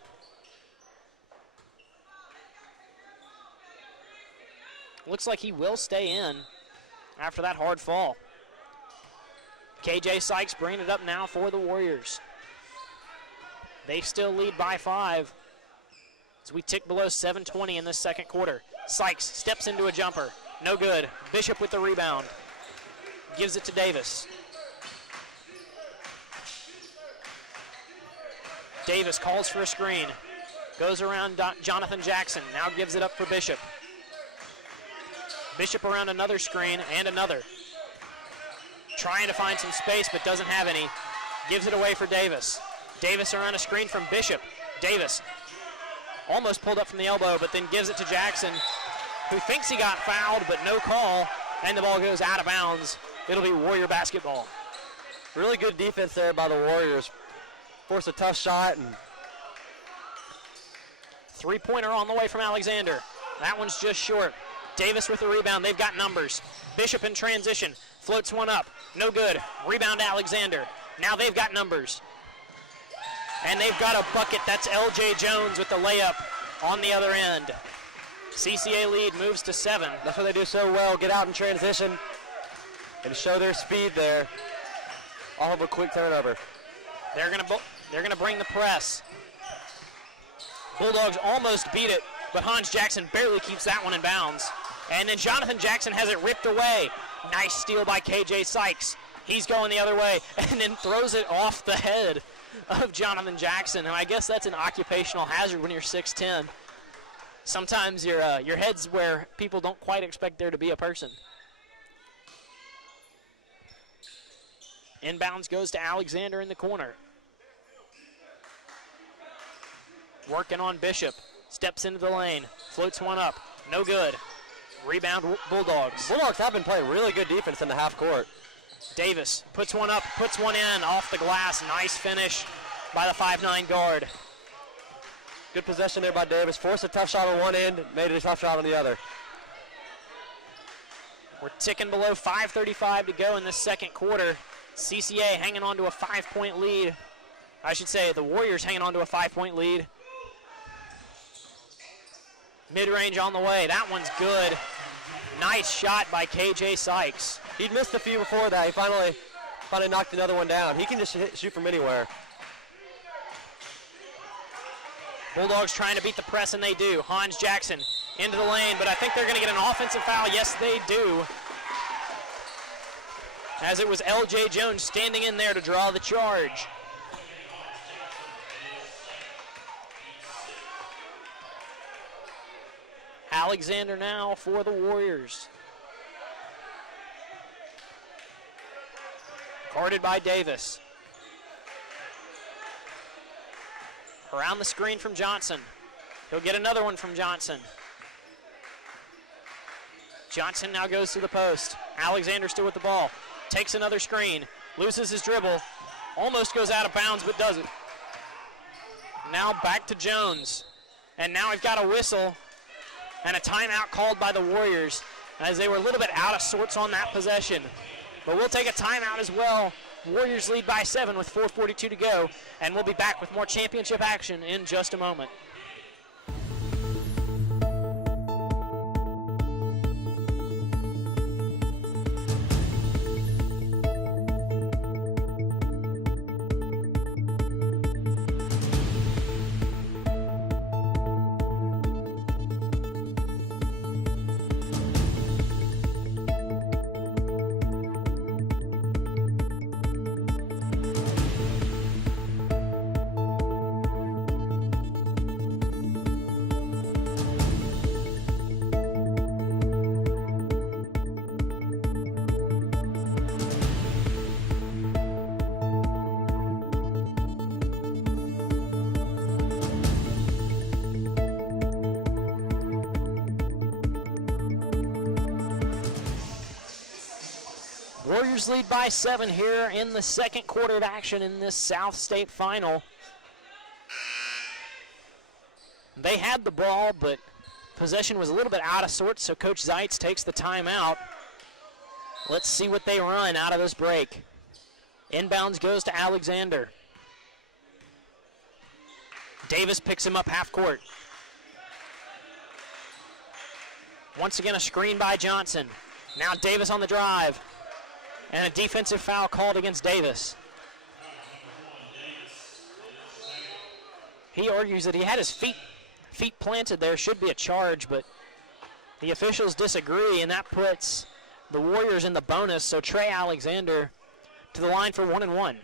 Looks like he will stay in after that hard fall. KJ Sykes bringing it up now for the Warriors. They still lead by 5 as we tick below 7:20 in this second quarter. Sykes steps into a jumper. No good. Bishop with the rebound. Gives it to Davis. Davis calls for a screen. Goes around Jonathan Jackson. Now gives it up for Bishop. Bishop around another screen and another. Trying to find some space but doesn't have any. Gives it away for Davis. Davis around a screen from Bishop. Davis almost pulled up from the elbow but then gives it to Jackson, who thinks he got fouled but no call, and the ball goes out of bounds. It'll be Warrior basketball. Really good defense there by the Warriors. Forced a tough shot. And three-pointer on the way from Alexander. That one's just short. Davis with the rebound. They've got numbers. Bishop in transition. Floats one up. No good. Rebound to Alexander. Now they've got numbers. And they've got a bucket. That's LJ Jones with the layup on the other end. CCA lead moves to 7. That's what they do so well. Get out in transition and show their speed there. Off of a quick turnover. They're gonna bring the press. Bulldogs almost beat it, but Hans Jackson barely keeps that one in bounds. And then Jonathan Jackson has it ripped away. Nice steal by KJ Sykes. He's going the other way and then throws it off the head of Jonathan Jackson. And I guess that's an occupational hazard when you're 6'10". Sometimes your head's where people don't quite expect there to be a person. Inbounds goes to Alexander in the corner. Working on Bishop. Steps into the lane. Floats one up. No good. Rebound Bulldogs. Bulldogs have been playing really good defense in the half court. Davis puts one up, puts one in off the glass. Nice finish by the 5'9" guard. Good possession there by Davis. Forced a tough shot on one end, made it a tough shot on the other. We're ticking below 5:35 to go in this second quarter. CCA hanging on to a 5-point lead. I should say the Warriors hanging on to a 5-point lead. Mid-range on the way. That one's good. Nice shot by KJ Sykes. He'd missed a few before that. He finally knocked another one down. He can just shoot from anywhere. Bulldogs trying to beat the press, and they do. Hans Jackson into the lane, but I think they're going to get an offensive foul. Yes, they do. As it was LJ Jones standing in there to draw the charge. Alexander now for the Warriors. Guarded by Davis. Around the screen from Johnson. He'll get another one from Johnson. Johnson now goes to the post. Alexander still with the ball. Takes another screen. Loses his dribble. Almost goes out of bounds, but doesn't. Now back to Jones. And now we've got a whistle and a timeout called by the Warriors, as they were a little bit out of sorts on that possession. But we'll take a timeout as well. Warriors lead by 7 with 4:42 to go, and we'll be back with more championship action in just a moment. Warriors lead by 7 here in the second quarter of action in this South State final. They had the ball, but possession was a little bit out of sorts, so Coach Zeitz takes the timeout. Let's see what they run out of this break. Inbounds goes to Alexander. Davis picks him up half court. Once again, a screen by Johnson. Now Davis on the drive. And a defensive foul called against Davis. He argues that he had his feet planted there. Should be a charge, but the officials disagree, and that puts the Warriors in the bonus. So Trey Alexander to the line for 1 and 1.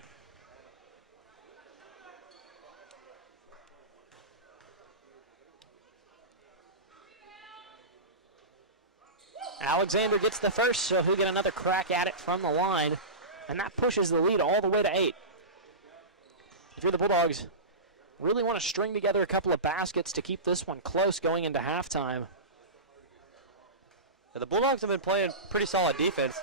Alexander gets the first, so he'll get another crack at it from the line, and that pushes the lead all the way to 8. If you're the Bulldogs, really want to string together a couple of baskets to keep this one close going into halftime. The Bulldogs have been playing pretty solid defense.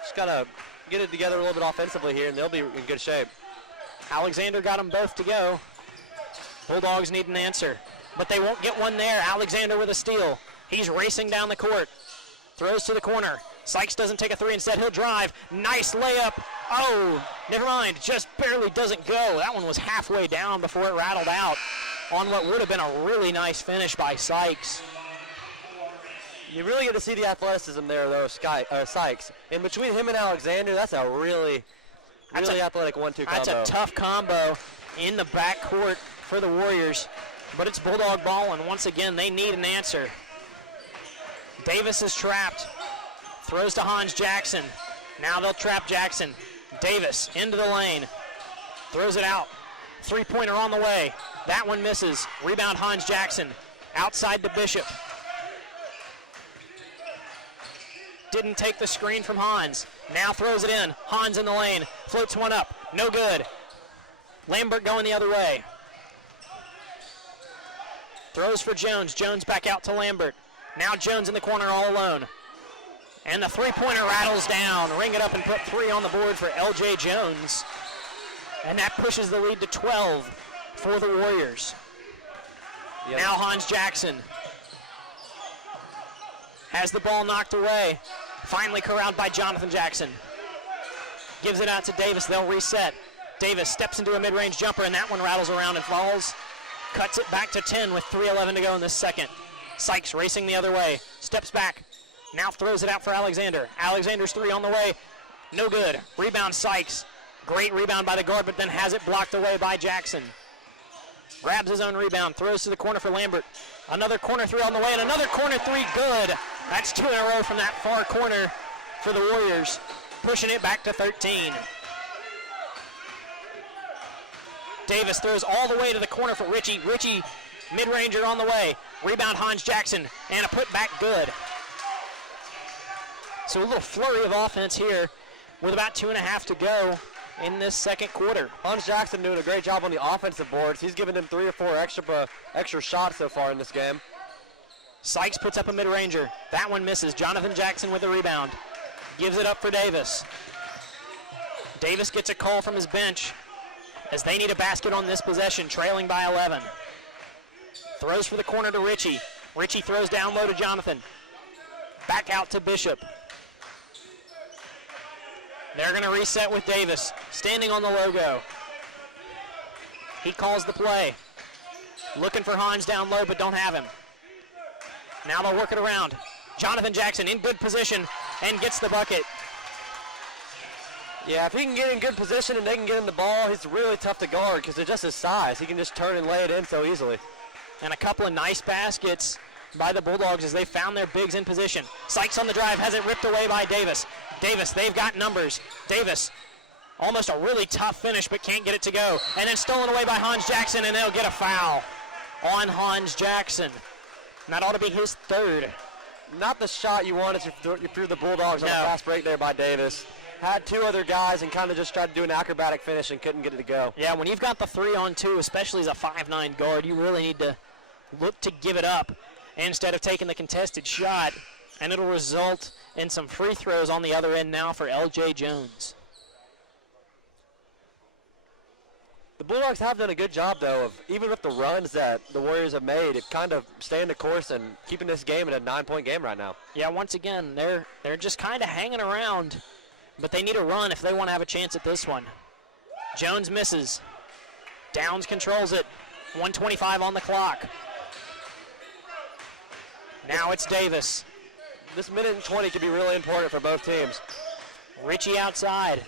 Just got to get it together a little bit offensively here, and they'll be in good shape. Alexander got them both to go. Bulldogs need an answer, but they won't get one there. Alexander with a steal. He's racing down the court. Throws to the corner. Sykes doesn't take a three. Instead, he'll drive. Nice layup. Oh, never mind. Just barely doesn't go. That one was halfway down before it rattled out on what would have been a really nice finish by Sykes. You really get to see the athleticism there, though, Sykes. In between him and Alexander, that's a really athletic 1-2 combo. That's a tough combo in the backcourt for the Warriors. But it's Bulldog ball, and once again, they need an answer. Davis is trapped. Throws to Hans Jackson. Now they'll trap Jackson. Davis into the lane. Throws it out. Three-pointer on the way. That one misses. Rebound Hans Jackson. Outside to Bishop. Didn't take the screen from Hans. Now throws it in. Hans in the lane. Floats one up. No good. Lambert going the other way. Throws for Jones. Jones back out to Lambert. Now Jones in the corner all alone. And the three-pointer rattles down. Ring it up and put 3 on the board for L.J. Jones. And that pushes the lead to 12 for the Warriors. Yep. Now Hans Jackson has the ball knocked away. Finally corralled by Jonathan Jackson. Gives it out to Davis. They'll reset. Davis steps into a mid-range jumper, and that one rattles around and falls. Cuts it back to 10 with 3:11 to go in this second. Sykes racing the other way. Steps back. Now throws it out for Alexander. Alexander's 3 on the way. No good. Rebound Sykes. Great rebound by the guard, but then has it blocked away by Jackson. Grabs his own rebound. Throws to the corner for Lambert. Another corner 3 on the way, and another corner 3 good. That's 2 in a row from that far corner for the Warriors. Pushing it back to 13. Davis throws all the way to the corner for Richie. Richie, mid-ranger on the way. Rebound Hans Jackson, and a putback good. So a little flurry of offense here with about 2.5 to go in this second quarter. Hans Jackson doing a great job on the offensive boards. He's given them 3 or 4 extra shots so far in this game. Sykes puts up a mid-ranger. That one misses. Jonathan Jackson with the rebound. Gives it up for Davis. Davis gets a call from his bench as they need a basket on this possession, trailing by 11. Throws for the corner to Richie. Richie throws down low to Jonathan. Back out to Bishop. They're going to reset with Davis, standing on the logo. He calls the play. Looking for Hans down low, but don't have him. Now they'll work it around. Jonathan Jackson in good position and gets the bucket. Yeah, if he can get in good position and they can get him the ball, he's really tough to guard because it's just his size. He can just turn and lay it in so easily. And a couple of nice baskets by the Bulldogs as they found their bigs in position. Sykes on the drive, has it ripped away by Davis. Davis, they've got numbers. Davis, almost a really tough finish, but can't get it to go. And then stolen away by Hans Jackson, and they'll get a foul on Hans Jackson. And that ought to be his 3rd. Not the shot you want if you're the Bulldogs on a fast break there by Davis. Had 2 other guys and kind of just tried to do an acrobatic finish and couldn't get it to go. Yeah, when you've got the 3-on-2, especially as a 5'9" guard, you really need to look to give it up instead of taking the contested shot, and it'll result in some free throws on the other end now for L.J. Jones. The Bulldogs have done a good job, though, of even with the runs that the Warriors have made, of kind of staying the course and keeping this game in a 9-point game right now. Yeah, once again, they're just kind of hanging around, but they need a run if they want to have a chance at this one. Jones misses. Downs controls it. 1:25 on the clock. Now it's Davis. This minute and 20 could be really important for both teams. Ritchie outside.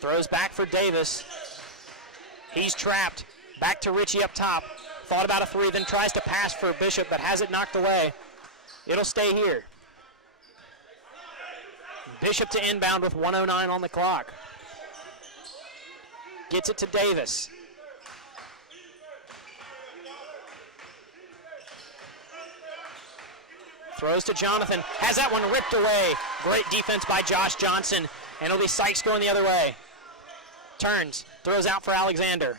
Throws back for Davis. He's trapped. Back to Ritchie up top. Thought about a three, then tries to pass for Bishop, but has it knocked away. It'll stay here. Bishop to inbound with 1:09 on the clock. Gets it to Davis. Throws to Jonathan. Has that one ripped away. Great defense by Josh Johnson. And it'll be Sykes going the other way. Turns. Throws out for Alexander.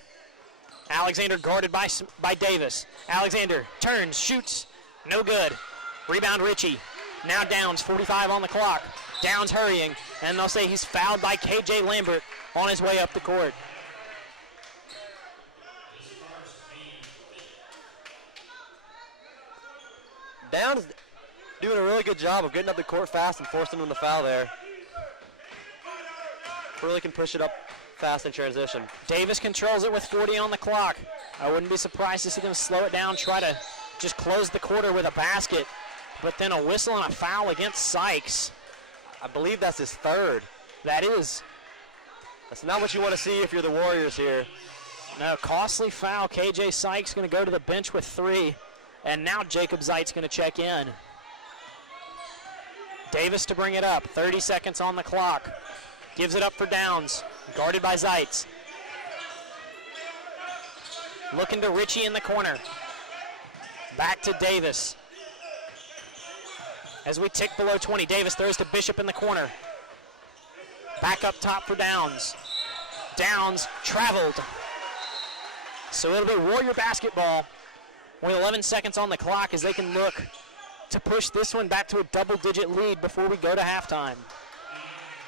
Alexander guarded by Davis. Alexander turns, shoots. No good. Rebound Ritchie. Now Downs, 45 on the clock. Downs hurrying. And they'll say he's fouled by KJ Lambert on his way up the court. Downs doing a really good job of getting up the court fast and forcing them to foul there. Really can push it up fast in transition. Davis controls it with 40 on the clock. I wouldn't be surprised to see them slow it down, try to just close the quarter with a basket, but then a whistle and a foul against Sykes. I believe that's his third. That is. That's not what you want to see if you're the Warriors here. No, costly foul. KJ Sykes going to go to the bench with 3, and now Jacob Zeitz going to check in. Davis to bring it up. 30 seconds on the clock. Gives it up for Downs. Guarded by Zeitz. Looking to Ritchie in the corner. Back to Davis. As we tick below 20, Davis throws to Bishop in the corner. Back up top for Downs. Downs traveled. So it'll be Warrior basketball with 11 seconds on the clock as they can look to push this one back to a double-digit lead before we go to halftime.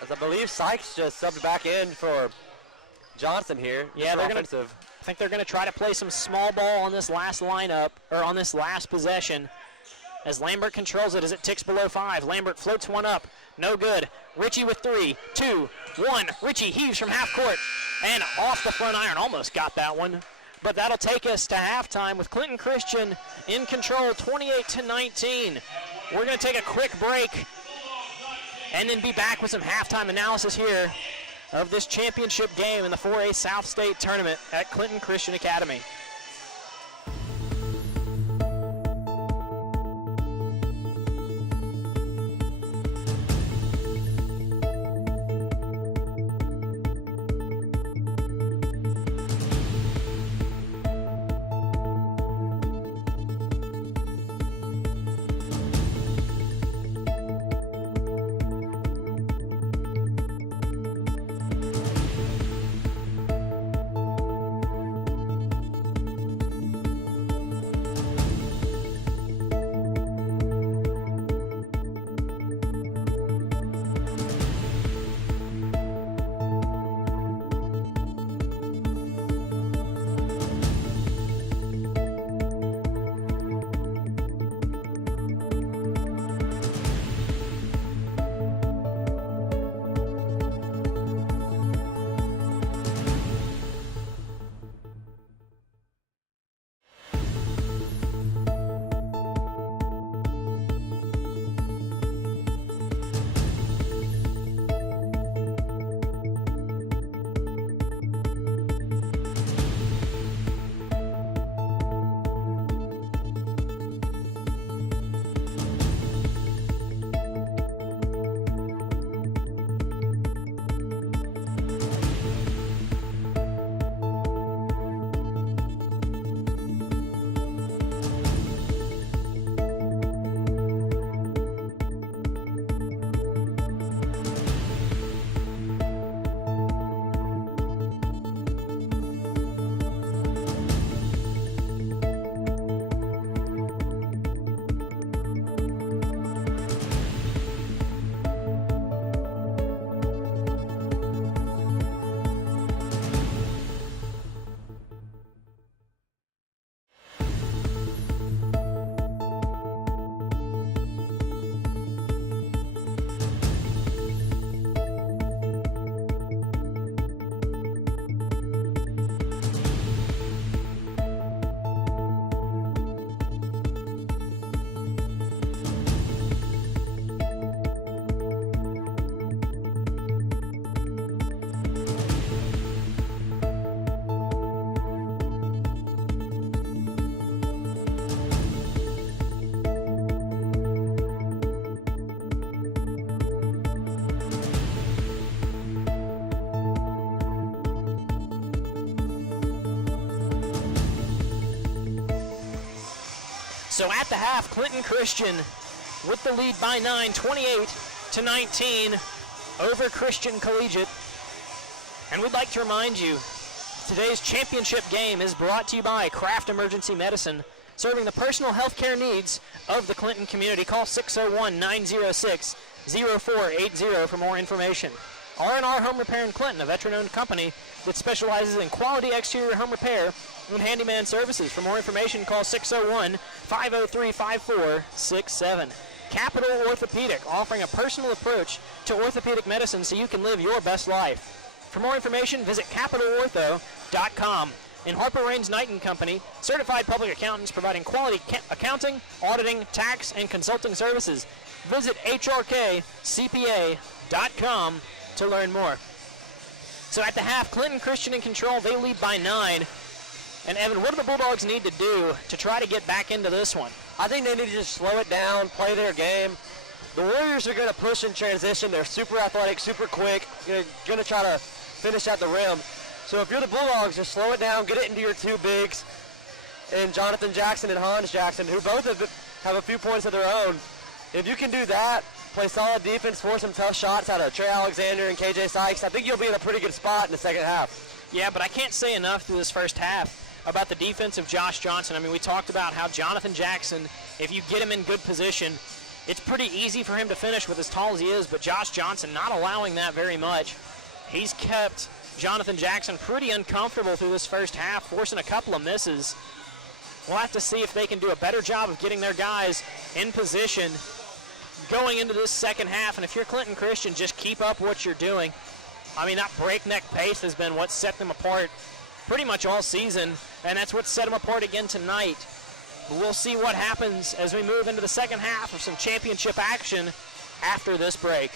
As I believe Sykes just subbed back in for Johnson here. Yeah, I think they're going to try to play some small ball on this last lineup, or on this last possession, as Lambert controls it as it ticks below 5. Lambert floats one up. No good. Ritchie with 3, 2, 1. Ritchie heaves from half court and off the front iron. Almost got that one. But that'll take us to halftime with Clinton Christian in control, 28-19. We're going to take a quick break and then be back with some halftime analysis here of this championship game in the 4A South State Tournament at Clinton Christian Academy. So at the half, Clinton Christian with the lead by 9, 28-19 over Christian Collegiate. And we'd like to remind you, today's championship game is brought to you by Kraft Emergency Medicine, serving the personal health care needs of the Clinton community. Call 601-906-0480 for more information. R&R Home Repair in Clinton, a veteran-owned company that specializes in quality exterior home repair and handyman services. For more information, call 601-503-5467. Capital Orthopedic, offering a personal approach to orthopedic medicine so you can live your best life. For more information, visit capitalortho.com. In Harper Raines Knight & Company, certified public accountants providing quality accounting, auditing, tax, and consulting services. Visit hrkcpa.com to learn more. So at the half, Clinton Christian in control. They lead by 9. And Evan, what do the Bulldogs need to do to try to get back into this one? I think they need to just slow it down, play their game. The Warriors are going to push in transition. They're super athletic, super quick. You're going to try to finish at the rim. So if you're the Bulldogs, just slow it down, get it into your two bigs, and Jonathan Jackson and Hans Jackson, who both have a few points of their own. If you can do that, play solid defense, force some tough shots out of Trey Alexander and KJ Sykes, I think you'll be in a pretty good spot in the second half. Yeah, but I can't say enough through this first half about the defense of Josh Johnson. I mean, we talked about how Jonathan Jackson, if you get him in good position, it's pretty easy for him to finish with as tall as he is, but Josh Johnson not allowing that very much. He's kept Jonathan Jackson pretty uncomfortable through this first half, forcing a couple of misses. We'll have to see if they can do a better job of getting their guys in position going into this second half. And if you're Clinton Christian, just keep up what you're doing. I mean, that breakneck pace has been what set them apart pretty much all season, and that's what set them apart again tonight. But we'll see what happens as we move into the second half of some championship action after this break.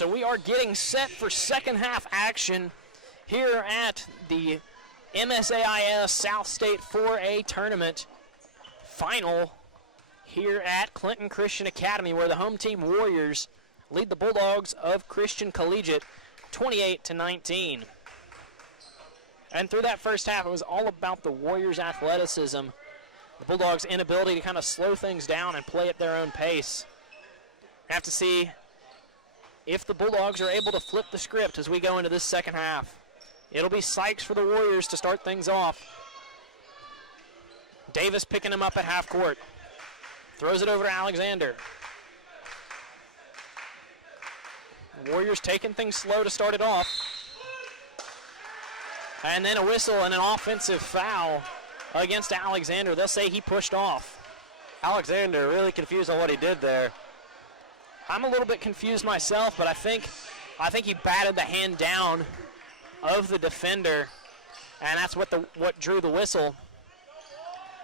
So we are getting set for second half action here at the MSAIS South State 4A tournament final here at Clinton Christian Academy, where the home team Warriors lead the Bulldogs of Christian Collegiate 28-19. And through that first half, it was all about the Warriors' athleticism, the Bulldogs' inability to kind of slow things down and play at their own pace. Have to see if the Bulldogs are able to flip the script as we go into this second half. It'll be Sykes for the Warriors to start things off. Davis picking him up at half court. Throws it over to Alexander. Warriors taking things slow to start it off. And then a whistle and an offensive foul against Alexander. They'll say he pushed off. Alexander really confused on what he did there. I'm a little bit confused myself, but I think he batted the hand down of the defender, and that's what drew the whistle.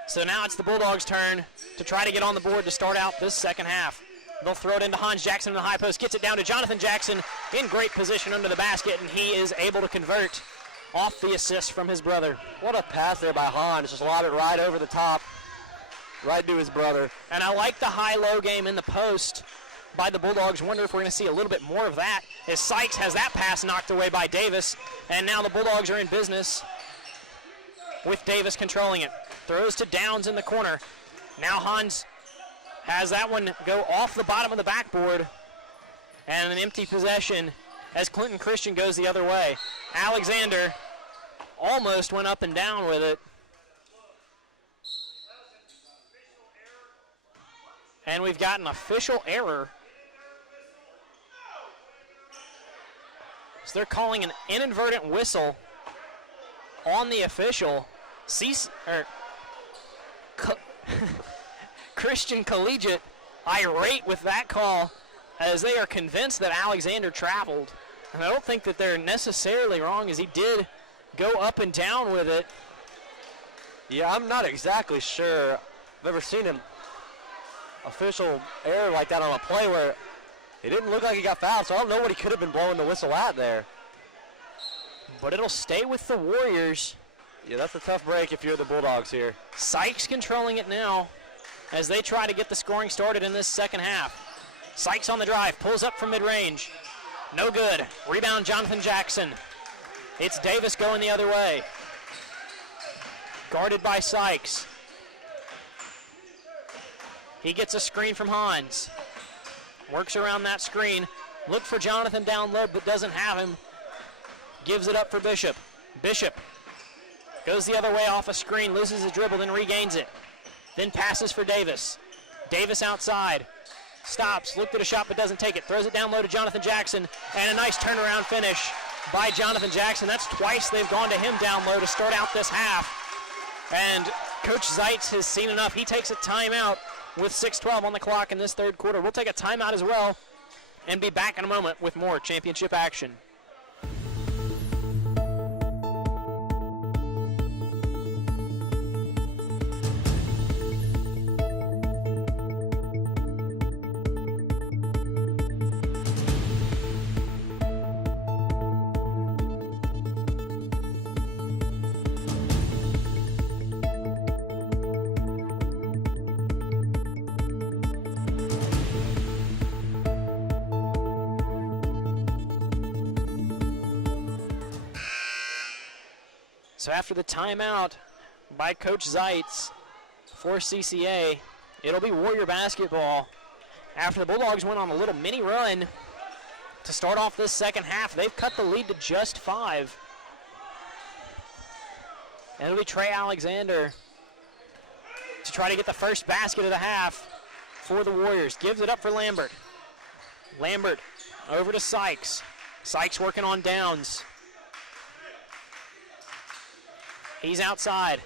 So now it's the Bulldogs' turn to try to get on the board to start out this second half. They'll throw it into Hans Jackson in the high post, gets it down to Jonathan Jackson in great position under the basket, and he is able to convert off the assist from his brother. What a pass there by Hans, just lobbed it right over the top, right to his brother. And I like the high-low game in the post by the Bulldogs. Wonder if we're going to see a little bit more of that as Sykes has that pass knocked away by Davis, and now the Bulldogs are in business with Davis controlling it. Throws to Downs in the corner. Now Hans has that one go off the bottom of the backboard, and an empty possession as Clinton Christian goes the other way. Alexander almost went up and down with it. And we've got an official error. So they're calling an inadvertent whistle on the official. Christian Collegiate irate with that call as they are convinced that Alexander traveled. And I don't think that they're necessarily wrong, as he did go up and down with it. Yeah, I'm not exactly sure. I've ever seen an official error like that on a play where it didn't look like he got fouled, so I don't know what he could have been blowing the whistle at there. But it'll stay with the Warriors. Yeah, that's a tough break if you're the Bulldogs here. Sykes controlling it now as they try to get the scoring started in this second half. Sykes on the drive, pulls up from mid-range. No good. Rebound, Jonathan Jackson. It's Davis going the other way. Guarded by Sykes. He gets a screen from Hans. Works around that screen. Look for Jonathan down low, but doesn't have him. Gives it up for Bishop. Bishop goes the other way off a screen, loses his dribble, then regains it. Then passes for Davis. Davis outside. Stops, looked at a shot but doesn't take it. Throws it down low to Jonathan Jackson, and a nice turnaround finish by Jonathan Jackson. That's twice they've gone to him down low to start out this half. And Coach Zeitz has seen enough. He takes a timeout with 6:12 on the clock in this third quarter. We'll take a timeout as well and be back in a moment with more championship action. So after the timeout by Coach Zeitz for CCA, it'll be Warrior basketball. After the Bulldogs went on a little mini run to start off this second half, they've cut the lead to just 5. And it'll be Trey Alexander to try to get the first basket of the half for the Warriors. Gives it up for Lambert. Lambert over to Sykes. Sykes working on Downs. He's outside.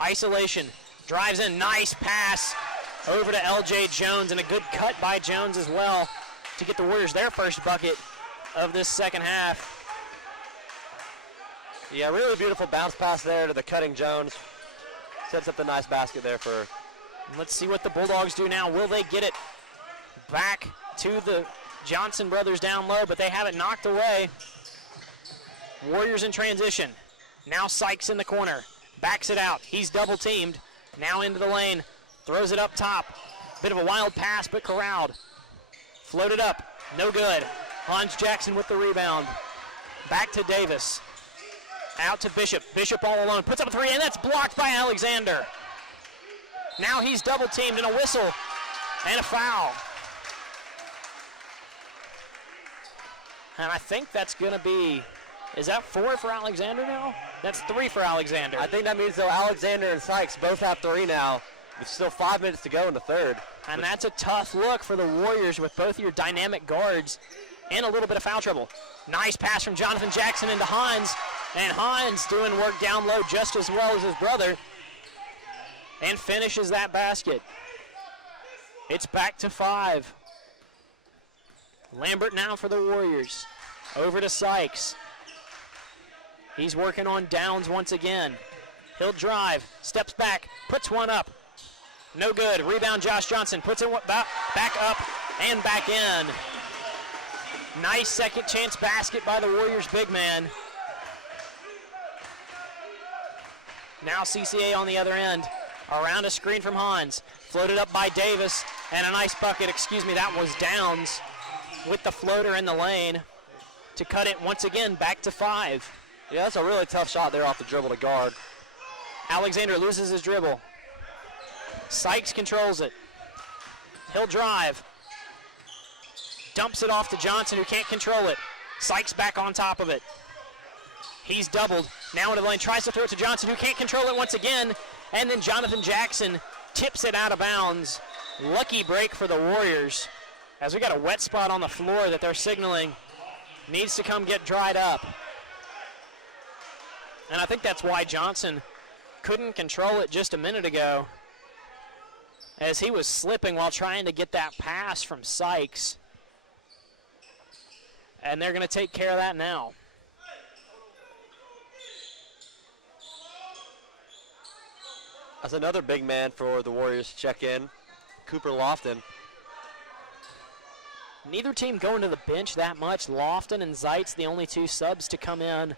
Isolation. Drives in. Nice pass over to L.J. Jones, and a good cut by Jones as well to get the Warriors their first bucket of this second half. Yeah, really beautiful bounce pass there to the cutting Jones. Sets up the nice basket there for... Let's see what the Bulldogs do now. Will they get it back to the Johnson brothers down low, but they have it knocked away. Warriors in transition. Now Sykes in the corner. Backs it out. He's double teamed. Now into the lane. Throws it up top. Bit of a wild pass, but corralled. Floated up. No good. Hans Jackson with the rebound. Back to Davis. Out to Bishop. Bishop all alone. Puts up a three, and that's blocked by Alexander. Now he's double teamed, and a whistle and a foul. And I think that's going to be, is that 4 for Alexander now? That's 3 for Alexander. I think that means, though, Alexander and Sykes both have 3 now. There's still 5 minutes to go in the third. And that's a tough look for the Warriors with both your dynamic guards and a little bit of foul trouble. Nice pass from Jonathan Jackson into Hans. And Hans doing work down low just as well as his brother. And finishes that basket. It's back to 5. Lambert now for the Warriors. Over to Sykes. He's working on Downs once again. He'll drive, steps back, puts one up. No good. Rebound Josh Johnson. Puts it back up and back in. Nice second chance basket by the Warriors big man. Now CCA on the other end. Around a screen from Hans. Floated up by Davis. And a nice bucket. Excuse me, that was Downs with the floater in the lane to cut it once again back to 5. Yeah, that's a really tough shot there off the dribble to guard. Alexander loses his dribble. Sykes controls it. He'll drive. Dumps it off to Johnson, who can't control it. Sykes back on top of it. He's doubled. Now into the lane, tries to throw it to Johnson, who can't control it once again. And then Jonathan Jackson tips it out of bounds. Lucky break for the Warriors, as we got a wet spot on the floor that they're signaling needs to come get dried up. And I think that's why Johnson couldn't control it just a minute ago, as he was slipping while trying to get that pass from Sykes. And they're going to take care of that now. That's another big man for the Warriors to check in, Cooper Lofton. Neither team going to the bench that much. Lofton and Zeitz, the only 2 subs to come in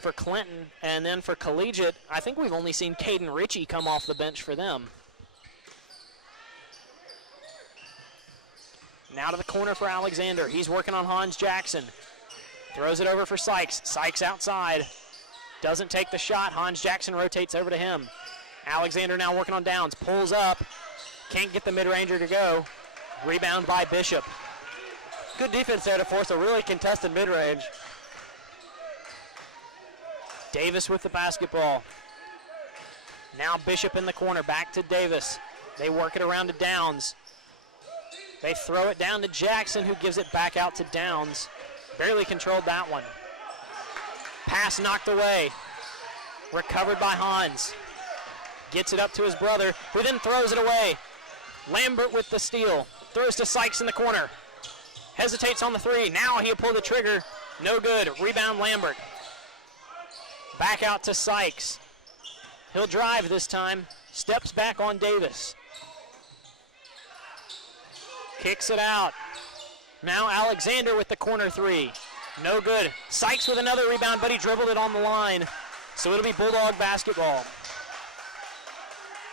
for Clinton. And then for Collegiate, I think we've only seen Caden Ritchie come off the bench for them. Now to the corner for Alexander. He's working on Hans Jackson. Throws it over for Sykes. Sykes outside. Doesn't take the shot. Hans Jackson rotates over to him. Alexander now working on Downs. Pulls up. Can't get the mid-ranger to go. Rebound by Bishop. Good defense there to force a really contested mid-range. Davis with the basketball. Now Bishop in the corner. Back to Davis. They work it around to Downs. They throw it down to Jackson, who gives it back out to Downs. Barely controlled that one. Pass knocked away. Recovered by Hans. Gets it up to his brother, who then throws it away. Lambert with the steal. Throws to Sykes in the corner. Hesitates on the 3. Now he'll pull the trigger. No good. Rebound Lambert. Back out to Sykes. He'll drive this time. Steps back on Davis. Kicks it out. Now Alexander with the corner 3. No good. Sykes with another rebound, but he dribbled it on the line. So it'll be Bulldog basketball.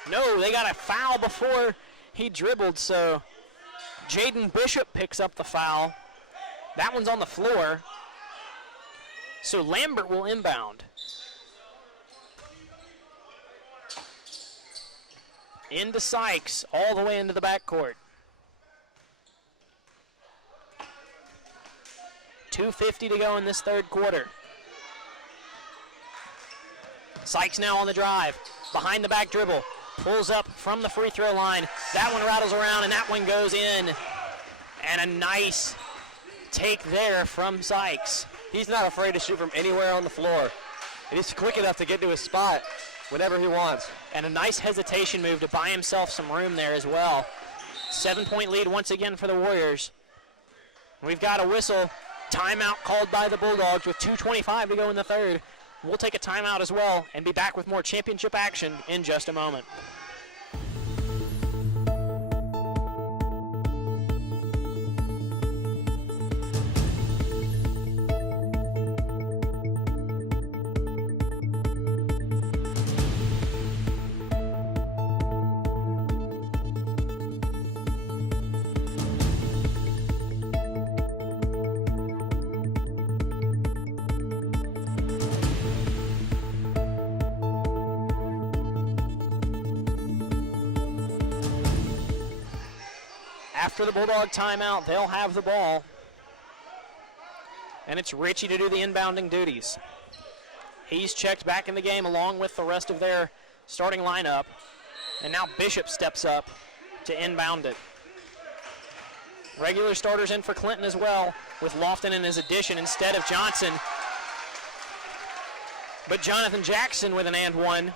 No, they got a foul before he dribbled, so Jaden Bishop picks up the foul. That one's on the floor. So Lambert will inbound. Into Sykes, all the way into the backcourt. 2:50 to go in this third quarter. Sykes now on the drive. Behind the back dribble. Pulls up from the free throw line. That one rattles around, and that one goes in. And a nice take there from Sykes. He's not afraid to shoot from anywhere on the floor. And he's quick enough to get to his spot whenever he wants. And a nice hesitation move to buy himself some room there as well. 7-point lead once again for the Warriors. We've got a whistle. Timeout called by the Bulldogs with 2:25 to go in the third. We'll take a timeout as well and be back with more championship action in just a moment. after the Bulldog timeout, they'll have the ball. And it's Richie to do the inbounding duties. He's checked back in the game along with the rest of their starting lineup. And now Bishop steps up to inbound it. Regular starters in for Clinton as well, with Lofton in his addition instead of Johnson. But Jonathan Jackson with an and one.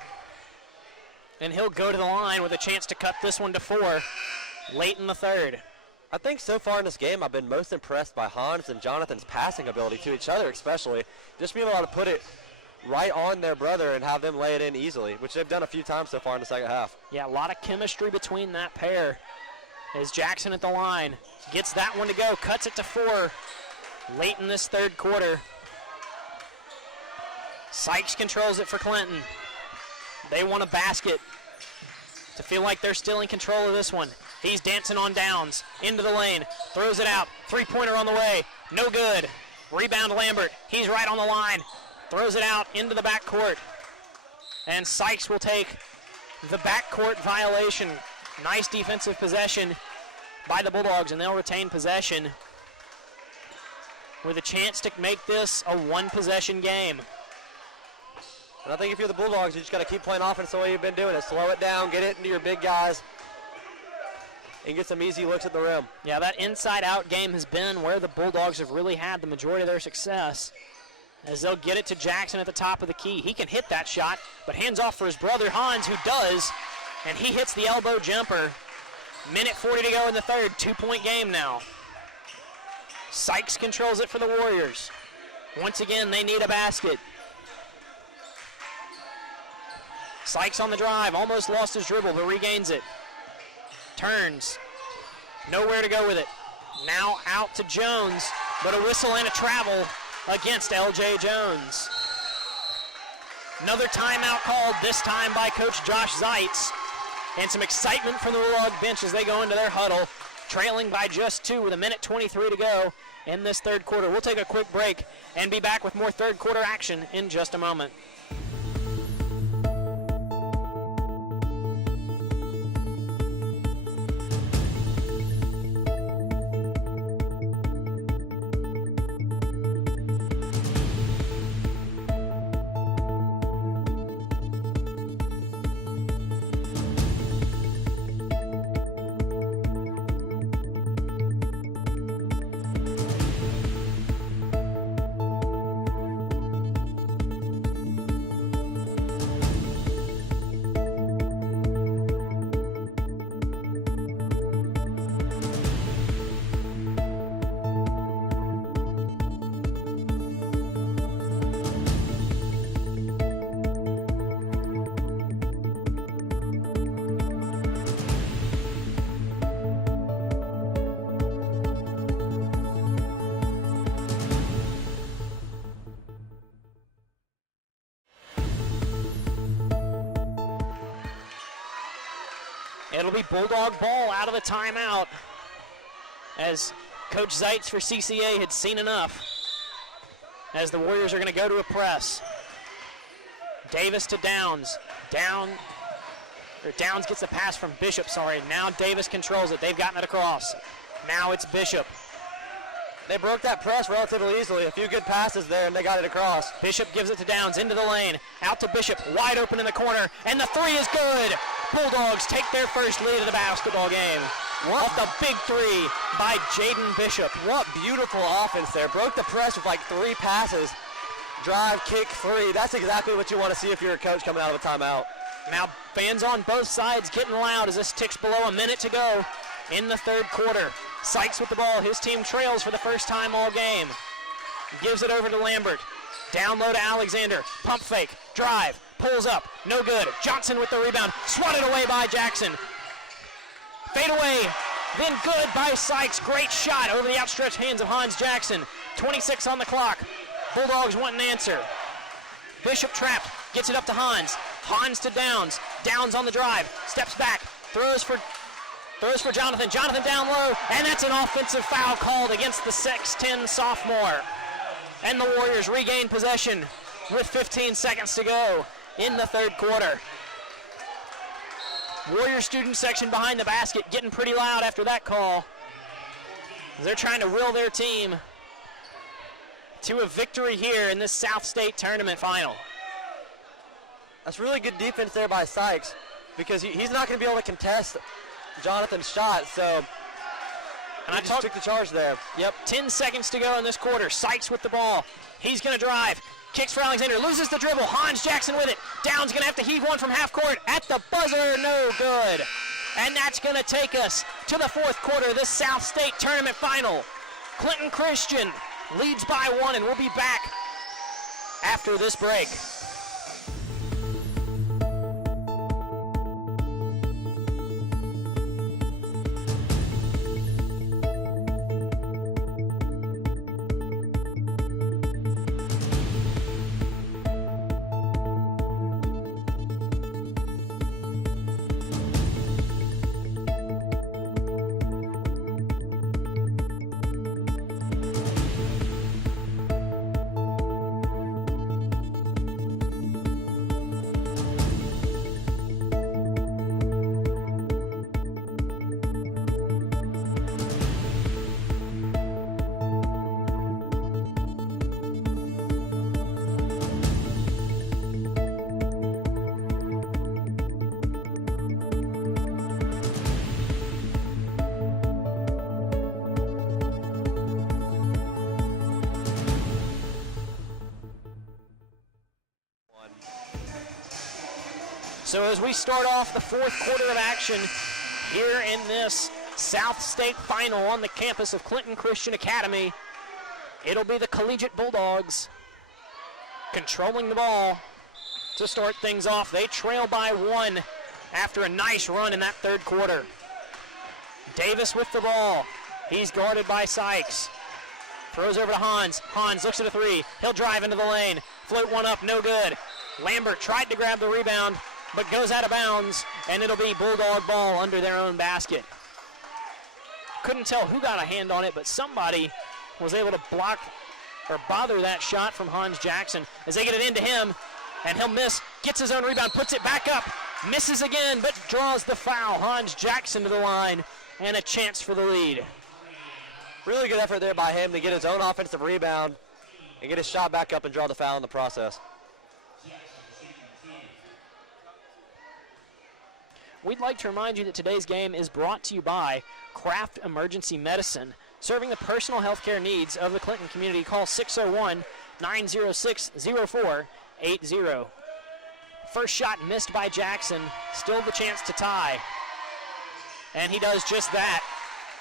And he'll go to the line with a chance to cut this one to 4 late in the third. I think so far in this game I've been most impressed by Hans and Jonathan's passing ability to each other especially. Just being able to put it right on their brother and have them lay it in easily, which they've done a few times so far in the second half. Yeah, a lot of chemistry between that pair. As Jackson at the line gets that one to go, cuts it to 4 late in this third quarter. Sykes controls it for Clinton. They want a basket to feel like they're still in control of this one. He's dancing on downs, into the lane, throws it out, three-pointer on the way, no good. Rebound Lambert, he's right on the line, throws it out into the backcourt. And Sykes will take the backcourt violation. Nice defensive possession by the Bulldogs, and they'll retain possession with a chance to make this a one-possession game. And I think if you're the Bulldogs, you just got to keep playing offense the way you've been doing it. Slow it down, get it into your big guys, and get some easy looks at the rim. Yeah, that inside-out game has been where the Bulldogs have really had the majority of their success, as they'll get it to Jackson at the top of the key. He can hit that shot, but hands off for his brother Hans, who does, and he hits the elbow jumper. Minute 40 to go in the third, 2-point game now. Sykes controls it for the Warriors. Once again, they need a basket. Sykes on the drive, almost lost his dribble, but regains it. Turns, nowhere to go with it. Now out to Jones, but a whistle and a travel against L.J. Jones. Another timeout called, this time by Coach Josh Zeitz. And some excitement from the Bulldog bench as they go into their huddle, trailing by just 2 with 1:23 to go in this third quarter. We'll take a quick break and be back with more third quarter action in just a moment. It'll be Bulldog ball out of the timeout, as Coach Zeitz for CCA had seen enough, as the Warriors are going to go to a press. Davis to Downs. Downs gets the pass from Bishop, Now Davis controls it. They've gotten it across. Now it's Bishop. They broke that press relatively easily. A few good passes there, and they got it across. Bishop gives it to Downs, into the lane. Out to Bishop, wide open in the corner, and the three is good. Bulldogs take their first lead of the basketball game. Off the big three by Jaden Bishop. What beautiful offense there. Broke the press with like 3 passes. Drive, kick, 3. That's exactly what you want to see if you're a coach coming out of a timeout. Now fans on both sides getting loud as this ticks below a minute to go in the third quarter. Sykes with the ball. His team trails for the first time all game. Gives it over to Lambert. Down low to Alexander. Pump fake. Drive. Pulls up. No good. Johnson with the rebound. Swatted away by Jackson. Fade away. Then good by Sykes. Great shot over the outstretched hands of Hans Jackson. 26 on the clock. Bulldogs want an answer. Bishop trapped. Gets it up to Hans. Hans to Downs. Downs on the drive. Steps back. Throws for Jonathan. Jonathan down low. And that's an offensive foul called against the 6'10 sophomore. And the Warriors regain possession with 15 seconds to go in the third quarter. Warrior student section behind the basket getting pretty loud after that call. They're trying to will their team to a victory here in this South State tournament final. That's really good defense there by Sykes, because he's not going to be able to contest Jonathan's shot, so he just took the charge there. Yep, 10 seconds to go in this quarter. Sykes with the ball. He's going to drive. Kicks for Alexander, loses the dribble. Hans Jackson with it. Down's going to have to heave one from half court. At the buzzer, no good. And that's going to take us to the fourth quarter of this South State tournament final. Clinton Christian leads by 1, and we'll be back after this break. So as we start off the fourth quarter of action here in this South State final on the campus of Clinton Christian Academy, it'll be the Collegiate Bulldogs controlling the ball to start things off. They trail by 1 after a nice run in that third quarter. Davis with the ball. He's guarded by Sykes. Throws over to Hans. Hans looks at a 3. He'll drive into the lane. Float one up, no good. Lambert tried to grab the rebound, but goes out of bounds, and it'll be Bulldog ball under their own basket. Couldn't tell who got a hand on it, but somebody was able to block or bother that shot from Hans Jackson as they get it into him, and he'll miss, gets his own rebound, puts it back up, misses again, but draws the foul. Hans Jackson to the line, and a chance for the lead. Really good effort there by him to get his own offensive rebound and get his shot back up and draw the foul in the process. We'd like to remind you that today's game is brought to you by Kraft Emergency Medicine, serving the personal health care needs of the Clinton community. Call 601-906-0480. First shot missed by Jackson, still the chance to tie. And he does just that,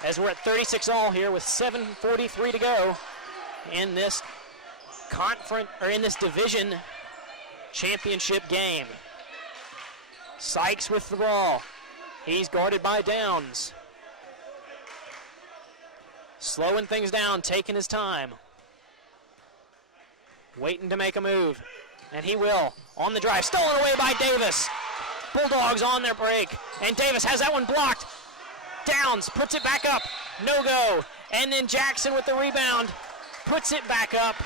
as we're at 36-all here with 7:43 to go in this division championship game. Sykes with the ball. He's guarded by Downs. Slowing things down, taking his time. Waiting to make a move. And he will. On the drive. Stolen away by Davis. Bulldogs on their break. And Davis has that one blocked. Downs puts it back up. No go. And then Jackson with the rebound. Puts it back up.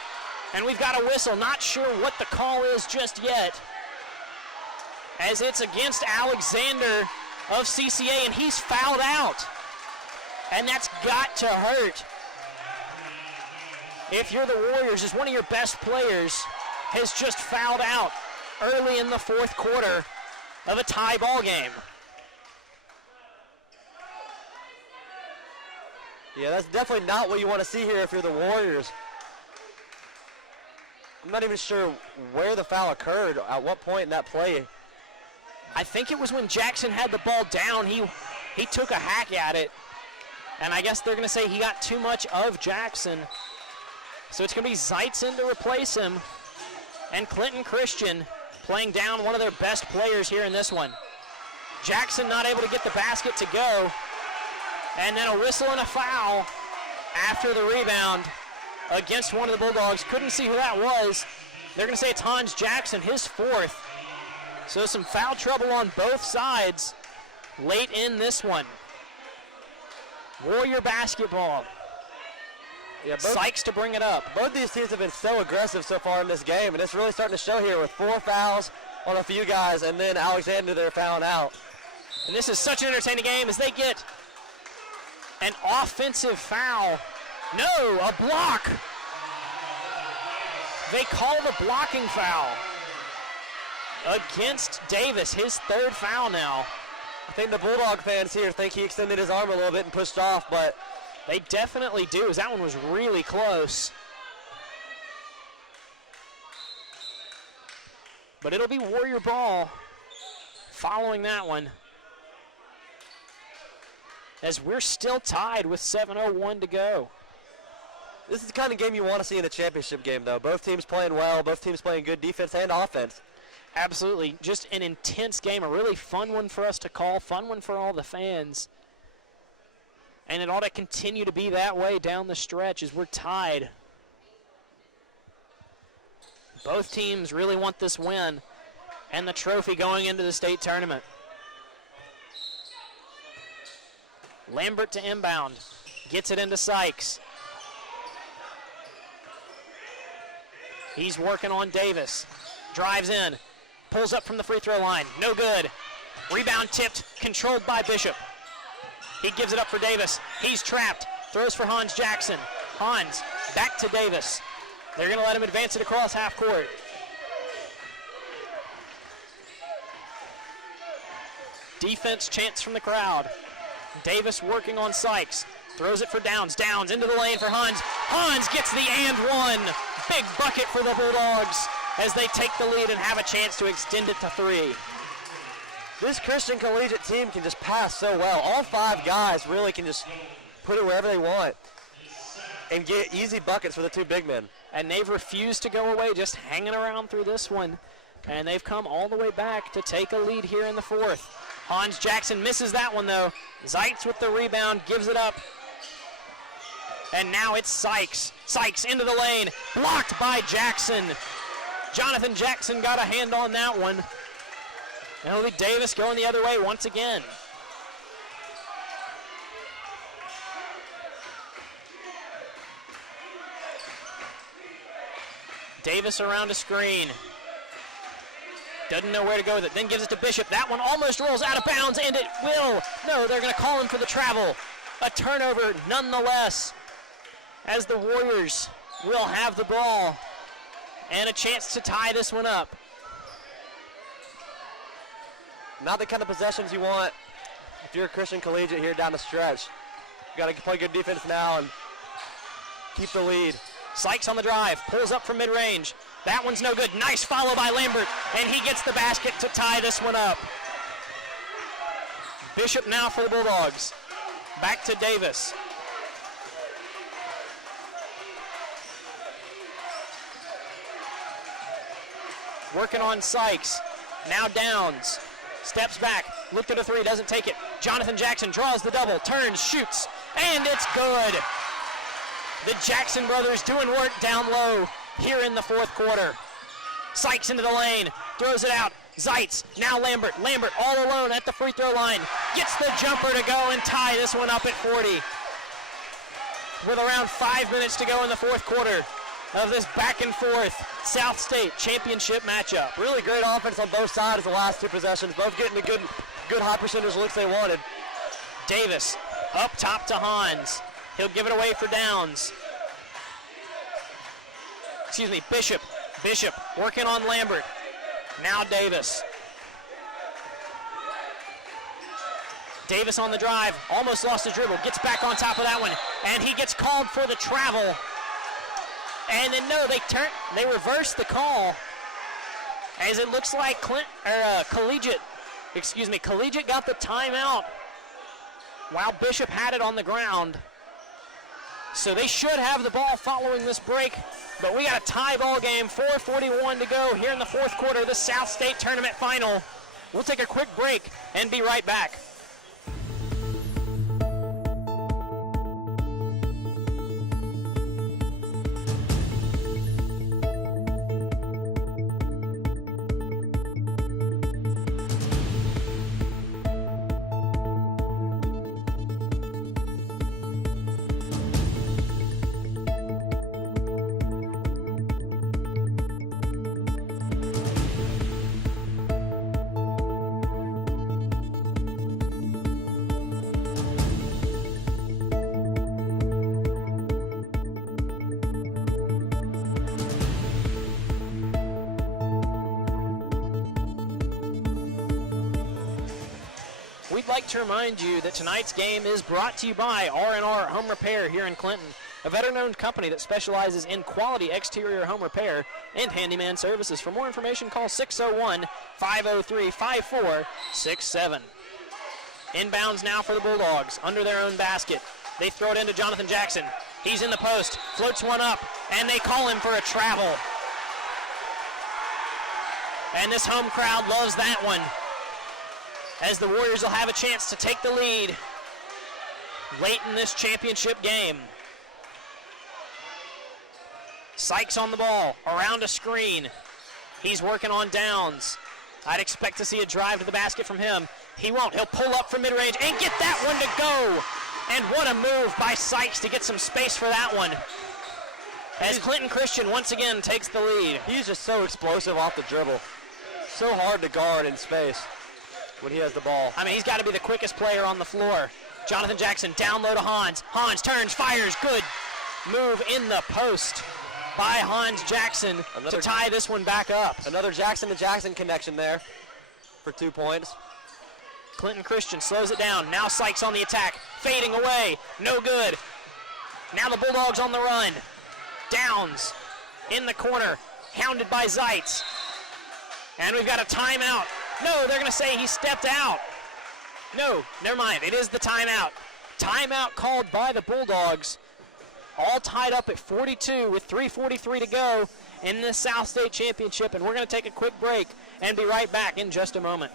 And we've got a whistle. Not sure what the call is just yet, as it's against Alexander of CCA, and he's fouled out. And that's got to hurt. If you're the Warriors, as one of your best players has just fouled out early in the fourth quarter of a tie ball game. Yeah, that's definitely not what you want to see here if you're the Warriors. I'm not even sure where the foul occurred, at what point in that play. I think it was when Jackson had the ball down. He took a hack at it, and I guess they're going to say he got too much of Jackson. So it's going to be Zeitzen to replace him, and Clinton Christian playing down one of their best players here in this one. Jackson not able to get the basket to go, and then a whistle and a foul after the rebound against one of the Bulldogs. Couldn't see who that was. They're going to say it's Hans Jackson, his fourth. So some foul trouble on both sides late in this one. Warrior basketball. Yeah, Sykes to bring it up. Both these teams have been so aggressive so far in this game, and it's really starting to show here with 4 fouls on a few guys, and then Alexander there fouling out. And this is such an entertaining game as they get an An offensive foul. No, a block. They call the blocking foul against Davis, his third foul now. I think the Bulldog fans here think he extended his arm a little bit and pushed off, but they definitely do, as that one was really close. But it'll be Warrior ball following that one, as we're still tied with 7:01 to go. this is the kind of game you want to see in a championship game, though. Both teams playing well, both teams playing good defense and offense. Absolutely. Just an intense game, a really fun one for us to call, fun one for all the fans. And it ought to continue to be that way down the stretch as we're tied. Both teams really want this win and the trophy going into the state tournament. Lambert to inbound. Gets it into Sykes. He's working on Davis. Drives in. Pulls up from the free throw line. No good. Rebound tipped. Controlled by Bishop. He gives it up for Davis. He's trapped. Throws for Hans Jackson. Hans back to Davis. They're going to let him advance it across half court. Defense chants from the crowd. Davis working on Sykes. Throws it for Downs. Downs into the lane for Hans. Hans gets the and one. Big bucket for the Bulldogs as they take the lead and have a chance to extend it to 3. This Christian Collegiate team can just pass so well. All 5 guys really can just put it wherever they want and get easy buckets for the 2 big men. And they've refused to go away, just hanging around through this one. And they've come all the way back to take a lead here in the 4th. Hans Jackson misses that one, though. Zeitz with the rebound, gives it up. And now it's Sykes. Sykes into the lane, blocked by Jackson. Jonathan Jackson got a hand on that one. And it'll be Davis going the other way once again. Davis around a screen. Doesn't know where to go with it. Then gives it to Bishop. That one almost rolls out of bounds, and it will. No, they're going to call him for the travel. A turnover nonetheless, as the Warriors will have the ball and a chance to tie this one up. Not the kind of possessions you want if you're a Christian Collegiate here down the stretch. You got to play good defense now and keep the lead. Sykes on the drive, pulls up from mid-range. That one's no good. Nice follow by Lambert, and he gets the basket to tie this one up. Bishop now for the Bulldogs. Back to Davis. Working on Sykes. Now Downs. Steps back, looked at a 3, doesn't take it. Jonathan Jackson draws the double, turns, shoots, and it's good. The Jackson brothers doing work down low here in the 4th quarter. Sykes into the lane, throws it out. Zeitz, now Lambert. Lambert all alone at the free throw line. Gets the jumper to go and tie this one up at 40. With around 5 minutes to go in the 4th quarter of this back and forth South State championship matchup. Really great offense on both sides the last 2 possessions, both getting the good high percentage looks they wanted. Davis up top to Hans. He'll give it away for Downs. Excuse me, Bishop. Bishop working on Lambert. Now Davis. Davis on the drive, almost lost the dribble, gets back on top of that one, and he gets called for the travel. And then no, they reversed the call, as it looks like Collegiate got the timeout while Bishop had it on the ground. So they should have the ball following this break, but we got a tie ball game, 4:41 to go here in the 4th quarter of the South State Tournament Final. We'll take a quick break and be right back. like to remind you that tonight's game is brought to you by R&R Home Repair here in Clinton, a veteran-owned company that specializes in quality exterior home repair and handyman services. For more information, call 601-503-5467. Inbounds now for the Bulldogs, under their own basket. They throw it into Jonathan Jackson. He's in the post, floats one up, and they call him for a travel. And this home crowd loves that one, as the Warriors will have a chance to take the lead late in this championship game. Sykes on the ball, around a screen. He's working on Downs. I'd expect to see a drive to the basket from him. He won't. He'll pull up from mid-range and get that one to go. And what a move by Sykes to get some space for that one, as Clinton Christian once again takes the lead. He's just so explosive off the dribble. So hard to guard in space when he has the ball. I mean, he's got to be the quickest player on the floor. Jonathan Jackson down low to Hans. Hans turns, fires, good move in the post by Hans Jackson to tie this one back up. Another Jackson to Jackson connection there for 2 points. Clinton Christian slows it down. Now Sykes on the attack, fading away, no good. Now the Bulldogs on the run. Downs in the corner, hounded by Zeitz. And we've got a timeout. No, they're gonna say he stepped out. No, never mind, it is the timeout. Timeout called by the Bulldogs. All tied up at 42 with 3:43 to go in the South State Championship, and we're gonna take a quick break and be right back in just a moment.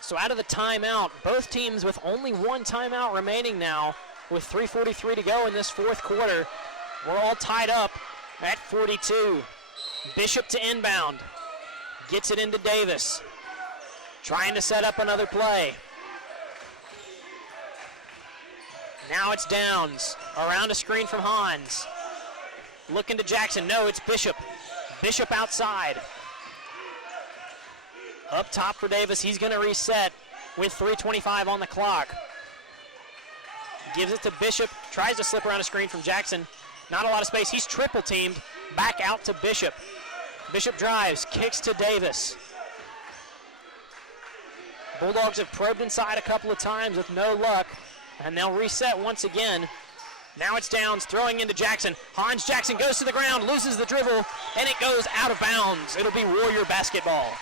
So out of the timeout, both teams with only one timeout remaining now, with 3:43 to go in this fourth quarter. We're all tied up at 42. Bishop to inbound. Gets it into Davis. Trying to set up another play. Now it's Downs. Around a screen from Hans. Looking to Jackson. No, it's Bishop. Bishop outside. Up top for Davis. He's going to reset with 3:25 on the clock. Gives it to Bishop. Tries to slip around a screen from Jackson. Not a lot of space. He's triple teamed. Back out to Bishop. Bishop drives. Kicks to Davis. Bulldogs have probed inside a couple of times with no luck. And they'll reset once again. Now it's Downs throwing into Jackson. Hans Jackson goes to the ground. Loses the dribble. And it goes out of bounds. It'll be Warrior basketball.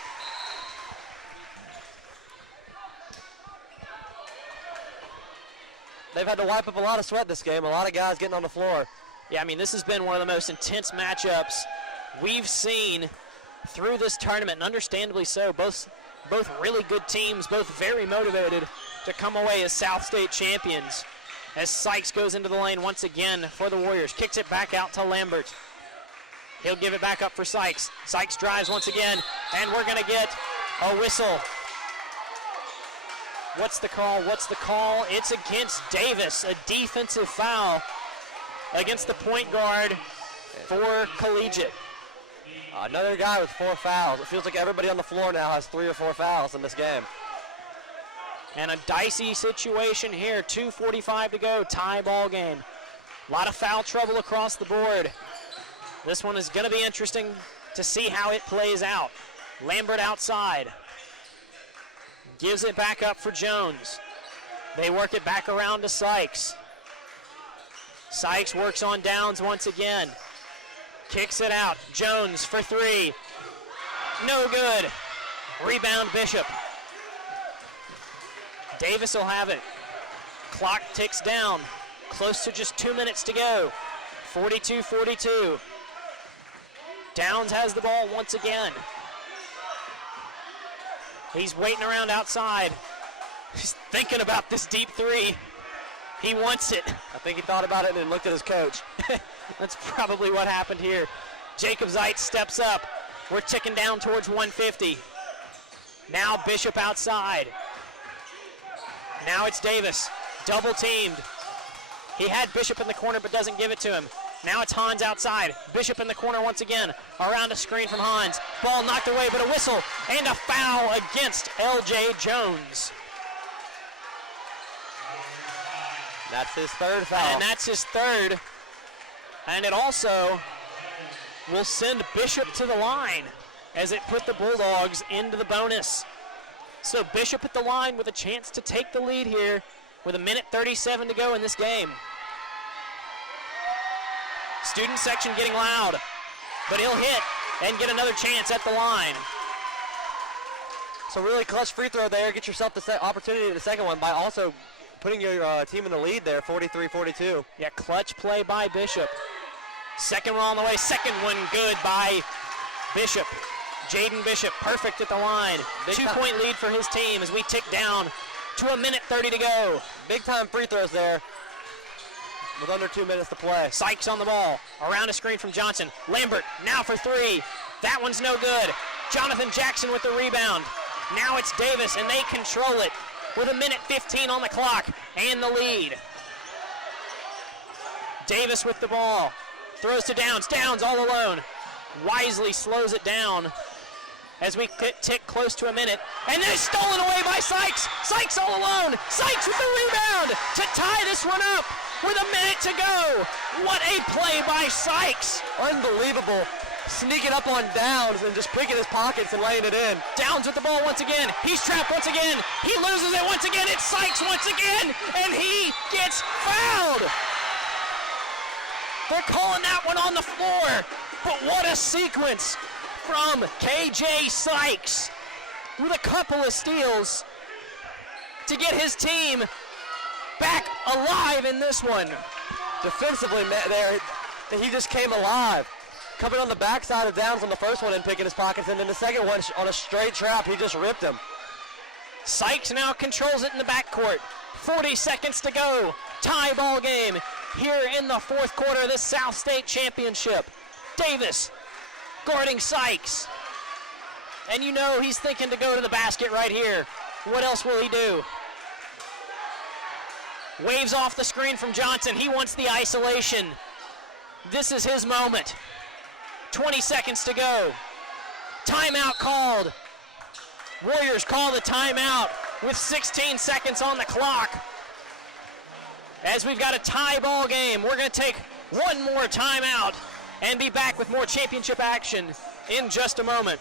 They've had to wipe up a lot of sweat this game. A lot of guys getting on the floor. Yeah, I mean, this has been one of the most intense matchups we've seen through this tournament, and understandably so. Both really good teams, both very motivated to come away as South State champions. As Sykes goes into the lane once again for the Warriors. Kicks it back out to Lambert. He'll give it back up for Sykes. Sykes drives once again, and we're going to get a whistle. What's the call? What's the call? It's against Davis, a defensive foul against the point guard for Collegiate. Another guy with 4 fouls. It feels like everybody on the floor now has 3 or 4 fouls in this game. And a dicey situation here. 2:45 to go, tie ball game. A lot of foul trouble across the board. This one is going to be interesting to see how it plays out. Lambert outside. Gives it back up for Jones. They work it back around to Sykes. Sykes works on Downs once again. Kicks it out. Jones for 3. No good. Rebound Bishop. Davis will have it. Clock ticks down. Close to just 2 minutes to go. 42-42. Downs has the ball once again. He's waiting around outside. He's thinking about this deep 3. He wants it. I think he thought about it and then looked at his coach. That's probably what happened here. Jacob Zeitz steps up. We're ticking down towards 150. Now Bishop outside. Now it's Davis, double teamed. He had Bishop in the corner but doesn't give it to him. Now it's Hans outside. Bishop in the corner once again. Around a screen from Hans. Ball knocked away, but a whistle and a foul against L.J. Jones. That's his third foul. And that's his third. And it also will send Bishop to the line as it put the Bulldogs into the bonus. So Bishop at the line with a chance to take the lead here with 1:37 to go in this game. Student section getting loud, but he'll hit and get another chance at the line. So really clutch free throw there. Get yourself the opportunity in the second one by also putting your team in the lead there, 43-42. Yeah, clutch play by Bishop. Second one on the way, second one good by Bishop. Jaden Bishop, perfect at the line. 2-point lead for his team as we tick down to 1:30 to go. Big time free throws there with under 2 minutes to play. Sykes on the ball, around a screen from Johnson. Lambert now for three. That one's no good. Jonathan Jackson with the rebound. Now it's Davis, and they control it with 1:15 on the clock and the lead. Davis with the ball, throws to Downs. Downs all alone. Wisely slows it down as we tick close to a minute. And then it's stolen away by Sykes. Sykes all alone. Sykes with the rebound to tie this one up with 1 minute to go. What a play by Sykes. Unbelievable. Sneaking up on Downs and just picking his pockets and laying it in. Downs with the ball once again. He's trapped once again. He loses it once again. It's Sykes once again, and he gets fouled. They're calling that one on the floor, but what a sequence from KJ Sykes with a couple of steals to get his team back alive in this one. Defensively there, he just came alive. Coming on the backside of Downs on the first one and picking his pockets, and then the second one on a straight trap, he just ripped him. Sykes now controls it in the backcourt. 40 seconds to go. Tie ball game here in the fourth quarter of this South State Championship. Davis guarding Sykes. And you know he's thinking to go to the basket right here. What else will he do? Waves off the screen from Johnson. He wants the isolation. This is his moment. 20 seconds to go. Timeout called. Warriors call the timeout with 16 seconds on the clock. As we've got a tie ball game, we're going to take one more timeout and be back with more championship action in just a moment.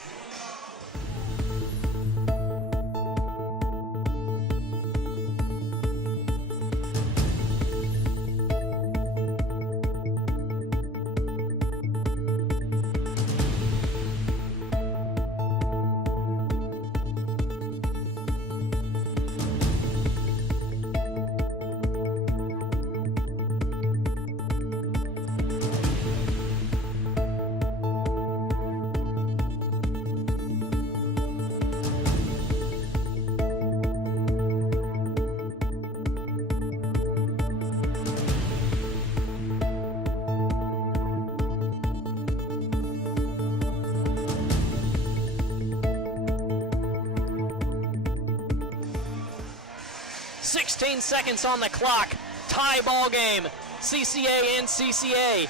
Seconds on the clock. Tie ball game. CCA and CCA.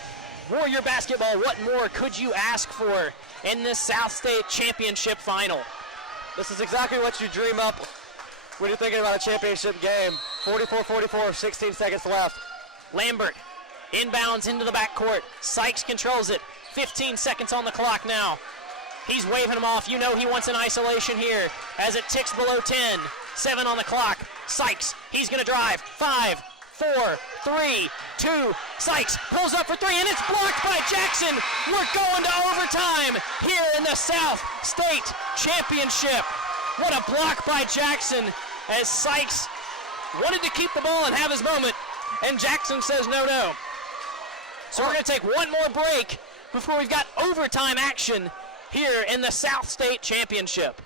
Warrior basketball, what more could you ask for in this South State Championship final? This is exactly what you dream up when you're thinking about a championship game. 44-44, 16 seconds left. Lambert inbounds into the backcourt. Sykes controls it. 15 seconds on the clock now. He's waving him off. You know he wants an isolation here as it ticks below 10. 7 on the clock. Sykes, he's going to drive. 5, 4, 3, 2. Sykes pulls up for three, and it's blocked by Jackson. We're going to overtime here in the South State Championship. What a block by Jackson as Sykes wanted to keep the ball and have his moment, and Jackson says no, no. So we're going to take one more break before we've got overtime action here in the South State Championship.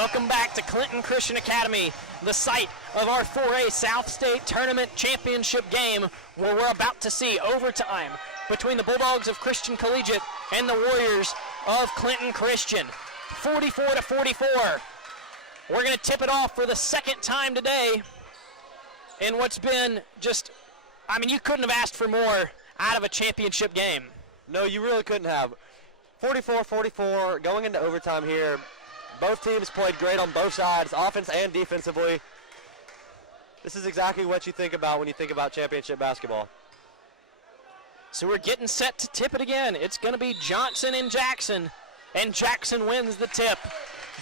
Welcome back to Clinton Christian Academy, the site of our 4A South State Tournament Championship game, where we're about to see overtime between the Bulldogs of Christian Collegiate and the Warriors of Clinton Christian. 44-44. We're going to tip it off for the second time today in what's been just, I mean, you couldn't have asked for more out of a championship game. No, you really couldn't have. 44-44 going into overtime here. Both teams played great on both sides, offense and defensively. This is exactly what you think about when you think about championship basketball. So we're getting set to tip it again. It's going to be Johnson and Jackson wins the tip.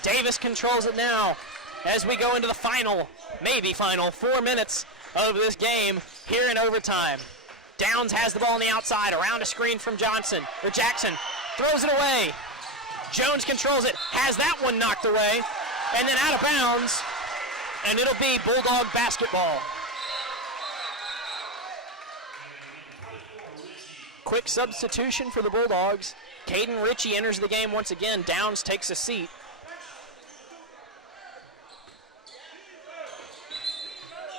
Davis controls it now as we go into the final, maybe final, 4 minutes of this game here in overtime. Downs has the ball on the outside, around a screen from Jackson, throws it away. Jones controls it, has that one knocked away, and then out of bounds, and it'll be Bulldog basketball. Quick substitution for the Bulldogs. Caden Ritchie enters the game once again. Downs takes a seat.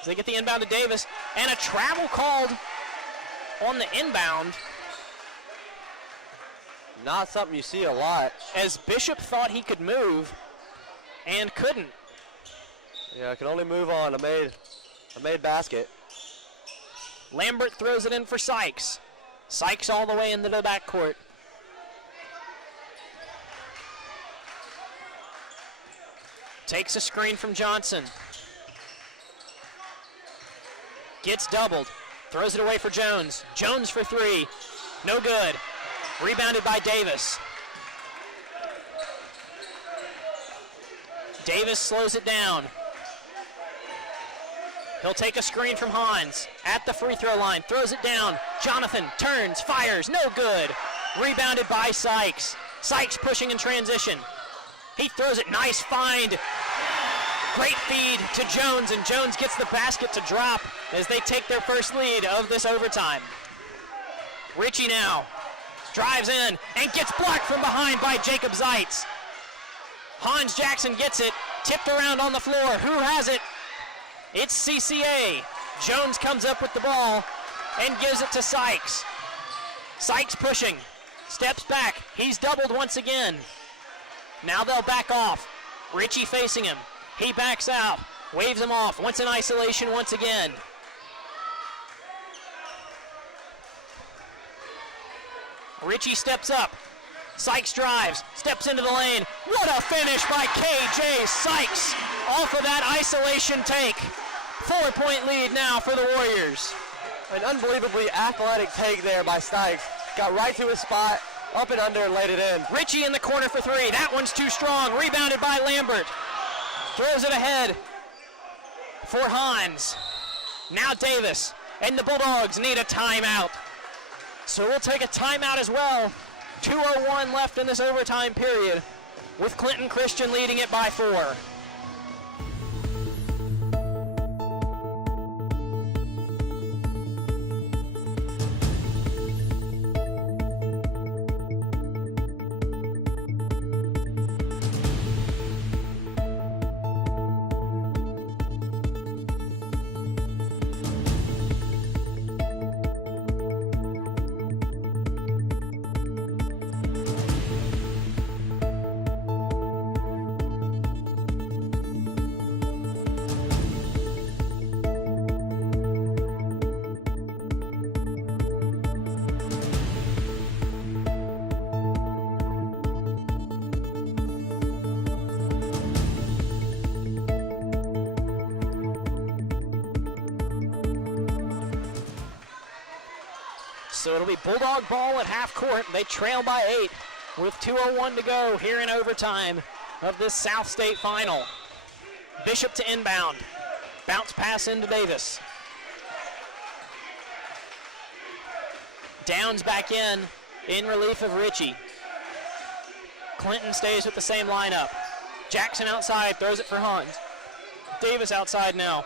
So they get the inbound to Davis, and a travel called on the inbound. Not something you see a lot. As Bishop thought he could move and couldn't. Yeah, can only move on a made basket. Lambert throws it in for Sykes. Sykes all the way into the backcourt. Takes a screen from Johnson. Gets doubled. Throws it away for Jones. Jones for three. No good. Rebounded by Davis. Davis slows it down. He'll take a screen from Hans at the free throw line. Throws it down. Jonathan turns, fires. No good. Rebounded by Sykes. Sykes pushing in transition. He throws it. Nice find. Great feed to Jones, and Jones gets the basket to drop as they take their first lead of this overtime. Ritchie now drives in and gets blocked from behind by Jacob Zeitz. Hans Jackson gets it, tipped around on the floor. Who has it? It's CCA. Jones comes up with the ball and gives it to Sykes. Sykes pushing, steps back. He's doubled once again. Now they'll back off. Ritchie facing him. He backs out, waves him off, wants in isolation once again. Ritchie steps up. Sykes drives, steps into the lane. What a finish by KJ Sykes off of that isolation take. 4-point lead now for the Warriors. An unbelievably athletic take there by Sykes. Got right to his spot, up and under, and laid it in. Ritchie in the corner for three. That one's too strong. Rebounded by Lambert. Throws it ahead for Hans. Now Davis, and the Bulldogs need a timeout. So we'll take a timeout as well. 2:01 left in this overtime period, with Clinton Christian leading it by 4. So it'll be Bulldog ball at half court. They trail by 8 with 2:01 to go here in overtime of this South State final. Bishop to inbound. Bounce pass into Davis. Downs back in relief of Ritchie. Clinton stays with the same lineup. Jackson outside, throws it for Hans. Davis outside now.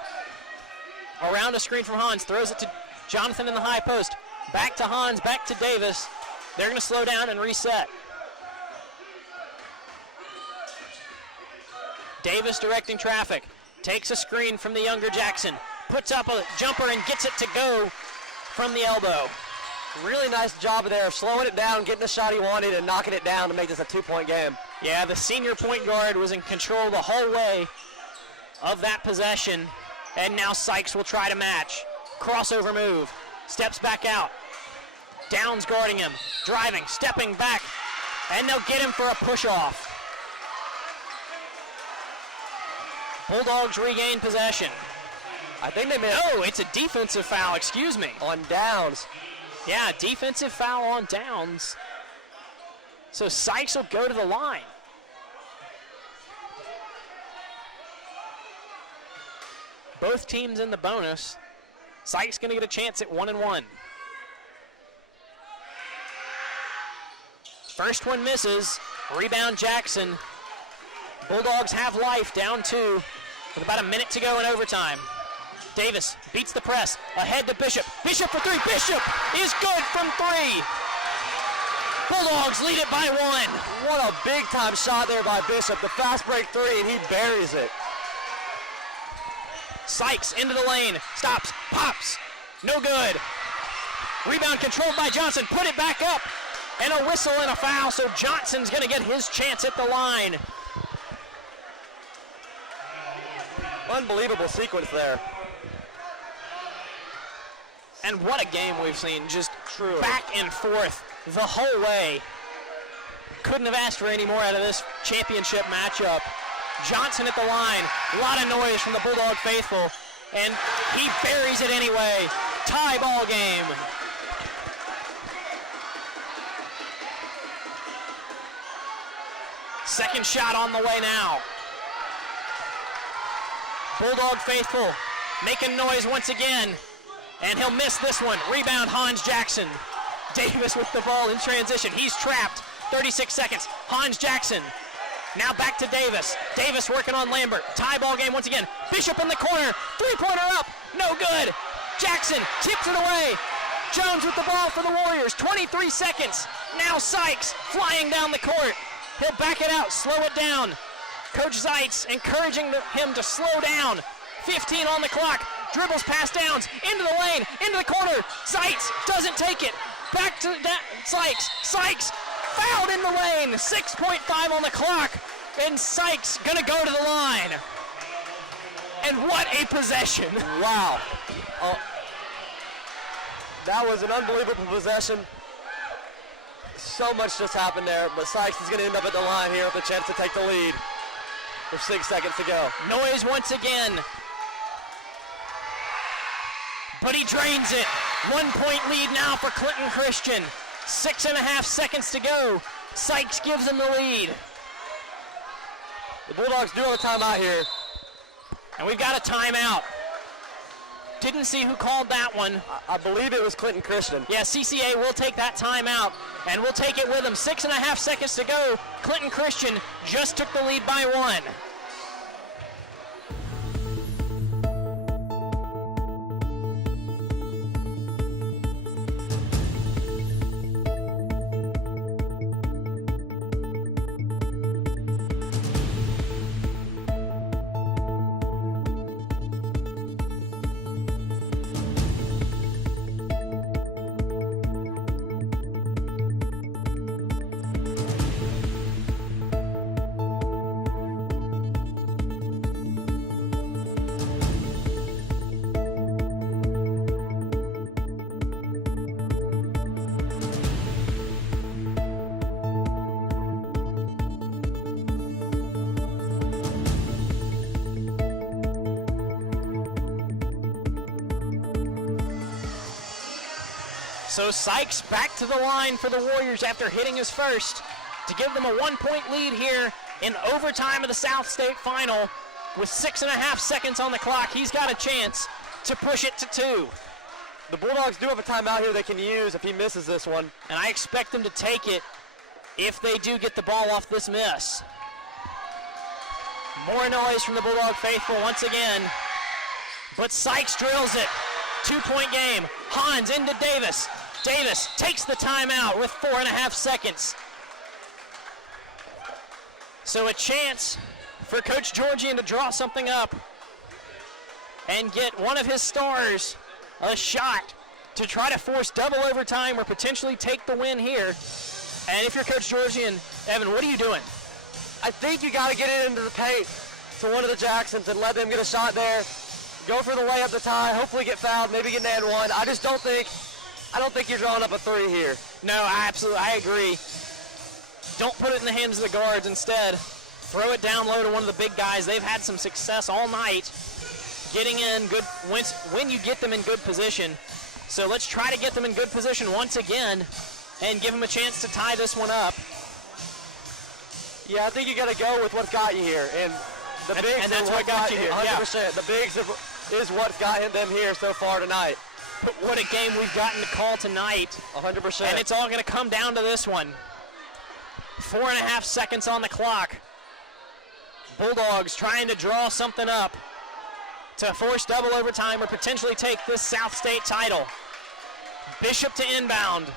Around a screen from Hans, throws it to Jonathan in the high post. Back to Hans, back to Davis. They're going to slow down and reset. Davis directing traffic. Takes a screen from the younger Jackson. Puts up a jumper and gets it to go from the elbow. Really nice job there of slowing it down, getting the shot he wanted, and knocking it down to make this a 2-point game. Yeah, the senior point guard was in control the whole way of that possession, and now Sykes will try to match. Crossover move, steps back out. Downs guarding him, driving, stepping back, and they'll get him for a push-off. Bulldogs regain possession. I think they made Oh, it's a defensive foul, excuse me. on Downs. Yeah, defensive foul on Downs. So Sykes will go to the line. Both teams in the bonus. Sykes going to get a chance at 1-1. First one misses. Rebound Jackson. Bulldogs have life, down 2 with about a minute to go in overtime. Davis beats the press, ahead to Bishop. Bishop for 3, Bishop is good from 3. Bulldogs lead it by 1. What a big time shot there by Bishop. The fast break 3, and he buries it. Sykes into the lane, stops, pops, no good. Rebound controlled by Johnson, put it back up, and a whistle and a foul, so Johnson's gonna get his chance at the line. Unbelievable sequence there. And what a game we've seen, just Truly. back and forth the whole way. Couldn't have asked for any more out of this championship matchup. Johnson at the line, a lot of noise from the Bulldog faithful, and he buries it anyway. Tie ball game. Second shot on the way now. Bulldog faithful making noise once again, and he'll miss this one. Rebound Hans Jackson. Davis with the ball in transition. He's trapped. 36 seconds. Hans Jackson. Now back to Davis. Davis working on Lambert. Tie ball game once again. Bishop in the corner. 3-pointer up. No good. Jackson tips it away. Jones with the ball for the Warriors. 23 seconds. Now Sykes flying down the court. He'll back it out, slow it down. Coach Zeitz encouraging him to slow down. 15 on the clock. Dribbles past Downs. Into the lane. Into the corner. Zeitz doesn't take it. Back to Sykes. Sykes fouled in the lane. 6.5 on the clock. And Sykes gonna go to the line. And what a possession. Wow. That was an unbelievable possession. So much just happened there, but Sykes is going to end up at the line here with a chance to take the lead with 6 seconds to go. Noise once again. But he drains it. 1-point lead now for Clinton Christian. 6.5 seconds to go. Sykes gives him the lead. The Bulldogs do have a timeout here. And we've got a timeout. Didn't see who called that one. I believe it was Clinton Christian. Yeah, CCA will take that timeout, and we'll take it with them. 6.5 seconds to go. Clinton Christian just took the lead by 1. So Sykes back to the line for the Warriors after hitting his first to give them a 1-point lead here in overtime of the South State Final. With 6.5 seconds on the clock, he's got a chance to push it to 2. The Bulldogs do have a timeout here they can use if he misses this one. And I expect them to take it if they do get the ball off this miss. More noise from the Bulldog faithful once again. But Sykes drills it. 2-point game. Hans into Davis. Davis takes the timeout with 4.5 seconds. So a chance for Coach Georgian to draw something up and get one of his stars a shot to try to force double overtime or potentially take the win here. And if you're Coach Georgian, Evan, what are you doing? I think you got to get it into the paint to one of the Jacksons and let them get a shot there. Go for the layup to tie, hopefully get fouled, maybe get an and one. I don't think you're drawing up a three here. No, I agree. Don't put it in the hands of the guards. Instead, throw it down low to one of the big guys. They've had some success all night getting in good when you get them in good position. So let's try to get them in good position once again and give them a chance to tie this one up. Yeah, I think you got to go with what's got you here. And the bigs, and that's what got you here. 100%. Yeah. The bigs is what got them here so far tonight. What a game we've gotten to call tonight. 100%. And it's all going to come down to this one. 4.5 seconds on the clock. Bulldogs trying to draw something up to force double overtime or potentially take this South State title. Bishop to inbound.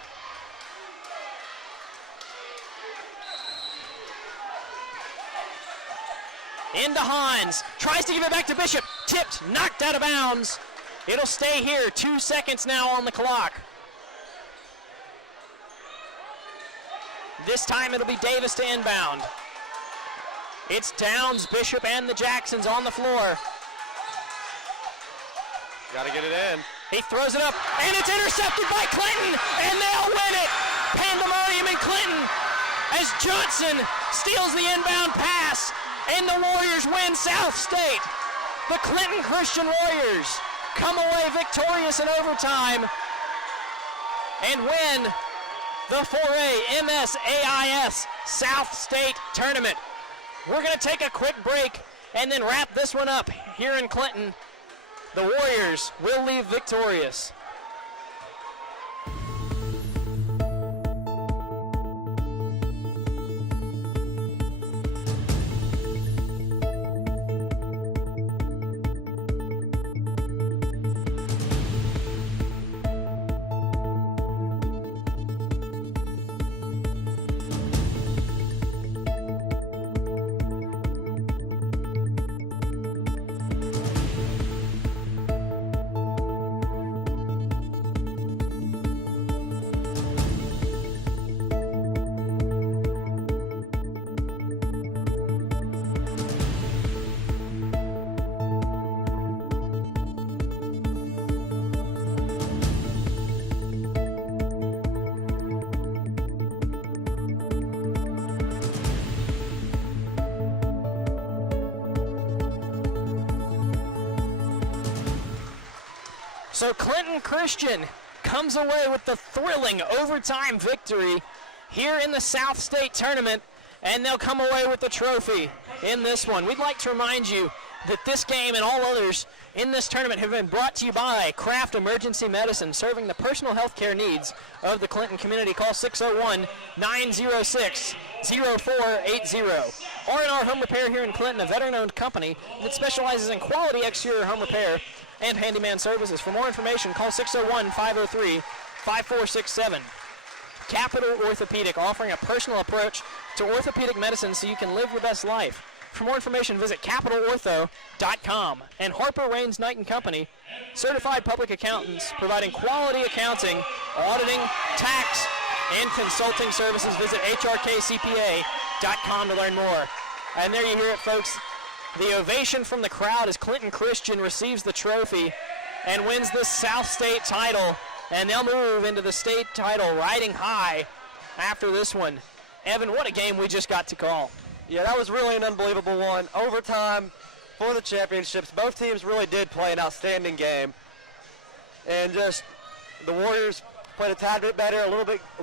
Into Hans, tries to give it back to Bishop, tipped, knocked out of bounds. It'll stay here, 2 seconds now on the clock. This time it'll be Davis to inbound. It's Downs, Bishop, and the Jacksons on the floor. Got to get it in. He throws it up, and it's intercepted by Clinton, and they'll win it. Pandemonium in Clinton as Johnson steals the inbound pass, and the Warriors win South State. The Clinton Christian Warriors come away victorious in overtime and win the 4A MSAIS South State Tournament. We're going to take a quick break and then wrap this one up here in Clinton. The Warriors will leave victorious. So Clinton Christian comes away with the thrilling overtime victory here in the South State Tournament, and they'll come away with the trophy in this one. We'd like to remind you that this game and all others in this tournament have been brought to you by Kraft Emergency Medicine, serving the personal health care needs of the Clinton community. Call 601-906-0480. R&R Home Repair here in Clinton, a veteran-owned company that specializes in quality exterior home repair and handyman services. For more information, call 601-503-5467. Capital Orthopedic, offering a personal approach to orthopedic medicine so you can live your best life. For more information, visit capitalortho.com. And Harper Raines Knight & Company, certified public accountants providing quality accounting, auditing, tax, and consulting services. Visit hrkcpa.com to learn more. And there you hear it, folks. The ovation from the crowd as Clinton Christian receives the trophy and wins the South State title. And they'll move into the state title riding high after this one. Evan, what a game we just got to call. Yeah, that was really an unbelievable one. Overtime for the championships. Both teams really did play an outstanding game. And just the Warriors played a tad bit better,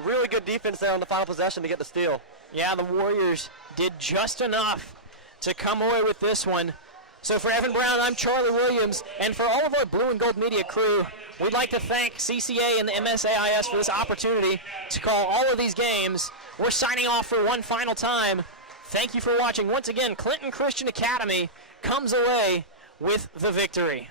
really good defense there on the final possession to get the steal. Yeah, the Warriors did just enough to come away with this one. So for Evan Brown, I'm Charlie Williams, and for all of our Blue and Gold Media crew, we'd like to thank CCA and the MSAIS for this opportunity to call all of these games. We're signing off for one final time. Thank you for watching. Once again, Clinton Christian Academy comes away with the victory.